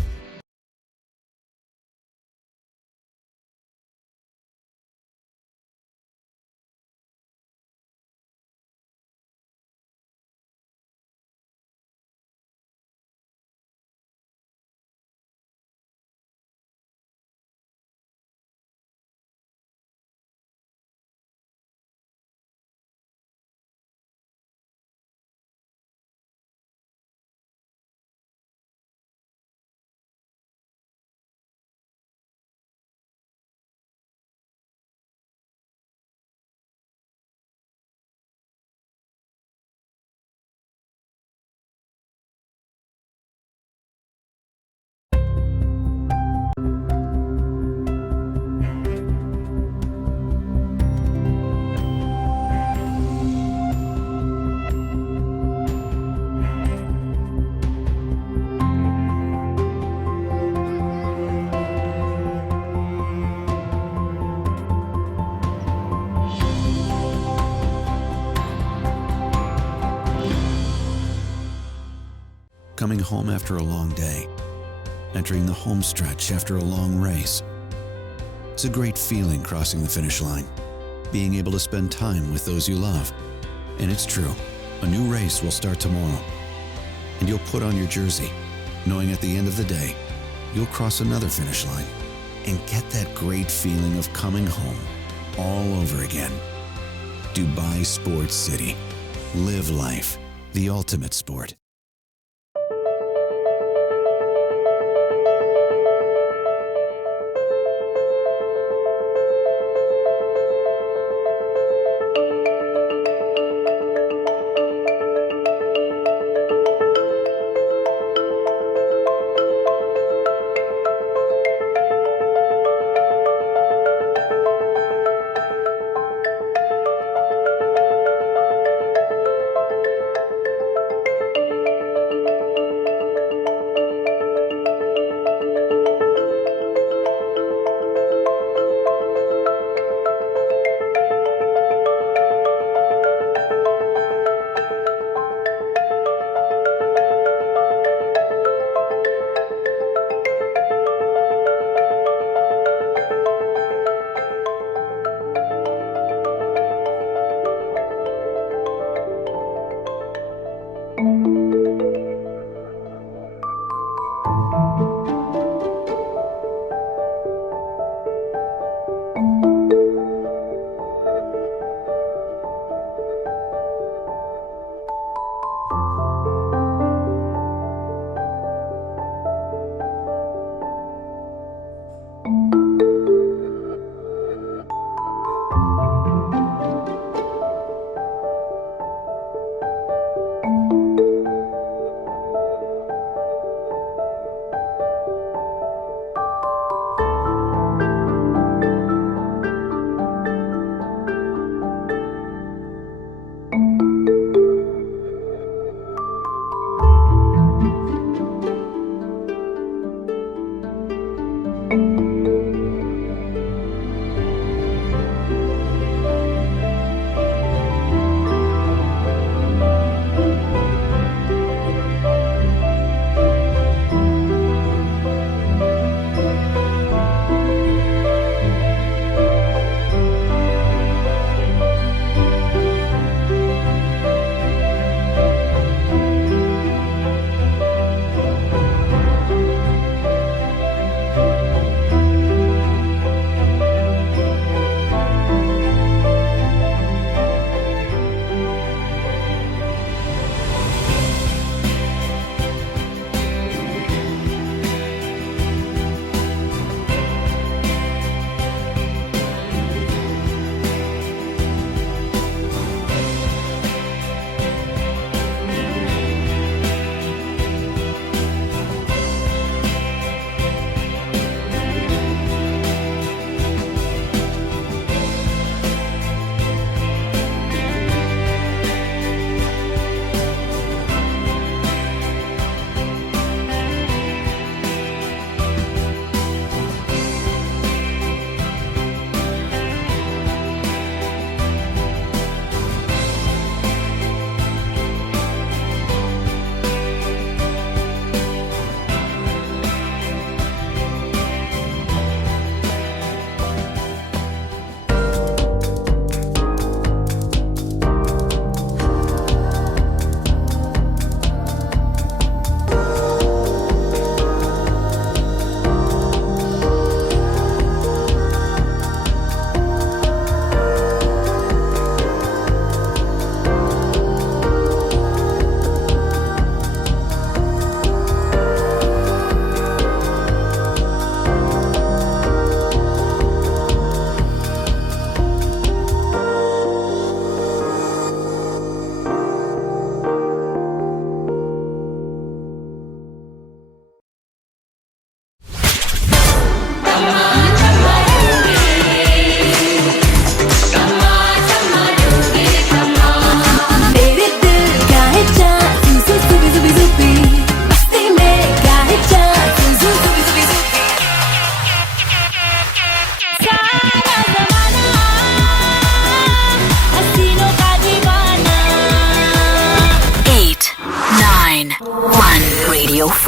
Coming home after a long day, entering the home stretch after a long race. It's a great feeling crossing the finish line, being able to spend time with those you love. And it's true, a new race will start tomorrow. And you'll put on your jersey, knowing at the end of the day, you'll cross another finish line and get that great feeling of coming home all over again. Dubai Sports City. Live life, the ultimate sport.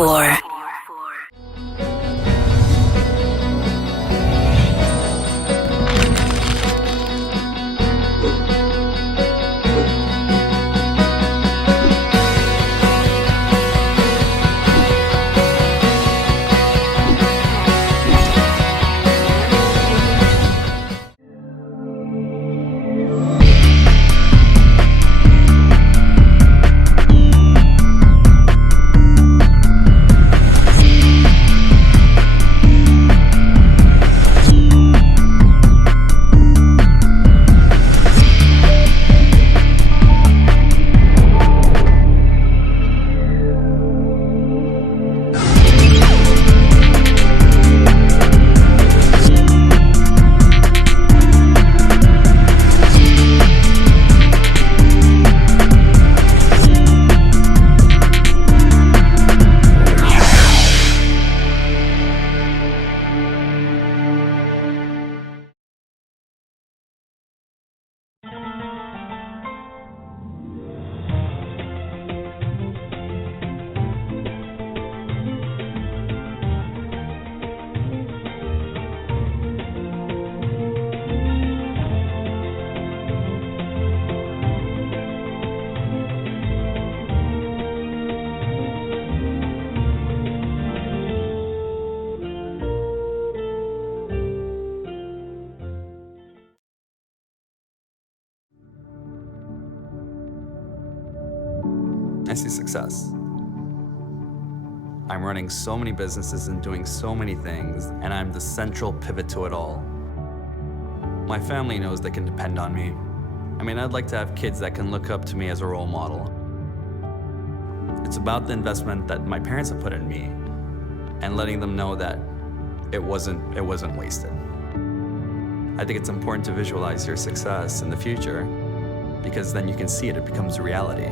4. I see success. I'm running so many businesses and doing so many things, and I'm the central pivot to it all. My family knows they can depend on me. I mean, I'd like to have kids that can look up to me as a role model. It's about the investment that my parents have put in me and letting them know that it wasn't wasted. I think it's important to visualize your success in the future because then you can see it, it becomes a reality.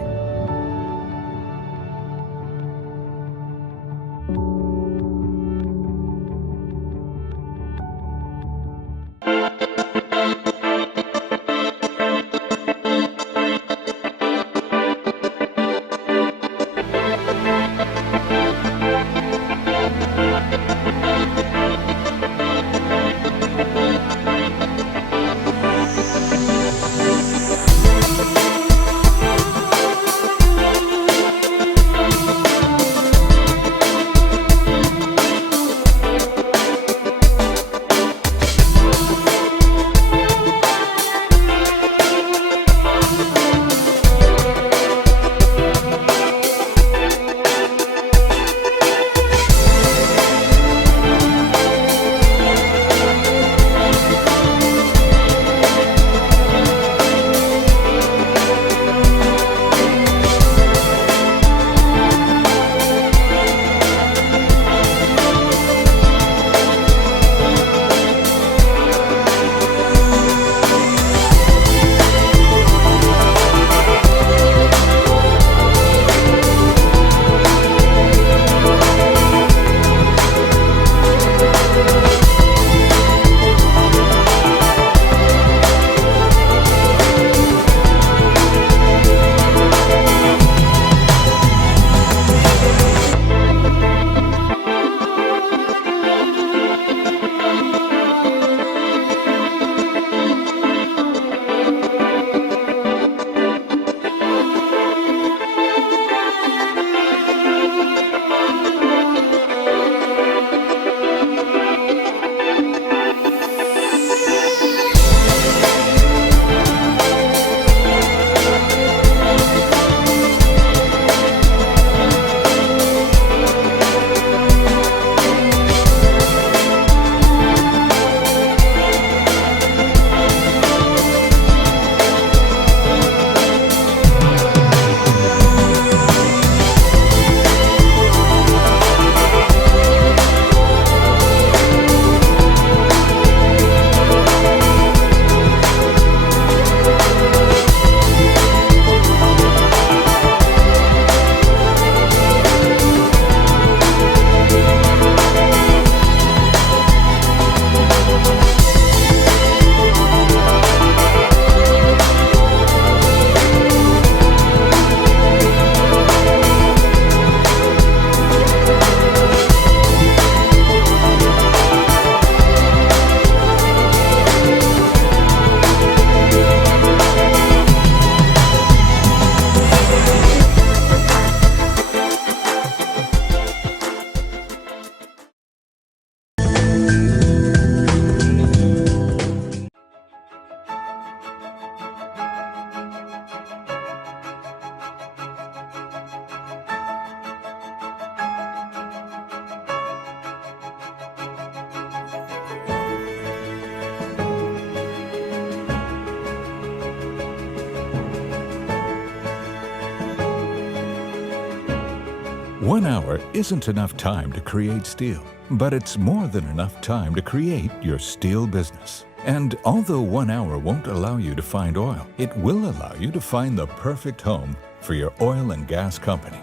1 hour isn't enough time to create steel, but it's more than enough time to create your steel business. And although 1 hour won't allow you to find oil, it will allow you to find the perfect home for your oil and gas company.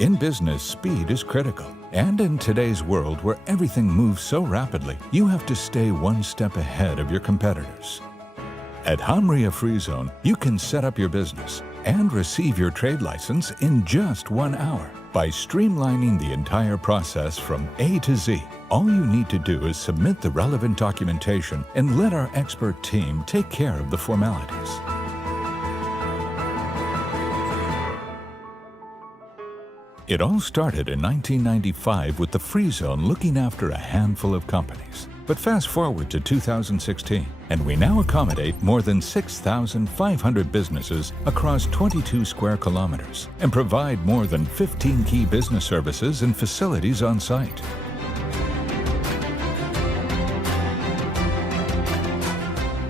In business, speed is critical. And in today's world where everything moves so rapidly, you have to stay one step ahead of your competitors. At Hamria Free Zone, you can set up your business and receive your trade license in just 1 hour. By streamlining the entire process from A to Z, all you need to do is submit the relevant documentation and let our expert team take care of the formalities. It all started in 1995 with the Free Zone looking after a handful of companies. But fast forward to 2016, and we now accommodate more than 6,500 businesses across 22 square kilometers and provide more than 15 key business services and facilities on site.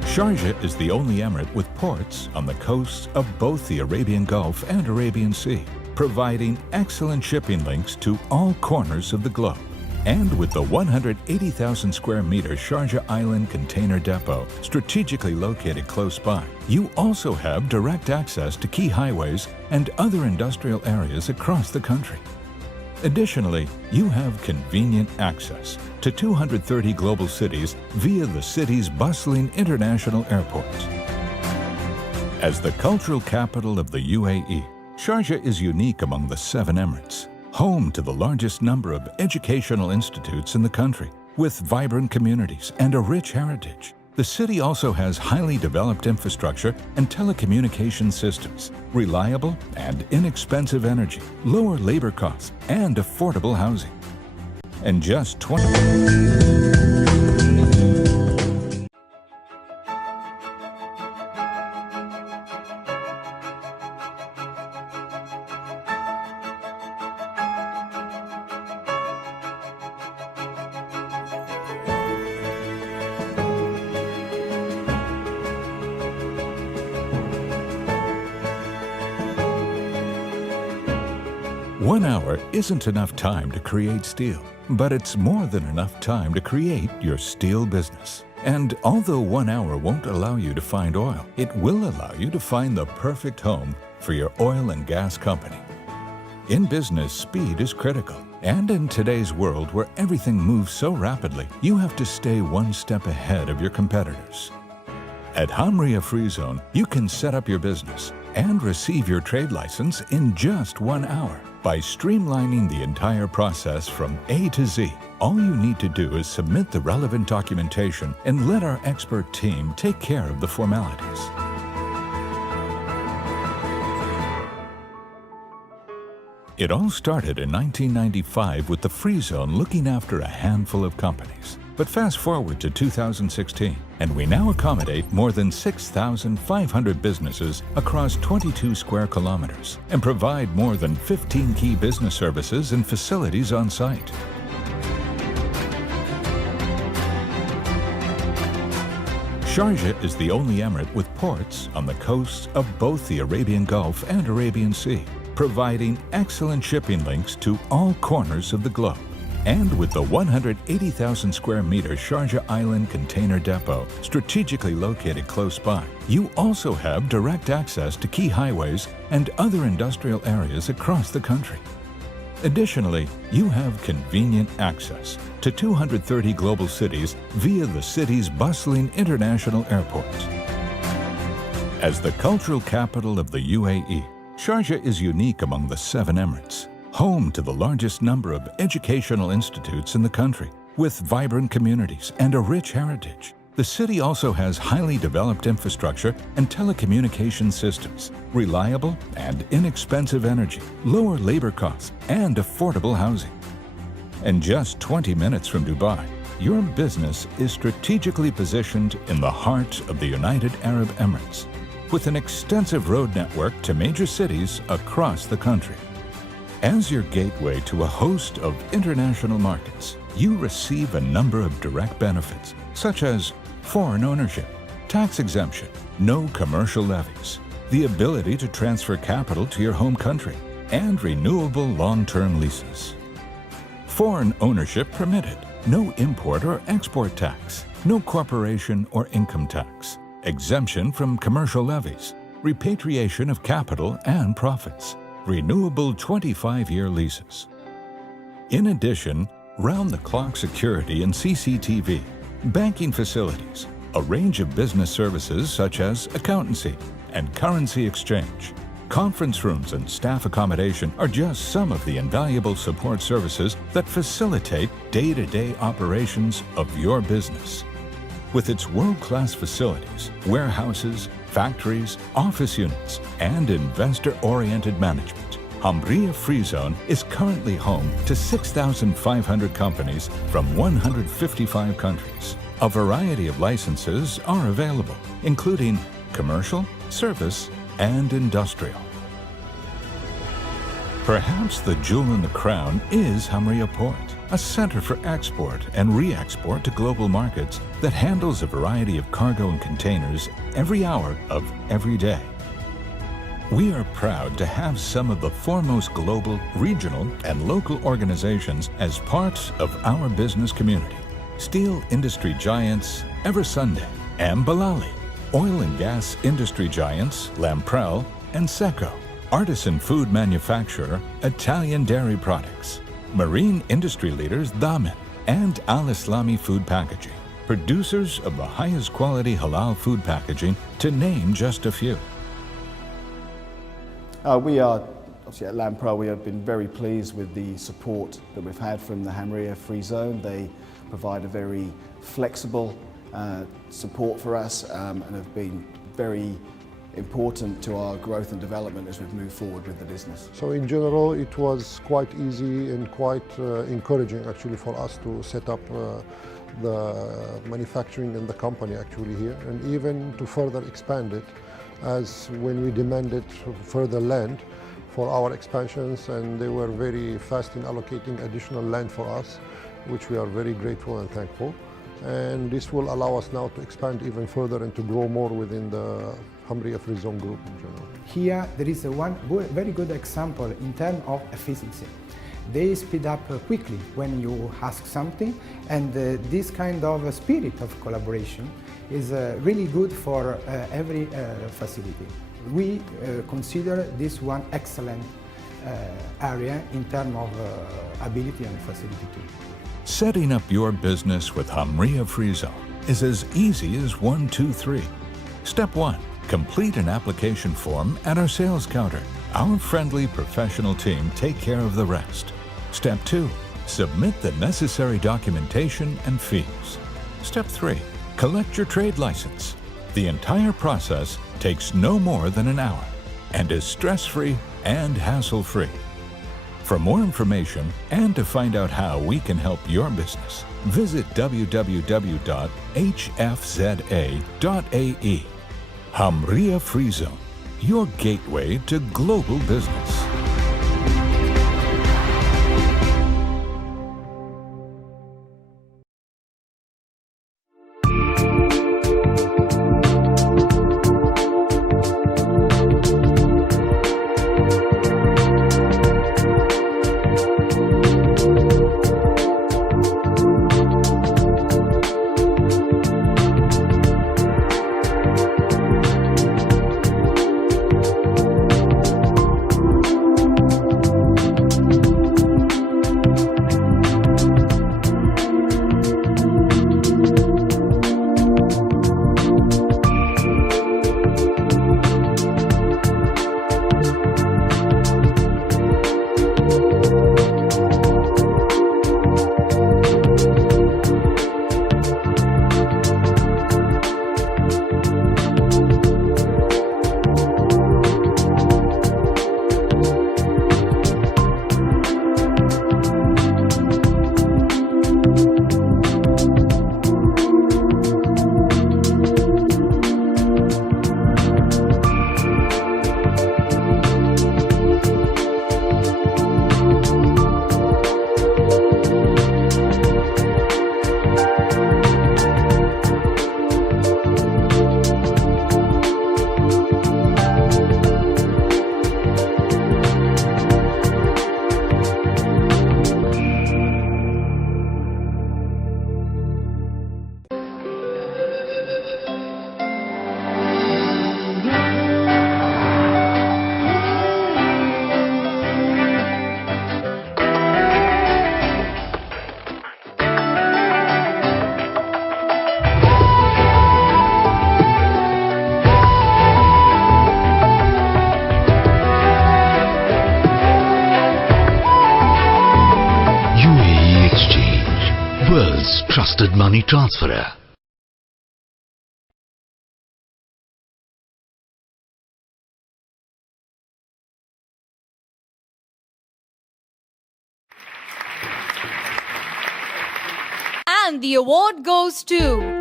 Sharjah is the only emirate with ports on the coasts of both the Arabian Gulf and Arabian Sea, providing excellent shipping links to all corners of the globe. And with the 180,000 square meter Sharjah Island Container Depot strategically located close by, you also have direct access to key highways and other industrial areas across the country. Additionally, you have convenient access to 230 global cities via the city's bustling international airports. As the cultural capital of the UAE, Sharjah is unique among the 7 Emirates, home to the largest number of educational institutes in the country, with vibrant communities and a rich heritage. The city also has highly developed infrastructure and telecommunication systems, reliable and inexpensive energy, lower labor costs, and affordable housing. And just 1 hour isn't enough time to create steel, but it's more than enough time to create your steel business. And although 1 hour won't allow you to find oil, it will allow you to find the perfect home for your oil and gas company. In business, speed is critical. And in today's world where everything moves so rapidly, you have to stay one step ahead of your competitors. At Hamria Free Zone, you can set up your business and receive your trade license in just 1 hour. By streamlining the entire process from A to Z, all you need to do is submit the relevant documentation and let our expert team take care of the formalities. It all started in 1995 with the Free Zone looking after a handful of companies. But fast forward to 2016, and we now accommodate more than 6,500 businesses across 22 square kilometers and provide more than 15 key business services and facilities on site. Sharjah is the only emirate with ports on the coasts of both the Arabian Gulf and Arabian Sea, providing excellent shipping links to all corners of the globe. And with the 180,000 square meter Sharjah Island Container Depot strategically located close by, you also have direct access to key highways and other industrial areas across the country. Additionally, you have convenient access to 230 global cities via the city's bustling international airports. As the cultural capital of the UAE, Sharjah is unique among the 7 Emirates, home to the largest number of educational institutes in the country, with vibrant communities and a rich heritage. The city also has highly developed infrastructure and telecommunication systems, reliable and inexpensive energy, lower labor costs, and affordable housing. And just 20 minutes from Dubai, your business is strategically positioned in the heart of the United Arab Emirates, with an extensive road network to major cities across the country. As your gateway to a host of international markets, you receive a number of direct benefits, such as foreign ownership, tax exemption, no commercial levies, the ability to transfer capital to your home country, and renewable long-term leases. Foreign ownership permitted. No import or export tax. No corporation or income tax. Exemption from commercial levies. Repatriation of capital and profits. Renewable 25-year leases. In addition, round-the-clock security and CCTV, banking facilities, a range of business services such as accountancy and currency exchange. Conference rooms and staff accommodation are just some of the invaluable support services that facilitate day-to-day operations of your business. With its world-class facilities, warehouses, factories, office units, and investor-oriented management, Hamria Free Zone is currently home to 6,500 companies from 155 countries. A variety of licenses are available, including commercial, service, and industrial. Perhaps the jewel in the crown is Hamria Port, a center for export and re-export to global markets that handles a variety of cargo and containers every hour of every day. We are proud to have some of the foremost global, regional, and local organizations as parts of our business community. Steel industry giants Eversunday and Balali, oil and gas industry giants Lamprell and Seco, artisan food manufacturer Italian Dairy Products, marine industry leaders Damen and Al Islami Food Packaging, producers of the highest quality halal food packaging, to name just a few. We are, obviously at Lamprell, we have been very pleased with the support that we've had from the Hamria Free Zone. They provide a very flexible support for us and have been very important to our growth and development as we've moved forward with the business. So in general, it was quite easy and quite encouraging actually for us to set up the manufacturing in the company actually here, and even to further expand it, as when we demanded further land for our expansions, and they were very fast in allocating additional land for us, which we are very grateful and thankful. And this will allow us now to expand even further and to grow more within the Hamria Free Zone group in general. Here there is one very good example in terms of efficiency. They speed up quickly when you ask something, and this kind of spirit of collaboration is really good for every facility. We consider this one excellent area in terms of ability and facility too. Setting up your business with Hamria Free Zone is as easy as 1, 2, 3. Step 1. Complete an application form at our sales counter. Our friendly professional team take care of the rest. Step 2. Submit the necessary documentation and fees. Step 3. Collect your trade license. The entire process takes no more than an hour and is stress-free and hassle-free. For more information and to find out how we can help your business, visit www.hfza.ae. Hamria Free Zone, your gateway to global business. world's trusted money transferer. And the award goes to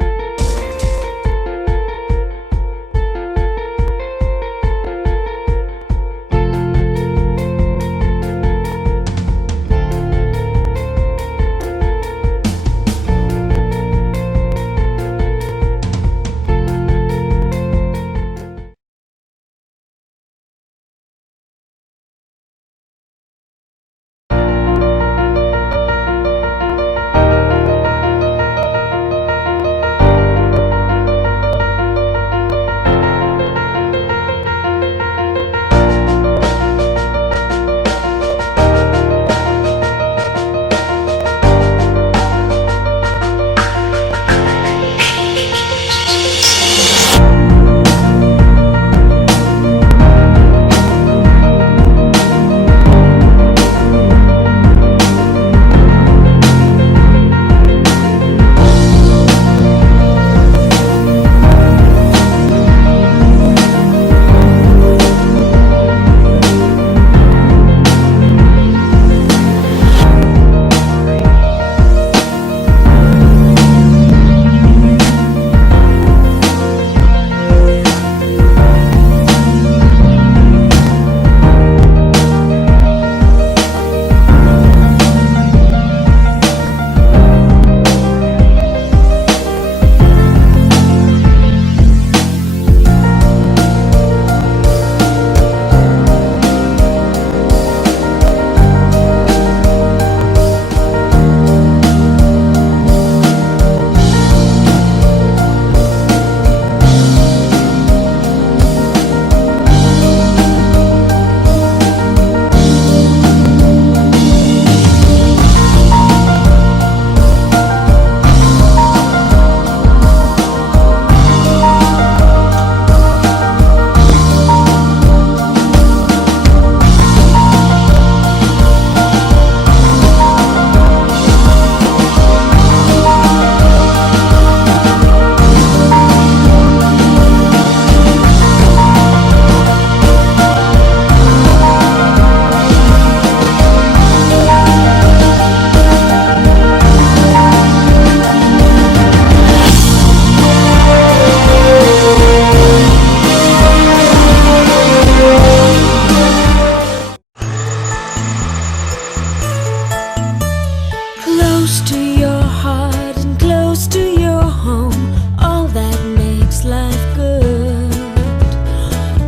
close to your heart and close to your home, all that makes life good.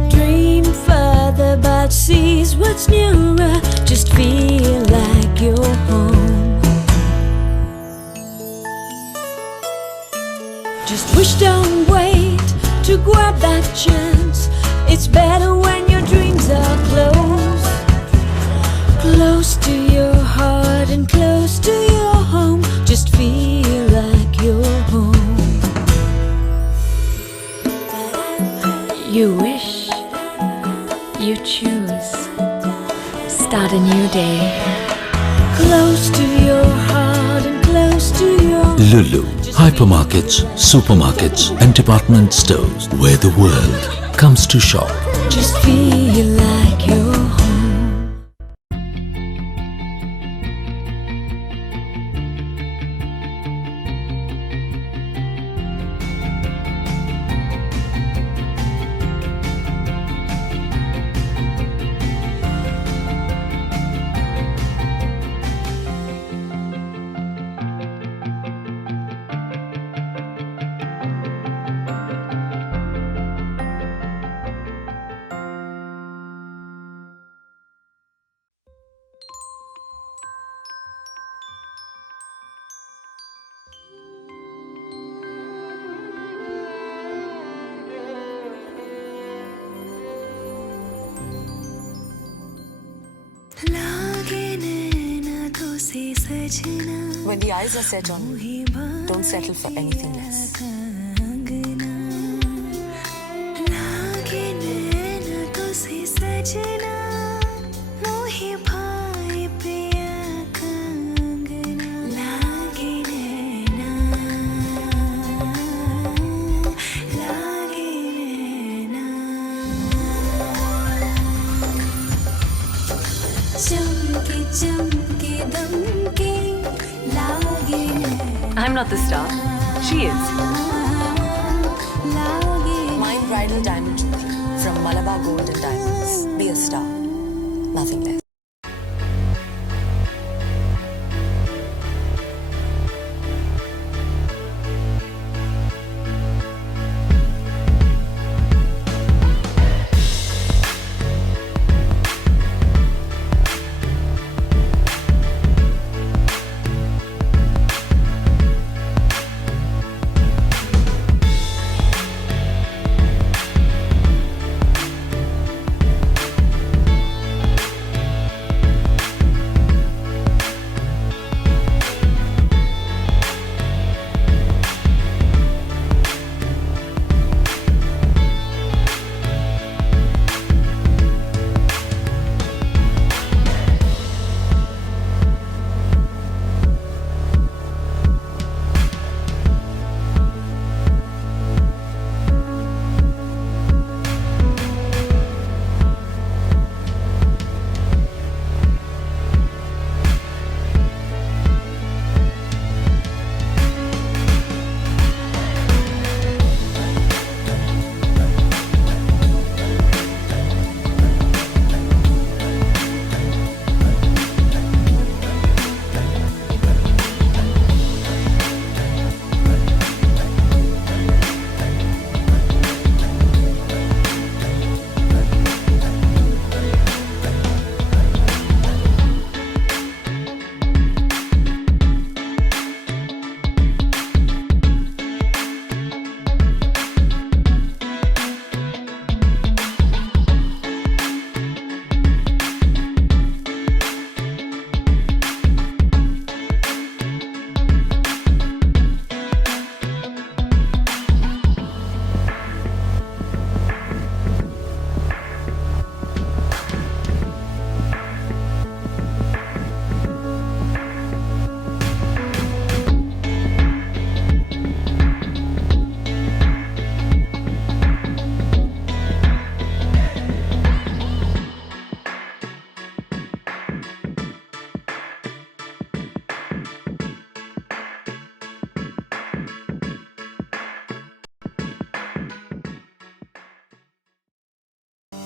Dream further but seize what's nearer, just feel like you're home. Just wish, don't wait to grab that chance. It's better when your dreams are close. Close to your heart and close to your home, just feel like you're home. You wish, you choose, start a new day. Close to your heart and close to your Lulu, hypermarkets, supermarkets and department stores where the world comes to shop. just feel like you're home. When the eyes are set on you, don't settle for anything less. I'm not the star. She is. My bridal diamond jewelry from Malabar Gold and Diamonds. Be a star. Nothing less.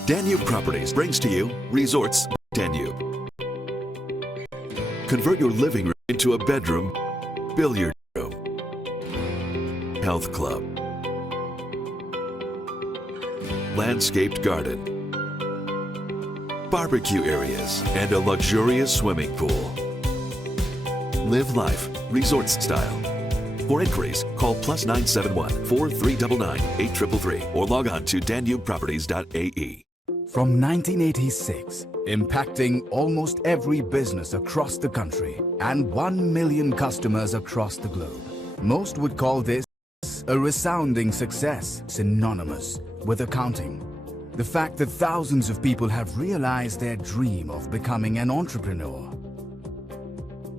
Danube Properties brings to you Resorts Danube. Convert your living room into a bedroom, billiard room, health club, landscaped garden, barbecue areas, and a luxurious swimming pool. Live life resorts style. For inquiries, call +971 4399 8333 or log on to danubeproperties.ae. From 1986, impacting almost every business across the country and 1 million customers across the globe. Most would call this a resounding success, synonymous with accounting. The fact that thousands of people have realized their dream of becoming an entrepreneur.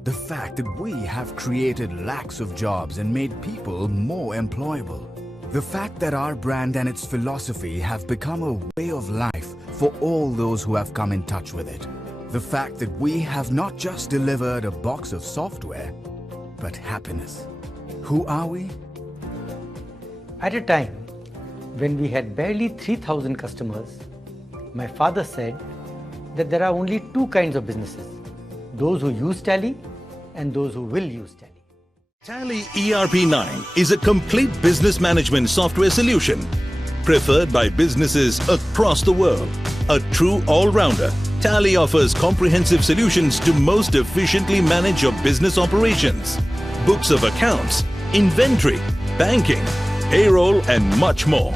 The fact that we have created lakhs of jobs and made people more employable. The fact that our brand and its philosophy have become a way of life for all those who have come in touch with it. The fact that we have not just delivered a box of software, but happiness. Who are we? At a time when we had barely 3,000 customers, my father said that there are only two kinds of businesses, those who use Tally and those who will use Tally. Tally ERP9 is a complete business management software solution preferred by businesses across the world. A true all-rounder, Tally offers comprehensive solutions to most efficiently manage your business operations, books of accounts, inventory, banking, payroll, and much more.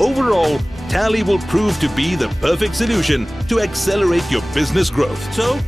Overall, Tally will prove to be the perfect solution to accelerate your business growth. So,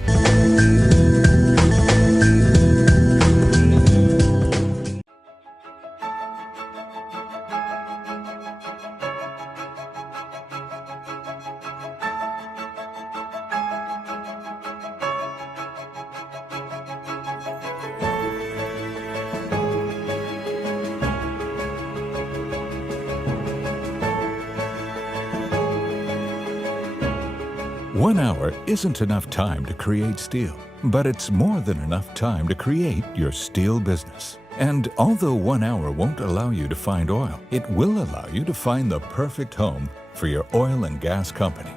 One hour isn't enough time to create steel, but it's more than enough time to create your steel business. And although 1 hour won't allow you to find oil, it will allow you to find the perfect home for your oil and gas company.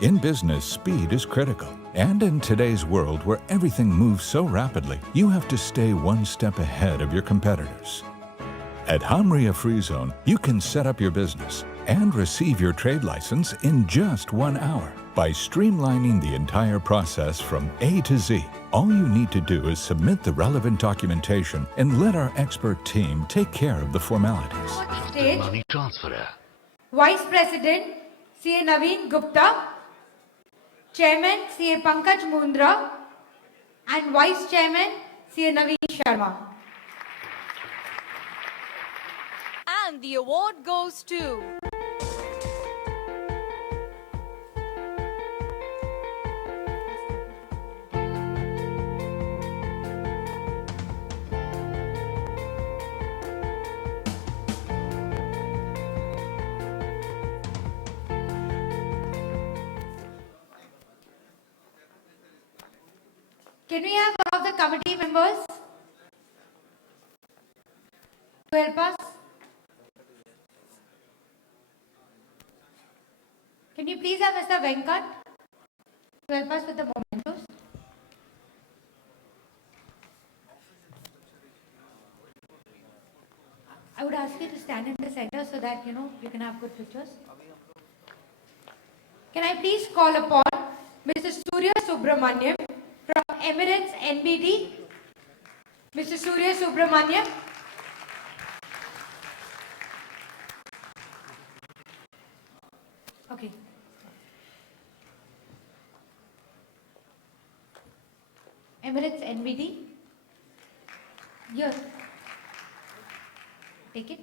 In business, speed is critical. And in today's world where everything moves so rapidly, you have to stay one step ahead of your competitors. At Hamria Free Zone, you can set up your business and receive your trade license in just 1 hour. By streamlining the entire process from A to Z, all you need to do is submit the relevant documentation and let our expert team take care of the formalities. Stage. Money transfer. Vice President C.A. Naveen Gupta, Chairman C.A. Pankaj Mundra, and Vice Chairman C.A. Naveen Sharma. And the award goes to Can we have one of the committee members to help us? Can you please have Mr. Venkat to help us with the mementos? I would ask you to stand in the center so that, you can have good pictures. Can I please call upon Mr. Surya Subramaniam from Emirates NBD? Mr. Surya Subramaniam. Okay. Emirates NBD. Here. Take it.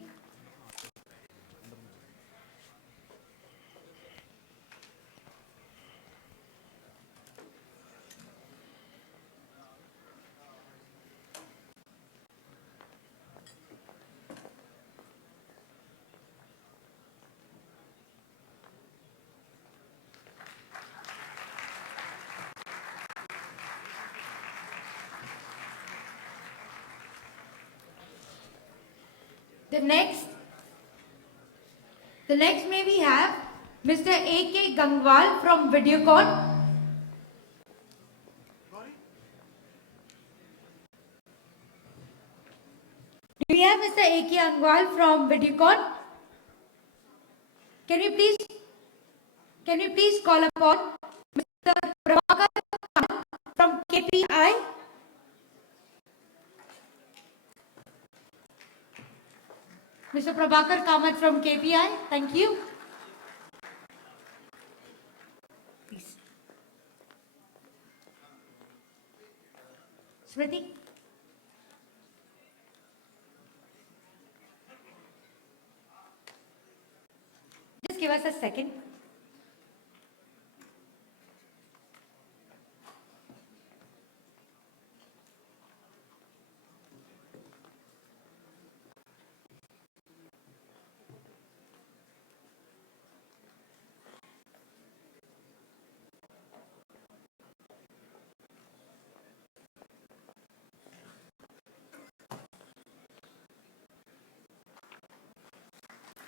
The next may we have Mr. A.K. Gangwal from Videocon. Do we have Mr. A.K. Gangwal from Videocon? Can we please call upon Mr. Prabhakar from KPI? Mr. Prabhakar Kamath from KPI, thank you. Please. Smriti. Just give us a second.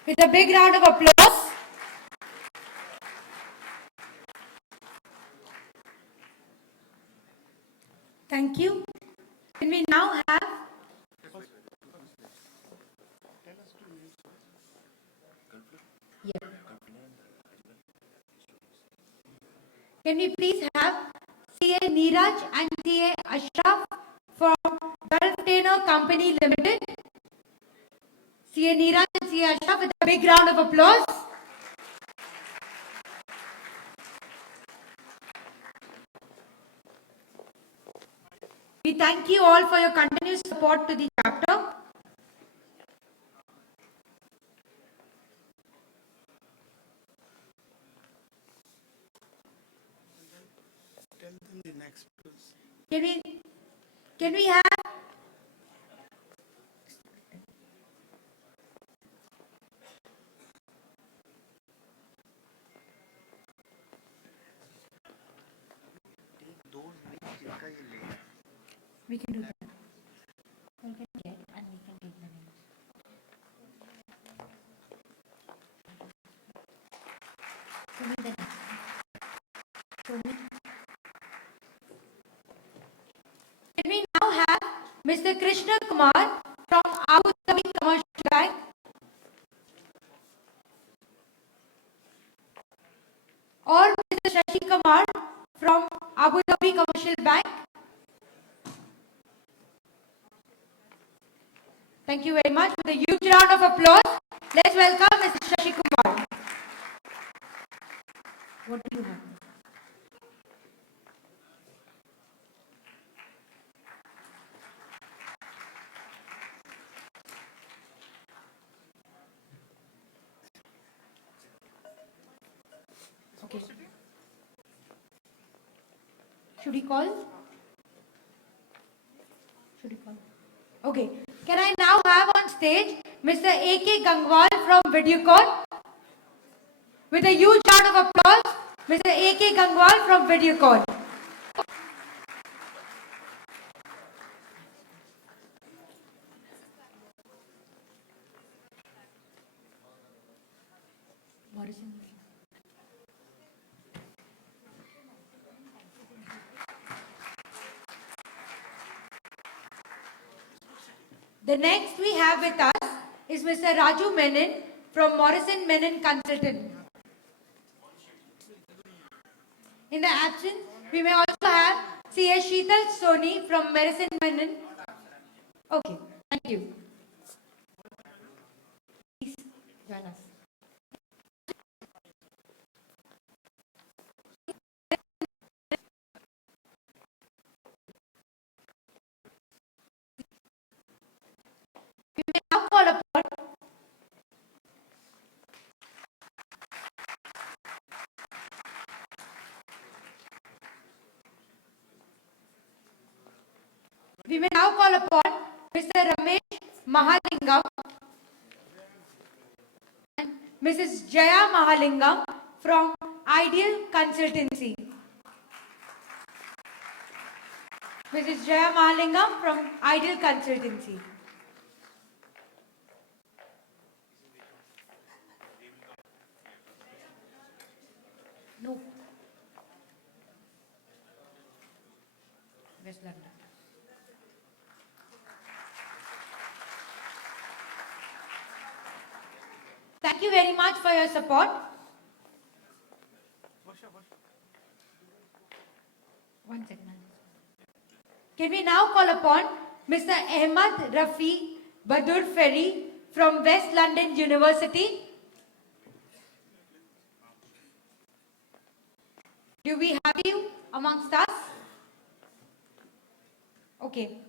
With a big round of applause. Thank you. Can we now have Can we please have C.A. Neeraj and C.A. Ashraf from Gulf Tanner Company Limited? C.A. Neeraj and C.A. Ashraf with a big round of applause. We thank you all for your continuous support to the chapter. Tell them the next please. Can we have Those names We can do that. We can get and we can take the names. Show me the names. Show me. Can we now have Mr. Krishna Kumar from Abu Dhabi Commercial Bank? Or Mr. Shashi Kumar from Abu Dhabi Commercial Bank? Thank you very much. With a huge round of applause, let's welcome Mr. Shashi Kumar. What do you have? Okay. Should we call? Should we call? Okay. Can I now have on stage Mr. A.K. Gangwal from Videocon? With a huge round of applause, Mr. A.K. Gangwal from Videocon. The next we have with us is Mr. Raju Menon from Morrison Menon Consultant. In the absence, we may also have C.S. Sheetal Soni from Morrison Menon. Okay, thank you. Please join us. We may now call upon Mr. Ramesh Mahalingam and Mrs. Jaya Mahalingam from Ideal Consultancy. Mrs. Jaya Mahalingam from Ideal Consultancy. No. West London. Thank you very much for your support. One second. Can we now call upon Mr. Ahmad Rafi Badur Ferry from West London University? Do we have you amongst us? Okay.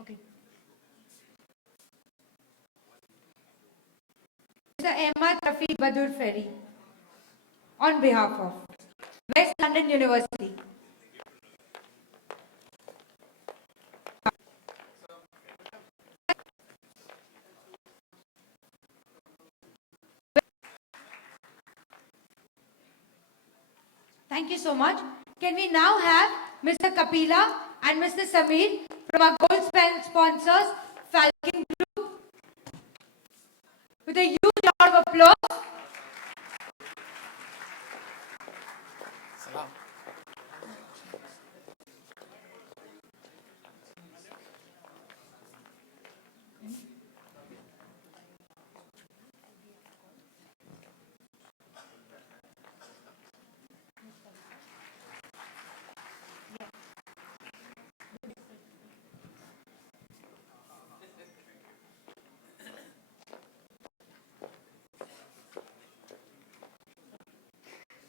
Okay. Mr. Ahmad Rafi Badur Ferry, on behalf of West London University. Thank you so much. Can we now have Mr. Kapila and Mr. Samir from our gold sponsors, Falcon Group, with a huge round of applause.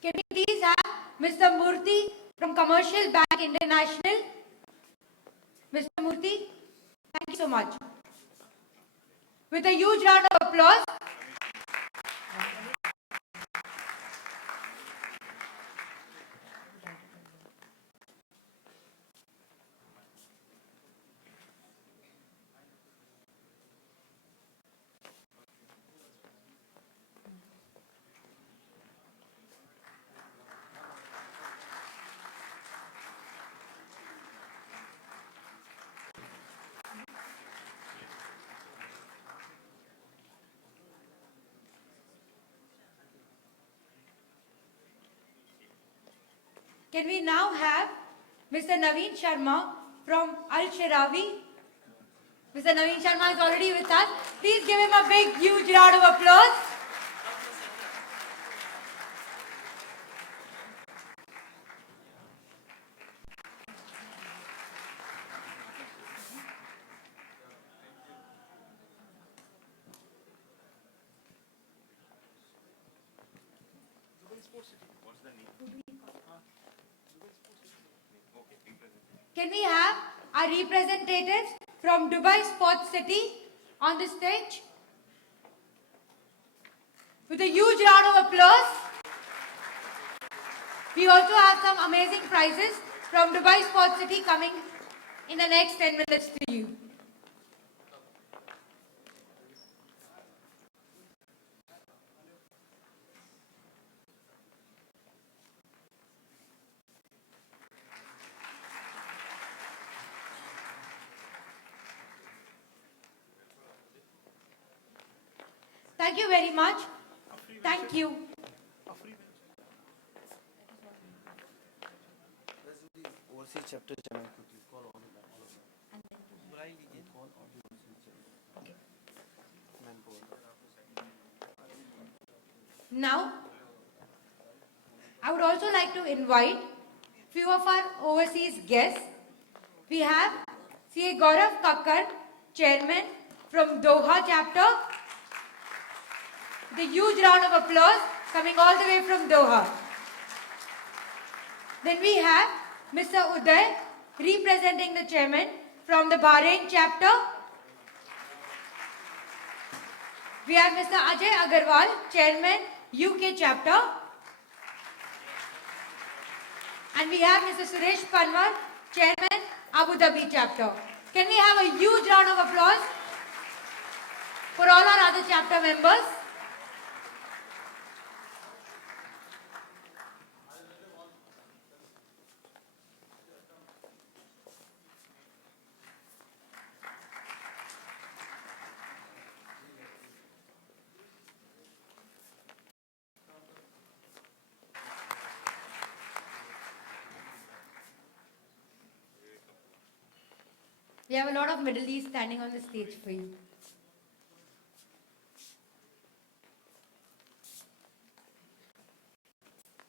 Can we please have Mr. Murthy from Commercial Bank International? Mr. Murthy, thank you so much. With a huge round of applause. Can we now have Mr. Naveen Sharma from Al Shirawi? Mr. Naveen Sharma is already with us. Please give him a big, huge round of applause. Can we have our representatives from Dubai Sports City on the stage? With a huge round of applause. We also have some amazing prizes from Dubai Sports City coming in the next 10 minutes to you. Thank you very much. Thank you. Now, I would also like to invite few of our overseas guests. We have CA Gaurav Kakkar, Chairman from Doha chapter. The huge round of applause coming all the way from Doha. Then we have Mr. Uday representing the chairman from the Bahrain chapter. We have Mr. Ajay Agarwal, chairman UK chapter. And we have Mr. Suresh Panwar, chairman Abu Dhabi chapter. Can we have a huge round of applause for all our other chapter members? We have a lot of Middle East standing on the stage for you.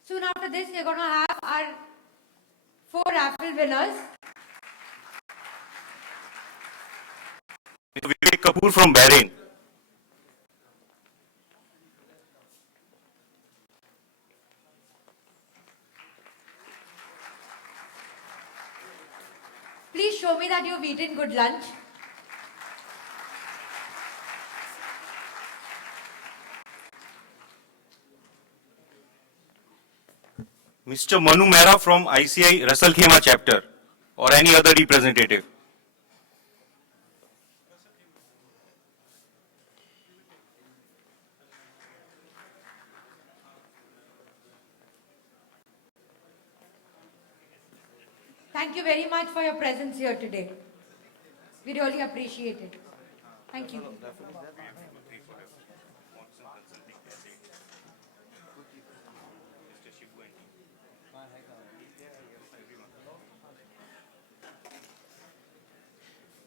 Soon after this, we're going to have our 4 raffle winners. Vivek Kapoor from Bahrain. Please show me that you've eaten good lunch. Mr. Manu Mehra from ICAI Russell Khema chapter or any other representative. Thank you very much for your presence here today. We really appreciate it. Thank you.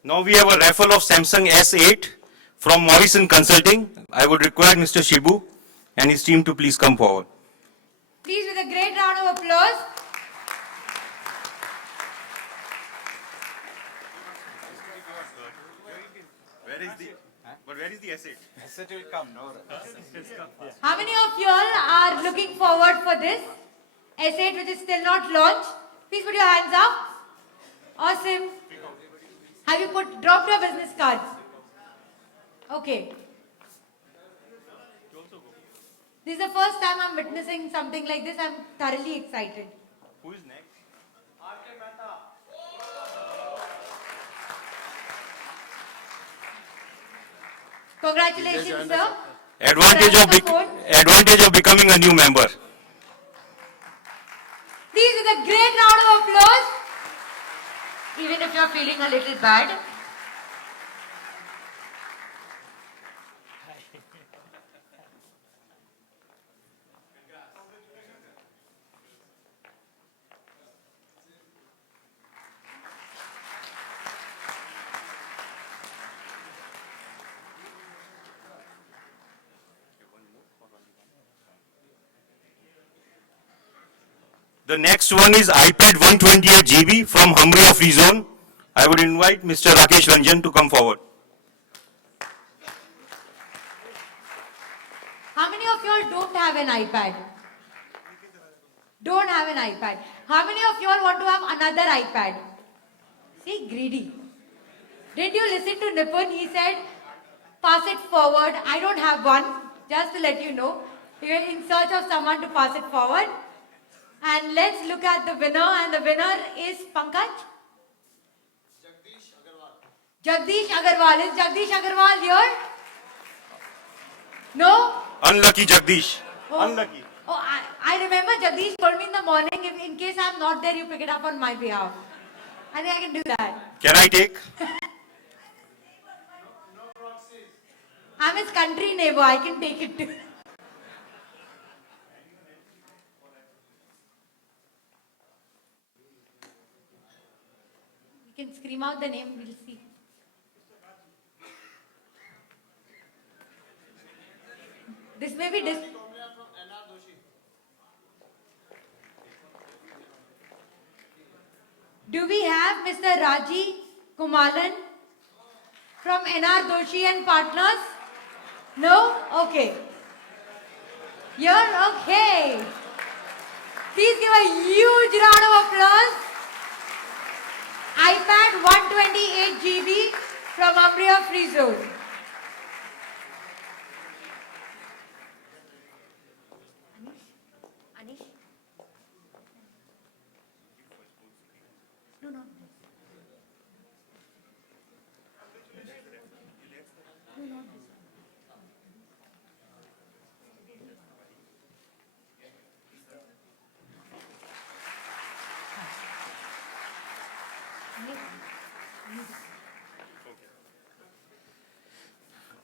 Now we have a raffle of Samsung S8 from Morrison Consulting. I would require Mr. Shibu and his team to please come forward. Please, with a great round of applause. Where is the S8? S8 will come, no. How many of you all are looking forward for this S8 which is still not launched? Please put your hands up. Awesome. Have you dropped your business cards? Okay. This is the first time I'm witnessing something like this. I'm thoroughly excited. Who is next? Congratulations, sir. Advantage of becoming a new member. Please, with a great round of applause. Even if you're feeling a little bad. The next one is iPad 128 GB from Hamria Free Zone. I would invite Mr. Rakesh Ranjan to come forward. How many of you all don't have an iPad? Don't have an iPad. How many of you all want to have another iPad? See, greedy. Did you listen to Nipun? He said, pass it forward. I don't have one, just to let you know. We are in search of someone to pass it forward. And let's look at the winner. And the winner is Pankaj? Jagdish Agarwal. Is Jagdish Agarwal here? No? Unlucky Jagdish. Oh. Unlucky. Oh, I remember Jagdish told me in the morning, if in case I'm not there, you pick it up on my behalf. I think I can do that. Can I take? I'm his country neighbor. I can take it too. You can scream out the name. We'll see. This may be Do we have Mr. Raji Kumalan from NR Doshi and Partners? No? Okay. You're okay. Please give a huge round of applause. iPad 128 GB from Hamria Free Zone.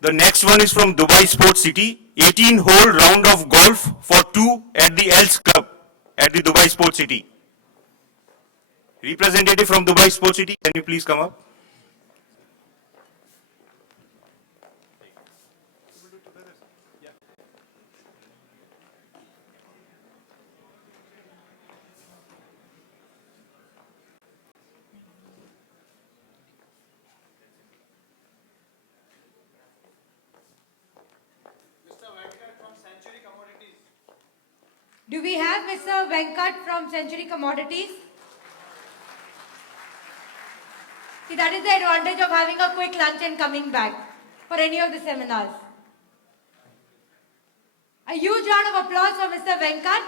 The next one is from Dubai Sports City. 18-hole round of golf for 2 at the Els Club at the Dubai Sports City. Representative from Dubai Sports City, can you please come up? Do we have Mr. Venkat from Century Commodities? See, that is the advantage of having a quick lunch and coming back for any of the seminars. A huge round of applause for Mr. Venkat.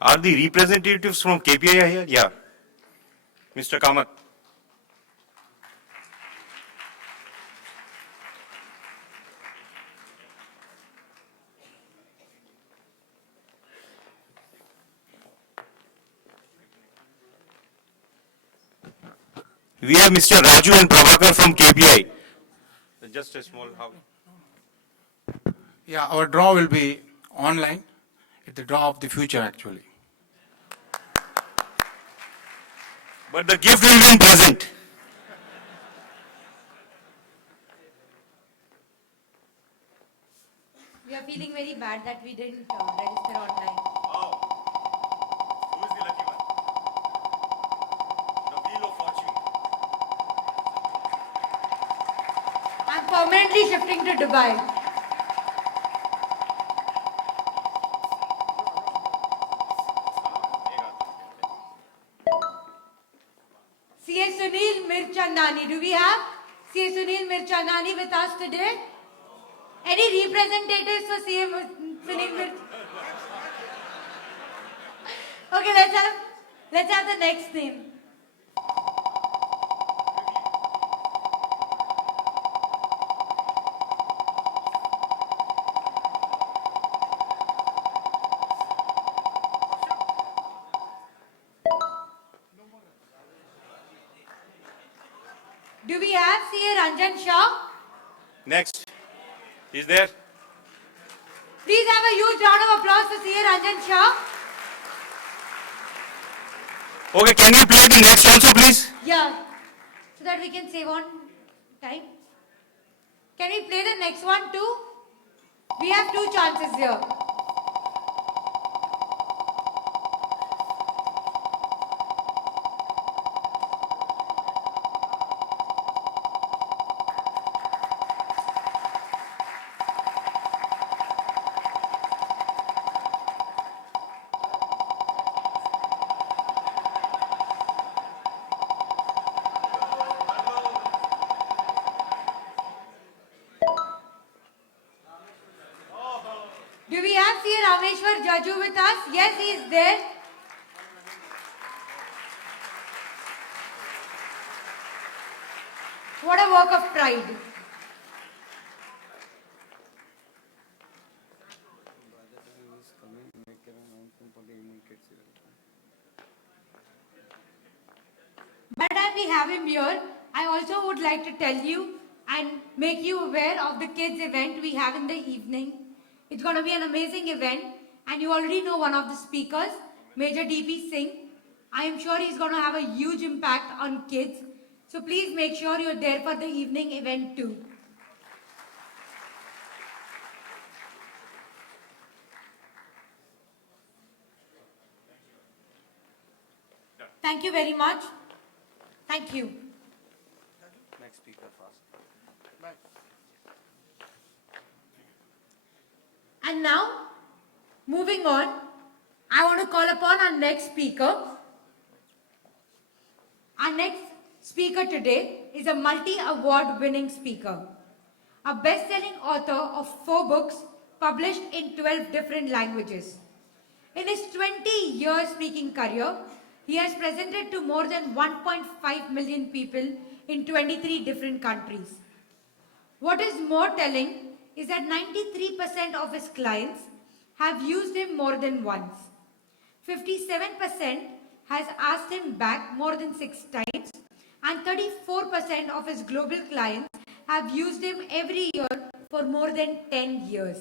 Are the representatives from KPI here? Yeah. Mr. Kamath. We have Mr. Raju and Prabhakar from KPI. Just a small house. Yeah, our draw will be online. It's the draw of the future, actually. But the gift will be in present. We are feeling very bad that we didn't register online. Who is the lucky one? The Wheel of Fortune. I'm permanently shifting to Dubai. C.A. Sunil Mirchandani. Do we have C.A. Sunil Mirchandani with us today? Any representatives for C.A. Sunil Mirchandani? Okay, let's have the next name. Do we have CA Ranjan Shah? Next. Is there? Please have a huge round of applause for CA Ranjan Shah. Okay, can you play the next also, please? Yeah, so that we can save on time. Can we play the next one too? We have 2 chances here. Do we have C. Rameshwar Jaju with us? Yes, he is there. What a work of pride. But as we have him here, I also would like to tell you and make you aware of the kids event we have in the evening. It's going to be an amazing event, and you already know one of the speakers, Major DP Singh. I am sure he's going to have a huge impact on kids. So please make sure you're there for the evening event too. Thank you very much. Thank you. Next speaker first. And now, moving on, I want to call upon our next speaker. Our next speaker today is a multi-award winning speaker, a best-selling author of 4 books published in 12 different languages. In his 20-year speaking career, he has presented to more than 1.5 million people in 23 different countries. What is more telling is that 93% of his clients have used him more than once. 57% has asked him back more than 6 times, and 34% of his global clients have used him every year for more than 10 years.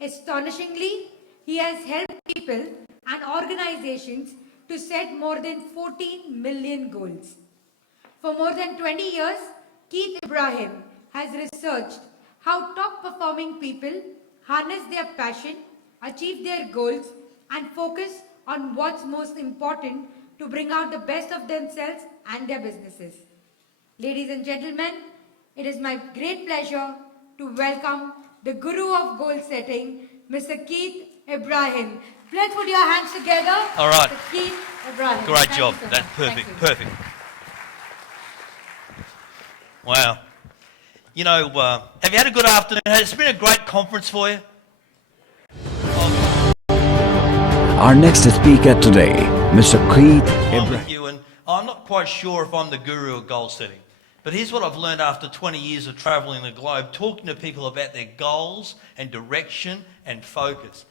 Astonishingly, he has helped people and organizations to set more than 14 million goals. For more than 20 years, Keith Ibrahim has researched how top-performing people harness their passion, achieve their goals, and focus on what's most important to bring out the best of themselves and their businesses. Ladies and gentlemen, it is my great pleasure to welcome the Guru of Goal Setting, Mr. Keith Ibrahim. Let's put your hands together. All right. Mr. Keith Ibrahim. Great Thank job. you so That's much. perfect. Thank you. Perfect. Wow. You know, have you had a good afternoon? Has it been a great conference for you? Our next speaker today, Mr. Keith I'm Ibrahim. with you, and I'm not quite sure if I'm the guru of goal setting. But here's what I've learned after 20 years of traveling the globe, talking to people about their goals and direction and focus.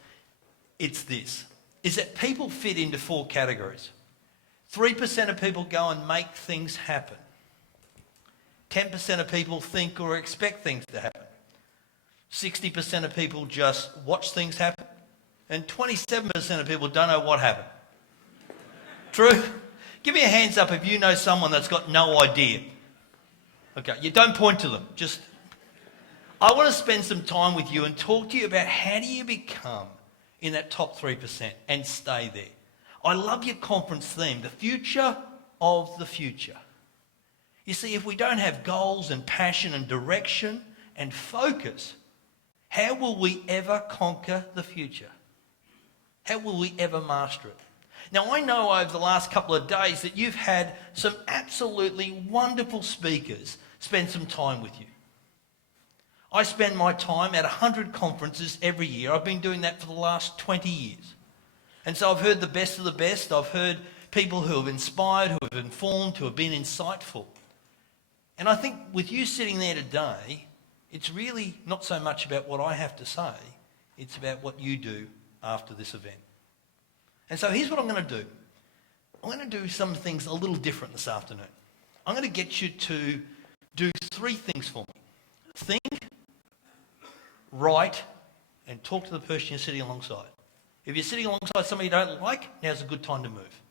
It's this, is that people fit into 4 categories. 3% of people go and make things happen. 10% of people think or expect things to happen. 60% of people just watch things happen. And 27% of people don't know what happened. True? Give me a hands up if you know someone that's got no idea. Okay, you don't point to them. Just, I want to spend some time with you and talk to you about how do you become in that top 3% and stay there. I love your conference theme, the future of the future. You see, if we don't have goals and passion and direction and focus, how will we ever conquer the future? How will we ever master it? Now, I know over the last couple of days that you've had some absolutely wonderful speakers spend some time with you. I spend my time at 100 conferences every year. I've been doing that for the last 20 years. And so I've heard the best of the best. I've heard people who have inspired, who have informed, who have been insightful. And I think with you sitting there today, it's really not so much about what I have to say, it's about what you do after this event. And so here's what I'm going to do. I'm going to do some things a little different this afternoon. I'm going to get you to do 3 things for me. Think, write, and talk to the person you're sitting alongside. If you're sitting alongside somebody you don't like, now's a good time to move.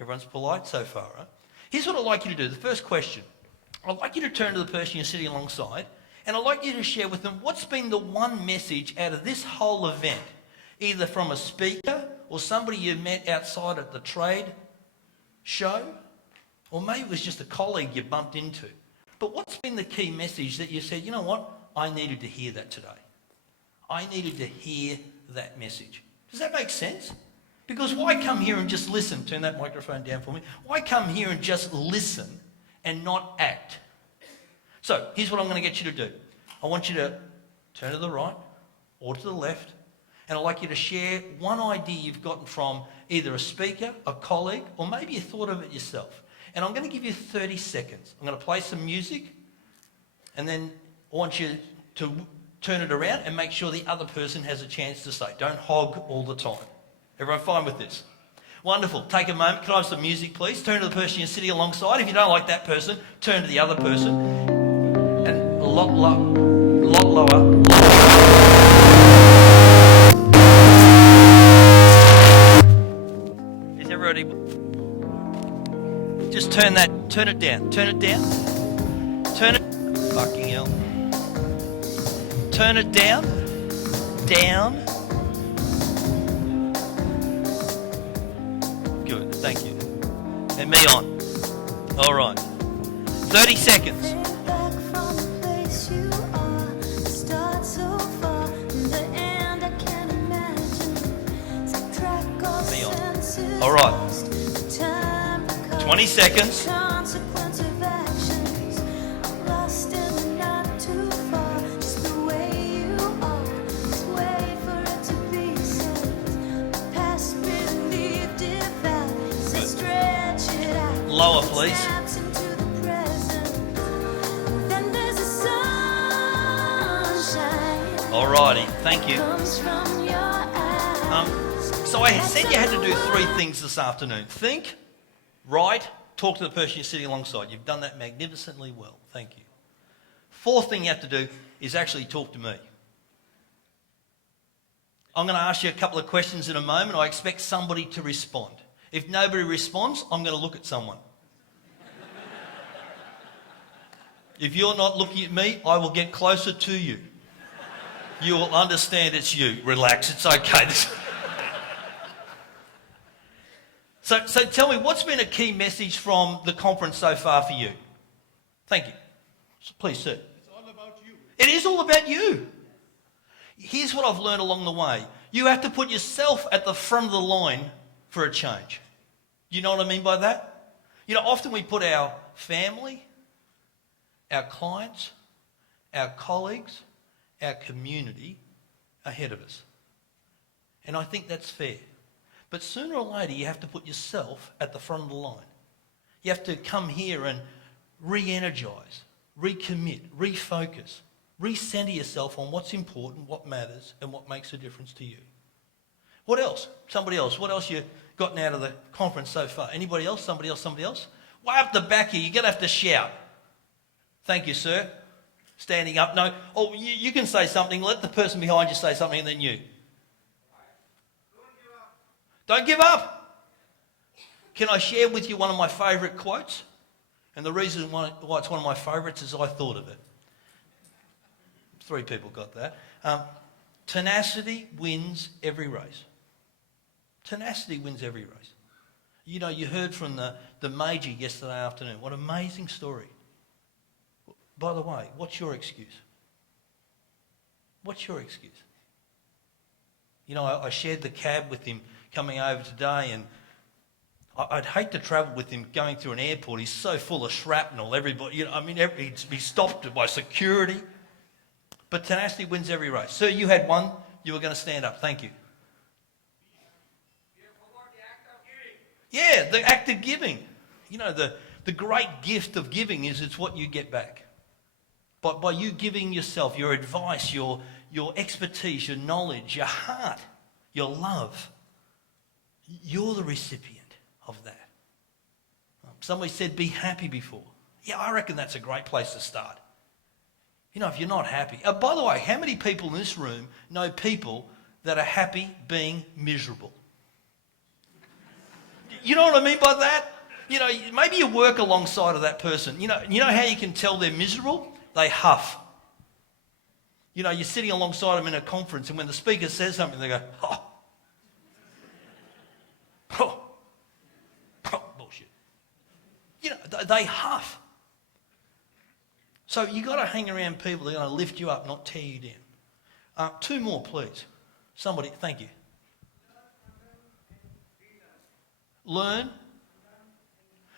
Everyone's polite so far, right? Here's what I'd like you to do. The first question. I'd like you to turn to the person you're sitting alongside, and I'd like you to share with them what's been the one message out of this whole event, either from a speaker or somebody you met outside at the trade show, or maybe it was just a colleague you bumped into. But what's been the key message that you said, you know what, I needed to hear that today. I needed to hear that message. Does that make sense? Because why come here and just listen? Turn that microphone down for me. Why come here and just listen and not act? So here's what I'm going to get you to do. I want you to turn to the right or to the left, and I'd like you to share one idea you've gotten from either a speaker, a colleague, or maybe you thought of it yourself. And I'm going to give you 30 seconds. I'm going to play some music, and then I want you to turn it around and make sure the other person has a chance to say. Don't hog all the time. Everyone fine with this? Wonderful. Take a moment. Can I have some music, please? Turn to the person you're sitting alongside. If you don't like that person, turn to the other person. And a lot lower. Is everybody... Just turn it down. Turn it down. Fucking hell. Turn it down. Down. Good, thank you. And me on. All right. 30 seconds. Me on. All right. 20 seconds. Lower, please. Alrighty, thank you. So I said you had to do 3 things this afternoon. Think, write, talk to the person you're sitting alongside. You've done that magnificently well. Thank you. 4th thing you have to do is actually talk to me. I'm going to ask you a couple of questions in a moment. I expect somebody to respond. If nobody responds, I'm going to look at someone. If you're not looking at me, I will get closer to you. You will understand it's you. Relax, it's okay. So tell me, what's been a key message from the conference so far for you? Thank you. Please, sir. It's all about you. It is all about you. Here's what I've learned along the way. You have to put yourself at the front of the line for a change. You know what I mean by that? You know, often we put our family, our clients, our colleagues, our community ahead of us. And I think that's fair. But sooner or later, you have to put yourself at the front of the line. You have to come here and re-energise, recommit, refocus, recenter yourself on what's important, what matters, and what makes a difference to you. What else? Somebody else. What else you gotten out of the conference so far? Anybody else? Somebody else? Somebody else? Way up the back here, you're going to have to shout. Thank you, sir. Standing up. No. Oh, you can say something. Let the person behind you say something and then you. Don't give up. Can I share with you one of my favourite quotes? And the reason why it's one of my favourites is I thought of it. 3 people got that. Tenacity wins every race. Tenacity wins every race. You know, you heard from the Major yesterday afternoon. What an amazing story. By the way, what's your excuse? What's your excuse? You know, I shared the cab with him coming over today, and I'd hate to travel with him going through an airport. He's so full of shrapnel. Everybody, you know, I mean, he'd be stopped by security. But tenacity wins every race. Sir, you had one. You were going to stand up. Thank you. Yeah, the act of giving. You know, the great gift of giving is it's what you get back. But by you giving yourself, your advice, your expertise, your knowledge, your heart, your love, you're the recipient of that. Somebody said be happy before. Yeah, I reckon that's a great place to start. You know, if you're not happy. By the way, how many people in this room know people that are happy being miserable? You know what I mean by that? You know, maybe you work alongside of that person. You know how you can tell they're miserable? They huff. You know, you're sitting alongside them in a conference, and when the speaker says something, they go, oh. Oh. Oh, bullshit. You know, they huff. So you got to hang around people that are going to lift you up, not tear you down. 2 more, please. Somebody, thank you. Learn.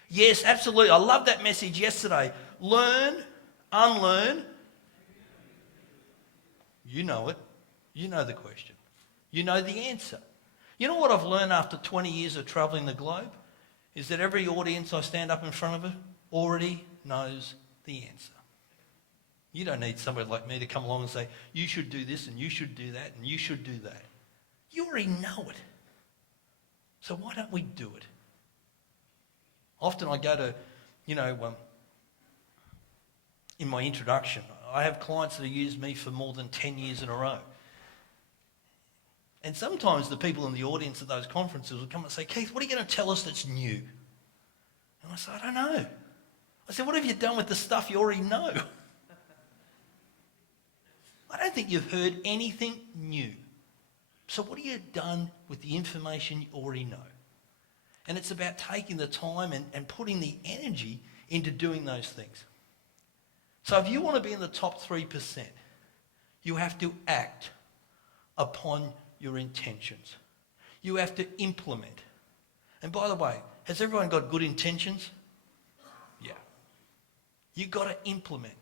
Yes, absolutely. I love that message yesterday. Learn, unlearn. You know it. You know the question. You know the answer. You know what I've learned after 20 years of travelling the globe? Is that every audience I stand up in front of already knows the answer. You don't need somebody like me to come along and say, you should do this and you should do that and you should do that. You already know it. So why don't we do it? Often I go to, in my introduction, I have clients that have used me for more than 10 years in a row. And sometimes the people in the audience at those conferences will come and say, Keith, what are you going to tell us that's new? And I say, I don't know. I said, what have you done with the stuff you already know? I don't think you've heard anything new. So what have you done with the information you already know? And it's about taking the time and putting the energy into doing those things. So if you want to be in the top 3%, you have to act upon your intentions. You have to implement. And by the way, has everyone got good intentions? Yeah. You've got to implement.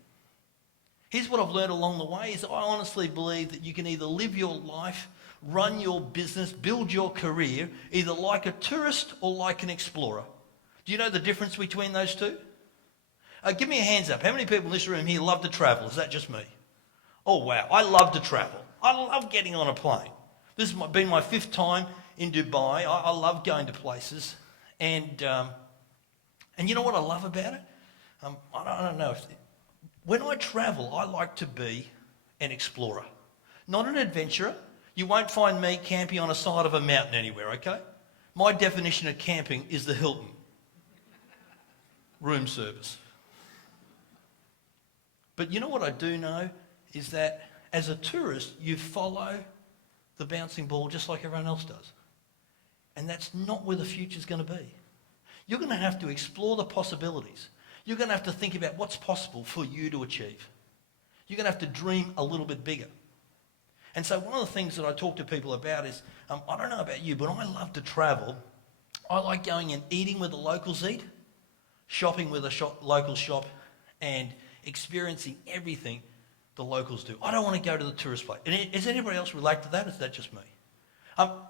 Here's what I've learned along the way is I honestly believe that you can either live your life, run your business, build your career, either like a tourist or like an explorer. Do you know the difference between those two? Give me a hands up. How many people in this room here love to travel? Is that just me? Oh, wow. I love to travel. I love getting on a plane. This has been my 5th time in Dubai. I love going to places. And you know what I love about it? I don't know. When I travel, I like to be an explorer, not an adventurer. You won't find me camping on the side of a mountain anywhere, okay? My definition of camping is the Hilton. Room service. But you know what I do know is that as a tourist, you follow the bouncing ball just like everyone else does. And that's not where the future's going to be. You're going to have to explore the possibilities. You're going to have to think about what's possible for you to achieve. You're going to have to dream a little bit bigger. And so one of the things that I talk to people about is, I don't know about you, but I love to travel. I like going and eating where the locals eat, shopping where the locals shop, and experiencing everything the locals do. I don't want to go to the tourist place. And does anybody else relate to that, or is that just me?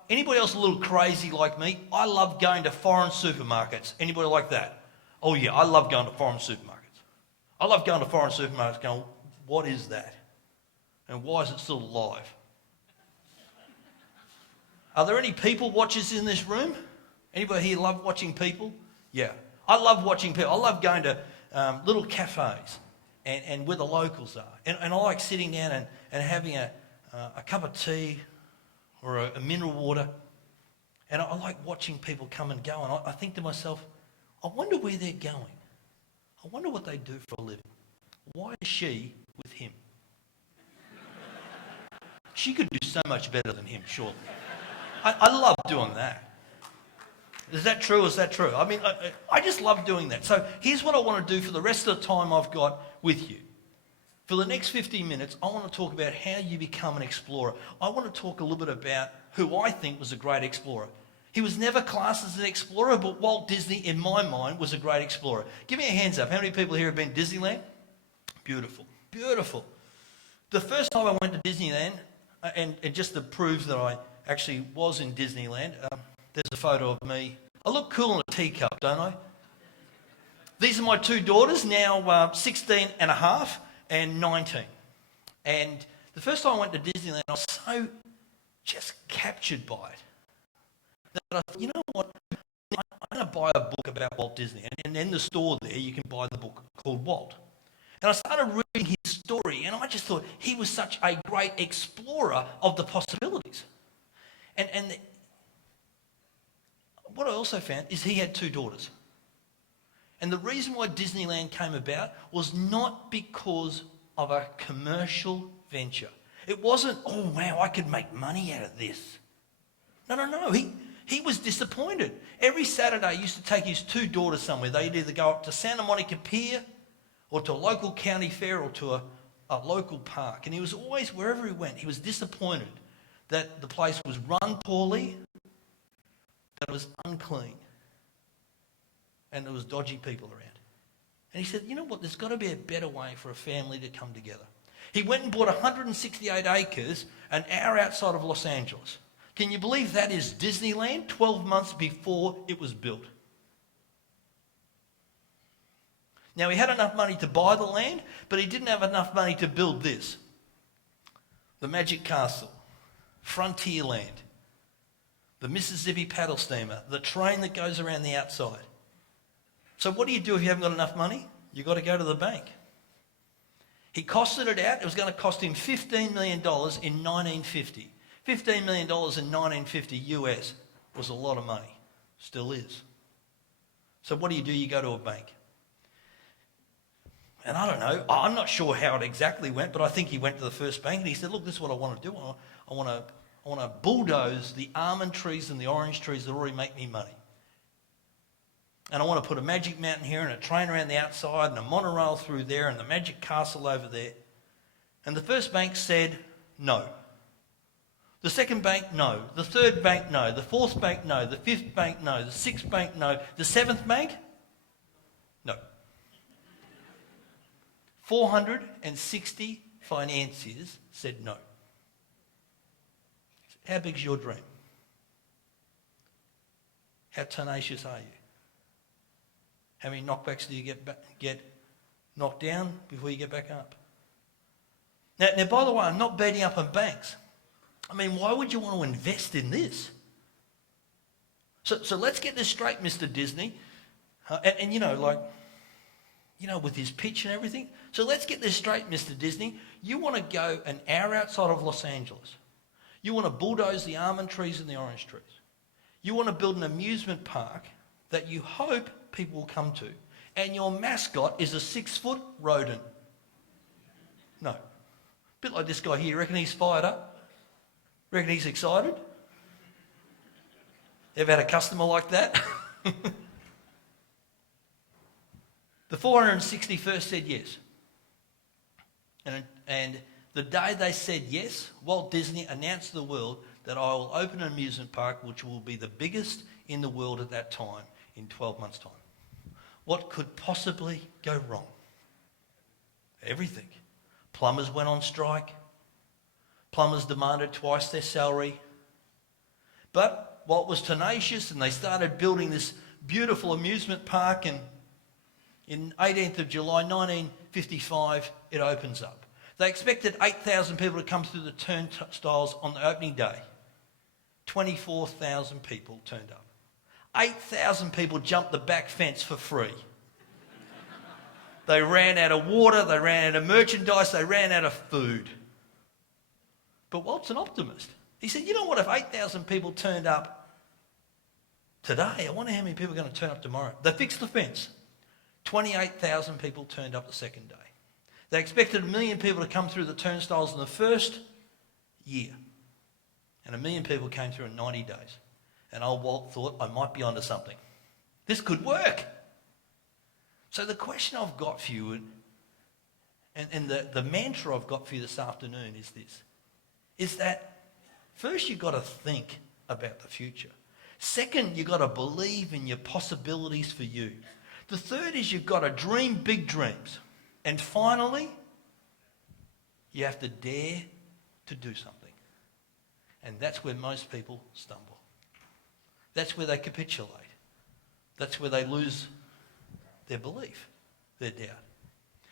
Anybody else a little crazy like me? I love going to foreign supermarkets. Anybody like that? Oh yeah, I love going to foreign supermarkets. I love going to foreign supermarkets going, what is that? And why is it still alive? Are there any people watchers in this room? Anybody here love watching people? Yeah. I love watching people. I love going to little cafes and where the locals are. And I like sitting down and having a cup of tea or a mineral water. And I like watching people come and go. And I think to myself, I wonder where they're going. I wonder what they do for a living. Why is she with him? She could do so much better than him, surely. I love doing that. Is that true? Is that true? I mean, I just love doing that. So here's what I want to do for the rest of the time I've got with you. For the next 15 minutes, I want to talk about how you become an explorer. I want to talk a little bit about who I think was a great explorer. He was never classed as an explorer, but Walt Disney, in my mind, was a great explorer. Give me a hands up. How many people here have been to Disneyland? Beautiful. Beautiful. The first time I went to Disneyland, and just to prove that I actually was in Disneyland, there's a photo of me. I look cool in a teacup, don't I? These are my 2 daughters, now 16 and a half and 19. And the first time I went to Disneyland, I was so just captured by it. That I thought, you know what, I going to buy a book about Walt Disney. And in the store there, you can buy the book called Walt. And I started reading his story, and I just thought he was such a great explorer of the possibilities. And what I also found is he had 2 daughters. And the reason why Disneyland came about was not because of a commercial venture. It wasn't, oh wow, I could make money out of this. No. He was disappointed. Every Saturday he used to take his 2 daughters somewhere. They'd either go up to Santa Monica Pier or to a local county fair or to a local park. And he was always, wherever he went, he was disappointed that the place was run poorly, that it was unclean, and there was dodgy people around. And he said, you know what, there's got to be a better way for a family to come together. He went and bought 168 acres an hour outside of Los Angeles. Can you believe that is Disneyland 12 months before it was built? Now, he had enough money to buy the land, but he didn't have enough money to build this. The Magic Castle, Frontierland, the Mississippi paddle steamer, the train that goes around the outside. So what do you do if you haven't got enough money? You've got to go to the bank. He costed it out. It was going to cost him $15 million in 1950. $15 million in 1950 US was a lot of money. Still is. So what do? You go to a bank. And I don't know, I'm not sure how it exactly went, but I think he went to the first bank and he said, look, this is what I want to do. I want to bulldoze the almond trees and the orange trees that already make me money. And I want to put a Magic Mountain here and a train around the outside and a monorail through there and the Magic Castle over there. And the first bank said no. The second bank, no. The third bank, no. The fourth bank, no. The fifth bank, no. The sixth bank, no. The seventh bank, no. 460 financiers said no. How big's your dream? How tenacious are you? How many knockbacks do you get knocked down before you get back up? Now, by the way, I'm not beating up on banks. I mean, why would you want to invest in this? So let's get this straight, Mr. Disney. And you know, like, you know, with his pitch and everything. So let's get this straight, Mr. Disney. You want to go an hour outside of Los Angeles. You want to bulldoze the almond trees and the orange trees. You want to build an amusement park that you hope people will come to. And your mascot is a 6-foot rodent. No. A bit like this guy here. Reckon he's fired up? Reckon he's excited? Ever had a customer like that? The 461st said yes. And the day they said yes, Walt Disney announced to the world that I will open an amusement park which will be the biggest in the world at that time in 12 months' time. What could possibly go wrong? Everything. Plumbers went on strike. Plumbers demanded twice their salary. But Walt was tenacious and they started building this beautiful amusement park, and in 18th of July 1955 it opens up. They expected 8,000 people to come through the turnstiles on the opening day. 24,000 people turned up. 8,000 people jumped the back fence for free. They ran out of water, they ran out of merchandise, they ran out of food. But Walt's an optimist. He said, you know what, if 8,000 people turned up today, I wonder how many people are going to turn up tomorrow. They fixed the fence. 28,000 people turned up the second day. They expected 1 million people to come through the turnstiles in the first year. And 1 million people came through in 90 days. And old Walt thought, I might be onto something. This could work. So the question I've got for you, and the mantra I've got for you this afternoon is this, is that first you've got to think about the future. Second, you've got to believe in your possibilities for you. The third is you've got to dream big dreams. And finally, you have to dare to do something. And that's where most people stumble. That's where they capitulate. That's where they lose their belief, their doubt.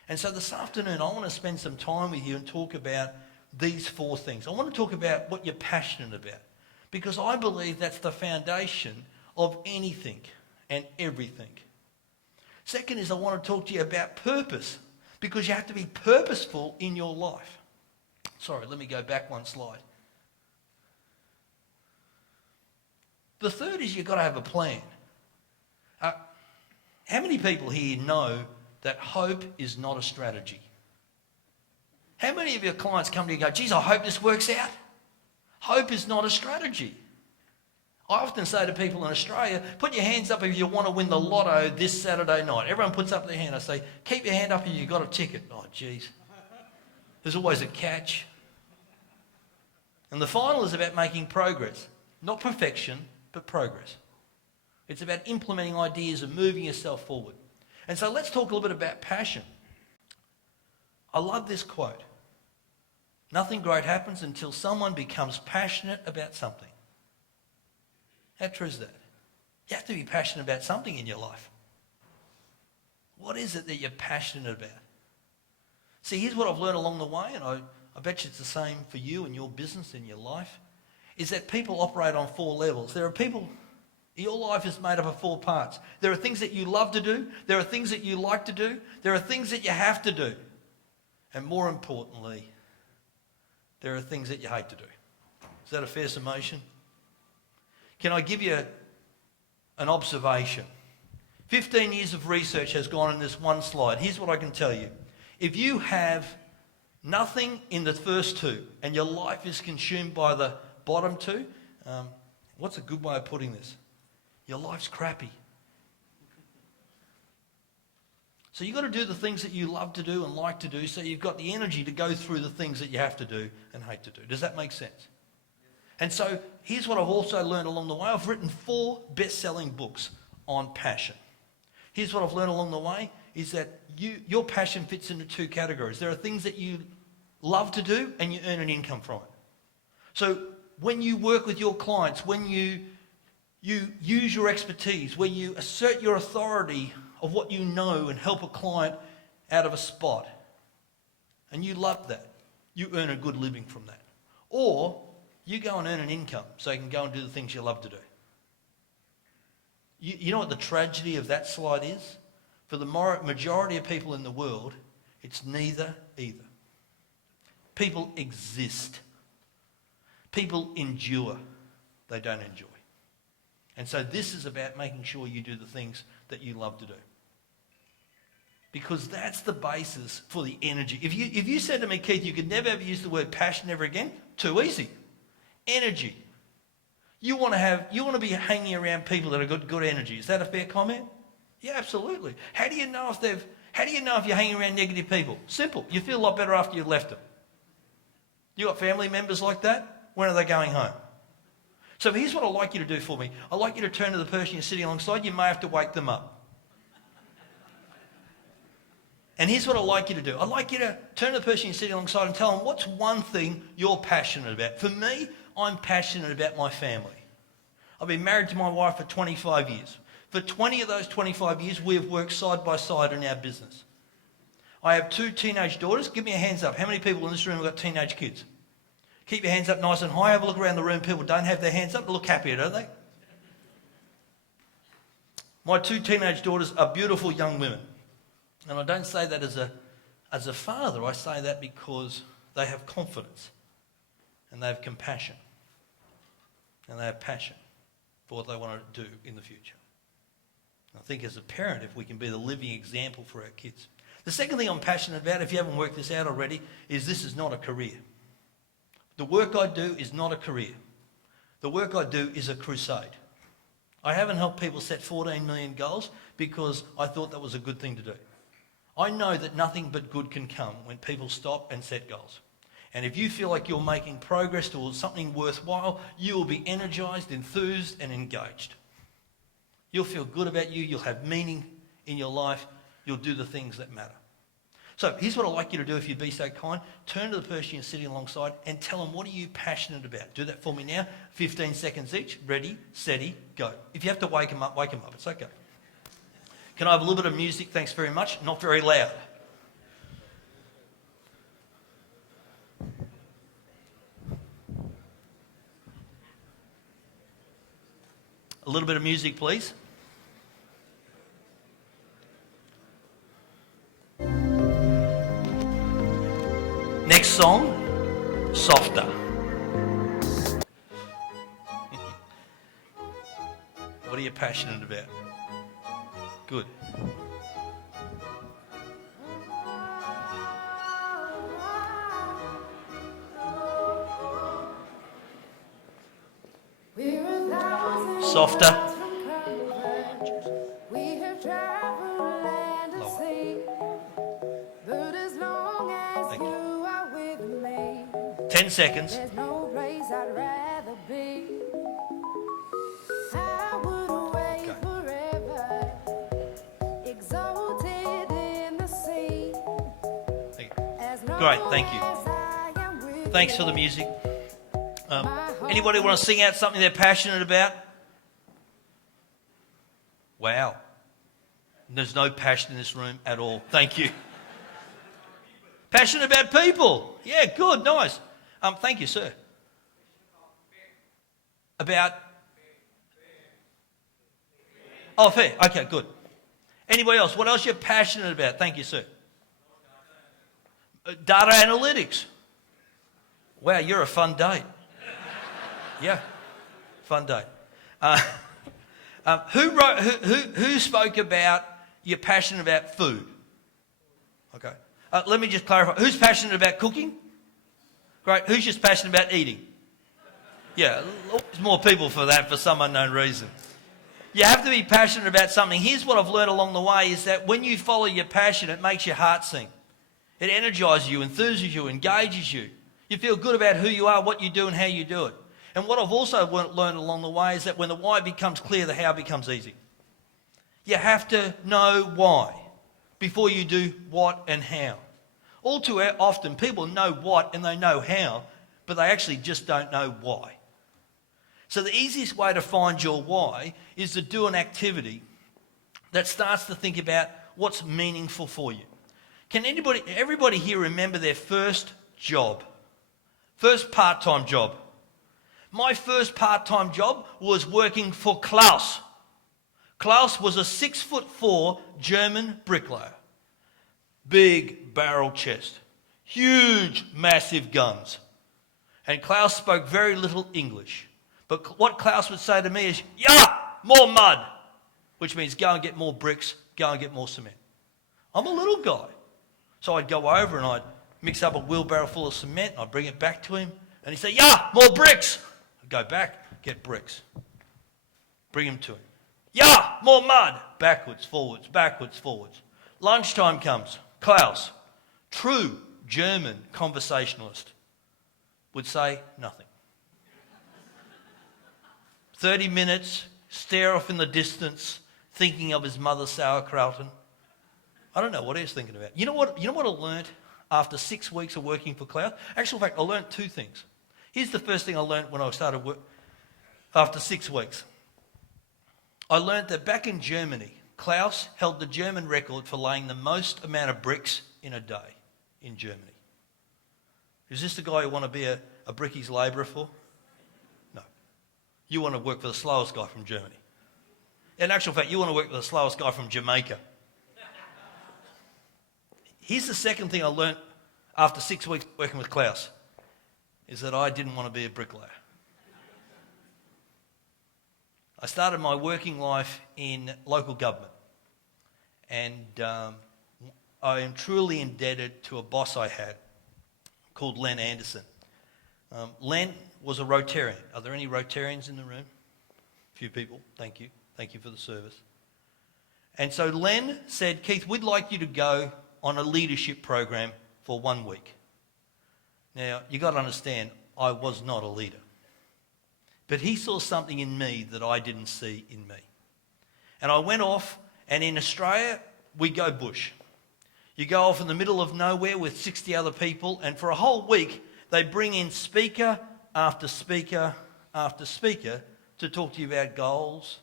And so this afternoon, I want to spend some time with you and talk about these 4 things. I want to talk about what you're passionate about, because I believe that's the foundation of anything. and everything. Second is I want to talk to you about purpose, because you have to be purposeful in your life. Sorry, let me go back one slide. The third is you've got to have a plan. How many people here know that hope is not a strategy? How many of your clients come to you and go, geez, I hope this works out? Hope is not a strategy. I often say to people in Australia, put your hands up if you want to win the lotto this Saturday night. Everyone puts up their hand. I say, keep your hand up if you've got a ticket. Oh, geez. There's always a catch. And the final is about making progress. Not perfection, but progress. It's about implementing ideas and moving yourself forward. And so let's talk a little bit about passion. I love this quote. Nothing great happens until someone becomes passionate about something. How true is that? You have to be passionate about something in your life. What is it that you're passionate about? See, here's what I've learned along the way, and I bet you it's the same for you and your business and your life, is that people operate on 4 levels. There are people, your life is made up of 4 parts. There are things that you love to do, there are things that you like to do, there are things that you have to do, and more importantly, there are things that you hate to do. Is that a fair summation? Can I give you an observation? 15 years of research has gone in this one slide. Here's what I can tell you. If you have nothing in the first 2 and your life is consumed by the bottom 2, what's a good way of putting this? Your life's crappy. So you've got to do the things that you love to do and like to do, so you've got the energy to go through the things that you have to do and hate to do. Does that make sense? And so here's what I've also learned along the way. I've written 4 best-selling books on passion. Here's what I've learned along the way, is that your passion fits into 2 categories. There are things that you love to do and you earn an income from it. So when you work with your clients, when you use your expertise, when you assert your authority of what you know and help a client out of a spot, and you love that, you earn a good living from that. Or you go and earn an income so you can go and do the things you love to do. You know what the tragedy of that slide is? For the majority of people in the world, it's neither either. People exist. People endure. They don't enjoy. And so this is about making sure you do the things that you love to do. Because that's the basis for the energy. If you said to me, Keith, you could never ever use the word passion ever again, too easy. Energy. You want to be hanging around people that have got good energy. Is that a fair comment? Yeah, absolutely. How do you know if you're hanging around negative people? Simple. You feel a lot better after you've left them. You got family members like that? When are they going home? So here's what I'd like you to do for me. I'd like you to turn to the person you're sitting alongside. You may have to wake them up. And here's what I'd like you to do. I'd like you to turn to the person you're sitting alongside and tell them what's one thing you're passionate about. For me, I'm passionate about my family. I've been married to my wife for 25 years. For 20 of those 25 years, we have worked side by side in our business. I have 2 teenage daughters. Give me a hands up. How many people in this room have got teenage kids? Keep your hands up nice and high. Have a look around the room. People don't have their hands up. They look happier, don't they? My 2 teenage daughters are beautiful young women. And I don't say that as a father. I say that because they have confidence and they have compassion and they have passion for what they want to do in the future. I think as a parent, if we can be the living example for our kids. The second thing I'm passionate about, if you haven't worked this out already, is this is not a career. The work I do is not a career. The work I do is a crusade. I haven't helped people set 14 million goals because I thought that was a good thing to do. I know that nothing but good can come when people stop and set goals. And if you feel like you're making progress towards something worthwhile, you will be energized, enthused, and engaged. You'll feel good about you. You'll have meaning in your life. You'll do the things that matter. So here's what I'd like you to do if you'd be so kind. Turn to the person you're sitting alongside and tell them, what are you passionate about? Do that for me now. 15 seconds each. Ready, steady, go. If you have to wake them up, wake them up. It's okay. Can I have a little bit of music? Thanks very much. Not very loud. A little bit of music, please. Next song, Softer. What are you passionate about? Good. Softer. Thank you. 10 seconds. Great, thank you. Thanks for the music. Anybody want to sing out something they're passionate about? Wow. There's no passion in this room at all. Thank you. Passionate about people. Yeah, good, nice. Thank you, sir. About? Oh, fair. Okay, good. Anybody else? What else you're passionate about? Thank you, sir. Data analytics. Wow, you're a fun date. Yeah, fun date. Who spoke about you're passionate about food? Okay. Let me just clarify. Who's passionate about cooking? Great. Who's just passionate about eating? Yeah, there's more people for that for some unknown reason. You have to be passionate about something. Here's what I've learned along the way is that when you follow your passion, it makes your heart sing. It energises you, enthuses you, engages you. You feel good about who you are, what you do and how you do it. And what I've also learned along the way is that when the why becomes clear, the how becomes easy. You have to know why before you do what and how. All too often, people know what and they know how, but they actually just don't know why. So the easiest way to find your why is to do an activity that starts to think about what's meaningful for you. Can everybody here remember their first job? First part-time job? My first part-time job was working for Klaus. Klaus was a 6'4" German bricklayer. Big barrel chest, huge, massive guns. And Klaus spoke very little English. But what Klaus would say to me is, yeah, more mud, which means go and get more bricks, go and get more cement. I'm a little guy. So I'd go over and I'd mix up a wheelbarrow full of cement, and I'd bring it back to him, and he'd say, yeah, more bricks. I'd go back, get bricks. Bring them to him. Yeah, more mud. Backwards, forwards, backwards, forwards. Lunchtime comes. Klaus, true German conversationalist, would say nothing. 30 minutes, stare off in the distance, thinking of his mother's sauerkraut. I don't know what he was thinking about. You know what I learnt after 6 weeks of working for Klaus? Actually, in fact, I learnt two things. Here's the first thing I learnt when I started work after 6 weeks. I learnt that back in Germany, Klaus held the German record for laying the most amount of bricks in a day in Germany. Is this the guy you want to be a brickies labourer for? No. You want to work for the slowest guy from Germany. In actual fact, you want to work for the slowest guy from Jamaica. Here's the second thing I learnt after 6 weeks working with Klaus, is that I didn't want to be a bricklayer. I started my working life in local government, and I am truly indebted to a boss I had called Len Anderson. Len was a Rotarian. Are there any Rotarians in the room? A few people. Thank you. Thank you for the service. And so Len said, Keith, we'd like you to go on a leadership program for 1 week. Now, you've got to understand, I was not a leader. But he saw something in me that I didn't see in me. And I went off, and in Australia, we go bush. You go off in the middle of nowhere with 60 other people, and for a whole week, they bring in speaker after speaker after speaker to talk to you about goals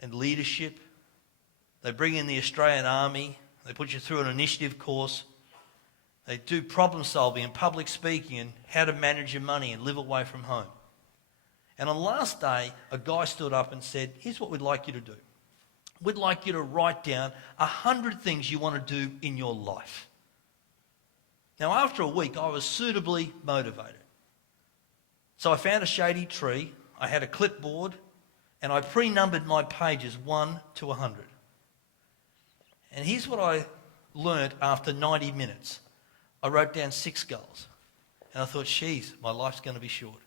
and leadership. They bring in the Australian Army. They put you through an initiative course. They do problem solving and public speaking and how to manage your money and live away from home. And on the last day, a guy stood up and said, here's what we'd like you to do. We'd like you to write down 100 things you want to do in your life. Now, after a week, I was suitably motivated. So I found a shady tree, I had a clipboard, and I pre-numbered my pages 1 to 100. And here's what I learnt after 90 minutes. I wrote down 6 goals. And I thought, geez, my life's going to be short.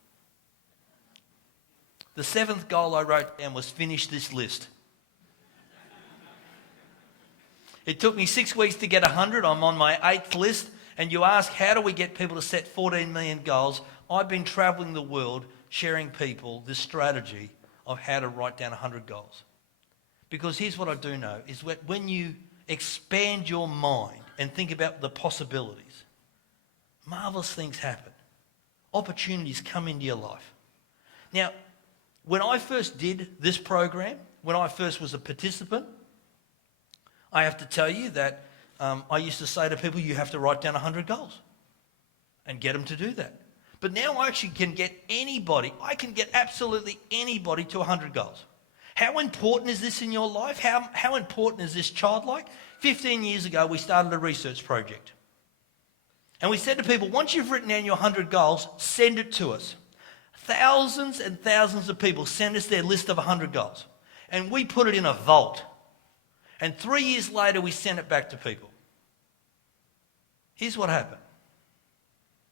The 7th goal I wrote down was finish this list. It took me 6 weeks to get 100. I'm on my 8th list. And you ask, how do we get people to set 14 million goals? I've been travelling the world sharing people this strategy of how to write down 100 goals. Because here's what I do know, is that when you expand your mind and think about the possibilities, marvellous things happen. Opportunities come into your life. Now, when I first did this program, when I first was a participant, I have to tell you that I used to say to people, you have to write down 100 goals and get them to do that. But now I actually can get anybody, I can get absolutely anybody to 100 goals. How important is this in your life? How important is this childlike? 15 years ago, we started a research project. And we said to people, once you've written down your 100 goals, send it to us. Thousands and thousands of people send us their list of 100 goals. And we put it in a vault. And 3 years later, we sent it back to people. Here's what happened.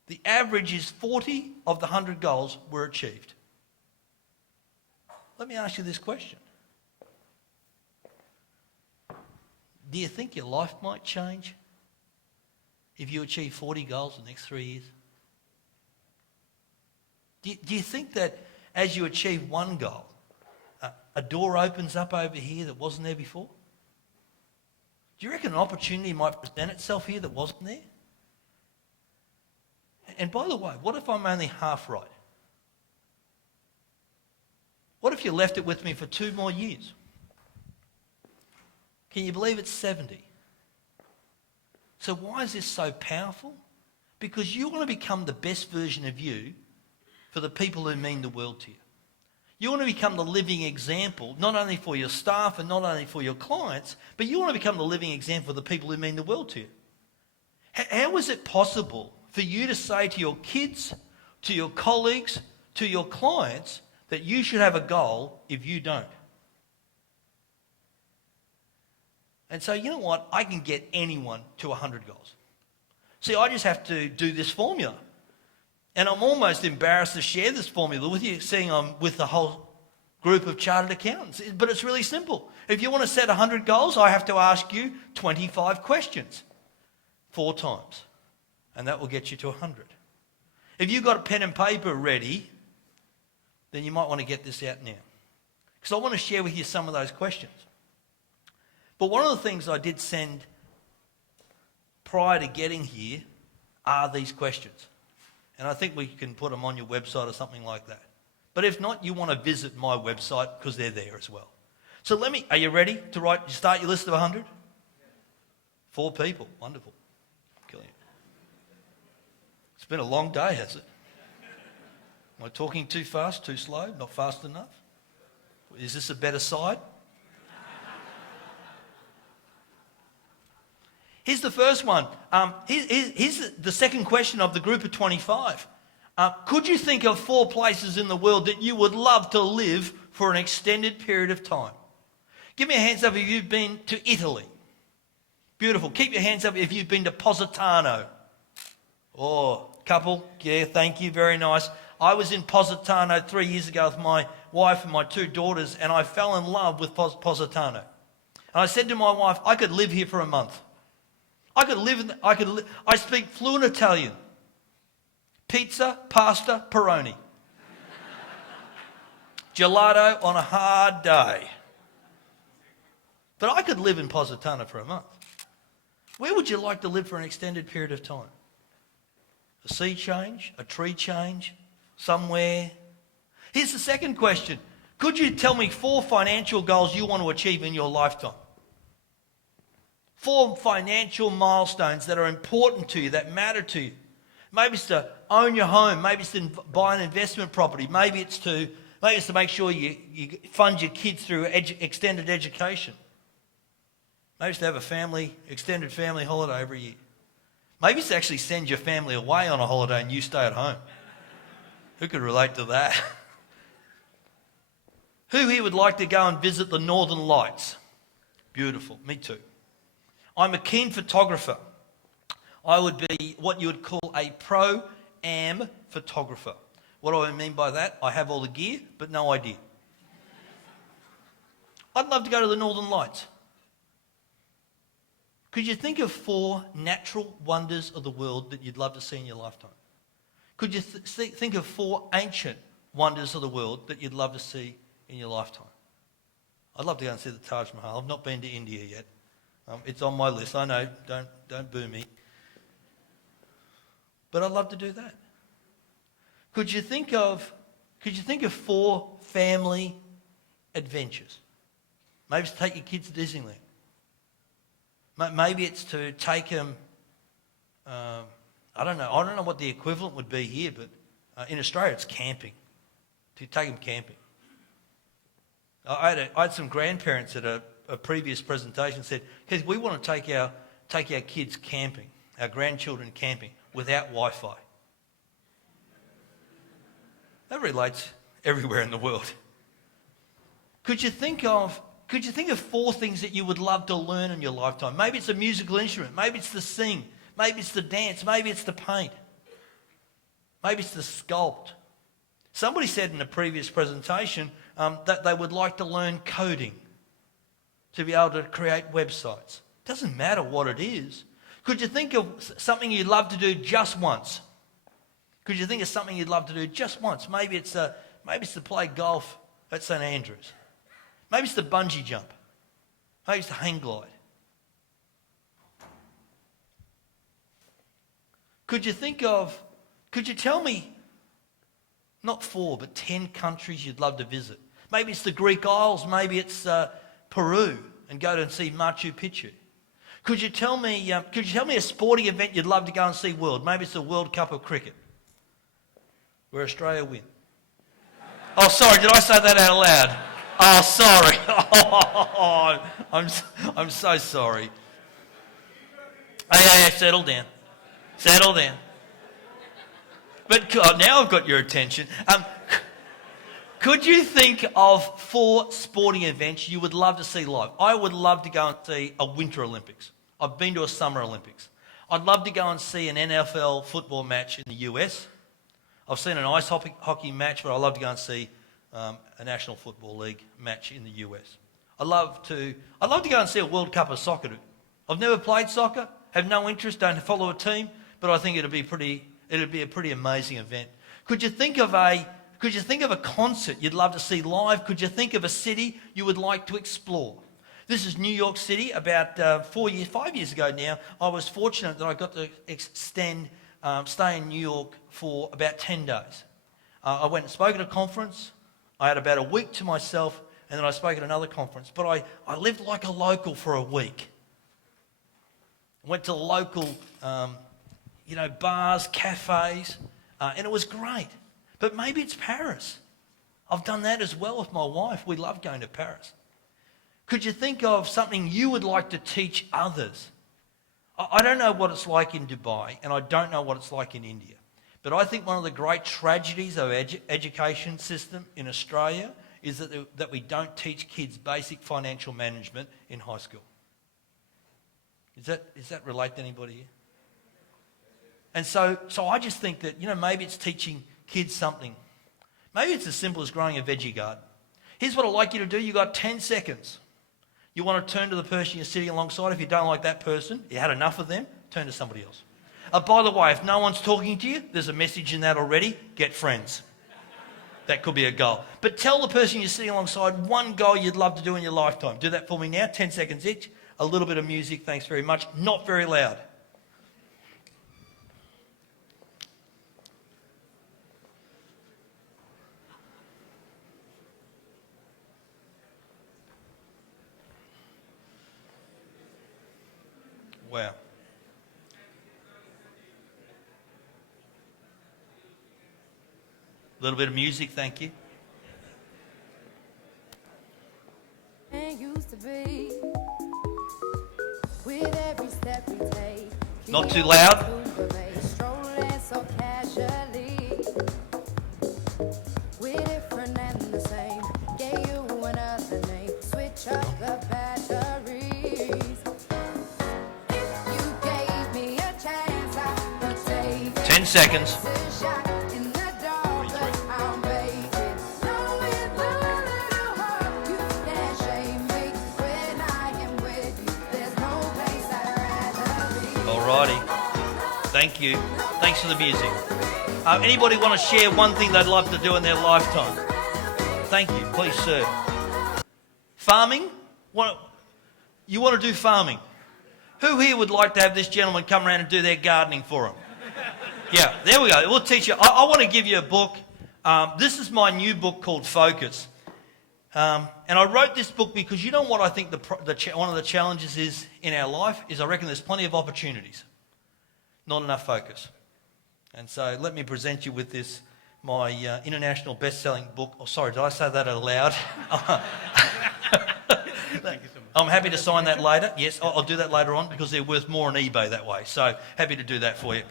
The average is 40 of the 100 goals were achieved. Let me ask you this question. Do you think your life might change if you achieve 40 goals in the next 3 years? Do you think that as you achieve one goal, a door opens up over here that wasn't there before? Do you reckon an opportunity might present itself here that wasn't there? And by the way, what if I'm only half right? What if you left it with me for 2 more years? Can you believe it's 70? So why is this so powerful? Because you want to become the best version of you for the people who mean the world to you. You want to become the living example, not only for your staff and not only for your clients, but you want to become the living example for the people who mean the world to you. How is it possible for you to say to your kids, to your colleagues, to your clients, that you should have a goal if you don't? And so, you know what? I can get anyone to 100 goals. See, I just have to do this formula. And I'm almost embarrassed to share this formula with you, seeing I'm with the whole group of chartered accountants. But it's really simple. If you want to set 100 goals, I have to ask you 25 questions 4 times. And that will get you to 100. If you've got a pen and paper ready, then you might want to get this out now. Because I want to share with you some of those questions. But one of the things I did send prior to getting here are these questions. And I think we can put them on your website or something like that. But if not, you want to visit my website because they're there as well. So are you ready to start your list of 100? 4 people, wonderful. Killing it. It's been a long day, has it? Am I talking too fast, too slow, not fast enough? Is this a better side? Here's the first one. Here's the second question of the group of 25. Could you think of 4 places in the world that you would love to live for an extended period of time? Give me a hands up if you've been to Italy. Beautiful. Keep your hands up if you've been to Positano. Oh, couple. Yeah, thank you. Very nice. I was in Positano 3 years ago with my wife and my 2 daughters, and I fell in love with Positano. And I said to my wife, I could live here for a month. I speak fluent Italian. Pizza, pasta, Peroni. Gelato on a hard day. But I could live in Positano for a month. Where would you like to live for an extended period of time? A sea change? A tree change? Somewhere? Here's the second question. Could you tell me 4 financial goals you want to achieve in your lifetime? 4 financial milestones that are important to you, that matter to you. Maybe it's to own your home. Maybe it's to buy an investment property. Maybe it's to make sure you fund your kids through extended education. Maybe it's to have a extended family holiday every year. Maybe it's to actually send your family away on a holiday and you stay at home. Who could relate to that? Who here would like to go and visit the Northern Lights? Beautiful, me too. I'm a keen photographer. I would be what you would call a pro-am photographer. What do I mean by that? I have all the gear, but no idea. I'd love to go to the Northern Lights. Could you think of 4 natural wonders of the world that you'd love to see in your lifetime? Could you think of 4 ancient wonders of the world that you'd love to see in your lifetime? I'd love to go and see the Taj Mahal. I've not been to India yet. It's on my list. I know, don't boo me. But I'd love to do that. Could you think of 4 family adventures? Maybe it's to take your kids to Disneyland. Maybe it's to take them, I don't know what the equivalent would be here, but in Australia it's camping. To take them camping. I had some grandparents at a previous presentation said, "Kids, we want to take our kids camping, our grandchildren camping, without Wi-Fi." That relates everywhere in the world. Could you think of 4 things that you would love to learn in your lifetime? Maybe it's a musical instrument. Maybe it's to sing. Maybe it's to dance. Maybe it's to paint. Maybe it's to sculpt. Somebody said in a previous presentation that they would like to learn coding to be able to create websites. Doesn't matter what it is. Could you think of something you'd love to do just once? Could you think of something you'd love to do just once? Maybe it's to play golf at St Andrews. Maybe it's to bungee jump. Maybe it's to hang glide. Could you tell me, not 4, but 10 countries you'd love to visit? Maybe it's the Greek Isles, maybe it's Peru, and go to and see Machu Picchu. Could you tell me a sporting event you'd love to go and see world? Maybe it's the World Cup of Cricket, where Australia win. Oh, sorry, did I say that out loud? Oh, sorry. Oh, I'm so sorry. Hey, settle down. Settle down. But now I've got your attention. Could you think of 4 sporting events you would love to see live? I would love to go and see a Winter Olympics. I've been to a Summer Olympics. I'd love to go and see an NFL football match in the US. I've seen an ice hockey match, but I'd love to go and see a National Football League match in the US. I'd love to go and see a World Cup of soccer. I've never played soccer, have no interest, don't follow a team, but I think it'd be a pretty amazing event. Could you think of a concert you'd love to see live? Could you think of a city you would like to explore? This is New York City. About 5 years ago now, I was fortunate that I got to stay in New York for about 10 days. I went and spoke at a conference. I had about a week to myself, and then I spoke at another conference. But I lived like a local for a week. Went to local bars, cafes, and it was great. But maybe it's Paris. I've done that as well with my wife. We love going to Paris. Could you think of something you would like to teach others? I don't know what it's like in Dubai, and I don't know what it's like in India. But I think one of the great tragedies of our education system in Australia is that we don't teach kids basic financial management in high school. Does that relate to anybody here? And so I just think that, maybe it's teaching kids something. Maybe it's as simple as growing a veggie garden. Here's what I'd like you to do. You got 10 seconds. You want to turn to the person you're sitting alongside. If you don't like that person, you had enough of them, turn to somebody else. By the way, if no one's talking to you, there's a message in that already. Get friends. That could be a goal. But tell the person you're sitting alongside one goal you'd love to do in your lifetime. Do that for me now. 10 seconds each. A little bit of music. Thanks very much. Not very loud. Wow. A little bit of music, thank you. Used to be with every step we take, Not too loud. Switch up the batteries. If you gave me a chance, I would take 10 seconds. in the dark, but I'll make it. Know with a little hope you can't shame me. When I am with you, there's no place I'd rather be. Alrighty. Thank you. Thanks for the music. Anybody want to share one thing they'd love to do in their lifetime? Thank you. Please, sir. Farming? You want to do farming? Who here would like to have this gentleman come around and do their gardening for them? Yeah, there we go. We'll teach you. I want to give you a book. This is my new book called Focus. And I wrote this book because you know what I think one of the challenges is in our life is I reckon there's plenty of opportunities, not enough focus. And so let me present you with this, my international best-selling book. Oh, sorry, did I say that out loud? I'm happy to sign that later. Yes, I'll do that later on because they're worth more on eBay that way. So happy to do that for you.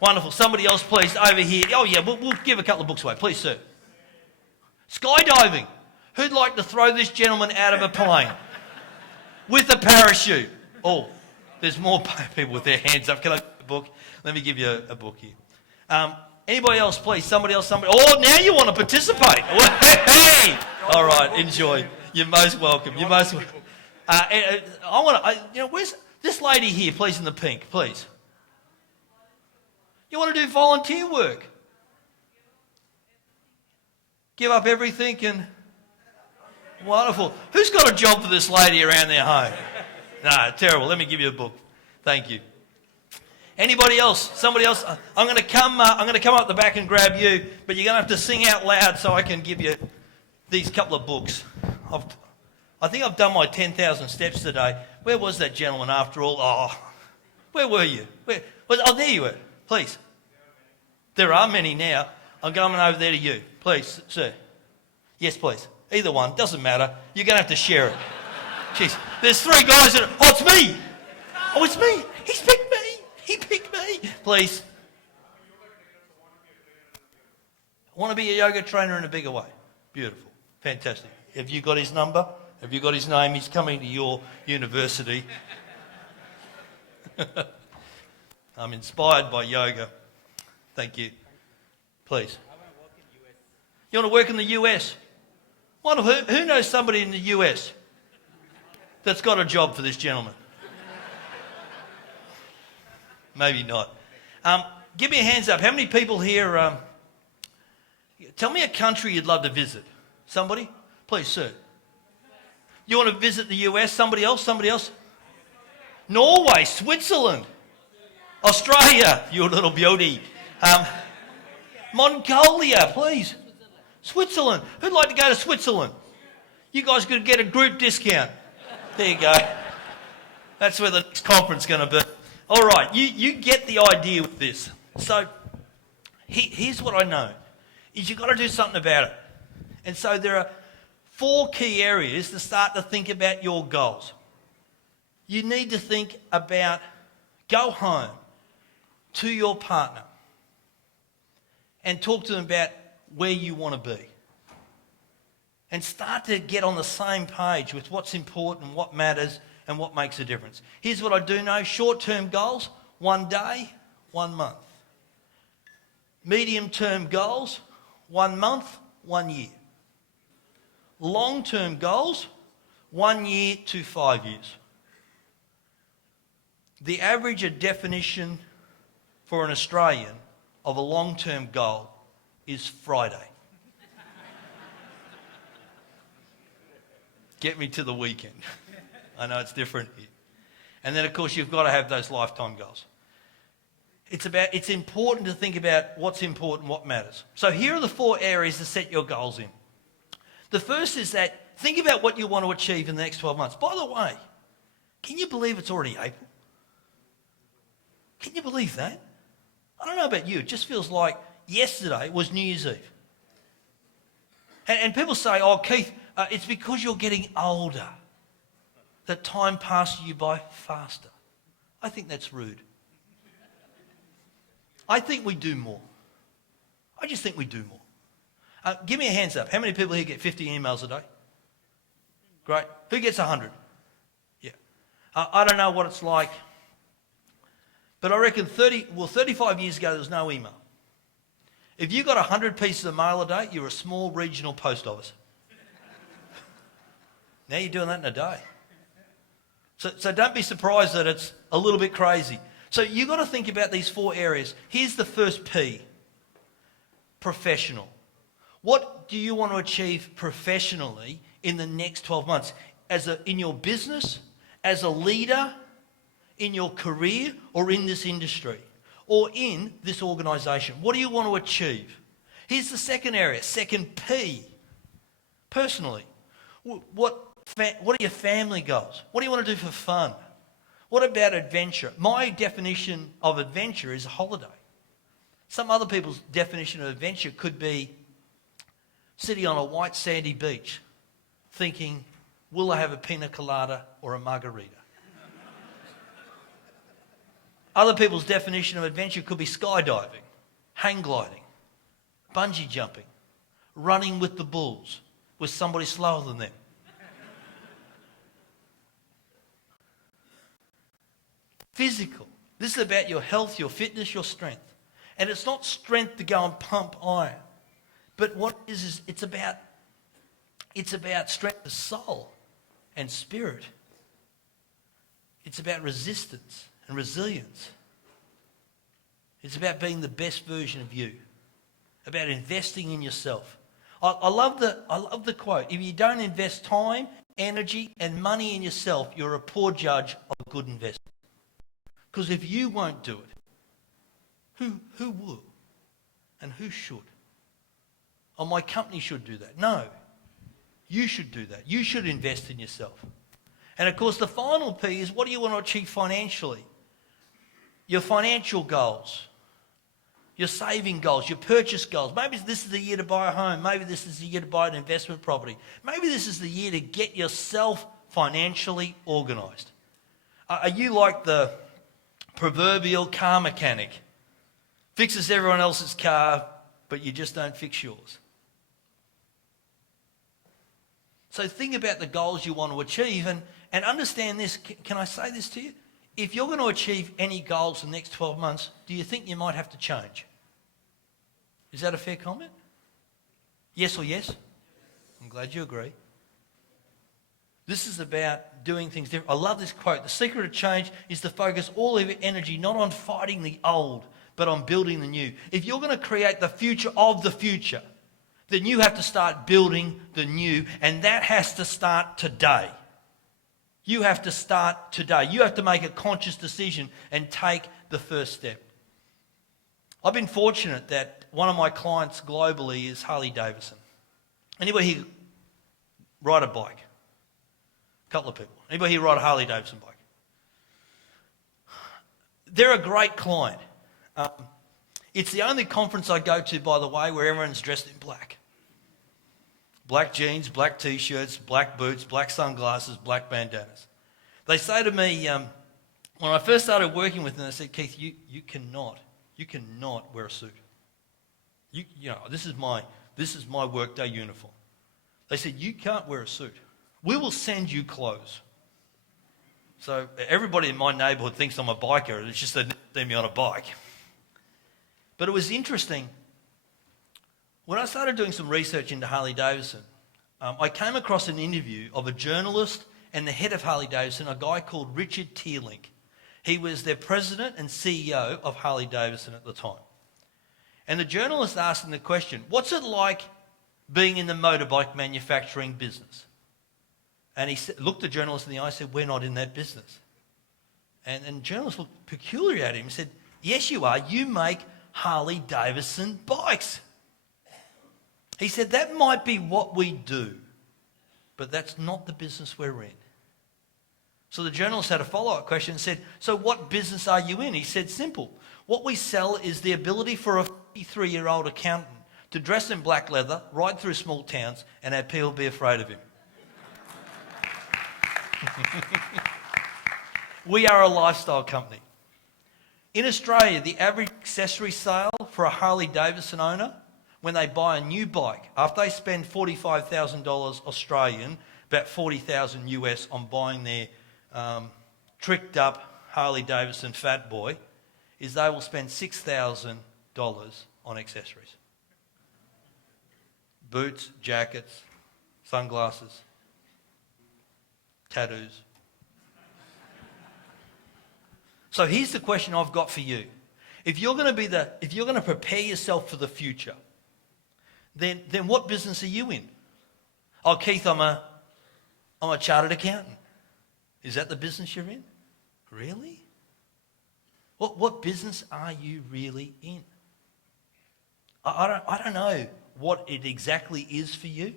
Wonderful. Somebody else, please, over here. Oh, yeah, we'll give a couple of books away. Please, sir. Skydiving. Who'd like to throw this gentleman out of a plane with a parachute? Oh, there's more people with their hands up. Can I get a book? Let me give you a book here. Anybody else, please? Somebody else, somebody. Oh, now you want to participate. Hey! All right, enjoy. You're most welcome. You're most welcome. Where's this lady here, please, in the pink, please? You want to do volunteer work? Give up everything and... Wonderful. Who's got a job for this lady around their home? No, terrible. Let me give you a book. Thank you. Anybody else? Somebody else? I'm going to come up the back and grab you, but you're going to have to sing out loud so I can give you these couple of books. I think I've done my 10,000 steps today. Where was that gentleman after all? Oh, where were you? Oh, there you were. Please. There are many now. I'm going over there to you. Please, sir. Yes, please. Either one. Doesn't matter. You're going to have to share it. Jeez. There's three guys that... Oh, it's me. Oh, it's me. He's picked me. He picked me. Please. I want to be a yoga trainer in a bigger way. Beautiful. Fantastic. Have you got his number? Have you got his name? He's coming to your university. I'm inspired by yoga. Thank you. Please. You want to work in the US? Who knows somebody in the US that's got a job for this gentleman? Maybe not. Give me a hands up. How many people here... tell me a country you'd love to visit. Somebody? Please, sir. You want to visit the US? Somebody else? Somebody else? Norway, Switzerland, Australia, you little beauty. Mongolia, please. Switzerland. Who'd like to go to Switzerland? You guys could get a group discount. There you go. That's where the next conference is going to be. All right, you get the idea with this. So here's what I know, is you've got to do something about it. And so there are 4 key areas to start to think about your goals. You need to think about, go home to your partner and talk to them about where you want to be. And start to get on the same page with what's important, what matters, and what makes a difference. Here's what I do know. Short-term goals, 1 day, 1 month. Medium-term goals, 1 month, 1 year. Long-term goals, 1 year to 5 years. The average definition for an Australian of a long-term goal is Friday. Get me to the weekend. I know it's different here. And then, of course, you've got to have those lifetime goals. It's important to think about what's important, what matters. So here are the 4 areas to set your goals in. The first is that think about what you want to achieve in the next 12 months. By the way, can you believe it's already April? Can you believe that? I don't know about you, it just feels like yesterday was New Year's Eve. And people say, oh, Keith, it's because you're getting older that time passes you by faster. I think that's rude. I think we do more. I just think we do more. Give me a hands up. How many people here get 50 emails a day? Great. Who gets 100? Yeah. I don't know what it's like, but I reckon 35 years ago there was no email. If you got 100 pieces of mail a day, you're a small regional post office. Now you're doing that in a day. So don't be surprised that it's a little bit crazy. So you've got to think about these 4 areas. Here's the first P, professional. What do you want to achieve professionally in the next 12 months? In your business, as a leader, in your career, or in this industry, or in this organisation? What do you want to achieve? Here's the second area, second P, personally. What are your family goals? What do you want to do for fun? What about adventure? My definition of adventure is a holiday. Some other people's definition of adventure could be sitting on a white sandy beach thinking, will I have a pina colada or a margarita? Other people's definition of adventure could be skydiving, hang gliding, bungee jumping, running with the bulls with somebody slower than them. Physical. This is about your health, your fitness, your strength. And it's not strength to go and pump iron. But what it is it's about strength of soul and spirit. It's about resistance and resilience. It's about being the best version of you. About investing in yourself. I love the quote. If you don't invest time, energy, and money in yourself, you're a poor judge of a good investment. Because if you won't do it, who will? And who should? Oh, my company should do that. No. You should do that. You should invest in yourself. And of course, the final P is what do you want to achieve financially? Your financial goals, your saving goals, your purchase goals. Maybe this is the year to buy a home. Maybe this is the year to buy an investment property. Maybe this is the year to get yourself financially organised. Are you like the proverbial car mechanic? Fixes everyone else's car, but you just don't fix yours. So think about the goals you want to achieve and understand this. Can I say this to you? If you're going to achieve any goals in the next 12 months, do you think you might have to change? Is that a fair comment? Yes or yes? I'm glad you agree. This is about doing things different. I love this quote. The secret of change is to focus all of your energy not on fighting the old, but on building the new. If you're going to create the future of the future, then you have to start building the new, and that has to start today. You have to start today. You have to make a conscious decision and take the first step. I've been fortunate that one of my clients globally is Harley Davidson. Anybody here ride a bike? A couple of people. Anybody here ride a Harley Davidson bike? They're a great client. It's the only conference I go to, by the way, where everyone's dressed in black. Black jeans, black T-shirts, black boots, black sunglasses, black bandanas. They say to me, when I first started working with them, they said, Keith, you cannot wear a suit. You know, this is my workday uniform. They said, you can't wear a suit. We will send you clothes. So everybody in my neighbourhood thinks I'm a biker. It's just they never see me on a bike. But it was interesting. When I started doing some research into Harley Davidson, I came across an interview of a journalist and the head of Harley Davidson, a guy called Richard Teerlink. He was their president and CEO of Harley Davidson at the time. And the journalist asked him the question, what's it like being in the motorbike manufacturing business? And he looked the journalist in the eye and said, we're not in that business. And the journalist looked peculiar at him and said, yes, you are. You make Harley Davidson bikes. He said, that might be what we do, but that's not the business we're in. So the journalist had a follow-up question and said, so what business are you in? He said, simple. What we sell is the ability for a 53-year-old accountant to dress in black leather, ride through small towns, and have people be afraid of him. We are a lifestyle company. In Australia, the average accessory sale for a Harley Davidson owner, when they buy a new bike, after they spend $45,000 Australian, about 40,000 US on buying their tricked up Harley Davidson Fat Boy, is they will spend $6,000 on accessories. Boots, jackets, sunglasses, tattoos. So here's the question I've got for you. If you're going to prepare yourself for the future, then what business are you in? Oh, Keith, I'm a chartered accountant. Is that the business you're in? Really? What business are you really in? I don't know what it exactly is for you,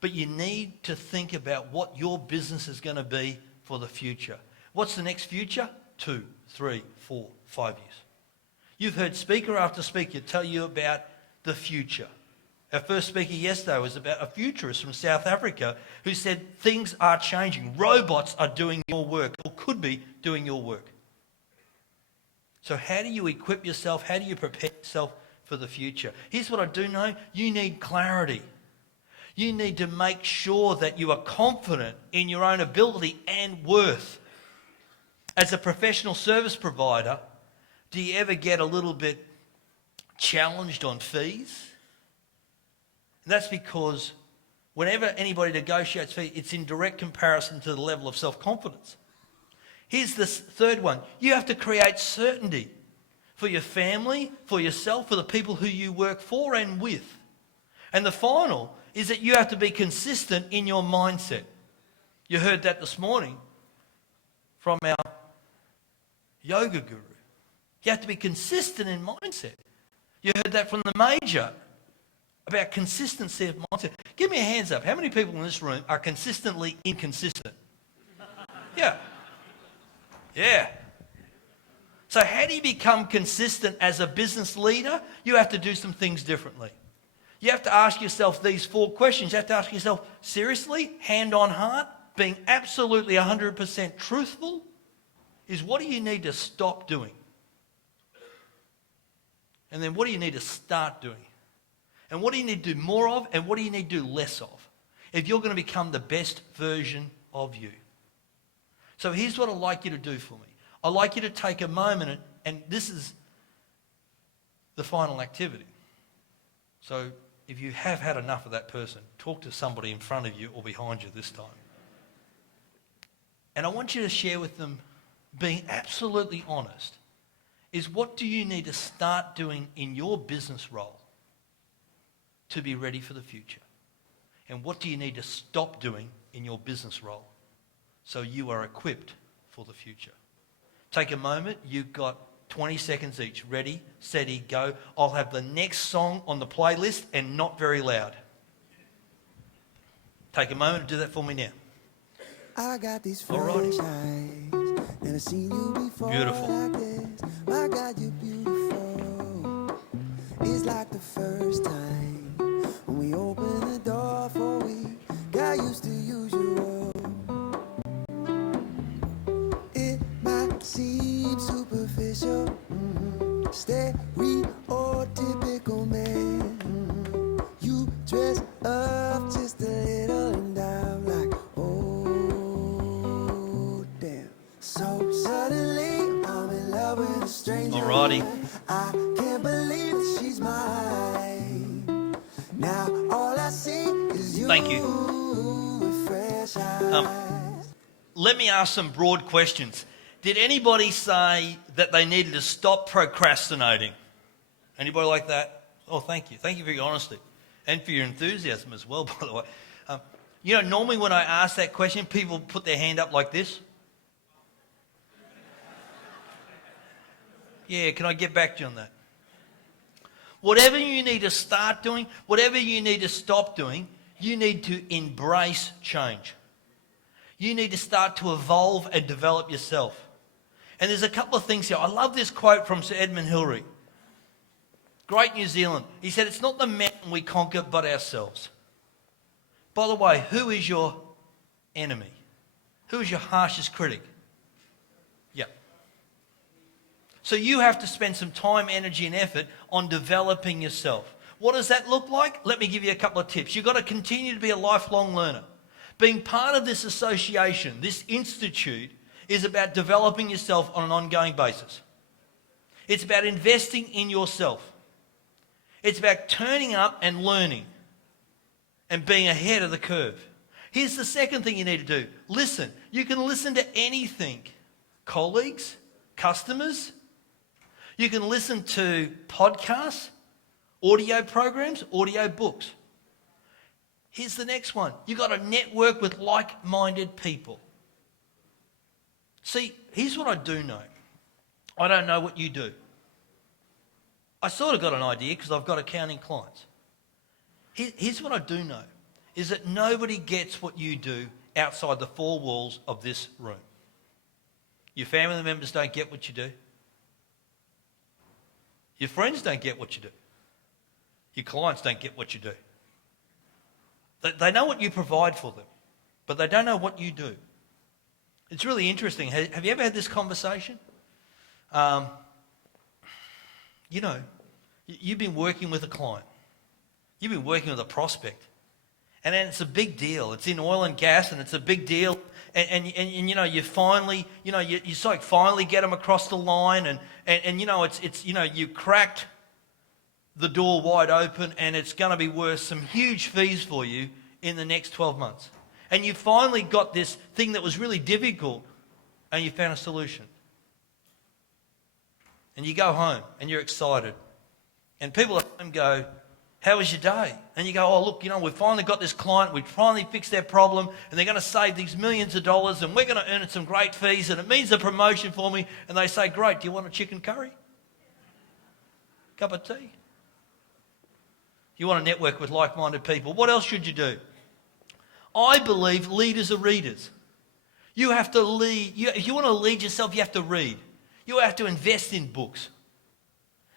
but you need to think about what your business is going to be for the future. What's the next future? 2, 3, 4, 5 years. You've heard speaker after speaker tell you about the future. Our first speaker yesterday was about a futurist from South Africa who said things are changing. Robots are doing your work, or could be doing your work. So how do you equip yourself? How do you prepare yourself for the future? Here's what I do know. You need clarity. You need to make sure that you are confident in your own ability and worth. As a professional service provider, do you ever get a little bit challenged on fees? And that's because whenever anybody negotiates fees, it's in direct comparison to the level of self-confidence. Here's the third one. You have to create certainty for your family, for yourself, for the people who you work for and with. And the final is that you have to be consistent in your mindset. You heard that this morning from our yoga guru. You have to be consistent in mindset. You heard that from the major about consistency of mindset. Give me a hands up. How many people in this room are consistently inconsistent? Yeah. Yeah. So how do you become consistent as a business leader? You have to do some things differently. You have to ask yourself these 4 questions. You have to ask yourself, seriously, hand on heart, being absolutely 100% truthful, is what do you need to stop doing? And then what do you need to start doing? And what do you need to do more of, and what do you need to do less of, if you're going to become the best version of you? So here's what I'd like you to do for me. I'd like you to take a moment, and this is the final activity. So if you have had enough of that person, talk to somebody in front of you or behind you this time. And I want you to share with them, being absolutely honest, is what do you need to start doing in your business role to be ready for the future? And what do you need to stop doing in your business role so you are equipped for the future? Take a moment. You've got 20 seconds each. Ready, steady, go. I'll have the next song on the playlist and not very loud. Take a moment to do that for me now. I got these Alrighty. eyes. Never seen you before. Beautiful. Like this. My God, you're beautiful. It's like the first time when we opened the door for a week. Got used to usual. It might seem superficial, stereotypical man. You dress up just a little and I'm like, oh damn. So suddenly I'm in love with a stranger. Alrighty. I can't believe that she's mine. Now all I see is you. Thank you. With fresh eyes. Let me ask some broad questions. Did anybody say that they needed to stop procrastinating? Anybody like that? Oh, thank you. Thank you for your honesty and for your enthusiasm as well, by the way. Normally when I ask that question, people put their hand up like this. Yeah, can I get back to you on that? Whatever you need to start doing, whatever you need to stop doing, you need to embrace change. You need to start to evolve and develop yourself. And there's a couple of things here. I love this quote from Sir Edmund Hillary. Great New Zealand. He said, it's not the mountain we conquer, but ourselves. By the way, who is your enemy? Who is your harshest critic? Yeah. So you have to spend some time, energy and effort on developing yourself. What does that look like? Let me give you a couple of tips. You've got to continue to be a lifelong learner. Being part of this association, this institute, is about developing yourself on an ongoing basis. It's about investing in yourself. It's about turning up and learning and being ahead of the curve. Here's the second thing you need to do. Listen. You can listen to anything. Colleagues, customers. You can listen to podcasts, audio programs, audio books. Here's the next one. You've got to network with like-minded people. See, here's what I do know. I don't know what you do. I sort of got an idea because I've got accounting clients. Here's what I do know, is that nobody gets what you do outside the four walls of this room. Your family members don't get what you do. Your friends don't get what you do. Your clients don't get what you do. They know what you provide for them, but they don't know what you do. It's really interesting. Have you ever had this conversation? You've been working with a client. You've been working with a prospect. And then it's a big deal. It's in oil and gas, and it's a big deal. And you finally, you sort of finally get them across the line, and you cracked the door wide open, and it's going to be worth some huge fees for you in the next 12 months. And you finally got this thing that was really difficult, and you found a solution. And you go home, and you're excited. And people at home go, how was your day? And you go, oh, look, we've finally got this client, we've finally fixed their problem, and they're going to save these millions of dollars, and we're going to earn some great fees, and it means a promotion for me. And they say, great, do you want a chicken curry? Cup of tea? You want to network with like-minded people. What else should you do? I believe leaders are readers. You have to lead. If you want to lead yourself, you have to read. You have to invest in books.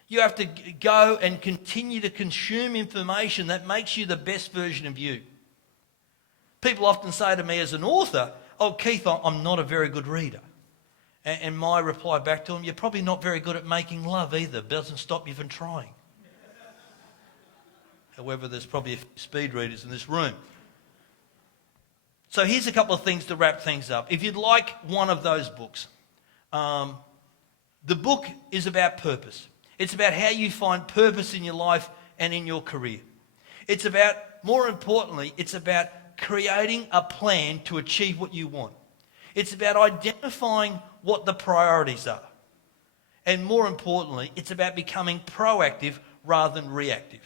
You have to go and continue to consume information that makes you the best version of you. People often say to me as an author, oh, Keith, I'm not a very good reader. And my reply back to them, you're probably not very good at making love either. It doesn't stop you from trying. However, there's probably a few speed readers in this room. So here's a couple of things to wrap things up. If you'd like one of those books, the book is about purpose. It's about how you find purpose in your life and in your career. It's about, more importantly, it's about creating a plan to achieve what you want. It's about identifying what the priorities are. And more importantly, it's about becoming proactive rather than reactive.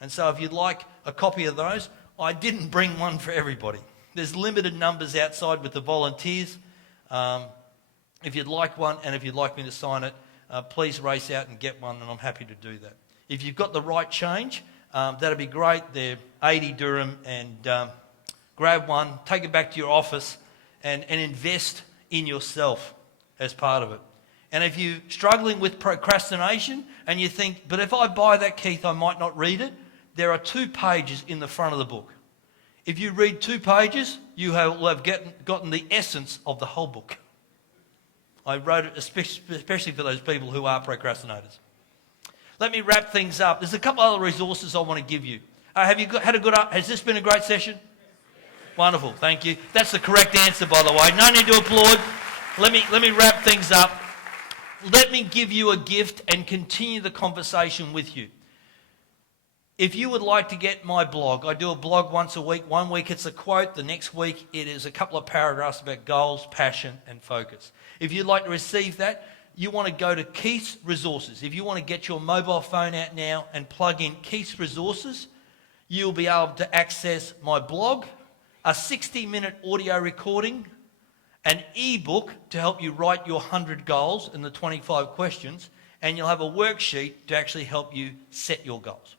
And so if you'd like a copy of those, I didn't bring one for everybody. There's limited numbers outside with the volunteers. If you'd like one, and if you'd like me to sign it, please race out and get one, and I'm happy to do that. If you've got the right change, that'd be great. They're 80 dirham, and grab one, take it back to your office, and invest in yourself as part of it. And if you're struggling with procrastination and you think, but if I buy that, Keith, I might not read it, there are 2 pages in the front of the book. If you read 2 pages, you will have gotten the essence of the whole book. I wrote it especially for those people who are procrastinators. Let me wrap things up. There's a couple other resources I want to give you. Has this been a great session? Wonderful, thank you. That's the correct answer, by the way. No need to applaud. Let me wrap things up. Let me give you a gift and continue the conversation with you. If you would like to get my blog, I do a blog once a week. One week it's a quote, the next week it is a couple of paragraphs about goals, passion and focus. If you'd like to receive that, you want to go to Keith's Resources. If you want to get your mobile phone out now and plug in Keith's Resources, you'll be able to access my blog, a 60-minute audio recording, an ebook to help you write your 100 goals and the 25 questions, and you'll have a worksheet to actually help you set your goals.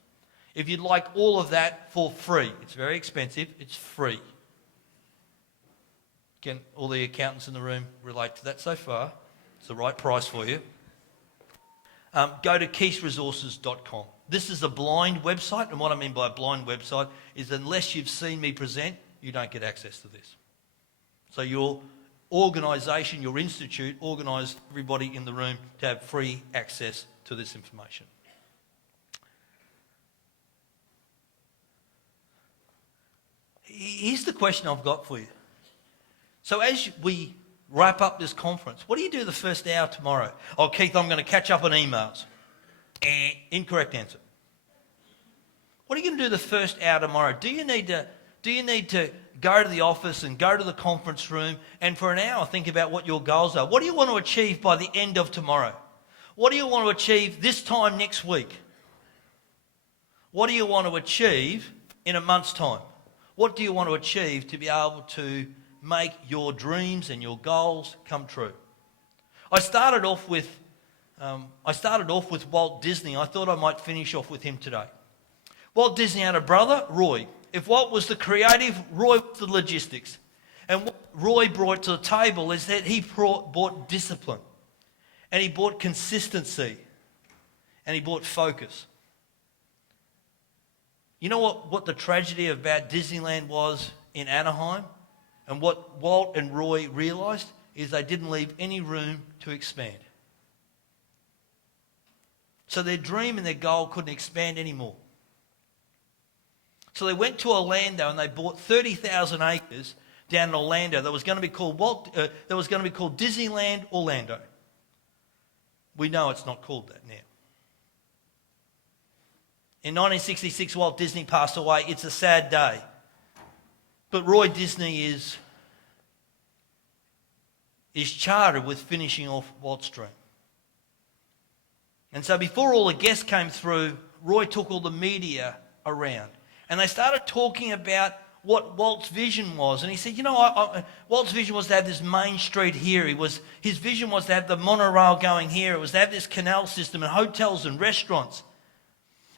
If you'd like all of that for free, it's very expensive, it's free. Can all the accountants in the room relate to that so far? It's the right price for you. Go to keithsresources.com. This is a blind website, and what I mean by a blind website is unless you've seen me present, you don't get access to this. So organisation, your institute, organise everybody in the room to have free access to this information. Here's the question I've got for you. So as we wrap up this conference, what do you do the first hour tomorrow? Oh, Keith, I'm going to catch up on emails. Incorrect answer. What are you going to do the first hour tomorrow? Do you need to go to the office and go to the conference room and for an hour think about what your goals are? What do you want to achieve by the end of tomorrow? What do you want to achieve this time next week? What do you want to achieve in a month's time? What do you want to achieve to be able to make your dreams and your goals come true? I started off with Walt Disney. I thought I might finish off with him today. Walt Disney had a brother, Roy. If Walt was the creative, Roy was the logistics. And what Roy brought to the table is that he brought discipline, and he brought consistency, and he brought focus. You know what the tragedy about Disneyland was in Anaheim? And what Walt and Roy realised is they didn't leave any room to expand. So their dream and their goal couldn't expand anymore. So they went to Orlando and they bought 30,000 acres down in Orlando that was going to be called Disneyland Orlando. We know it's not called that now. In 1966, Walt Disney passed away. It's a sad day. But Roy Disney is chartered with finishing off Walt's dream. And so before all the guests came through, Roy took all the media around. And they started talking about what Walt's vision was. And he said, Walt's vision was to have this main street here. His vision was to have the monorail going here. It was to have this canal system and hotels and restaurants.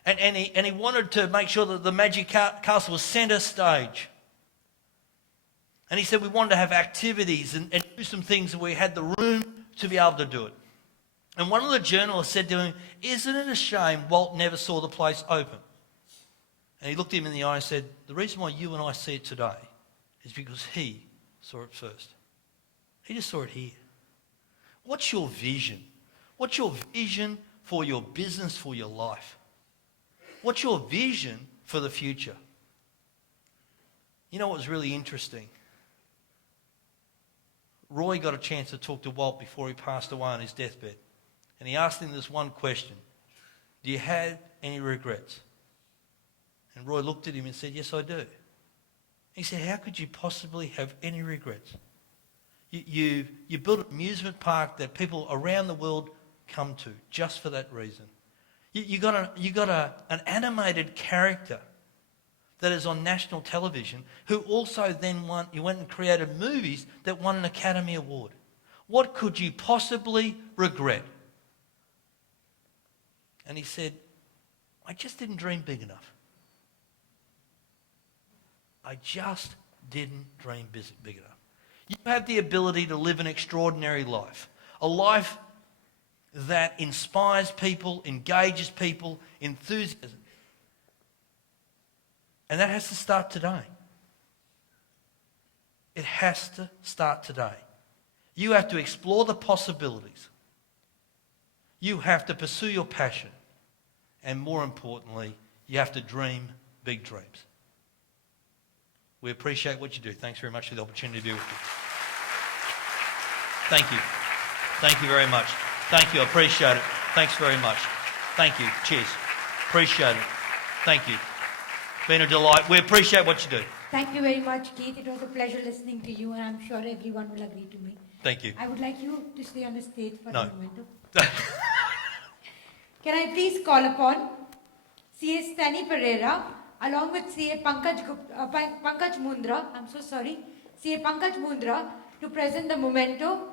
And he wanted to make sure that the Magic Castle was centre stage. And he said we wanted to have activities and do some things that we had the room to be able to do it. And one of the journalists said to him, "Isn't it a shame Walt never saw the place open?" And he looked him in the eye and said, "The reason why you and I see it today is because he saw it first. He just saw it here." What's your vision? What's your vision for your business, for your life? What's your vision for the future? You know what was really interesting? Roy got a chance to talk to Walt before he passed away on his deathbed. And he asked him this one question: "Do you have any regrets?" And Roy looked at him and said, "Yes, I do." He said, "How could you possibly have any regrets? You built an amusement park that people around the world come to just for that reason. You got an animated character that is on national television who also then you went and created movies that won an Academy Award. What could you possibly regret?" And he said, "I just didn't dream big enough. I just didn't dream big enough." You have the ability to live an extraordinary life, a life that inspires people, engages people, enthusiasm. And that has to start today. It has to start today. You have to explore the possibilities. You have to pursue your passion. And more importantly, you have to dream big dreams. We appreciate what you do. Thanks very much for the opportunity to be with you. Thank you. Thank you very much. Thank you. I appreciate it. Thanks very much. Thank you. Cheers. Appreciate it. Thank you. Been a delight. We appreciate what you do. Thank you very much, Keith. It was a pleasure listening to you, and I'm sure everyone will agree to me. Thank you. I would like you to stay on the stage for a moment. No. Can I please call upon C.A. Stani Pereira, along with C.A. Pankaj Mundra, C.A. Pankaj Mundra, to present the memento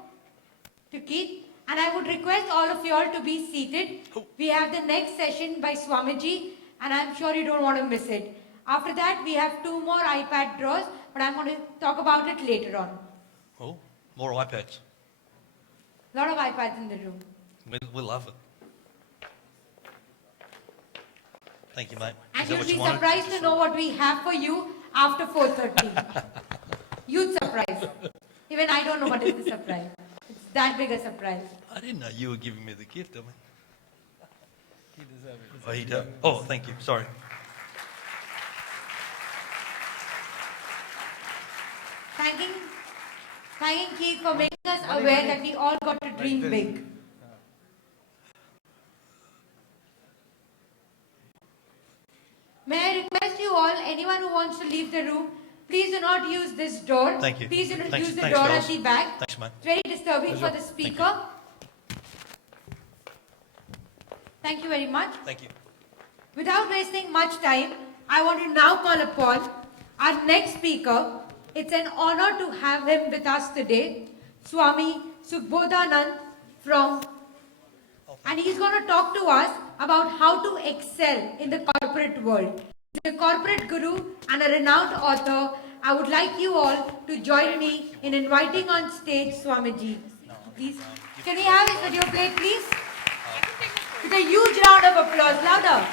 to Keith. And I would request all of you all to be seated. We have the next session by Swamiji, and I'm sure you don't want to miss it. After that, we have 2 more iPad draws, but I'm going to talk about it later on. Oh, more iPads. A lot of iPads in the room. We love it. Thank you, mate. And you'll be surprised to know what we have for you after 4:30. Huge surprise. Even I don't know what is the surprise. It's that big a surprise. I didn't know you were giving me the gift. I mean. Oh, he does. Oh, thank you. Sorry. Thanking Keith for making us aware that we all got to dream big. May I request you all, anyone who wants to leave the room, please do not use this door. Thank you. Please do not Thanks. use the Thanks, door girls. at the back. Thanks, man. It's very disturbing Pleasure. for the speaker. Thank you very much. Thank you. Without wasting much time, I want to now call upon our next speaker. It's an honor to have him with us today, Swami Sukhbodhanand and he's going to talk to us about how to excel in the corporate world. He's a corporate guru and a renowned author. I would like you all to join me in inviting on stage Swamiji. Please. Can we have his video play, please? With a huge round of applause. Louder.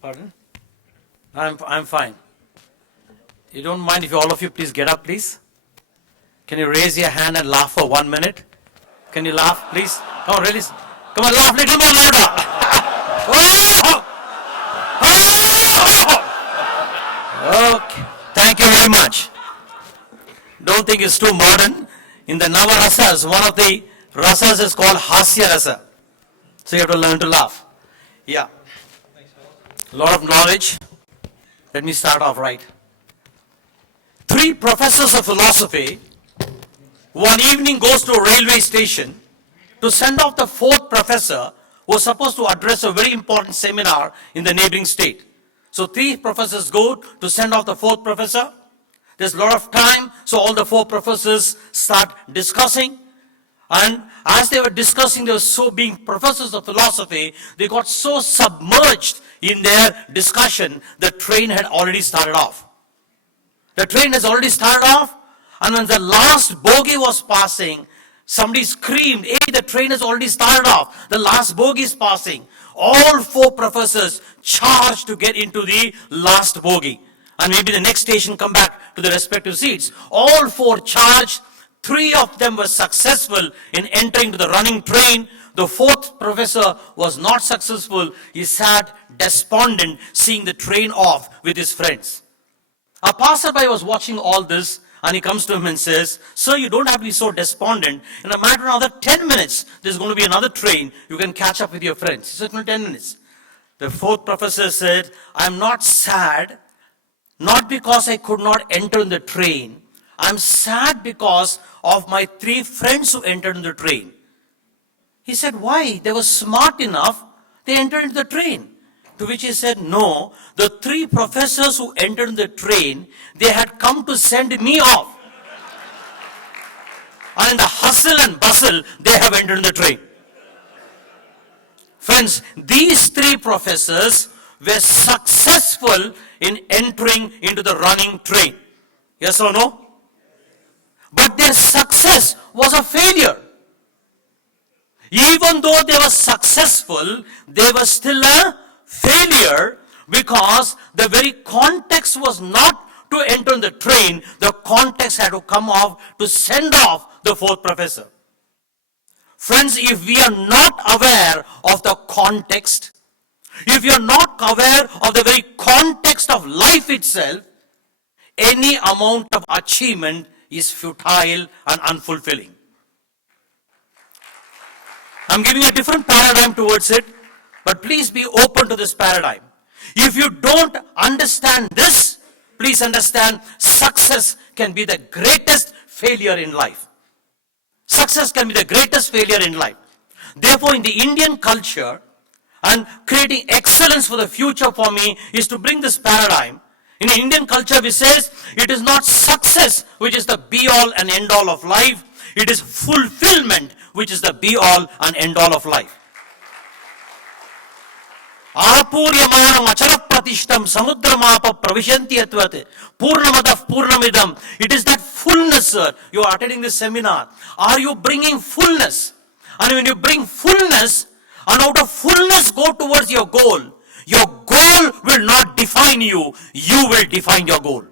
Pardon? I'm fine. You don't mind if all of you please get up, please? Can you raise your hand and laugh for 1 minute? Can you laugh, please? Come on, really? Come on, laugh a little more louder. Okay. Thank you very much. Don't think it's too modern. In the Nava Rasas, one of the rasas is called Hasya Rasa. So you have to learn to laugh. Yeah. A lot of knowledge. Let me start off right. 3 professors of philosophy one evening goes to a railway station to send off the 4th professor who was supposed to address a very important seminar in the neighboring state. So 3 professors go to send off the 4th professor. There's a lot of time, so all the 4 professors start discussing. And as they were discussing, they were so being professors of philosophy, they got so submerged in their discussion, the train had already started off. The train has already started off, and when the last bogie was passing, somebody screamed, "Hey, the train has already started off. The last bogie is passing." All 4 professors charged to get into the last bogie. And maybe the next station come back to their respective seats. All 4 charged. 3 of them were successful in entering to the running train. The 4th professor was not successful. He sat despondent, seeing the train off with his friends. A passerby was watching all this, and he comes to him and says, "Sir, you don't have to be so despondent. In a matter of another 10 minutes, there's going to be another train. You can catch up with your friends." He said, "No, 10 minutes. The 4th professor said, "I'm not sad, not because I could not enter in the train. I'm sad because of my 3 friends who entered in the train." He said, "Why? They were smart enough. They entered into the train." To which he said, "No, the 3 professors who entered in the train, they had come to send me off. And in the hustle and bustle, they have entered in the train." Friends, these 3 professors were successful in entering into the running train. Yes or no? But their success was a failure. Even though they were successful, they were still a failure because the very context was not to enter the train. The context had to come off to send off the 4th professor. Friends, if we are not aware of the context, if you are not aware of the very context of life itself, any amount of achievement is futile and unfulfilling. I'm giving a different paradigm towards it, but please be open to this paradigm. If you don't understand this, please understand success can be the greatest failure in life. Success can be the greatest failure in life. Therefore, in the Indian culture, and creating excellence for the future for me is to bring this paradigm. In Indian culture, we says it is not success which is the be-all and end-all of life. It is fulfillment which is the be-all and end-all of life. Apuryamanam acharap pratishtam samudramapa pravishanti atvat purnamadav purnamidam. It is that fullness, sir. You are attending this seminar. Are you bringing fullness? And when you bring fullness, and out of fullness go towards your goal will not define you. You will define your goal.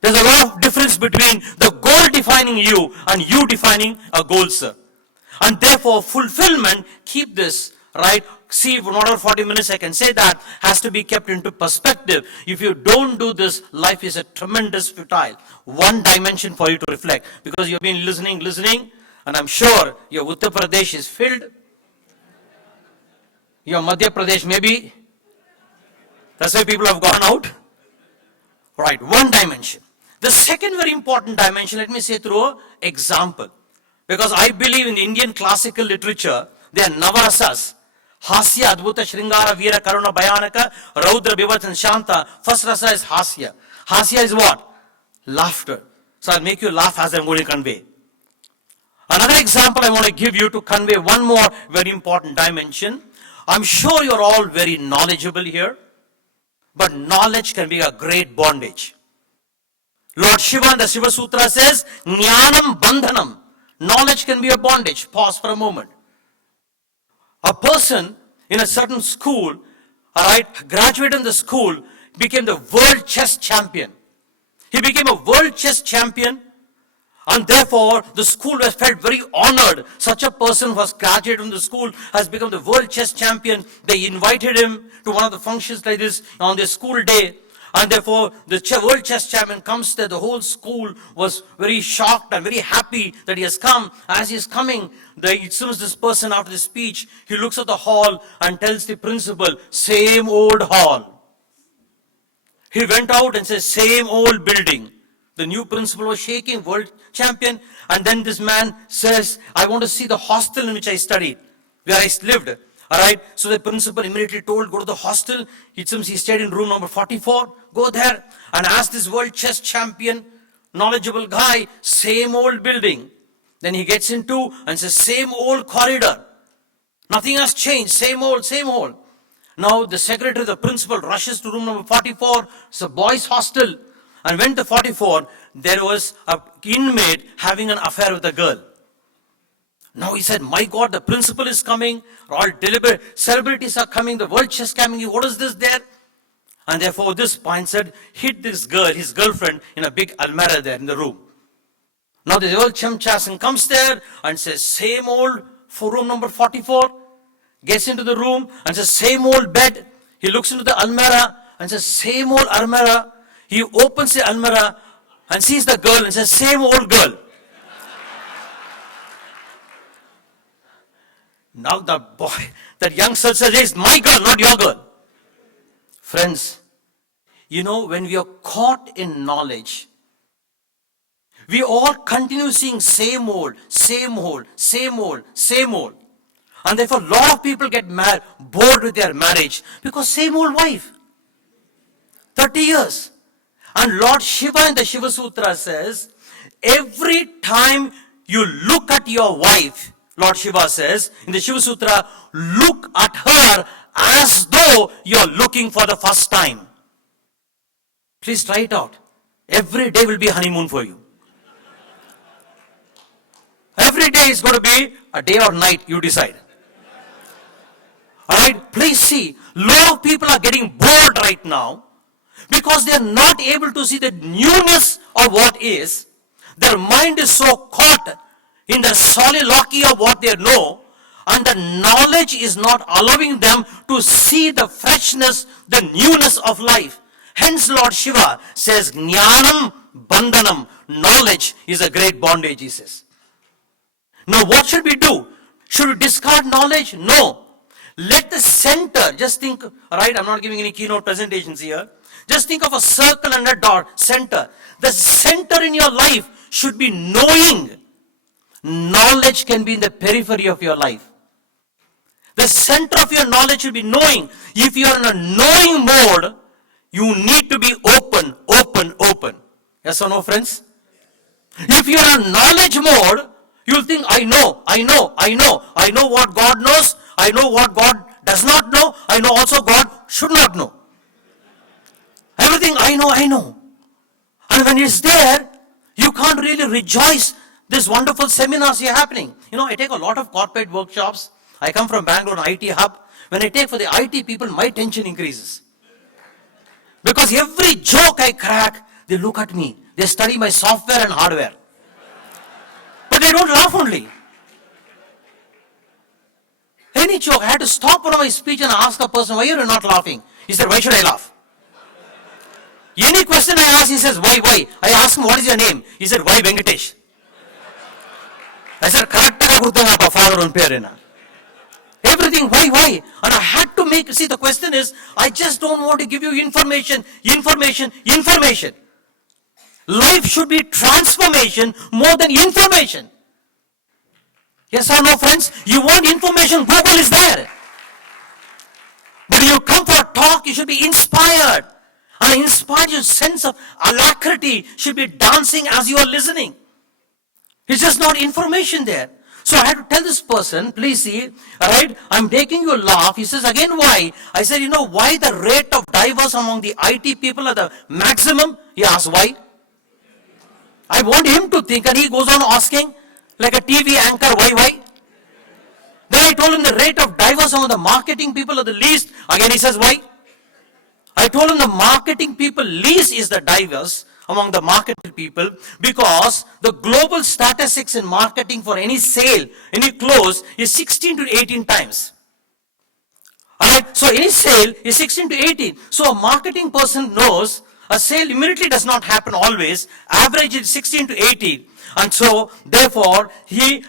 There's a lot of difference between the goal defining you and you defining a goal, sir. And therefore, fulfillment, keep this, right? See, for another 40 minutes, I can say that, has to be kept into perspective. If you don't do this, life is a tremendous futile. One dimension for you to reflect. Because you've been listening, and I'm sure your Uttar Pradesh is filled. Your Madhya Pradesh maybe. That's why people have gone out. Right, one dimension. The second very important dimension, let me say through an example. Because I believe in Indian classical literature, there are Navarasas. Hasya, Adbhuta, Shringara, Veera, Karuna, Bhayanaka, Raudra, Bivats and Shanta. First rasa is Hasya. Hasya is what? Laughter. So I'll make you laugh as I'm going to convey. Another example I want to give you to convey one more very important dimension. I'm sure you're all very knowledgeable here, but knowledge can be a great bondage. Lord Shiva in the Shiva Sutra says, Jnanam Bandhanam. Knowledge can be a bondage. Pause for a moment. A person in a certain school, graduated in the school, became the world chess champion. He became a world chess champion, and therefore the school was felt very honored. Such a person who was graduated from the school has become the world chess champion. They invited him to one of the functions like this on their school day. And therefore, the world chess champion comes there. The whole school was very shocked and very happy that he has come. As he is coming, as soon as this person, after the speech, he looks at the hall and tells the principal, same old hall. He went out and says, same old building. The new principal was shaking, world champion. And then this man says, I want to see the hostel in which I studied, where I lived. Alright, so the principal immediately told, go to the hostel. It seems he stayed in room number 44. Go there and ask this world chess champion, knowledgeable guy, same old building. Then he gets into and says, same old corridor. Nothing has changed, same old, same old. Now the secretary, the principal rushes to room number 44. It's a boys' hostel. And went to 44, there was an inmate having an affair with a girl. Now he said, my God, the principal is coming, all deliberate celebrities are coming, the world chess coming, what is this there? And therefore this point said, hid this girl, his girlfriend, in a big almirah there in the room. Now the world champion comes there and says, same old for room number 44, gets into the room and says, same old bed. He looks into the almirah and says, same old almirah. He opens the almirah and sees the girl and says, same old girl. Now the boy, that youngster says, it's my girl, not your girl. Friends, you know, when we are caught in knowledge, we all continue seeing same old, same old, same old, same old. And therefore, a lot of people get bored with their marriage because same old wife. 30 years. And Lord Shiva in the Shiva Sutra says, every time you look at your wife, Lord Shiva says in the Shiva Sutra, look at her as though you're looking for the first time. Please try it out. Every day will be a honeymoon for you. Every day is going to be a day or night, you decide. Alright, please see, a lot of people are getting bored right now because they are not able to see the newness of what is. Their mind is so caught in the soliloquy of what they know, and the knowledge is not allowing them to see the freshness, the newness of life. Hence Lord Shiva says, Jnanam Bandhanam. Knowledge is a great bondage, he says. Now what should we do? Should we discard knowledge? No. Let the center, just think, right, I'm not giving any keynote presentations here. Just think of a circle and a dot, center. The center in your life should be knowing. Knowledge can be in the periphery of your life. The center of your knowledge should be knowing. If you are in a knowing mode, you need to be open, open, open. Yes or no, friends? If you are in knowledge mode, you'll think, I know what God knows, I know what God does not know, I know also God should not know. Everything I know. And when it's there, you can't really rejoice these wonderful seminars here happening. I take a lot of corporate workshops. I come from Bangalore, an IT hub. When I take for the IT people, my tension increases. Because every joke I crack, they look at me. They study my software and hardware. But they don't laugh only. Any joke, I had to stop one of my speech and ask a person, why are you not laughing? He said, why should I laugh? Any question I ask, he says, why? I ask him, what is your name? He said, why Venkatesh? I said, correct father and parent. Everything, why? And I had to see, the question is, I just don't want to give you information. Life should be transformation more than information. Yes or no, friends? You want information, Google is there. But you come for a talk, you should be inspired. And inspired, your sense of alacrity should be dancing as you are listening. It's just not information there. So I had to tell this person, please see, alright, I'm making you laugh. He says, again, why? I said, why the rate of divorce among the IT people are the maximum? He asked, why? I want him to think, and he goes on asking, like a TV anchor, why? Then I told him the rate of divorce among the marketing people are the least. Again, he says, why? I told him the marketing people least is the divorce among the marketed people, because the global statistics in marketing for any sale, any close is 16 to 18 times. Alright, so any sale is 16 to 18. So a marketing person knows a sale immediately does not happen always. Average is 16 to 18. And so, therefore,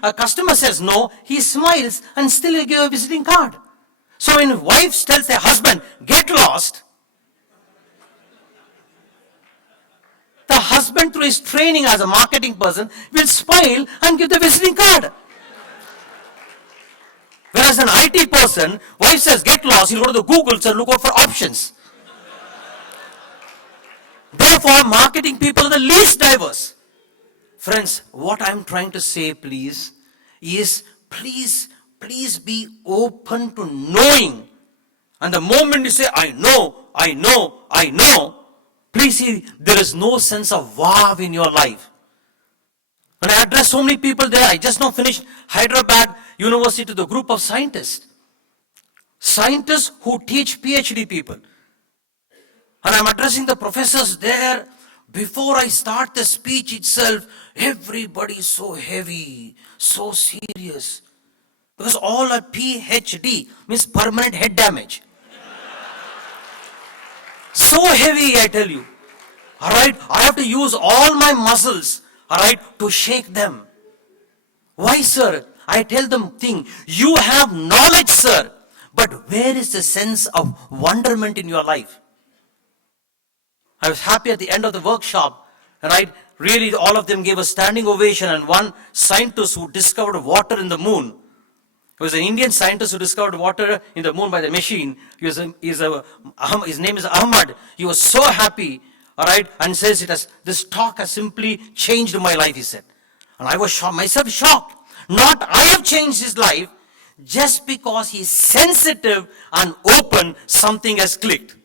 a customer says no, he smiles and still he gives a visiting card. So when wife tells their husband, get lost, the husband, through his training as a marketing person, will smile and give the visiting card. Whereas an IT person, wife says, get lost, he'll go to the Google and look out for options. Therefore, marketing people are the least diverse. Friends, what I'm trying to say, please, is please be open to knowing. And the moment you say, I know, please see, there is no sense of wow in your life. And I address so many people there. I just now finished Hyderabad University to the group of scientists. Scientists who teach PhD people. And I'm addressing the professors there. Before I start the speech itself, everybody is so heavy, so serious. Because all are PhD, means permanent head damage. So heavy, I tell you. Alright, I have to use all my muscles, alright, to shake them. Why, sir? I tell them, you have knowledge, sir, but where is the sense of wonderment in your life? I was happy at the end of the workshop, and really all of them gave a standing ovation, and one scientist who discovered water in the moon, it was an Indian scientist who discovered water in the moon by the machine. His name is Ahmad. He was so happy, alright, and says this talk has simply changed my life, he said. And I was shocked. Not I have changed his life, just because he's sensitive and open, something has clicked.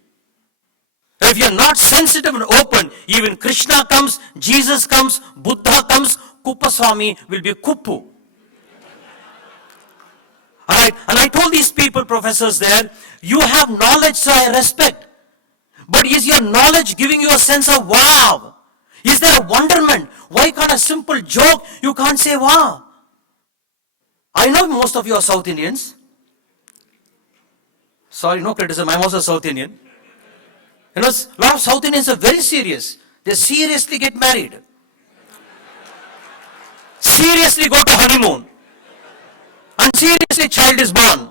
If you're not sensitive and open, even Krishna comes, Jesus comes, Buddha comes, Kuppaswamy will be Kuppu. Alright, and I told these people, professors there, you have knowledge, so I respect. But is your knowledge giving you a sense of wow? Is there a wonderment? Why can't a simple joke, you can't say wow? I know most of you are South Indians. Sorry, no criticism, I'm also South Indian. A lot of South Indians are very serious. They seriously get married. Seriously go to honeymoon. And seriously child is born.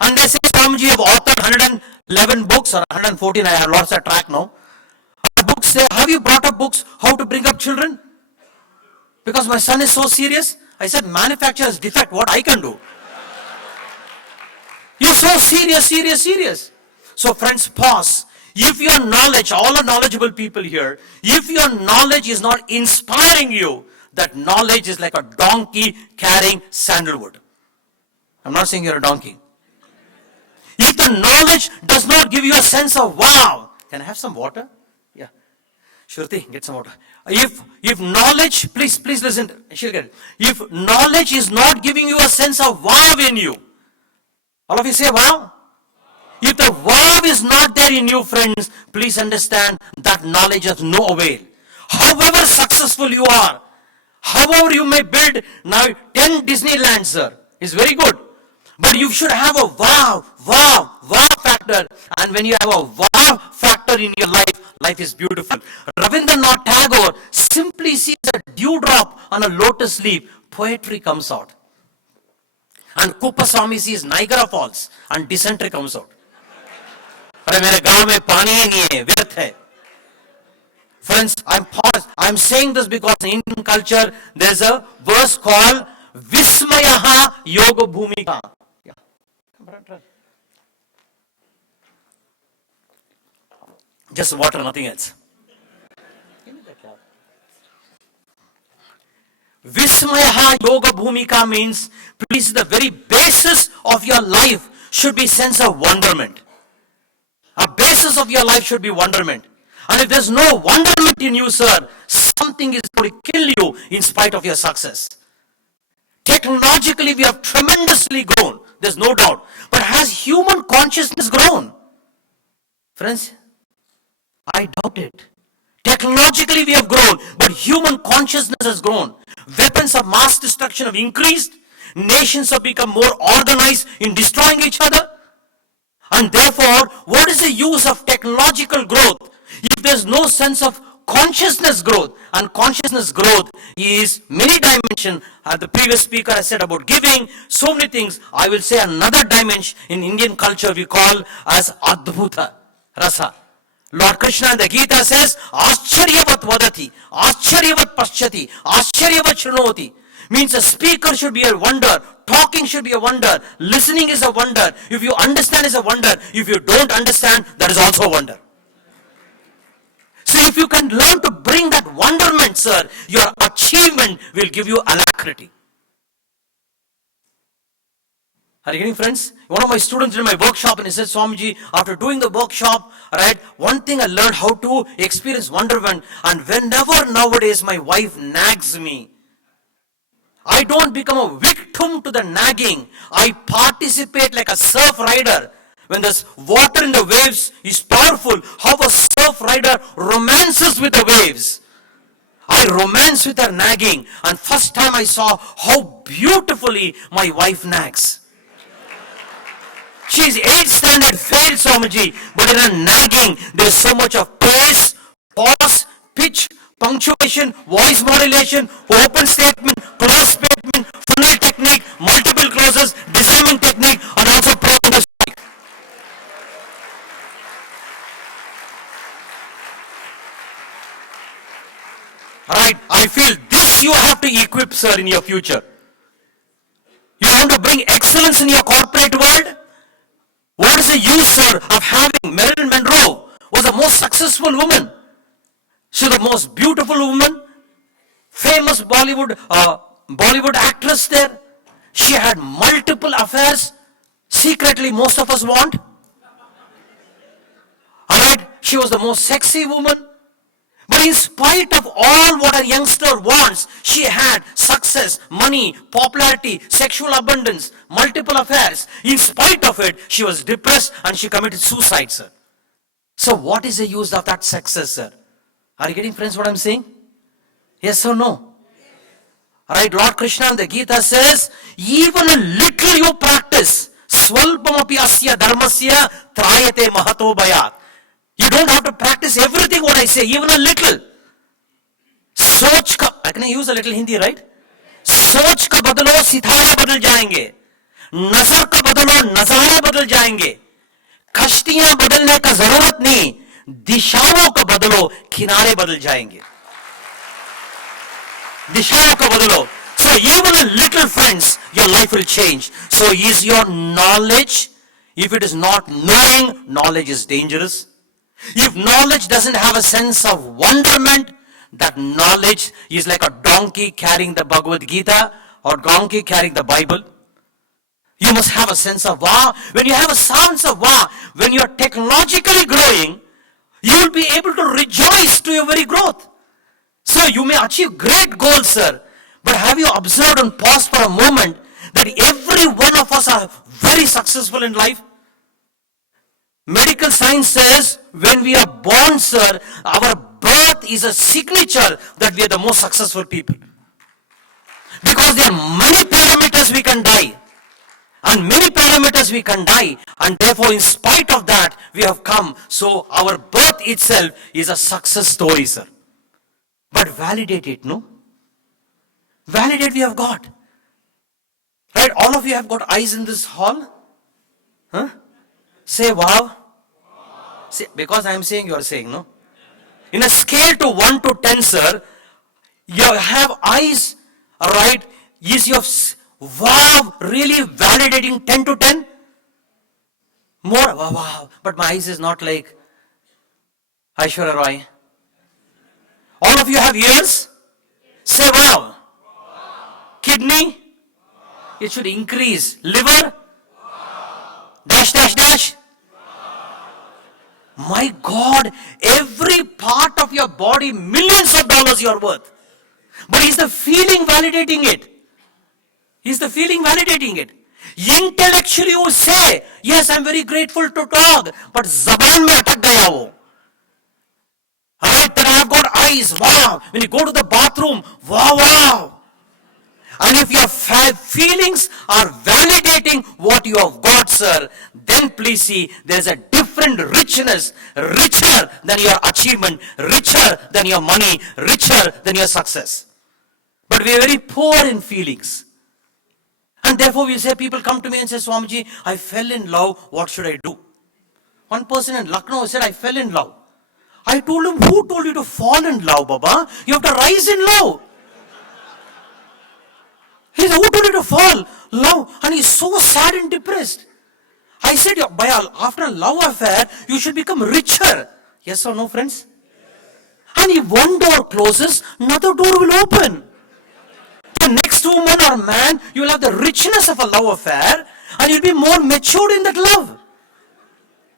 And they say, Swamiji, you have authored 111 books or 114, I have lost that track now. Books say, have you brought up books how to bring up children? Because my son is so serious. I said, manufacturer's defect, what I can do? You're so serious. So friends, pause. If your knowledge, all are knowledgeable people here, if your knowledge is not inspiring you, that knowledge is like a donkey carrying sandalwood. I'm not saying you're a donkey. If the knowledge does not give you a sense of wow, can I have some water? Yeah. Shruti, get some water. If knowledge, please listen, she'll get it. If knowledge is not giving you a sense of wow in you, all of you say wow. If the wow is not there in you, friends, please understand that knowledge has no avail. However successful you are, however you may build now 10 Disneylands, sir, is very good. But you should have a wow factor. And when you have a wow factor in your life, life is beautiful. Rabindranath Tagore simply sees a dewdrop on a lotus leaf, poetry comes out. And Kuppaswamy sees Niagara Falls and dysentery comes out. अरे मेरे गांव में पानी ही नहीं है, व्यर्थ है. Friends, I'm saying this because in Indian culture there's a verse called Vismayaha Yoga Bhumika. Yeah. Just water, nothing else. Vismayaha Yoga Bhumika means, please, the very basis of your life should be sense of wonderment. A basis of your life should be wonderment. And if there's no wonderment in you, sir, something is going to kill you in spite of your success. Technologically, we have tremendously grown. There's no doubt. But has human consciousness grown? Friends, I doubt it. Technologically, we have grown, but human consciousness has grown. Weapons of mass destruction have increased. Nations have become more organized in destroying each other. And therefore, what is the use of technological growth if there's no sense of consciousness growth? And consciousness growth is many dimensions. The previous speaker has said about giving, so many things. I will say another dimension in Indian culture we call as Adbhuta Rasa. Lord Krishna in the Gita says, Ascharyavat vadati, Ascharyavat paschati, Ascharyavat shrunoti. Means a speaker should be a wonder, talking should be a wonder, listening is a wonder, if you understand is a wonder, if you don't understand, that is also a wonder. So if you can learn to bring that wonderment, sir, your achievement will give you alacrity. Are you getting, friends? One of my students in my workshop, and he said, Swamiji, after doing the workshop, right, one thing I learned how to experience wonderment, and whenever nowadays my wife nags me, I don't become a victim to the nagging. I participate like a surf rider. When there's water in the waves is powerful, how a surf rider romances with the waves. I romance with her nagging, and first time I saw how beautifully my wife nags. She's 8th standard failed, Swamiji, but in her nagging, there's so much of pace, pause, pitch, punctuation, voice modulation, open statement, close statement, funnel technique, multiple closes, disarming technique, and also playing the strike. Alright, I feel this you have to equip, sir, in your future. You want to bring excellence in your corporate world? What is the use, sir, of having Marilyn Monroe was the most successful woman? She's the most beautiful woman, famous Bollywood actress there. She had multiple affairs. Secretly, most of us want. Alright, she was the most sexy woman. But in spite of all what a youngster wants, she had success, money, popularity, sexual abundance, multiple affairs. In spite of it, she was depressed and she committed suicide, sir. So what is the use of that success, sir? Are you getting, friends, what I'm saying? Yes or no? Alright, Lord Krishna in the Gita says, even a little you practice, swalpamapi asya dharmasya trayate mahato bhayat. You don't have to practice everything what I say, even a little. Soch ka, I can use a little Hindi, right? Soch ka badalo, sithare badal jayenge. Nazar ka badalo, nazare badal jayenge. Kashtiyan badalne ka zarurat nahi. दिशाओं का बदलो, किनारे बदल जाएंगे. दिशाओं का बदलो. So even a little, friends, your life will change. So is your knowledge, if it is not knowing, knowledge is dangerous. If knowledge doesn't have a sense of wonderment, that knowledge is like a donkey carrying the Bhagavad Gita or donkey carrying the Bible. You must have a sense of wow. When you have a sense of wow, when you are technologically growing, you will be able to rejoice to your very growth. So you may achieve great goals, sir. But have you observed and paused for a moment that every one of us are very successful in life? Medical science says when we are born, sir, our birth is a signature that we are the most successful people. Because there are many parameters we can die. And many parameters we can die. And therefore, in spite of that, we have come. So our birth itself is a success story, sir. But validate it, no? Validate we have got. Right? All of you have got eyes in this hall? Huh? Say wow. See, because I am saying, you are saying, no? In a scale to 1 to 10, sir, you have eyes, right? Is your wow really validating 10 to 10? More, wow. But my eyes is not like Aishwarya Roy. All of you have ears? Say wow. Kidney? It should increase. Liver? Dash, dash, dash. My God, every part of your body, millions of dollars you are worth. But is the feeling validating it? Is the feeling validating it? Intellectually you say, yes, I'm very grateful to talk, but zaban mein atak gaya wo. Alright, then I have got eyes, wow. When you go to the bathroom, wow, wow. And if your feelings are validating what you have got, sir, then please see, there's a different richness, richer than your achievement, richer than your money, richer than your success. But we are very poor in feelings. And therefore we say, people come to me and say, Swamiji, I fell in love, what should I do? One person in Lucknow said, I fell in love. I told him, who told you to fall in love, Baba? You have to rise in love. He said, who told you to fall? Love. And he's so sad and depressed. I said, after a love affair, you should become richer. Yes or no, friends? And if one door closes, another door will open. The next woman or man, you will have the richness of a love affair, and you'll be more matured in that love.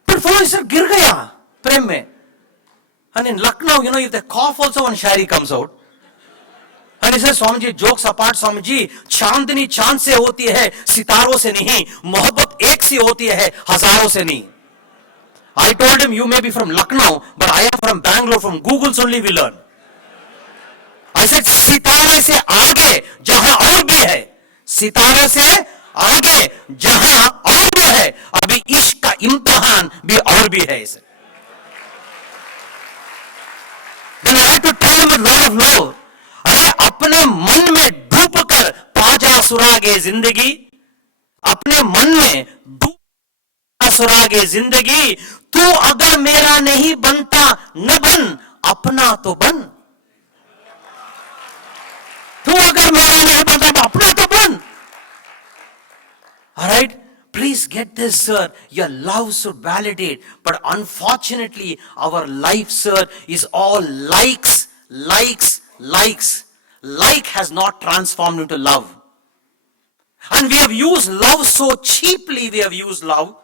But for sir, gir gaya, prem mein. And in Lucknow, if they cough also, one shairi comes out. And he says, Swamiji, jokes apart, Swamiji, चांदनी चांद से होती है, सितारों से नहीं, मोहब्बत एक सी होती है, हजारों से नहीं. I told him, you may be from Lucknow, but I am from Bangalore, from Google's only we learn. I said, सितारे से आगे, जहां और भी है, सितारे से आगे, जहां और भी है, अभी इश्क का इम्तिहान भी और भी है. Then I had to tell him with a lot of love. अरे अपने मन में डूब कर पाजा सुरागे जिंदगी, अपने मन में डूब सुरागे जिंदगी, तू अगर मेरा नहीं बनता न बन, अपना तो बन. तू अगर मेरा नहीं बनता अपना तो बन. Alright, please get this, sir. Your love should validate, but unfortunately our life, sir, is all likes. Like has not transformed into love. And we have used love so cheaply. We have used love.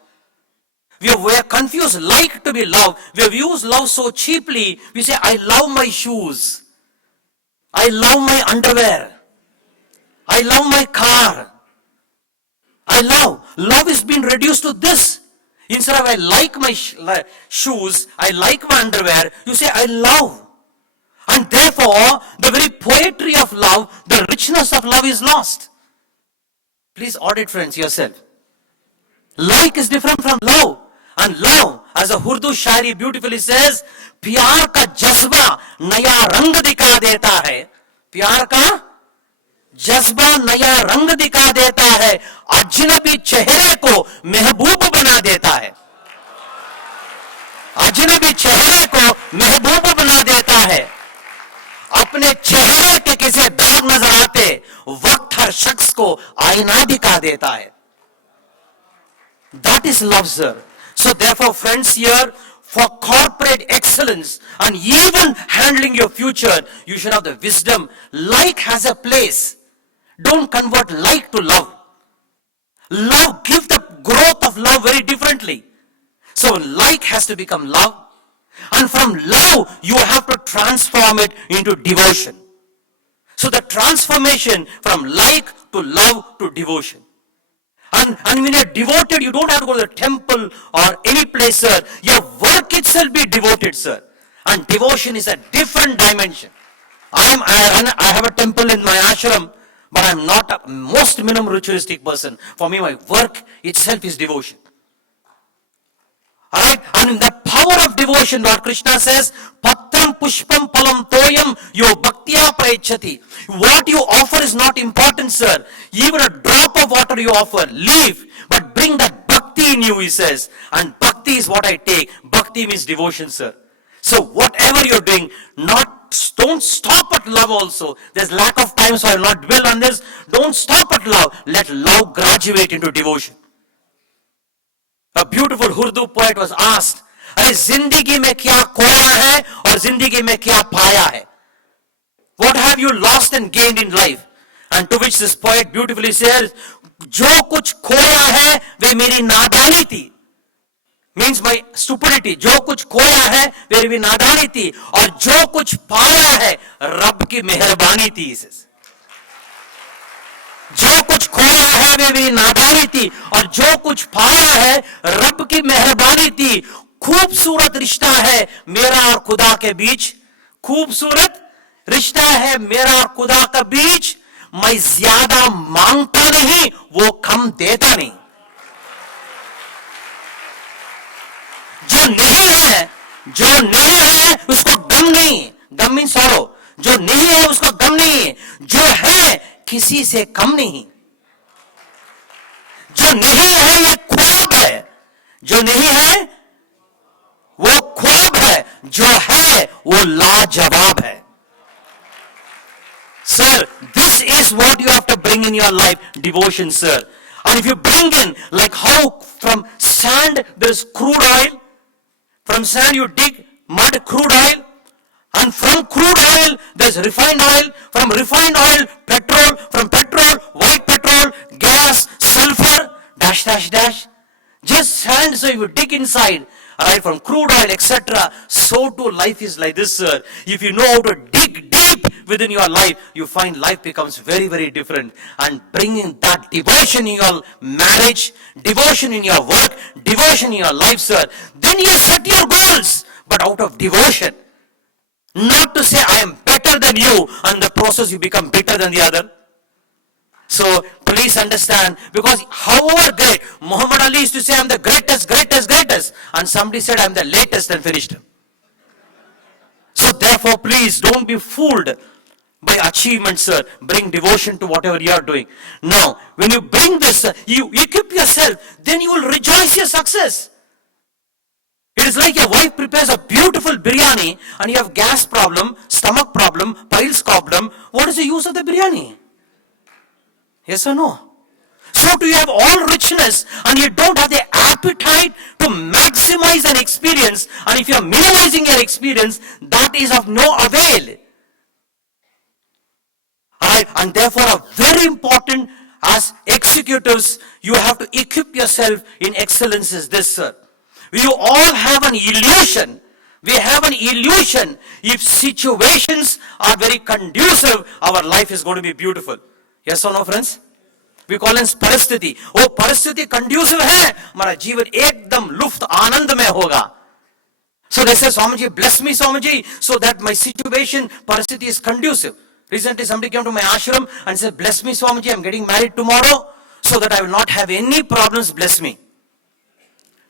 We have confused like to be love. We have used love so cheaply. We say, I love my shoes. I love my underwear. I love my car. I love. Love is being reduced to this. Instead of I like my shoes, I like my underwear, you say I love. And therefore, the very poetry of love, the richness of love is lost. Please audit, friends, yourself. Like is different from love. And love, as a Urdu shairi beautifully says, प्यार का जज्बा नया रंग दिखा देता है. प्यार का जज्बा नया रंग दिखा देता है, अजनबी चेहरे को महबूब बना देता है. अजनबी चेहरे को महबूब बना देता है. अपने चेहरे के किसी दाग नजर आते वक्त हर शख्स को आईना दिखा देता है. That is love, sir. So therefore, friends, here for corporate excellence and even handling your future, you should have the wisdom. Like has a place. Don't convert like to love. Love differently. So like has to become love. And from love, you have to transform it into devotion. So the transformation from like to love to devotion. And when you're devoted, you don't have to go to the temple or any place, sir. Your work itself be devoted, sir. And devotion is a different dimension. I have a temple in my ashram, but I'm not a most minimum ritualistic person. For me, my work itself is devotion. Alright? And in the power of devotion, Lord Krishna says, Patram pushpam palam toyam yo bhaktya prayachati. What you offer is not important, sir. Even a drop of water you offer, leave, but bring that bhakti in you, he says. And bhakti is what I take. Bhakti means devotion, sir. So whatever you're doing, don't stop at love also. There's lack of time, so I will not dwell on this. Don't stop at love. Let love graduate into devotion. A beautiful Urdu poet was asked, अरे जिंदगी में क्या खोया है और जिंदगी में क्या पाया है? What have you lost and gained in life? And to which this poet beautifully says, जो कुछ खोया है वे मेरी नादानी थी. Means my stupidity. जो कुछ खोया है वे मेरी नादानी थी और जो कुछ पाया है रब की मेहरबानी थी. he says. जो कुछ खोया है वे मेरी नादानी थी और जो कुछ पाया है रब की मेहरबानी थी. खूबसूरत रिश्ता है मेरा और खुदा के बीच. खूबसूरत रिश्ता है मेरा और खुदा के बीच. मैं ज्यादा मांगता नहीं, वो कम देता नहीं. जो नहीं है उसको गम नहीं. गम मीन सॉरो. जो नहीं है उसको गम नहीं. जो है किसी से कम नहीं. जो नहीं है ये ख्वाब है. जो नहीं है वो ख्वाब है. जो है वो लाजवाब है. Sir, this is what you have to bring in your life, devotion, sir. And if you bring in, like how from sand there's crude oil, from sand you dig mud, crude oil, and from crude oil there's refined oil, from refined oil petrol, from petrol white petrol, gas, sulfur, dash dash dash. Just sand, so you dig inside, right, from crude oil, etc. So too life is like this, sir. If you know how to dig deep within your life, you find life becomes very, very different. And bringing that devotion in your marriage, devotion in your work, devotion in your life, sir, then you set your goals, but out of devotion. Not to say I am better than you, and in the process you become better than the other. So please understand, because however great, Muhammad Ali used to say, I'm the greatest, greatest, greatest. And somebody said, I'm the latest and finished him. So therefore, please don't be fooled by achievements, sir. Bring devotion to whatever you are doing. Now, when you bring this, you equip yourself, then you will rejoice your success. It is like your wife prepares a beautiful biryani and you have gas problem, stomach problem, piles problem. What is the use of the biryani? Yes or no? So do you have all richness and you don't have the appetite to maximize an experience, and if you are minimizing your experience, that is of no avail. Alright, and therefore very important as executives, you have to equip yourself in excellence is this, sir. You all have an illusion. We have an illusion. If situations are very conducive, our life is going to be beautiful. Yes or no, friends? We call it parasthiti. Oh, parasthiti conducive hai, हमारा जीवन एकदम लुफ्त आनंद में होगा. So they say, Swamiji, bless me, Swamiji, so that my situation, parasthiti is conducive. Recently, somebody came to my ashram and said, bless me, Swamiji, I'm getting married tomorrow, so that I will not have any problems, bless me.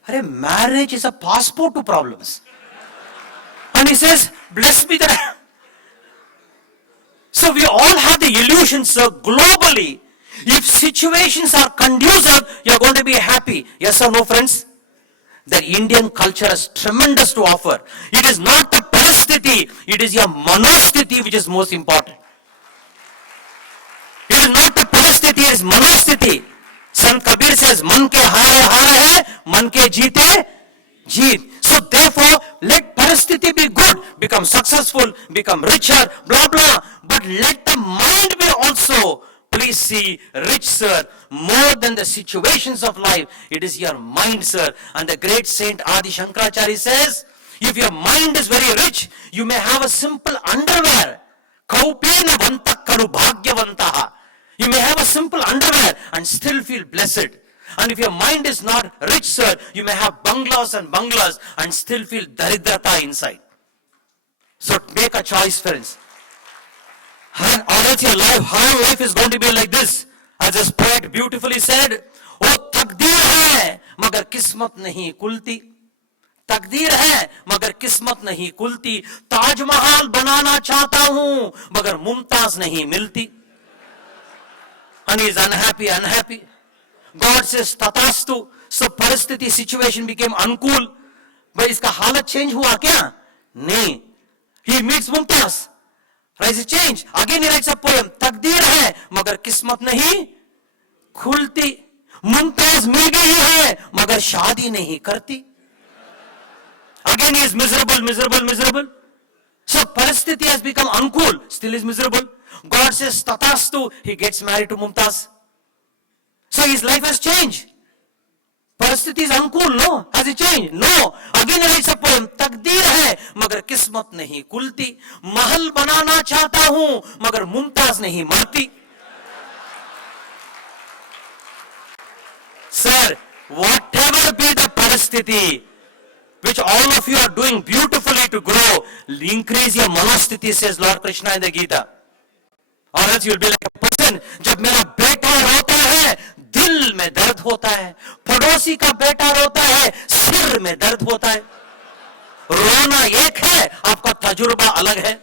Arey, marriage is a passport to problems. And he says, bless me that. So we all have the illusion, sir, globally. If situations are conducive, you're going to be happy. Yes or no, friends? The Indian culture has tremendous to offer. It is not the parasthiti, it is your manosthiti which is most important. It is not the parasthiti, it is manosthiti. Sant Kabir says, man ke haare haare hai, man ke jeete jeet. So therefore, let parasthiti be good, become successful, become richer, blah blah. But let the mind be also Please see, rich sir, more than the situations of life, it is your mind, sir. And the great saint Adi Shankaracharya says, if your mind is very rich, you may have a simple underwear. Kaupena vantakkalu bhagyavantaha. You may have a simple underwear and still feel blessed. And if your mind is not rich, sir, you may have bungalows and bungalows and still feel daridrata inside. So make a choice, friends. And or else your life, how life is going to be like this. As this poet beautifully said, oh takdeer hai, magar kismat nahi kulti. तकदीर है मगर किस्मत नहीं खुलती. ताजमहल बनाना चाहता हूं मगर मुमताज नहीं मिलती. And he is unhappy. God says tatastu. So परिस्थिति situation became uncool. But इसका हालत change हुआ क्या? नहीं. He meets Mumtaz. Rise a change. Again he writes a poem. तकदीर है मगर किस्मत नहीं खुलती. मुमताज मिल गई है मगर शादी नहीं करती. Again he is miserable. So Parasthiti has become uncool, still is miserable. God says tatastu, he gets married to Mumtaz. So his life has changed. Parasthiti is uncool, no? Has it changed? No. Again he writes a poem, takdeer hai, magar kismat nahi kulti. Mahal banana chahta hoon, magar Mumtaz nahi marti. Sir, whatever be the Parasthiti, which all of you are doing beautifully to grow, increase your manosthiti, says Lord Krishna in the Gita. Or else you'll be like a person, जब मेरा बेटा रोता है, दिल में दर्द होता है. पड़ोसी का बेटा रोता है, सिर में दर्द होता है. रोना एक है, आपका तजुर्बा अलग है.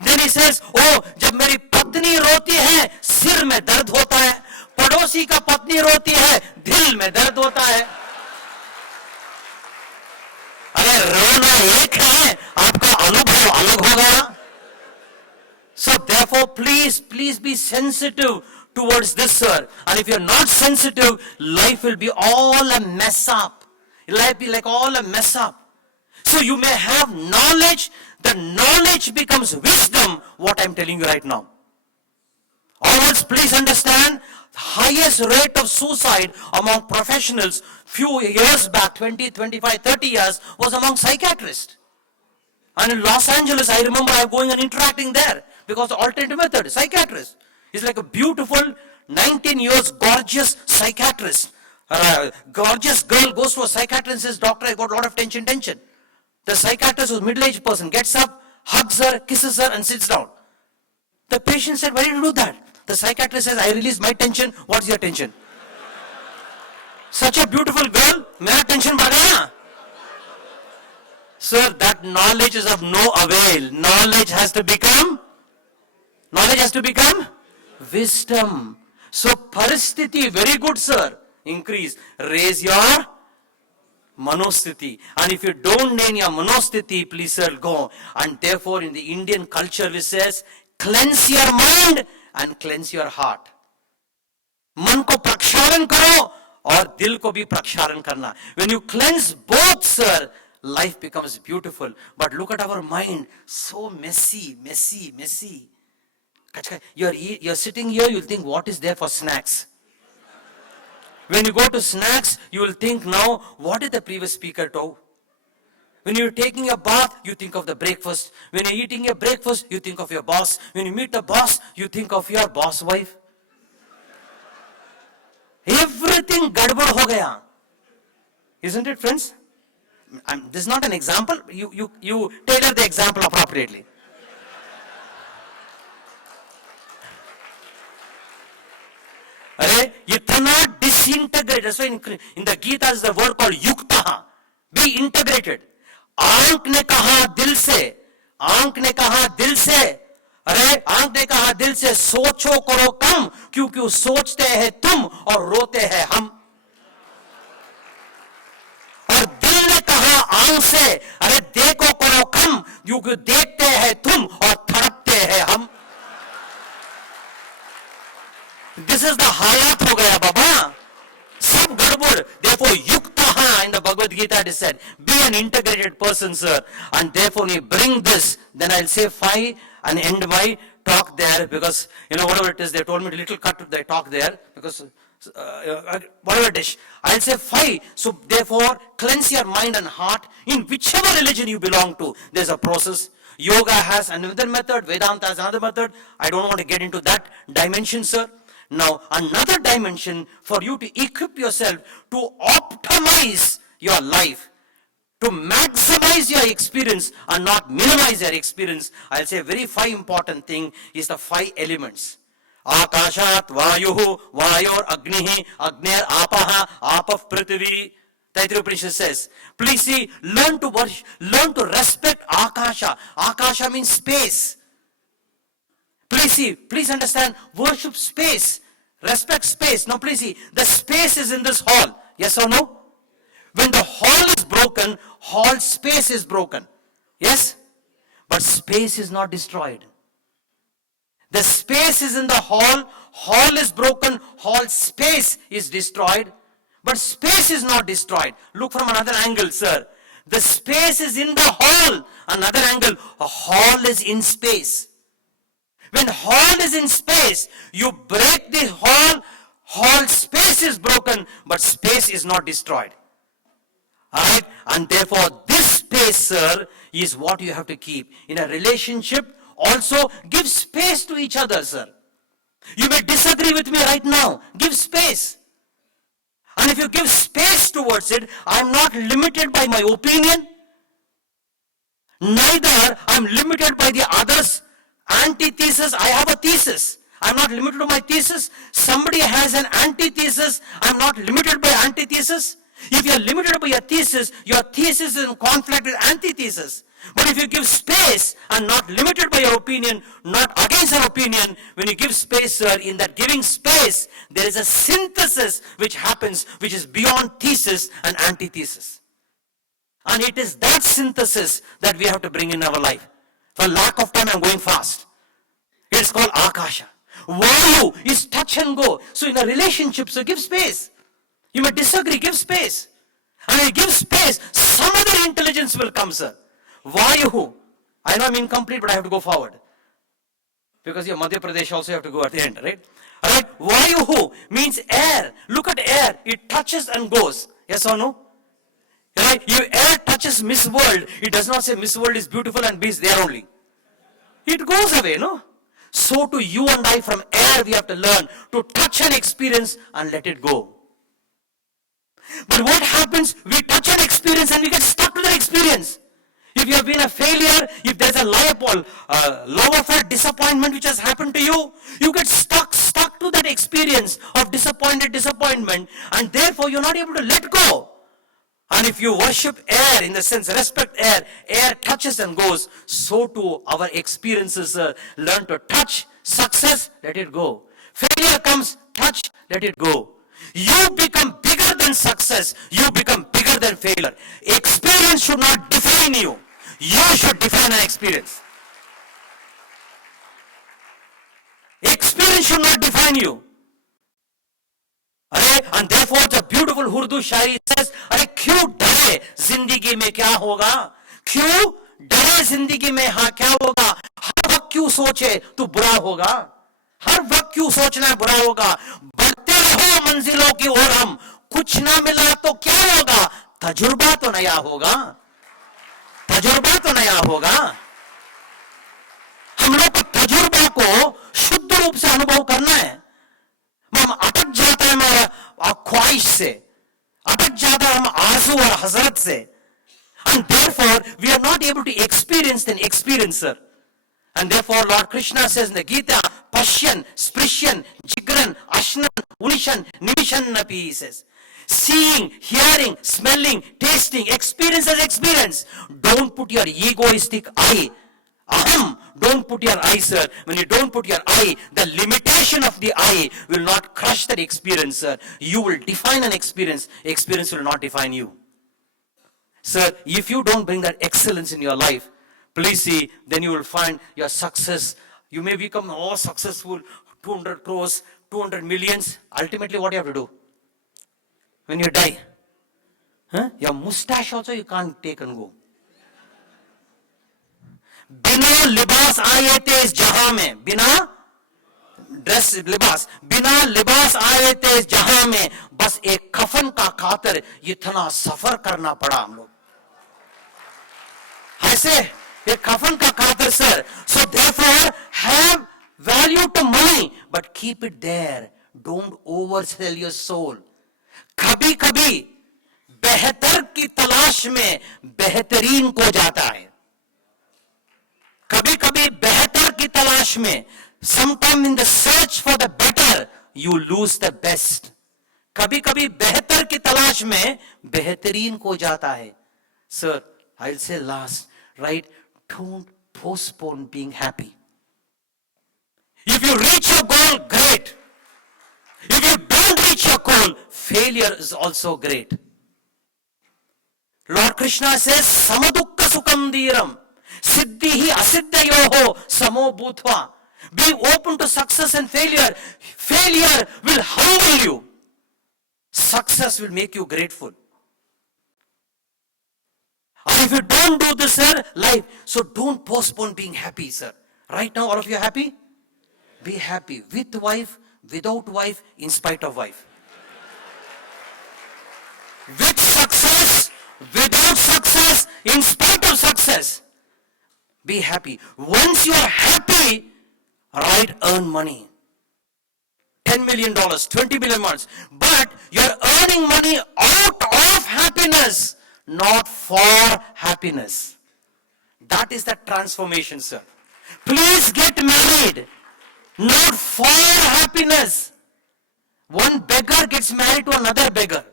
Then he says, oh, जब मेरी पत्नी रोती है, सिर में दर्द होता है. पड़ोसी का पत्नी रोती है, दिल में दर्द होता है. अरे रोना एक है, आपका अनुभव अलग होगा. So therefore, please be sensitive towards this, sir. And if you're not sensitive, life will be all a mess up. Life will be like all a mess up. So you may have knowledge. The knowledge becomes wisdom, what I'm telling you right now. Always please understand, the highest rate of suicide among professionals few years back, 20, 25, 30 years, was among psychiatrists. And in Los Angeles, I remember I going and interacting there because the alternative method, psychiatrist, is like a beautiful 19 years gorgeous psychiatrist. Gorgeous girl goes to a psychiatrist and says, doctor, I got a lot of tension. The psychiatrist who's middle-aged person gets up, hugs her, kisses her and sits down. The patient said, why did you do that? The psychiatrist says, I released my tension. What's your tension? Such a beautiful girl, mera tension बढ़ गया. Sir, that knowledge is of no avail. Knowledge has to become wisdom. So Parasthiti, very good, sir. Increase. Raise your manosthiti. And if you don't name your manosthiti, please, sir, go. And therefore, in the Indian culture, which says, cleanse your mind and cleanse your heart. मन को प्रक्षालन करो और दिल को भी प्रक्षालन करना. When you cleanse both, sir, life becomes beautiful. But look at our mind, so messy. You're sitting here, you'll think, what is there for snacks? When you go to snacks, you will think now, what did the previous speaker told? When you're taking a bath, you think of the breakfast. When you're eating your breakfast, you think of your boss. When you meet the boss, you think of your boss wife. Everything gadbad ho gaya. Isn't it, friends? This is not an example. You tailor the example appropriately. You cannot disintegrate. That's why in the Gita is the word called yuktaha. Be integrated. आंख ने कहा दिल से सोचो करो कम क्योंकि सोचते हैं तुम और रोते हैं हम. और दिल ने कहा आंख से अरे देखो करो कम क्योंकि देखते हैं तुम और तड़पते हैं हम. This is the हालात हो गया बाबा, सब गड़बड़. Therefore yuktaha in the Bhagavad Gita it is said, be an integrated person, sir. And therefore when you bring this, then I'll say 5 and end my talk there, because, whatever it is, they told me to little cut the talk there, because whatever it is, I'll say 5. So therefore, cleanse your mind and heart in whichever religion you belong to. There's a process. Yoga has another method, Vedanta has another method. I don't want to get into that dimension, sir. Now, another dimension for you to equip yourself to optimize your life, to maximize your experience and not minimize your experience. I'll say very 5 important thing is the 5 elements. Akashat Vayuhu, Vayor Agnihi, Agner Apaha, Apaf Prithvi. Taittiriya Upanishad says, please see, learn to worship, learn to respect Akasha. Akasha means space. Please see, please understand, worship space, respect space. Now please see, the space is in this hall. Yes or no? When the hall is broken, hall space is broken. Yes? But space is not destroyed. The space is in the hall, hall is broken, hall space is destroyed, but space is not destroyed. Look from another angle, sir. The space is in the hall. Another angle, a hall is in space. When hall is in space, you break the hall, hall space is broken, but space is not destroyed. Alright? And therefore, this space, sir, is what you have to keep. In a relationship, also give space to each other, sir. You may disagree with me right now. Give space. And if you give space towards it, I'm not limited by my opinion. Neither I'm limited by the other's antithesis. I have a thesis. I'm not limited to my thesis. Somebody has an antithesis. I'm not limited by antithesis. If you're limited by your thesis is in conflict with antithesis. But if you give space and not limited by your opinion, not against your opinion, when you give space, sir, in that giving space, there is a synthesis which happens, which is beyond thesis and antithesis. And it is that synthesis that we have to bring in our life. For lack of time, I'm going fast. It's called Akasha. Vayu is touch and go. So in a relationship, so give space. You may disagree, give space. And when you give space, some other intelligence will come, sir. Vayuhu. I know I'm incomplete, but I have to go forward. Because your Madhya Pradesh also have to go at the end, right? Alright, Vayuhu means air. Look at air. It touches and goes. Yes or no? Right? Air touches Miss World. It does not say Miss World is beautiful and be there only. It goes away, no? So to you and I, from air we have to learn to touch an experience and let it go. But what happens? We touch an experience and we get stuck to that experience. If you have been a failure, if there's a love affair disappointment which has happened to you, you get stuck to that experience of disappointment, and therefore you're not able to let go. And if you worship air, in the sense, respect air, air touches and goes, so too our experiences learn to touch. Success, let it go. Failure comes, touch, let it go. You become bigger than success. You become bigger than failure. Experience should not define you. You should define an experience. Experience should not define you. And therefore the beautiful Urdu shairi says, अरे क्यों डरे जिंदगी में क्या होगा? क्यों डरे जिंदगी में हाँ क्या होगा? हर वक्त क्यों सोचे तू बुरा होगा? हर वक्त क्यों सोचना है बुरा होगा? बढ़ते रहो मंजिलों की ओर हम, कुछ ना मिला तो क्या होगा? तजुर्बा तो नया होगा. तजुर्बा तो नया होगा. हम लोग को तजुर्बा को शुद्ध रूप से अनुभव करना है. हम अटक जाते हैं हमारा ख्वाहिश से, अटक जाता है हम आरज़ू और हजरत से. And therefore we are not able to experience an experiencer. And therefore Lord Krishna says in the Gita, Pashyan, Sprishyan, Jigran, Ashnan, Unishan, Nimishan Napi, he says. Seeing, hearing, smelling, tasting, experience as experience. Don't put your egoistic eye. Aham, don't put your eye, sir. When you don't put your eye, the limitation of the eye will not crush that experience, sir. You will define an experience. Experience will not define you. Sir, if you don't bring that excellence in your life, please see, then you will find your success. You may become successful, 200 crores, 200 millions. Ultimately, what you have to do? When you die, your mustache also you can't take and go. बिना लिबास आए थे इस जहां में, बिना dress लिबास, बिना लिबास आए थे इस जहां में, बस एक कफन का खातिर इतना सफर करना पड़ा हम लोग, ऐसे एक कफन का खातिर sir. So therefore have value to money but keep it there. Don't oversell your soul. कभी कभी बेहतर की तलाश में बेहतरीन को जाता है. कभी कभी बेहतर की तलाश में, sometime in the search for the better you lose the best. कभी कभी बेहतर की तलाश में बेहतरीन को जाता है. Sir, I'll say last, right? Don't postpone being happy. If you reach your goal, great. If you don't reach your goal, failure is also great. Lord Krishna says, Samadukka sukam dhiram, siddhihi asiddhayoho samo bhutva. Be open to success and failure. Failure will humble you. Success will make you grateful. And if you don't do this, sir, life, so don't postpone being happy, sir. Right now, all of you are happy? Be happy. With wife, without wife, in spite of wife. With success, without success, in spite of success. Be happy. Once you are happy, right, earn money. $10 million, 20 million months. But you're earning money out of happiness, not for happiness. That is the transformation, sir. Please get married, not for happiness. One beggar gets married to another beggar.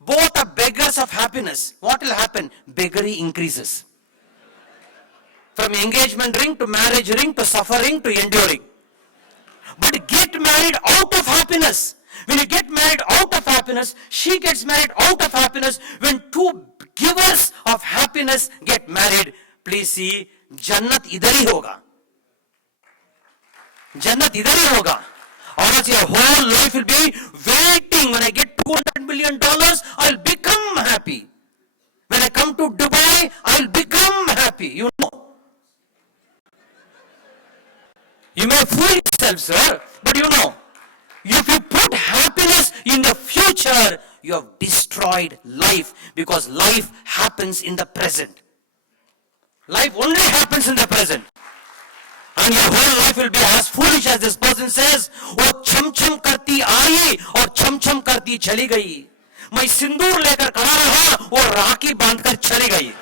Both are beggars of happiness. What will happen? Beggary increases. From engagement ring to marriage ring to suffering to enduring. But get married out of happiness. When you get married out of happiness, she gets married out of happiness. When two givers of happiness get married, please see, Jannat idhar hi hoga. Jannat idhar hi hoga. Or else your whole life will be waiting. When I get $200 million, I'll become happy. When I come to Dubai, I'll become happy. You know. You may fool yourself, sir, but you know, if you put happiness in the future, you have destroyed life, because life happens in the present. Life only happens in the present. And your whole life will be as foolish as this person says, वो छम छम करती आई और छम छम करती चली गई. मैं सिंदूर लेकर खड़ा रहा, वो राखी बांधकर चली गई.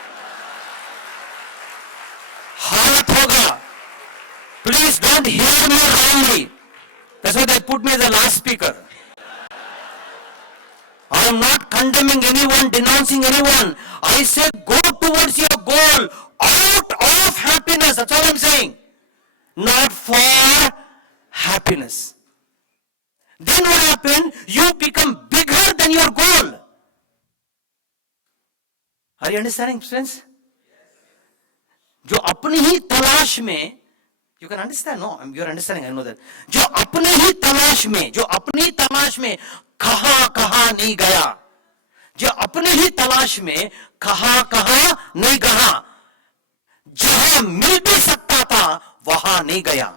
हालत होगा. Please don't hear me wrongly. That's why they put me as the last speaker. I am not condemning anyone, denouncing anyone. I say go towards your goal out of happiness. That's all I'm saying. Not for happiness. Then what happened? You become bigger than your goal. Are you understanding, friends? जो अपनी ही तलाश में, you can understand, no? You're understanding, I know that. जो अपनी ही तलाश में कहां नहीं गया, जो अपनी ही तलाश में कहां नहीं गया, जहां मिल भी सकता था वहां नहीं गया.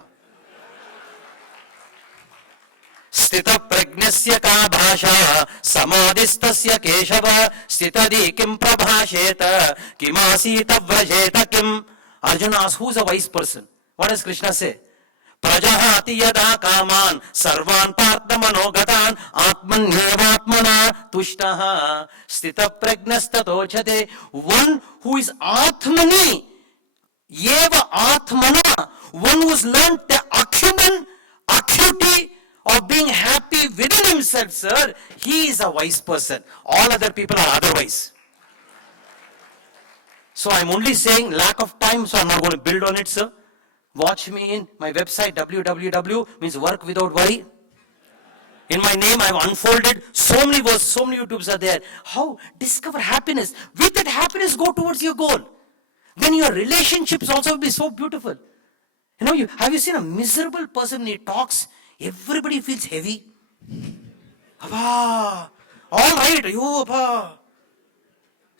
स्थित प्रज्ञस्य का भाषा समाधिस्तस्य केशव स्थितधि किम प्रभाषेत किमासीत व्रजेत किम. Arjuna asks, who is a wise person? What does Krishna say? Prajahati yada kaman sarvan partha manogatan atmanyevatmana tushtaha stita prajnastatochyate. One who is atmani yeva atmana, one who has learned the acuity of being happy within himself, sir, he is a wise person. All other people are otherwise. So I'm only saying lack of time, so I'm not going to build on it, sir. Watch me in my website, www, means work without worry. In my name, I've unfolded so many verses, so many YouTubes are there. How? Discover happiness. With that happiness, go towards your goal. Then your relationships also will be so beautiful. You know, have you seen a miserable person when he talks? Everybody feels heavy. Abba, all right, you, Abba.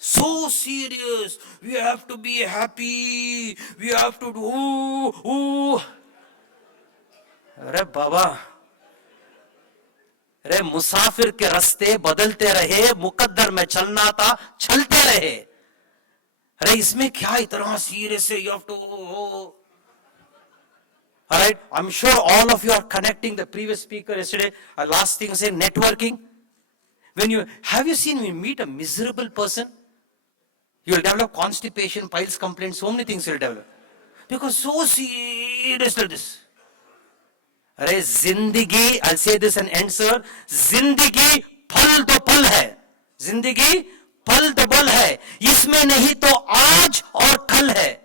So serious. We have to be happy. We have to do, ooh. अरे बाबा, अरे मुसाफिर के रास्ते बदलते रहे, मुकद्दर में चलना था, चलते रहे. अरे इसमें क्या इतना सीरियस है? You have to. All right, I'm sure all of you are connecting. The previous speaker yesterday, last thing say networking. Have you seen when you meet a miserable person, you will develop constipation, piles complaints, so many things will develop. Because so serious to this. अरे जिंदगी, I'll say this and end, sir. जिंदगी पल तो पल है. जिंदगी पल तो पल है. इसमें नहीं तो आज और कल है.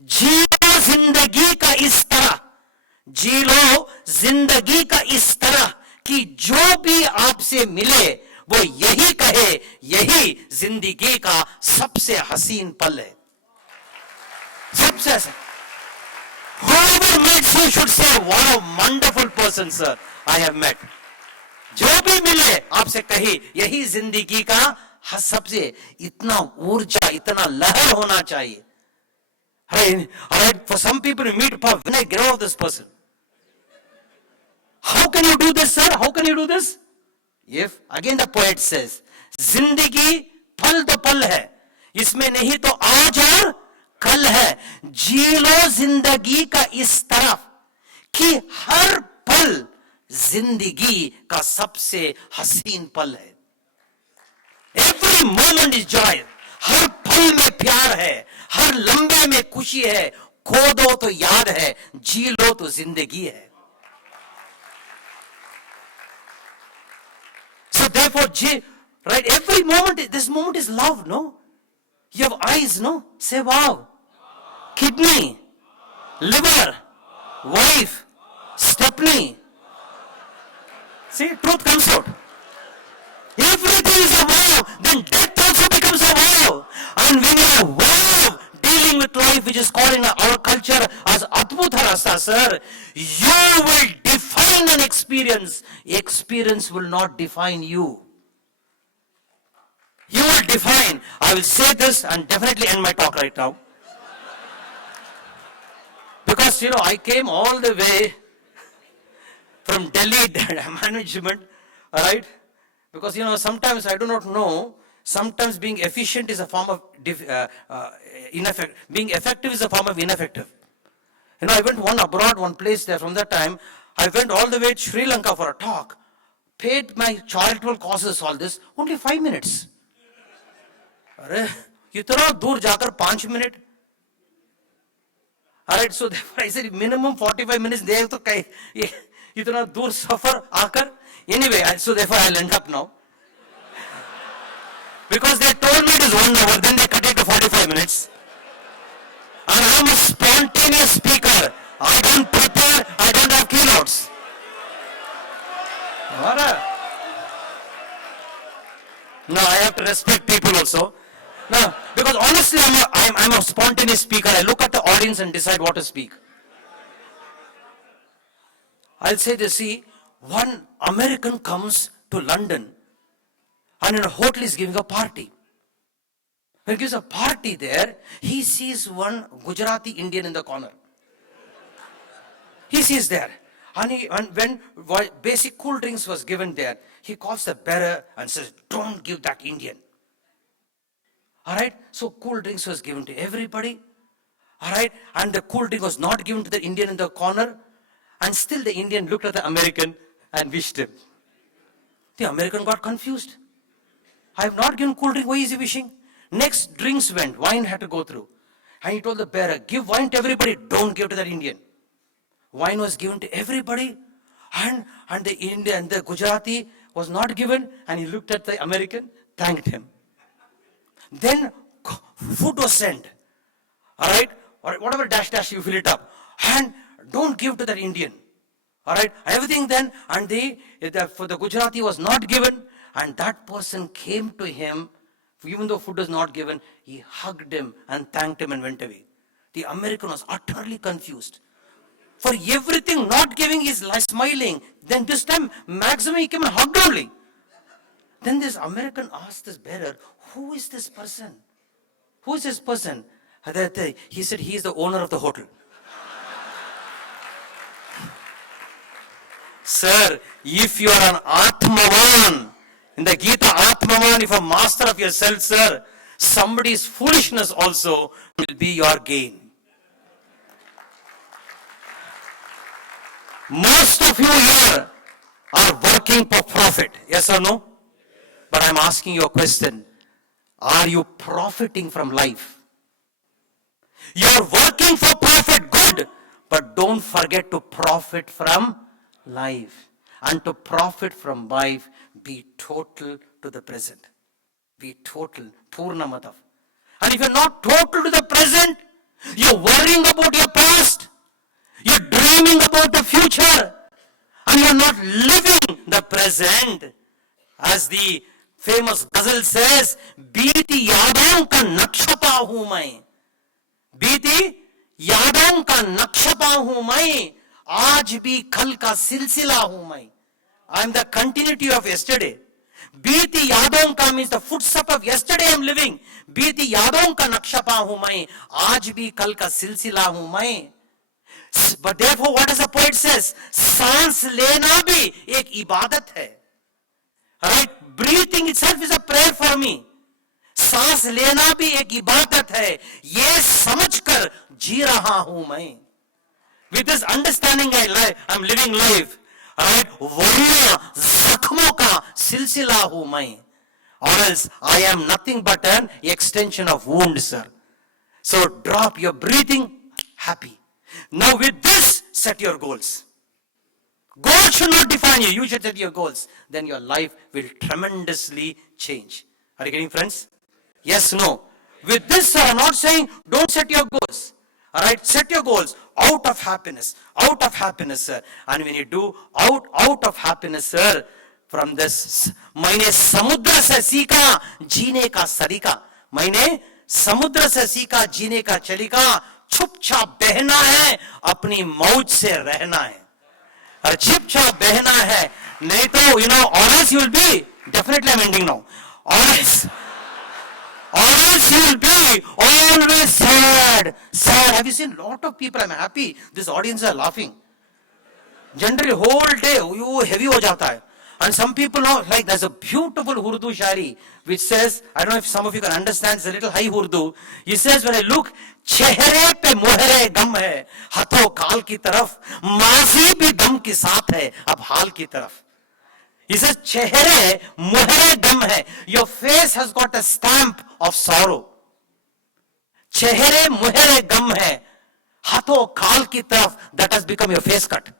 जी लो जिंदगी का इस तरह. जी लो जिंदगी का इस तरह कि जो भी आपसे मिले वो यही कहे, यही जिंदगी का सबसे हसीन पल है. सबसे हसीन. Whoever meets you should say, "What a wonderful person, sir, I have met." जो भी मिले आपसे कही, यही जिंदगी का सबसे इतना ऊर्जा, इतना लहर होना चाहिए. Alright, for some people you meet, when I get off this person. How can you do this, sir? How can you do this? If, again the poet says, जिंदगी पल तो पल है, इसमें नहीं तो आज और कल है. जी लो जिंदगी का इस तरफ कि हर पल जिंदगी का सबसे हसीन पल है. Every moment is joy. हर पल में प्यार है, हर लम्बे में खुशी है. खो दो तो याद है, जी लो तो जिंदगी है. So therefore, right, every moment, this moment is love, no? You have eyes, no? Say wow. Kidney, liver, wife, stepney. See, truth comes out. Everything is a wow. Then death also becomes a wow. And when you are wow, dealing with life, which is called in our culture as Adbhuta Rasa, sir, you will define an experience. Experience will not define you. You will define. I will say this and definitely end my talk right now. Because, I came all the way from Delhi management, all right? Because, sometimes I do not know, sometimes being efficient is a form of ineffective. Being effective is a form of ineffective. I went one place there. From that time, I went all the way to Sri Lanka for a talk. Paid my charitable causes, all this, only 5 minutes. अरे इतना दूर जाकर 5 minute. Alright, so therefore I said minimum 45 minutes there तो कहीं इतना दूर सफर आकर. Anyway, so therefore I'll end up now. Because they told me it is 1 hour, then they cut it to 45 minutes. And I'm a spontaneous speaker. I don't prepare, I don't have keynotes. No, I have to respect people also. No, because honestly, I'm a spontaneous speaker. I look at the audience and decide what to speak. I'll say this, see, one American comes to London and in a hotel is giving a party. When he gives a party there, he sees one Gujarati Indian in the corner. He sees there. And when basic cool drinks was given there, he calls the bearer and says, "Don't give that Indian." Alright, so cool drinks was given to everybody. Alright, and the cool drink was not given to the Indian in the corner. And still the Indian looked at the American and wished him. The American got confused. I have not given cool drink, why is he wishing? Next drinks went, wine had to go through. And he told the bearer, "Give wine to everybody, don't give to that Indian." Wine was given to everybody. And the Indian, the Gujarati was not given. And he looked at the American, thanked him. Then food was sent. Alright, or whatever dash you fill it up. And don't give to that Indian. Alright, everything then, and for the Gujarati was not given, and that person came to him, even though food was not given, he hugged him and thanked him and went away. The American was utterly confused. For everything not giving, he's smiling. Then this time, maximum he came and hugged only. Then this American asked this bearer, who is this person? Who is this person? He said, he is the owner of the hotel. Sir, if you are an Atmavan, in the Gita, Atmavan, if a master of yourself, sir, somebody's foolishness also will be your gain. Most of you here are working for profit, yes or no? But I'm asking you a question. Are you profiting from life? You're working for profit, good, but don't forget to profit from life. And to profit from life, be total to the present. Be total, Purnamatav. And if you're not total to the present, you're worrying about your past, you're dreaming about the future, and you're not living the present. As the famous ghazal says, बीती यादों का नक्शा हूं मैं, बीती यादों का नक्शा हूं मैं, आज भी कल का सिलसिला हूं मैं. I am the continuity of yesterday. बीती यादों का means the footstep of yesterday I am living. बीती यादों का नक्शा हूं मैं, आज भी कल का सिलसिला हूं मैं. But therefore, what does the poet says? सांस लेना भी एक इबादत है. Right? Breathing itself is a prayer for me. सांस लेना भी एक इबादत है. ये समझकर जी रहा हूं मैं. With this understanding, I'm living life. Right? वरना जख्मों का सिलसिला हूं मैं. Or else I am nothing but an extension of wound, sir. So drop your breathing, happy. Now with this, set your goals. Goals should not define you. You should set your goals. Then your life will tremendously change. Are you getting, friends? Yes, no. With this, sir, I'm not saying don't set your goals. All right, set your goals out of happiness, sir. And when you do out of happiness, sir, from this, मैंने समुद्र से सीखा जीने का सलीका. मैंने समुद्र से सीखा जीने का चलीका. चुपचाप बहना है, अपनी मौज से रहना है. और चुपचाप बहना है, नहीं तो, or else you will be, definitely I'm ending now, or else you will be always sad. Have you seen a lot of people? I'm happy this audience are laughing. Generally whole day you heavy ho jata hai. And some people know, like there's a beautiful Urdu shari which says, I don't know if some of you can understand, it's a little high Urdu. He says, when I look, चेहरे पे मोहरे गम है, हाथों काल की तरफ, माजी भी गम के साथ है, अब हाल की तरफ. He says, चेहरे मोहरे गम है, your face has got a stamp of sorrow. चेहरे मोहरे गम है, हाथों काल की तरफ, that has become your face cut.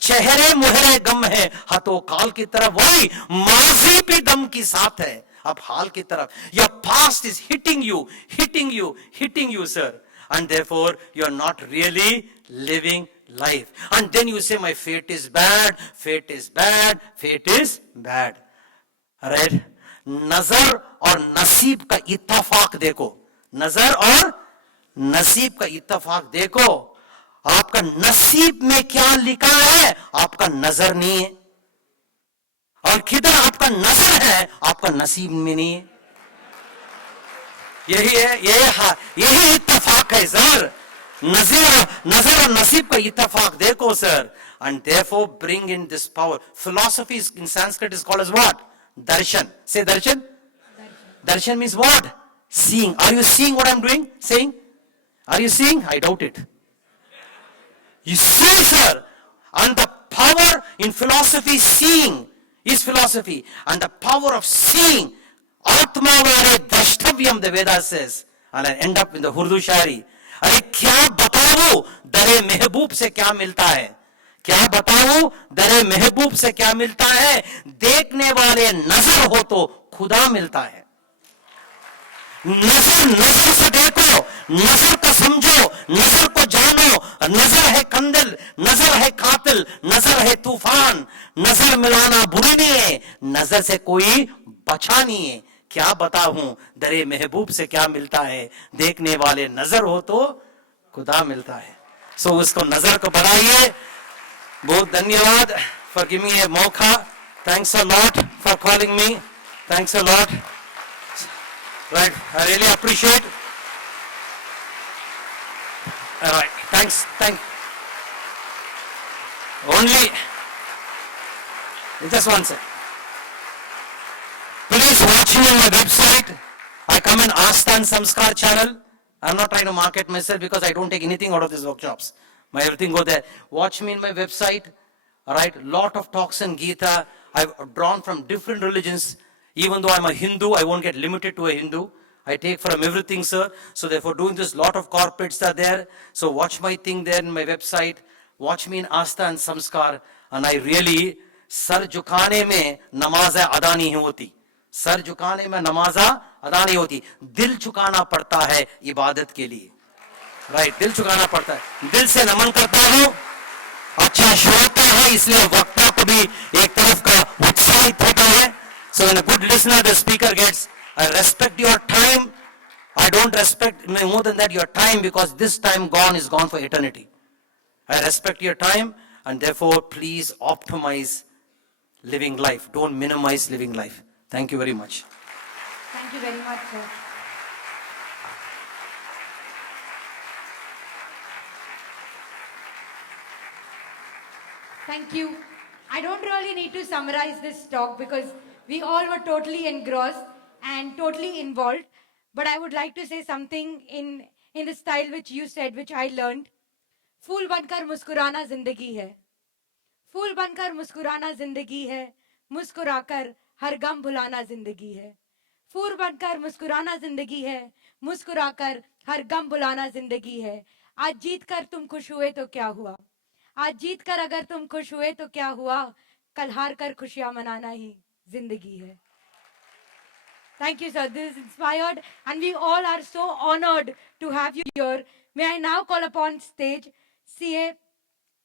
चेहरे मोहरे गम है, हाथों काल की तरफ, वही माजी भी गम की साथ है, अब हाल की तरफ. Your past is hitting you, sir. And therefore, you are not really living life. And then you say, my fate is bad. Alright? नजर और नसीब का इत्तेफाक देखो. नजर और नसीब का इत्तेफाक देखो. आपका नसीब में क्या लिखा है, आपका नजर नहीं है. और किधर आपका नजर है, आपका नसीब में नहीं है. यही है, यही इत्तेफाक है सर. नजर और नसीब का इत्तेफाक देखो sir. And therefore bring in this power. Philosophy in Sanskrit is called as what? Darshan. Say darshan. Darshan means what? Seeing. Are you seeing what I'm doing? Saying? Are you seeing? I doubt it. You see, sir. And the power in philosophy, seeing, is philosophy. And the power of seeing, Atma vare drashtavyam, the Vedas says. And I end up in the Urdu Shari. अरे क्या बताऊं दरे महबूब से क्या मिलता है. क्या बताऊं दरे महबूब से क्या मिलता है. देखने वाले नजर हो तो खुदा मिलता है. नजर से देखो, नजर को समझो, नजर को जानो. नजर है कंदल, नजर है कातिल, नजर है तूफान. नजर मिलाना बुरी नहीं है, नजर से कोई बचा नहीं है. क्या बताऊं दरे महबूब से क्या मिलता है. देखने वाले नजर हो तो खुदा मिलता है. सो उसको नजर को बढ़ाइए. बहुत धन्यवाद for giving me a मौका. Thanks a lot for calling me. Thanks a lot. Right, I really appreciate. All right, thanks. Only, just one second. Please watch me on my website. I come in Asthan Samskar channel. I'm not trying to market myself because I don't take anything out of these workshops. My everything go there. Watch me in my website. All right, lot of talks in Gita. I've drawn from different religions. Even though I'm a Hindu, I won't get limited to a Hindu. I take from everything, sir. So therefore, doing this, lot of corporates are there. So watch my thing there in my website. Watch me in Astha and Samskar. And I really, sar झुकाने में नमाज़ अदा नहीं होती. Sir झुकाने में नमाज़ा अदा नहीं होती. दिल झुकाना पड़ता है इबादत के लिए. राइट, दिल झुकाना पड़ता है. दिल से नमन करता हूँ. अच्छा श्रोता है, इसलिए वक्ता को भी एक तरफ का उत्साहित होता है. So when a good listener, the speaker gets, I respect your time. I don't respect more than that your time, because this time gone is gone for eternity. I respect your time, and therefore please optimize living life. Don't minimize living life. Thank you very much. Thank you very much, sir. Thank you. I don't really need to summarize this talk because we all were totally engrossed and totally involved. But I would like to say something in the style which you said, which I learned. फूल बनकर मुस्कुराना जिंदगी है. फूल बनकर मुस्कुराना जिंदगी है. मुस्कुराकर हर गम भुलाना जिंदगी है. फूल बनकर मुस्कुराना जिंदगी है. मुस्कुराकर हर गम भुलाना जिंदगी है. आज जीत कर तुम खुश हुए तो क्या हुआ. आज जीत कर अगर तुम खुश हुए तो क्या हुआ. कल हार कर खुशियां मनाना ही जिंदगी है. Thank you, sir. This is inspired, and we all are so honored to have you here. May I now call upon stage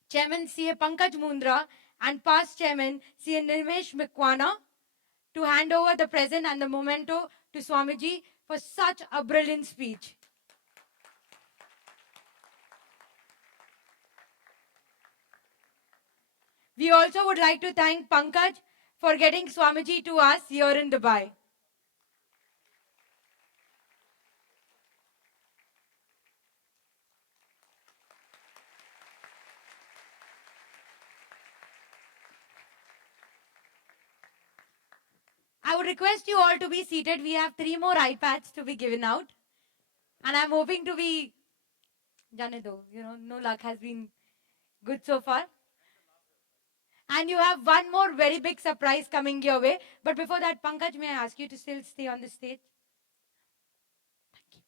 Chairman CA Pankaj Mundra and past Chairman CA Nirmesh Mikwana to hand over the present and the memento to Swamiji for such a brilliant speech. We also would like to thank Pankaj for getting Swamiji to us here in Dubai. I would request you all to be seated. We have 3 more iPads to be given out. And I'm hoping to be, Jane do, no luck has been good so far. And you have one more very big surprise coming your way. But before that, Pankaj, may I ask you to still stay on the stage? Thank you.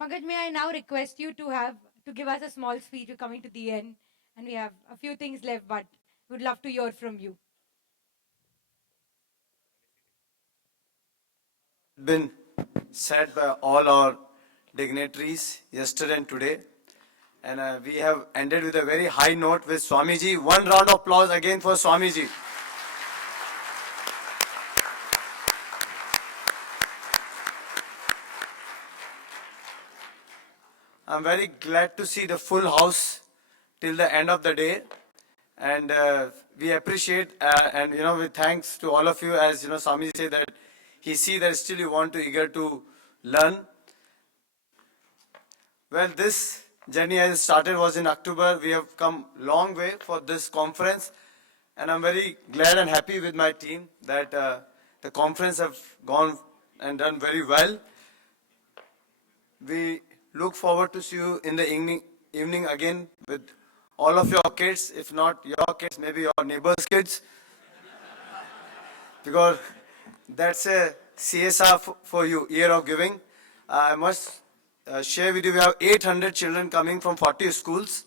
Pankaj, may I now request you to give us a small speech. We're coming to the end. And we have a few things left, but would love to hear from you. Been said by all our dignitaries yesterday and today. And we have ended with a very high note with Swamiji. One round of applause again for Swamiji. I'm very glad to see the full house till the end of the day. And we appreciate and with thanks to all of you, as Swamiji said that he see that still you want to eager to learn. Well, this journey as started was in October. We have come long way for this conference, and I'm very glad and happy with my team that the conference have gone and done very well. We look forward to see you in the evening again with all of your kids, if not your kids, maybe your neighbors' kids. Because that's a CSR for you, year of giving. I must share with you, we have 800 children coming from 40 schools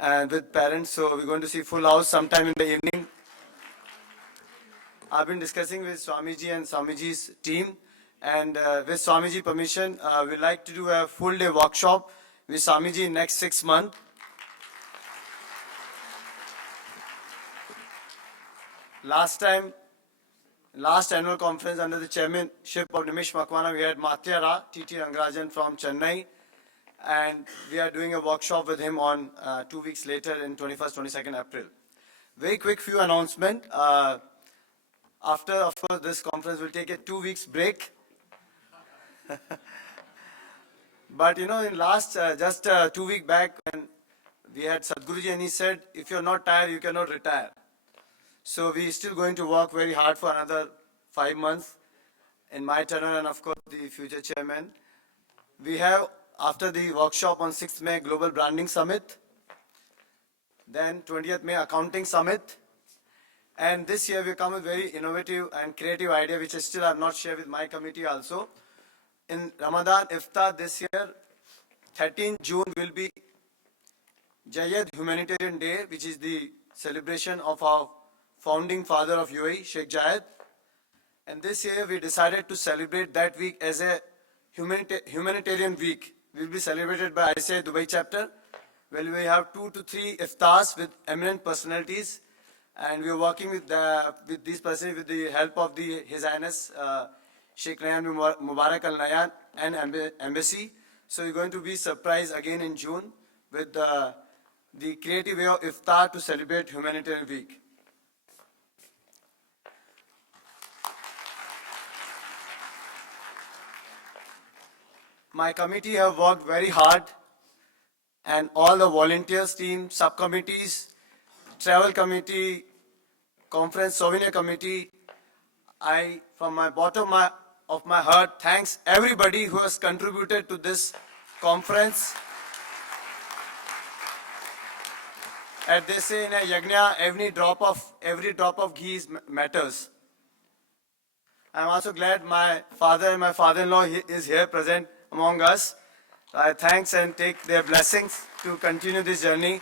and with parents, so we're going to see full house sometime in the evening. I've been discussing with Swamiji and Swamiji's team, and with Swamiji permission, we'd like to do a full day workshop with Swamiji next 6 months. Last annual conference under the chairmanship of Nirmesh Makwana, we had Matyara, T.T. Rangarajan from Chennai, and we are doing a workshop with him on 2 weeks later in 21st, 22nd April. Very quick few announcement. After, of course, this conference will take a 2 weeks break. But you know, in last, just 2 weeks back, when we had Sadhguruji and he said, if you're not tired, you cannot retire. So we're still going to work very hard for another 5 months in my tenure and of course the future chairman. We have, after the workshop on 6th May, Global Branding Summit. Then 20th May, Accounting Summit. And this year we come with very innovative and creative idea, which I still have not shared with my committee also. In Ramadan Iftar this year, 13th June will be Jayed Humanitarian Day, which is the celebration of our founding father of UAE, Sheikh Jayed. And this year we decided to celebrate that week as a humanitarian week. Will be celebrated by ICAI Dubai chapter, where we have 2 to 3 iftars with eminent personalities. And we are working with these persons with the help of His Highness Sheikh Rayan bin Mubarak Al Nayan and Embassy. So you're going to be surprised again in June with the creative way of iftar to celebrate Humanitarian Week. My committee have worked very hard, and all the volunteers team, subcommittees, travel committee, conference souvenir committee, I, from my bottom of my heart, thanks everybody who has contributed to this conference. As they say in a yajna, every drop of ghee matters. I'm also glad my father and my father-in-law is here present among us. I thanks and take their blessings to continue this journey.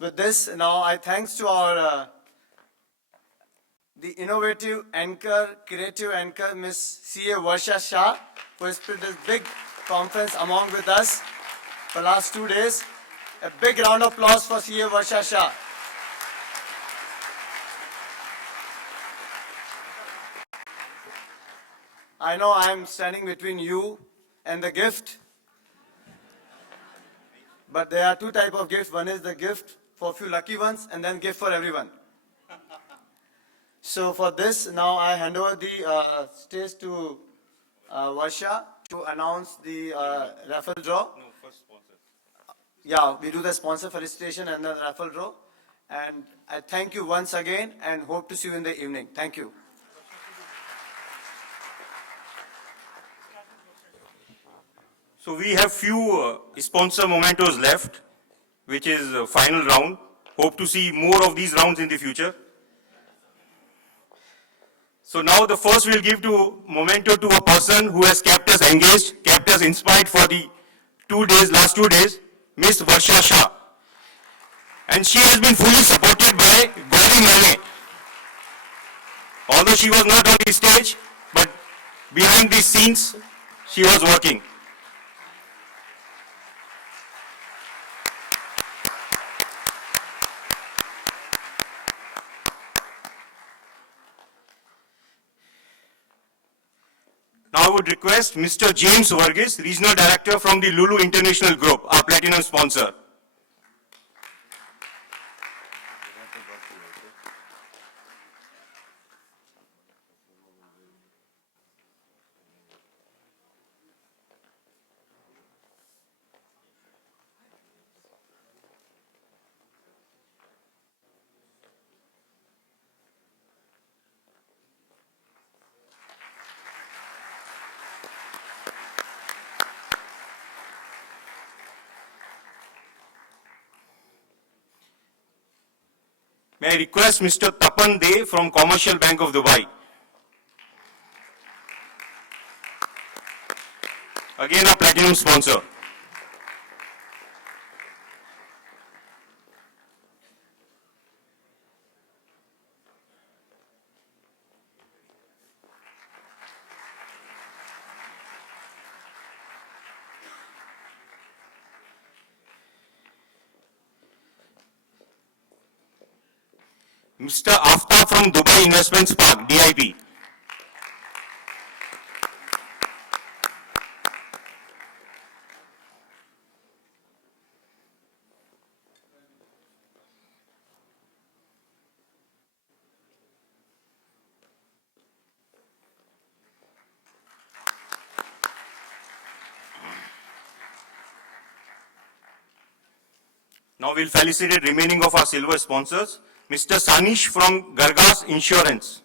With this, now I thanks to our the innovative anchor, creative anchor, Ms. C.A. Varsha Shah, who has put this big conference among with us for the last 2 days. A big round of applause for C.A. Varsha Shah. I know I am standing between you and the gift, but there are 2 types of gifts. One is the gift for a few lucky ones, and then gift for everyone. So for this, now I hand over the stage to Varsha to announce the raffle draw. No, first sponsor. Yeah, we do the sponsor felicitation and the raffle draw. And I thank you once again and hope to see you in the evening. Thank you. So we have few sponsor mementos left, which is final round. Hope to see more of these rounds in the future. So now the first we'll give to memento to a person who has kept us engaged, kept us inspired for the last 2 days, Miss Varsha Shah. And she has been fully supported by Gauri Mane. Although she was not on the stage, but behind the scenes, she was working. Now I would request Mr. James Varghese, Regional Director from the Lulu International Group, our platinum sponsor. May I request Mr. Tapan De from Commercial Bank of Dubai. Again, a platinum sponsor. Mr. Aftab from Dubai Investments Park, DIP. Now we'll felicitate remaining of our silver sponsors. Mr. Sanish from Gargas Insurance.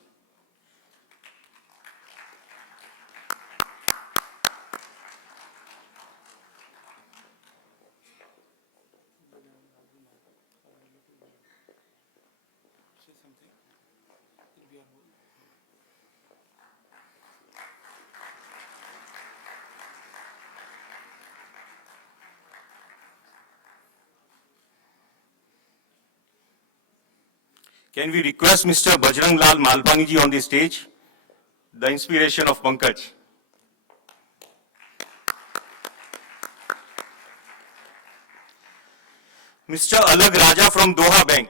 Can we request Mr. Bajrang Lal Malpani ji on the stage? The inspiration of Pankaj. Mr. Alag Raja from Doha Bank.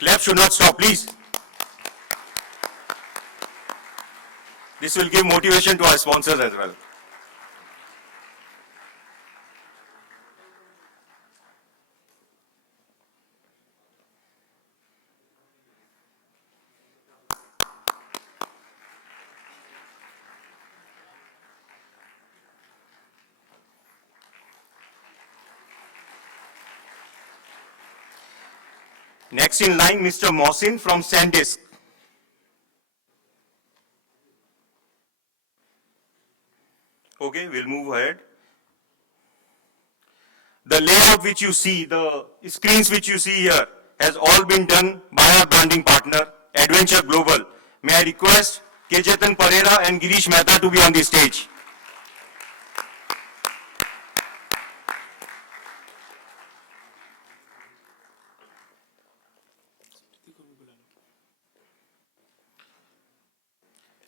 Clap should not stop, please. This will give motivation to our sponsors as well. Next in line, Mr. Mohsin from SanDisk. Okay, we'll move ahead. The layout which you see, the screens which you see here, has all been done by our branding partner, Adventure Global. May I request Kejetan Pereira and Girish Mehta to be on the stage.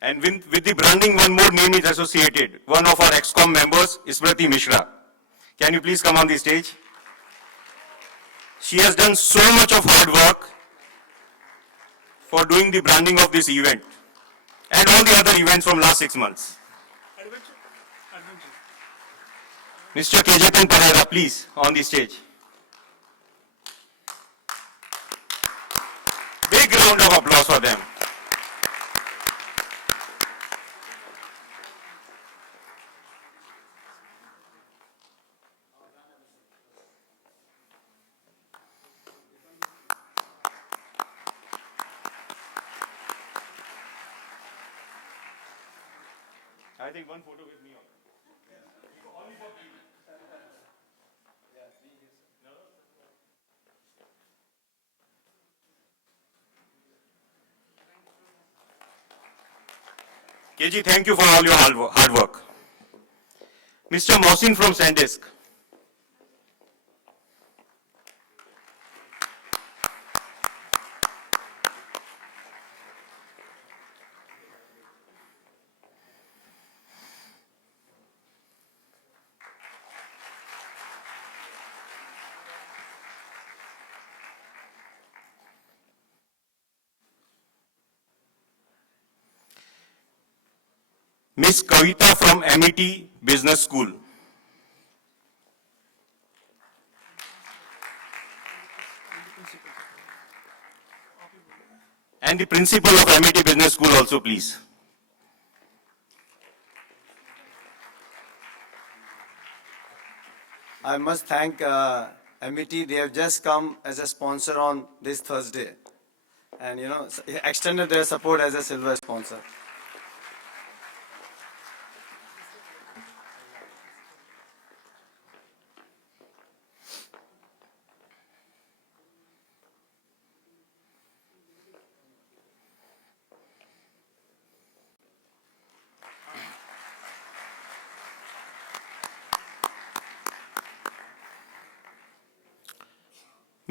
And with the branding, one more name is associated. One of our ExCom members, Smriti Mishra. Can you please come on the stage? She has done so much of hard work for doing the branding of this event and all the other events from last 6 months. Mr. Kejetan Pereira, please, on the stage. Big round of applause for them. I think one photo with me on. Only for people. KG, thank you for all your hard work. Mr. Mohsin from SanDisk. Miss Kavita from MET Business School. And the principal of MET Business School also, please. I must thank MET. They have just come as a sponsor on this Thursday. And, extended their support as a silver sponsor.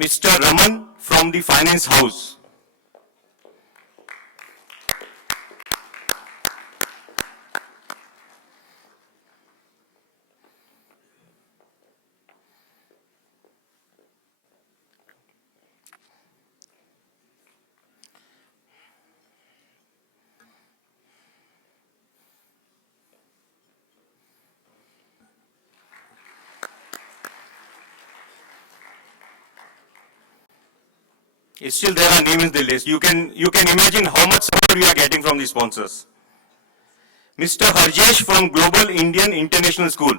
Mr. Raman from the Finance House. Still there are names in the list. You can imagine how much support we are getting from the sponsors. Mr. Harjesh from Global Indian International School.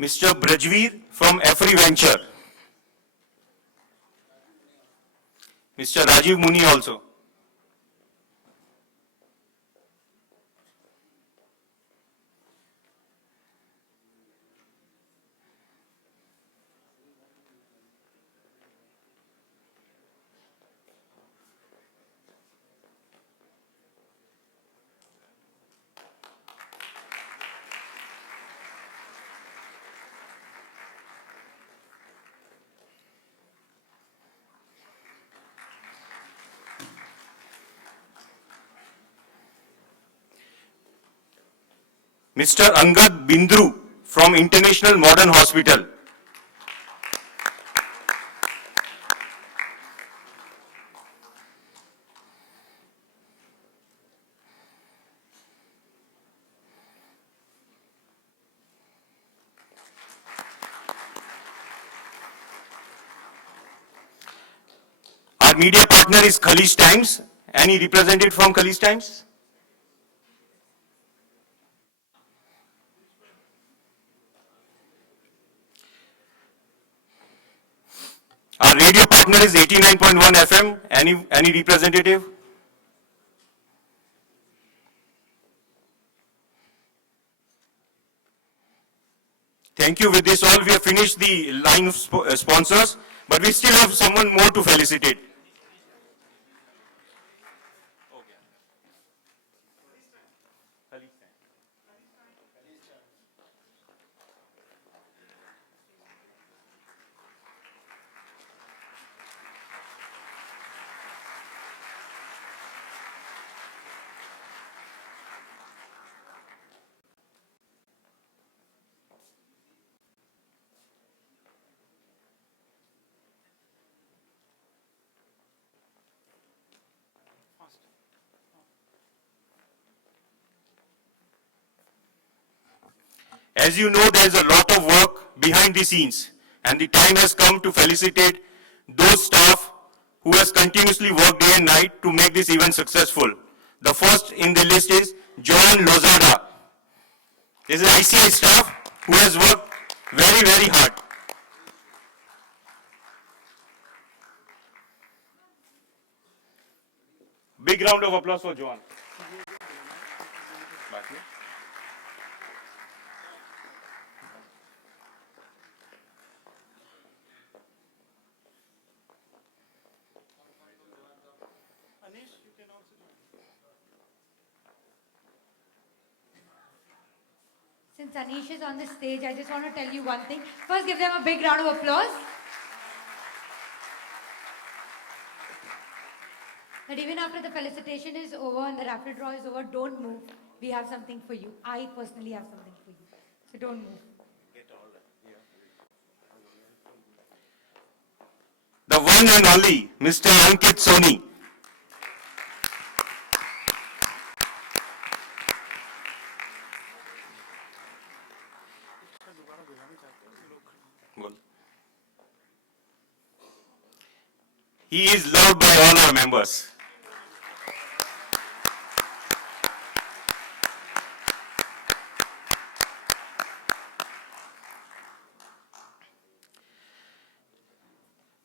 Mr. Brajveer from Afri Venture. Mr. Rajiv Muni also. Mr. Angad Bindru from International Modern Hospital. Our media partner is Khalij Times. Any representative from Khalij Times? Our radio partner is 89.1 FM. Any representative? Thank you. With this all, we have finished the line of sponsors, but we still have someone more to felicitate. As you know, there is a lot of work behind the scenes, and the time has come to felicitate those staff who has continuously worked day and night to make this event successful. The first in the list is John Lozada. This is ICAI staff who has worked very, very hard. Big round of applause for John. Since Anish is on the stage, I just want to tell you one thing. First, give them a big round of applause. That even after the felicitation is over and the raffle draw is over, don't move. We have something for you. I personally have something for you. So don't move. The one and only Mr. Ankit Soni. He is loved by all our members.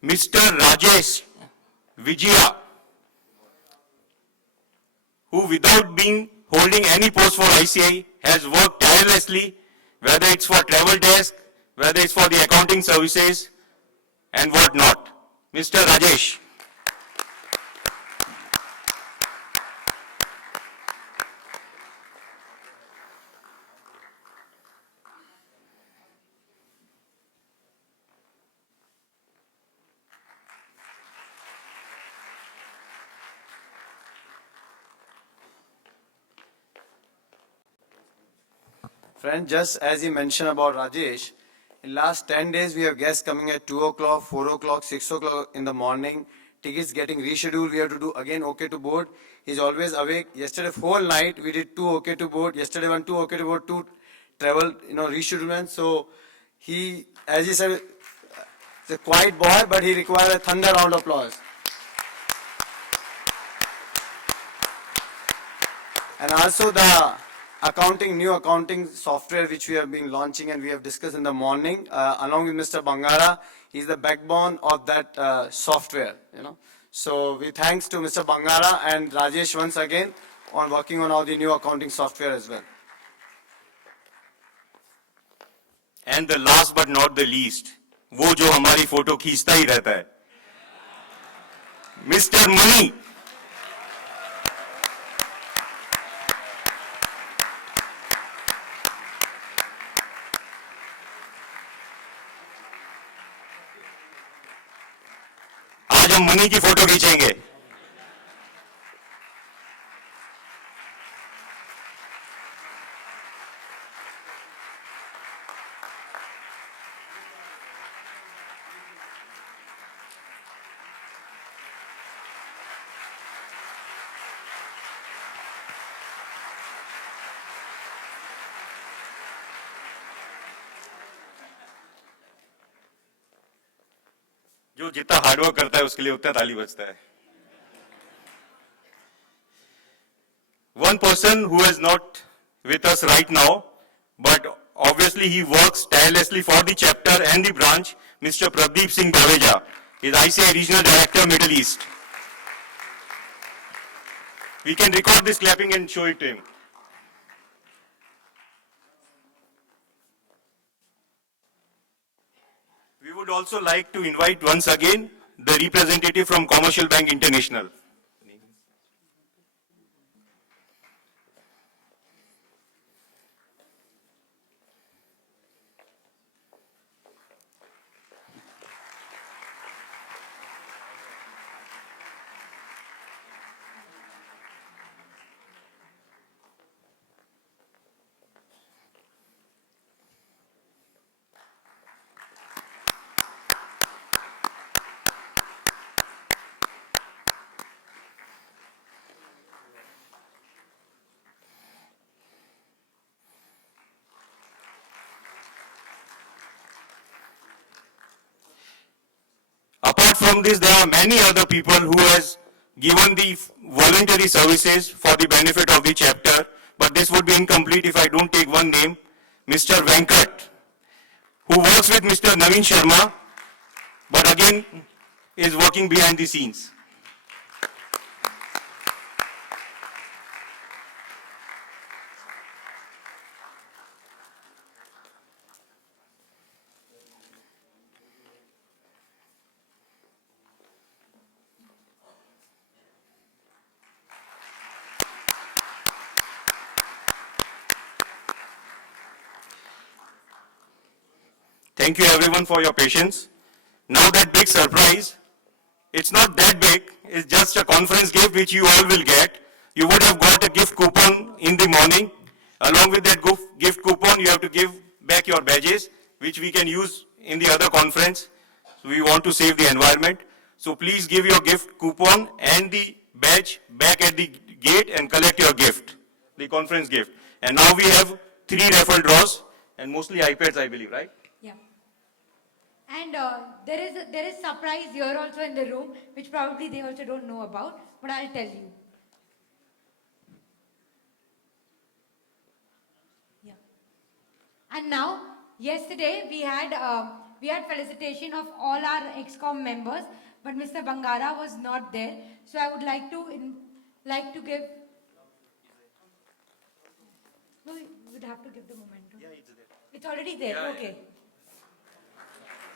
Mr. Rajesh Vijaya, who without holding any post for ICAI has worked tirelessly, whether it's for travel desk, whether it's for the accounting services and what not. Mr. Rajesh. Friend, just as you mentioned about Rajesh, In last 10 days, we have guests coming at 2 o'clock, 4 o'clock, 6 o'clock in the morning. Tickets getting rescheduled. We have to do again OK to board. He's always awake. Yesterday, whole night, we did 2 OK to board. Yesterday, 2 OK to board, 2 travel, reschedulement. So he, as he said, he's a quiet boy, but he requires a thunder round of applause. And also the new accounting software which we have been launching and we have discussed in the morning, along with Mr. Bangara, he's the backbone of that software, So we thanks to Mr. Bangara and Rajesh once again on working on all the new accounting software as well. And the last but not the least, वो जो हमारी photo खींचता ही रहता है, Mr. Mani. आज हम money की photo खींचेंगे. जो जितना हार्डवर्क करता है उसके लिए उतना ताली बजता है. One person who is not with us right now, but obviously he works tirelessly for the chapter and the branch, Mr. Pradeep Singh Baveja, is ICAI Regional Director, Middle East. We can record this clapping and show it to him. We would also like to invite once again the representative from Commercial Bank International. Apart from this, there are many other people who has given the voluntary services for the benefit of the chapter, but this would be incomplete if I don't take one name, Mr. Venkat, who works with Mr. Naveen Sharma, but again is working behind the scenes. Thank you everyone for your patience. Now that big surprise, it's not that big, it's just a conference gift which you all will get. You would have got a gift coupon in the morning. Along with that gift coupon, you have to give back your badges, which we can use in the other conference. So we want to save the environment. So please give your gift coupon and the badge back at the gate and collect your gift, the conference gift. And now we have 3 raffle draws and mostly iPads, I believe, right? And there is surprise here also in the room, which probably they also don't know about, but I'll tell you. Yeah. And now, yesterday we had felicitation of all our ex-com members, but Mr. Bangara was not there. So I would like to give. No, you would have to give the momentum. Yeah, it's there. It's already there. Yeah, okay. Yeah.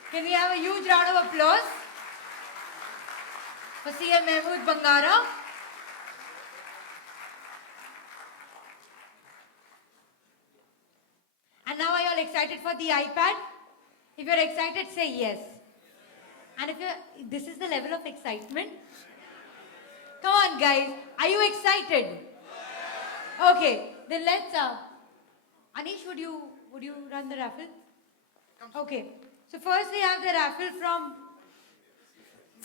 Can we have a huge round of applause for CM Mahmood Bangara? And now are you all excited for the iPad? If you're excited, say yes. And if this is the level of excitement. Come on guys, are you excited? Okay, then let's, Anish, would you run the raffle? Okay. So first we have the raffle from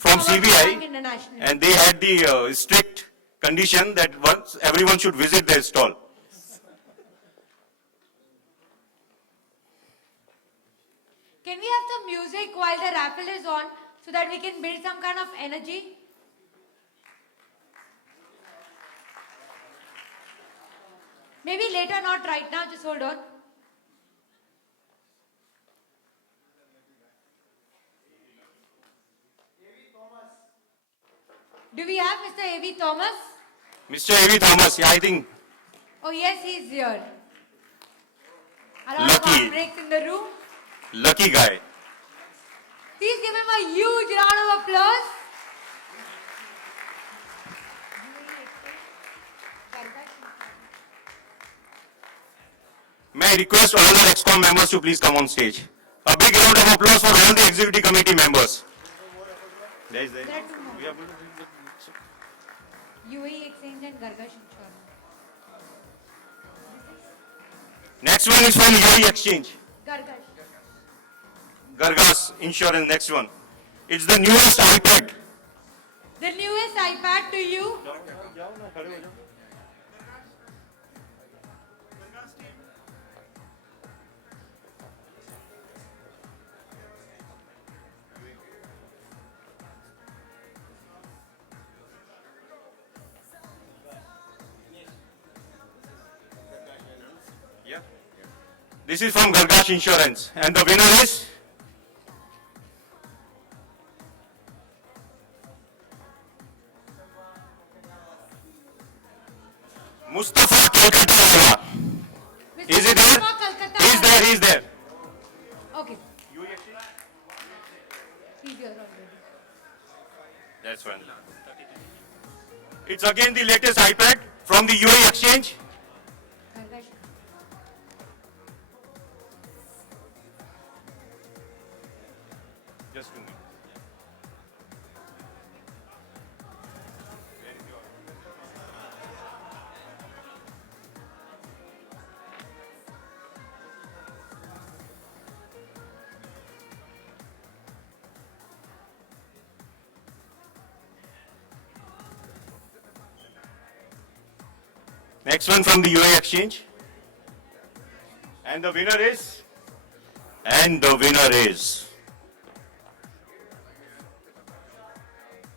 Power CBI, Bank International. and they had the strict condition that once everyone should visit their stall. Can we have some music while the raffle is on so that we can build some kind of energy? Maybe later, not right now, just hold on. Do we have Mr. A.V. Thomas? Mr. A.V. Thomas, yeah, I think Oh yes, he's here. A lot Lucky. of heartbreaks in the room. lucky guy. Please give him a huge round of applause. May I request all the ExCom members to please come on stage. A big round of applause for all the executive committee members. There is there. There are two more. We have- UAE Exchange and Gargash Insurance. Next one is from UAE Exchange. Gargash. Gargas Insurance, next one. It's the newest iPad. The newest iPad to you. Yeah. This is from Gargash Insurance. And the winner is Mustafa Kolkata. Is it there? He's there, he's there. Okay. He's here already. That's one. It's again the latest iPad from the UAE Exchange. Gargash. Just 2 minutes. Next one from the UAE Exchange. And the winner is? And the winner is?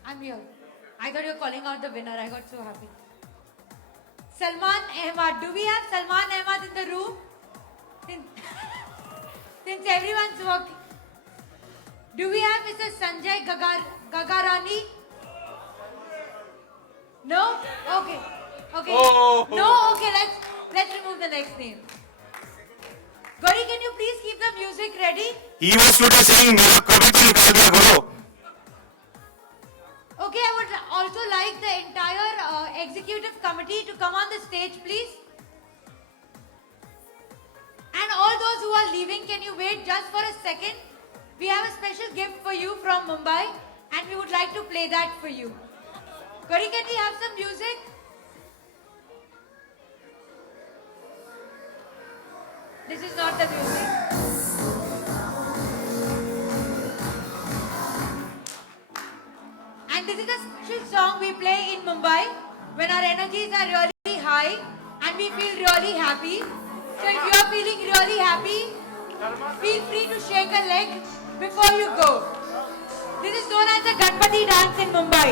I'm here. I thought you were calling out the winner. I got so happy. Salman Ahmad. Do we have Salman Ahmad in the room? Since everyone's working. Do we have Mr. Sanjay Gagarani? No? Okay. Okay. Oh. No? Okay, let's remove the next name. Gauri, can you please keep the music ready? He was today saying, "Mera kabhi to nikal gaya guru." Okay, I would also like the entire executive committee to come on the stage, please. And all those who are leaving, can you wait just for a second? We have a special gift for you from Mumbai, and we would like to play that for you. Gauri, can we have some music? This is not the music. And this is a special song we play in Mumbai when our energies are really high and we feel really happy. So if you are feeling really happy, feel free to shake a leg before you go. This is known as the Ganpati dance in Mumbai.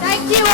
Thank you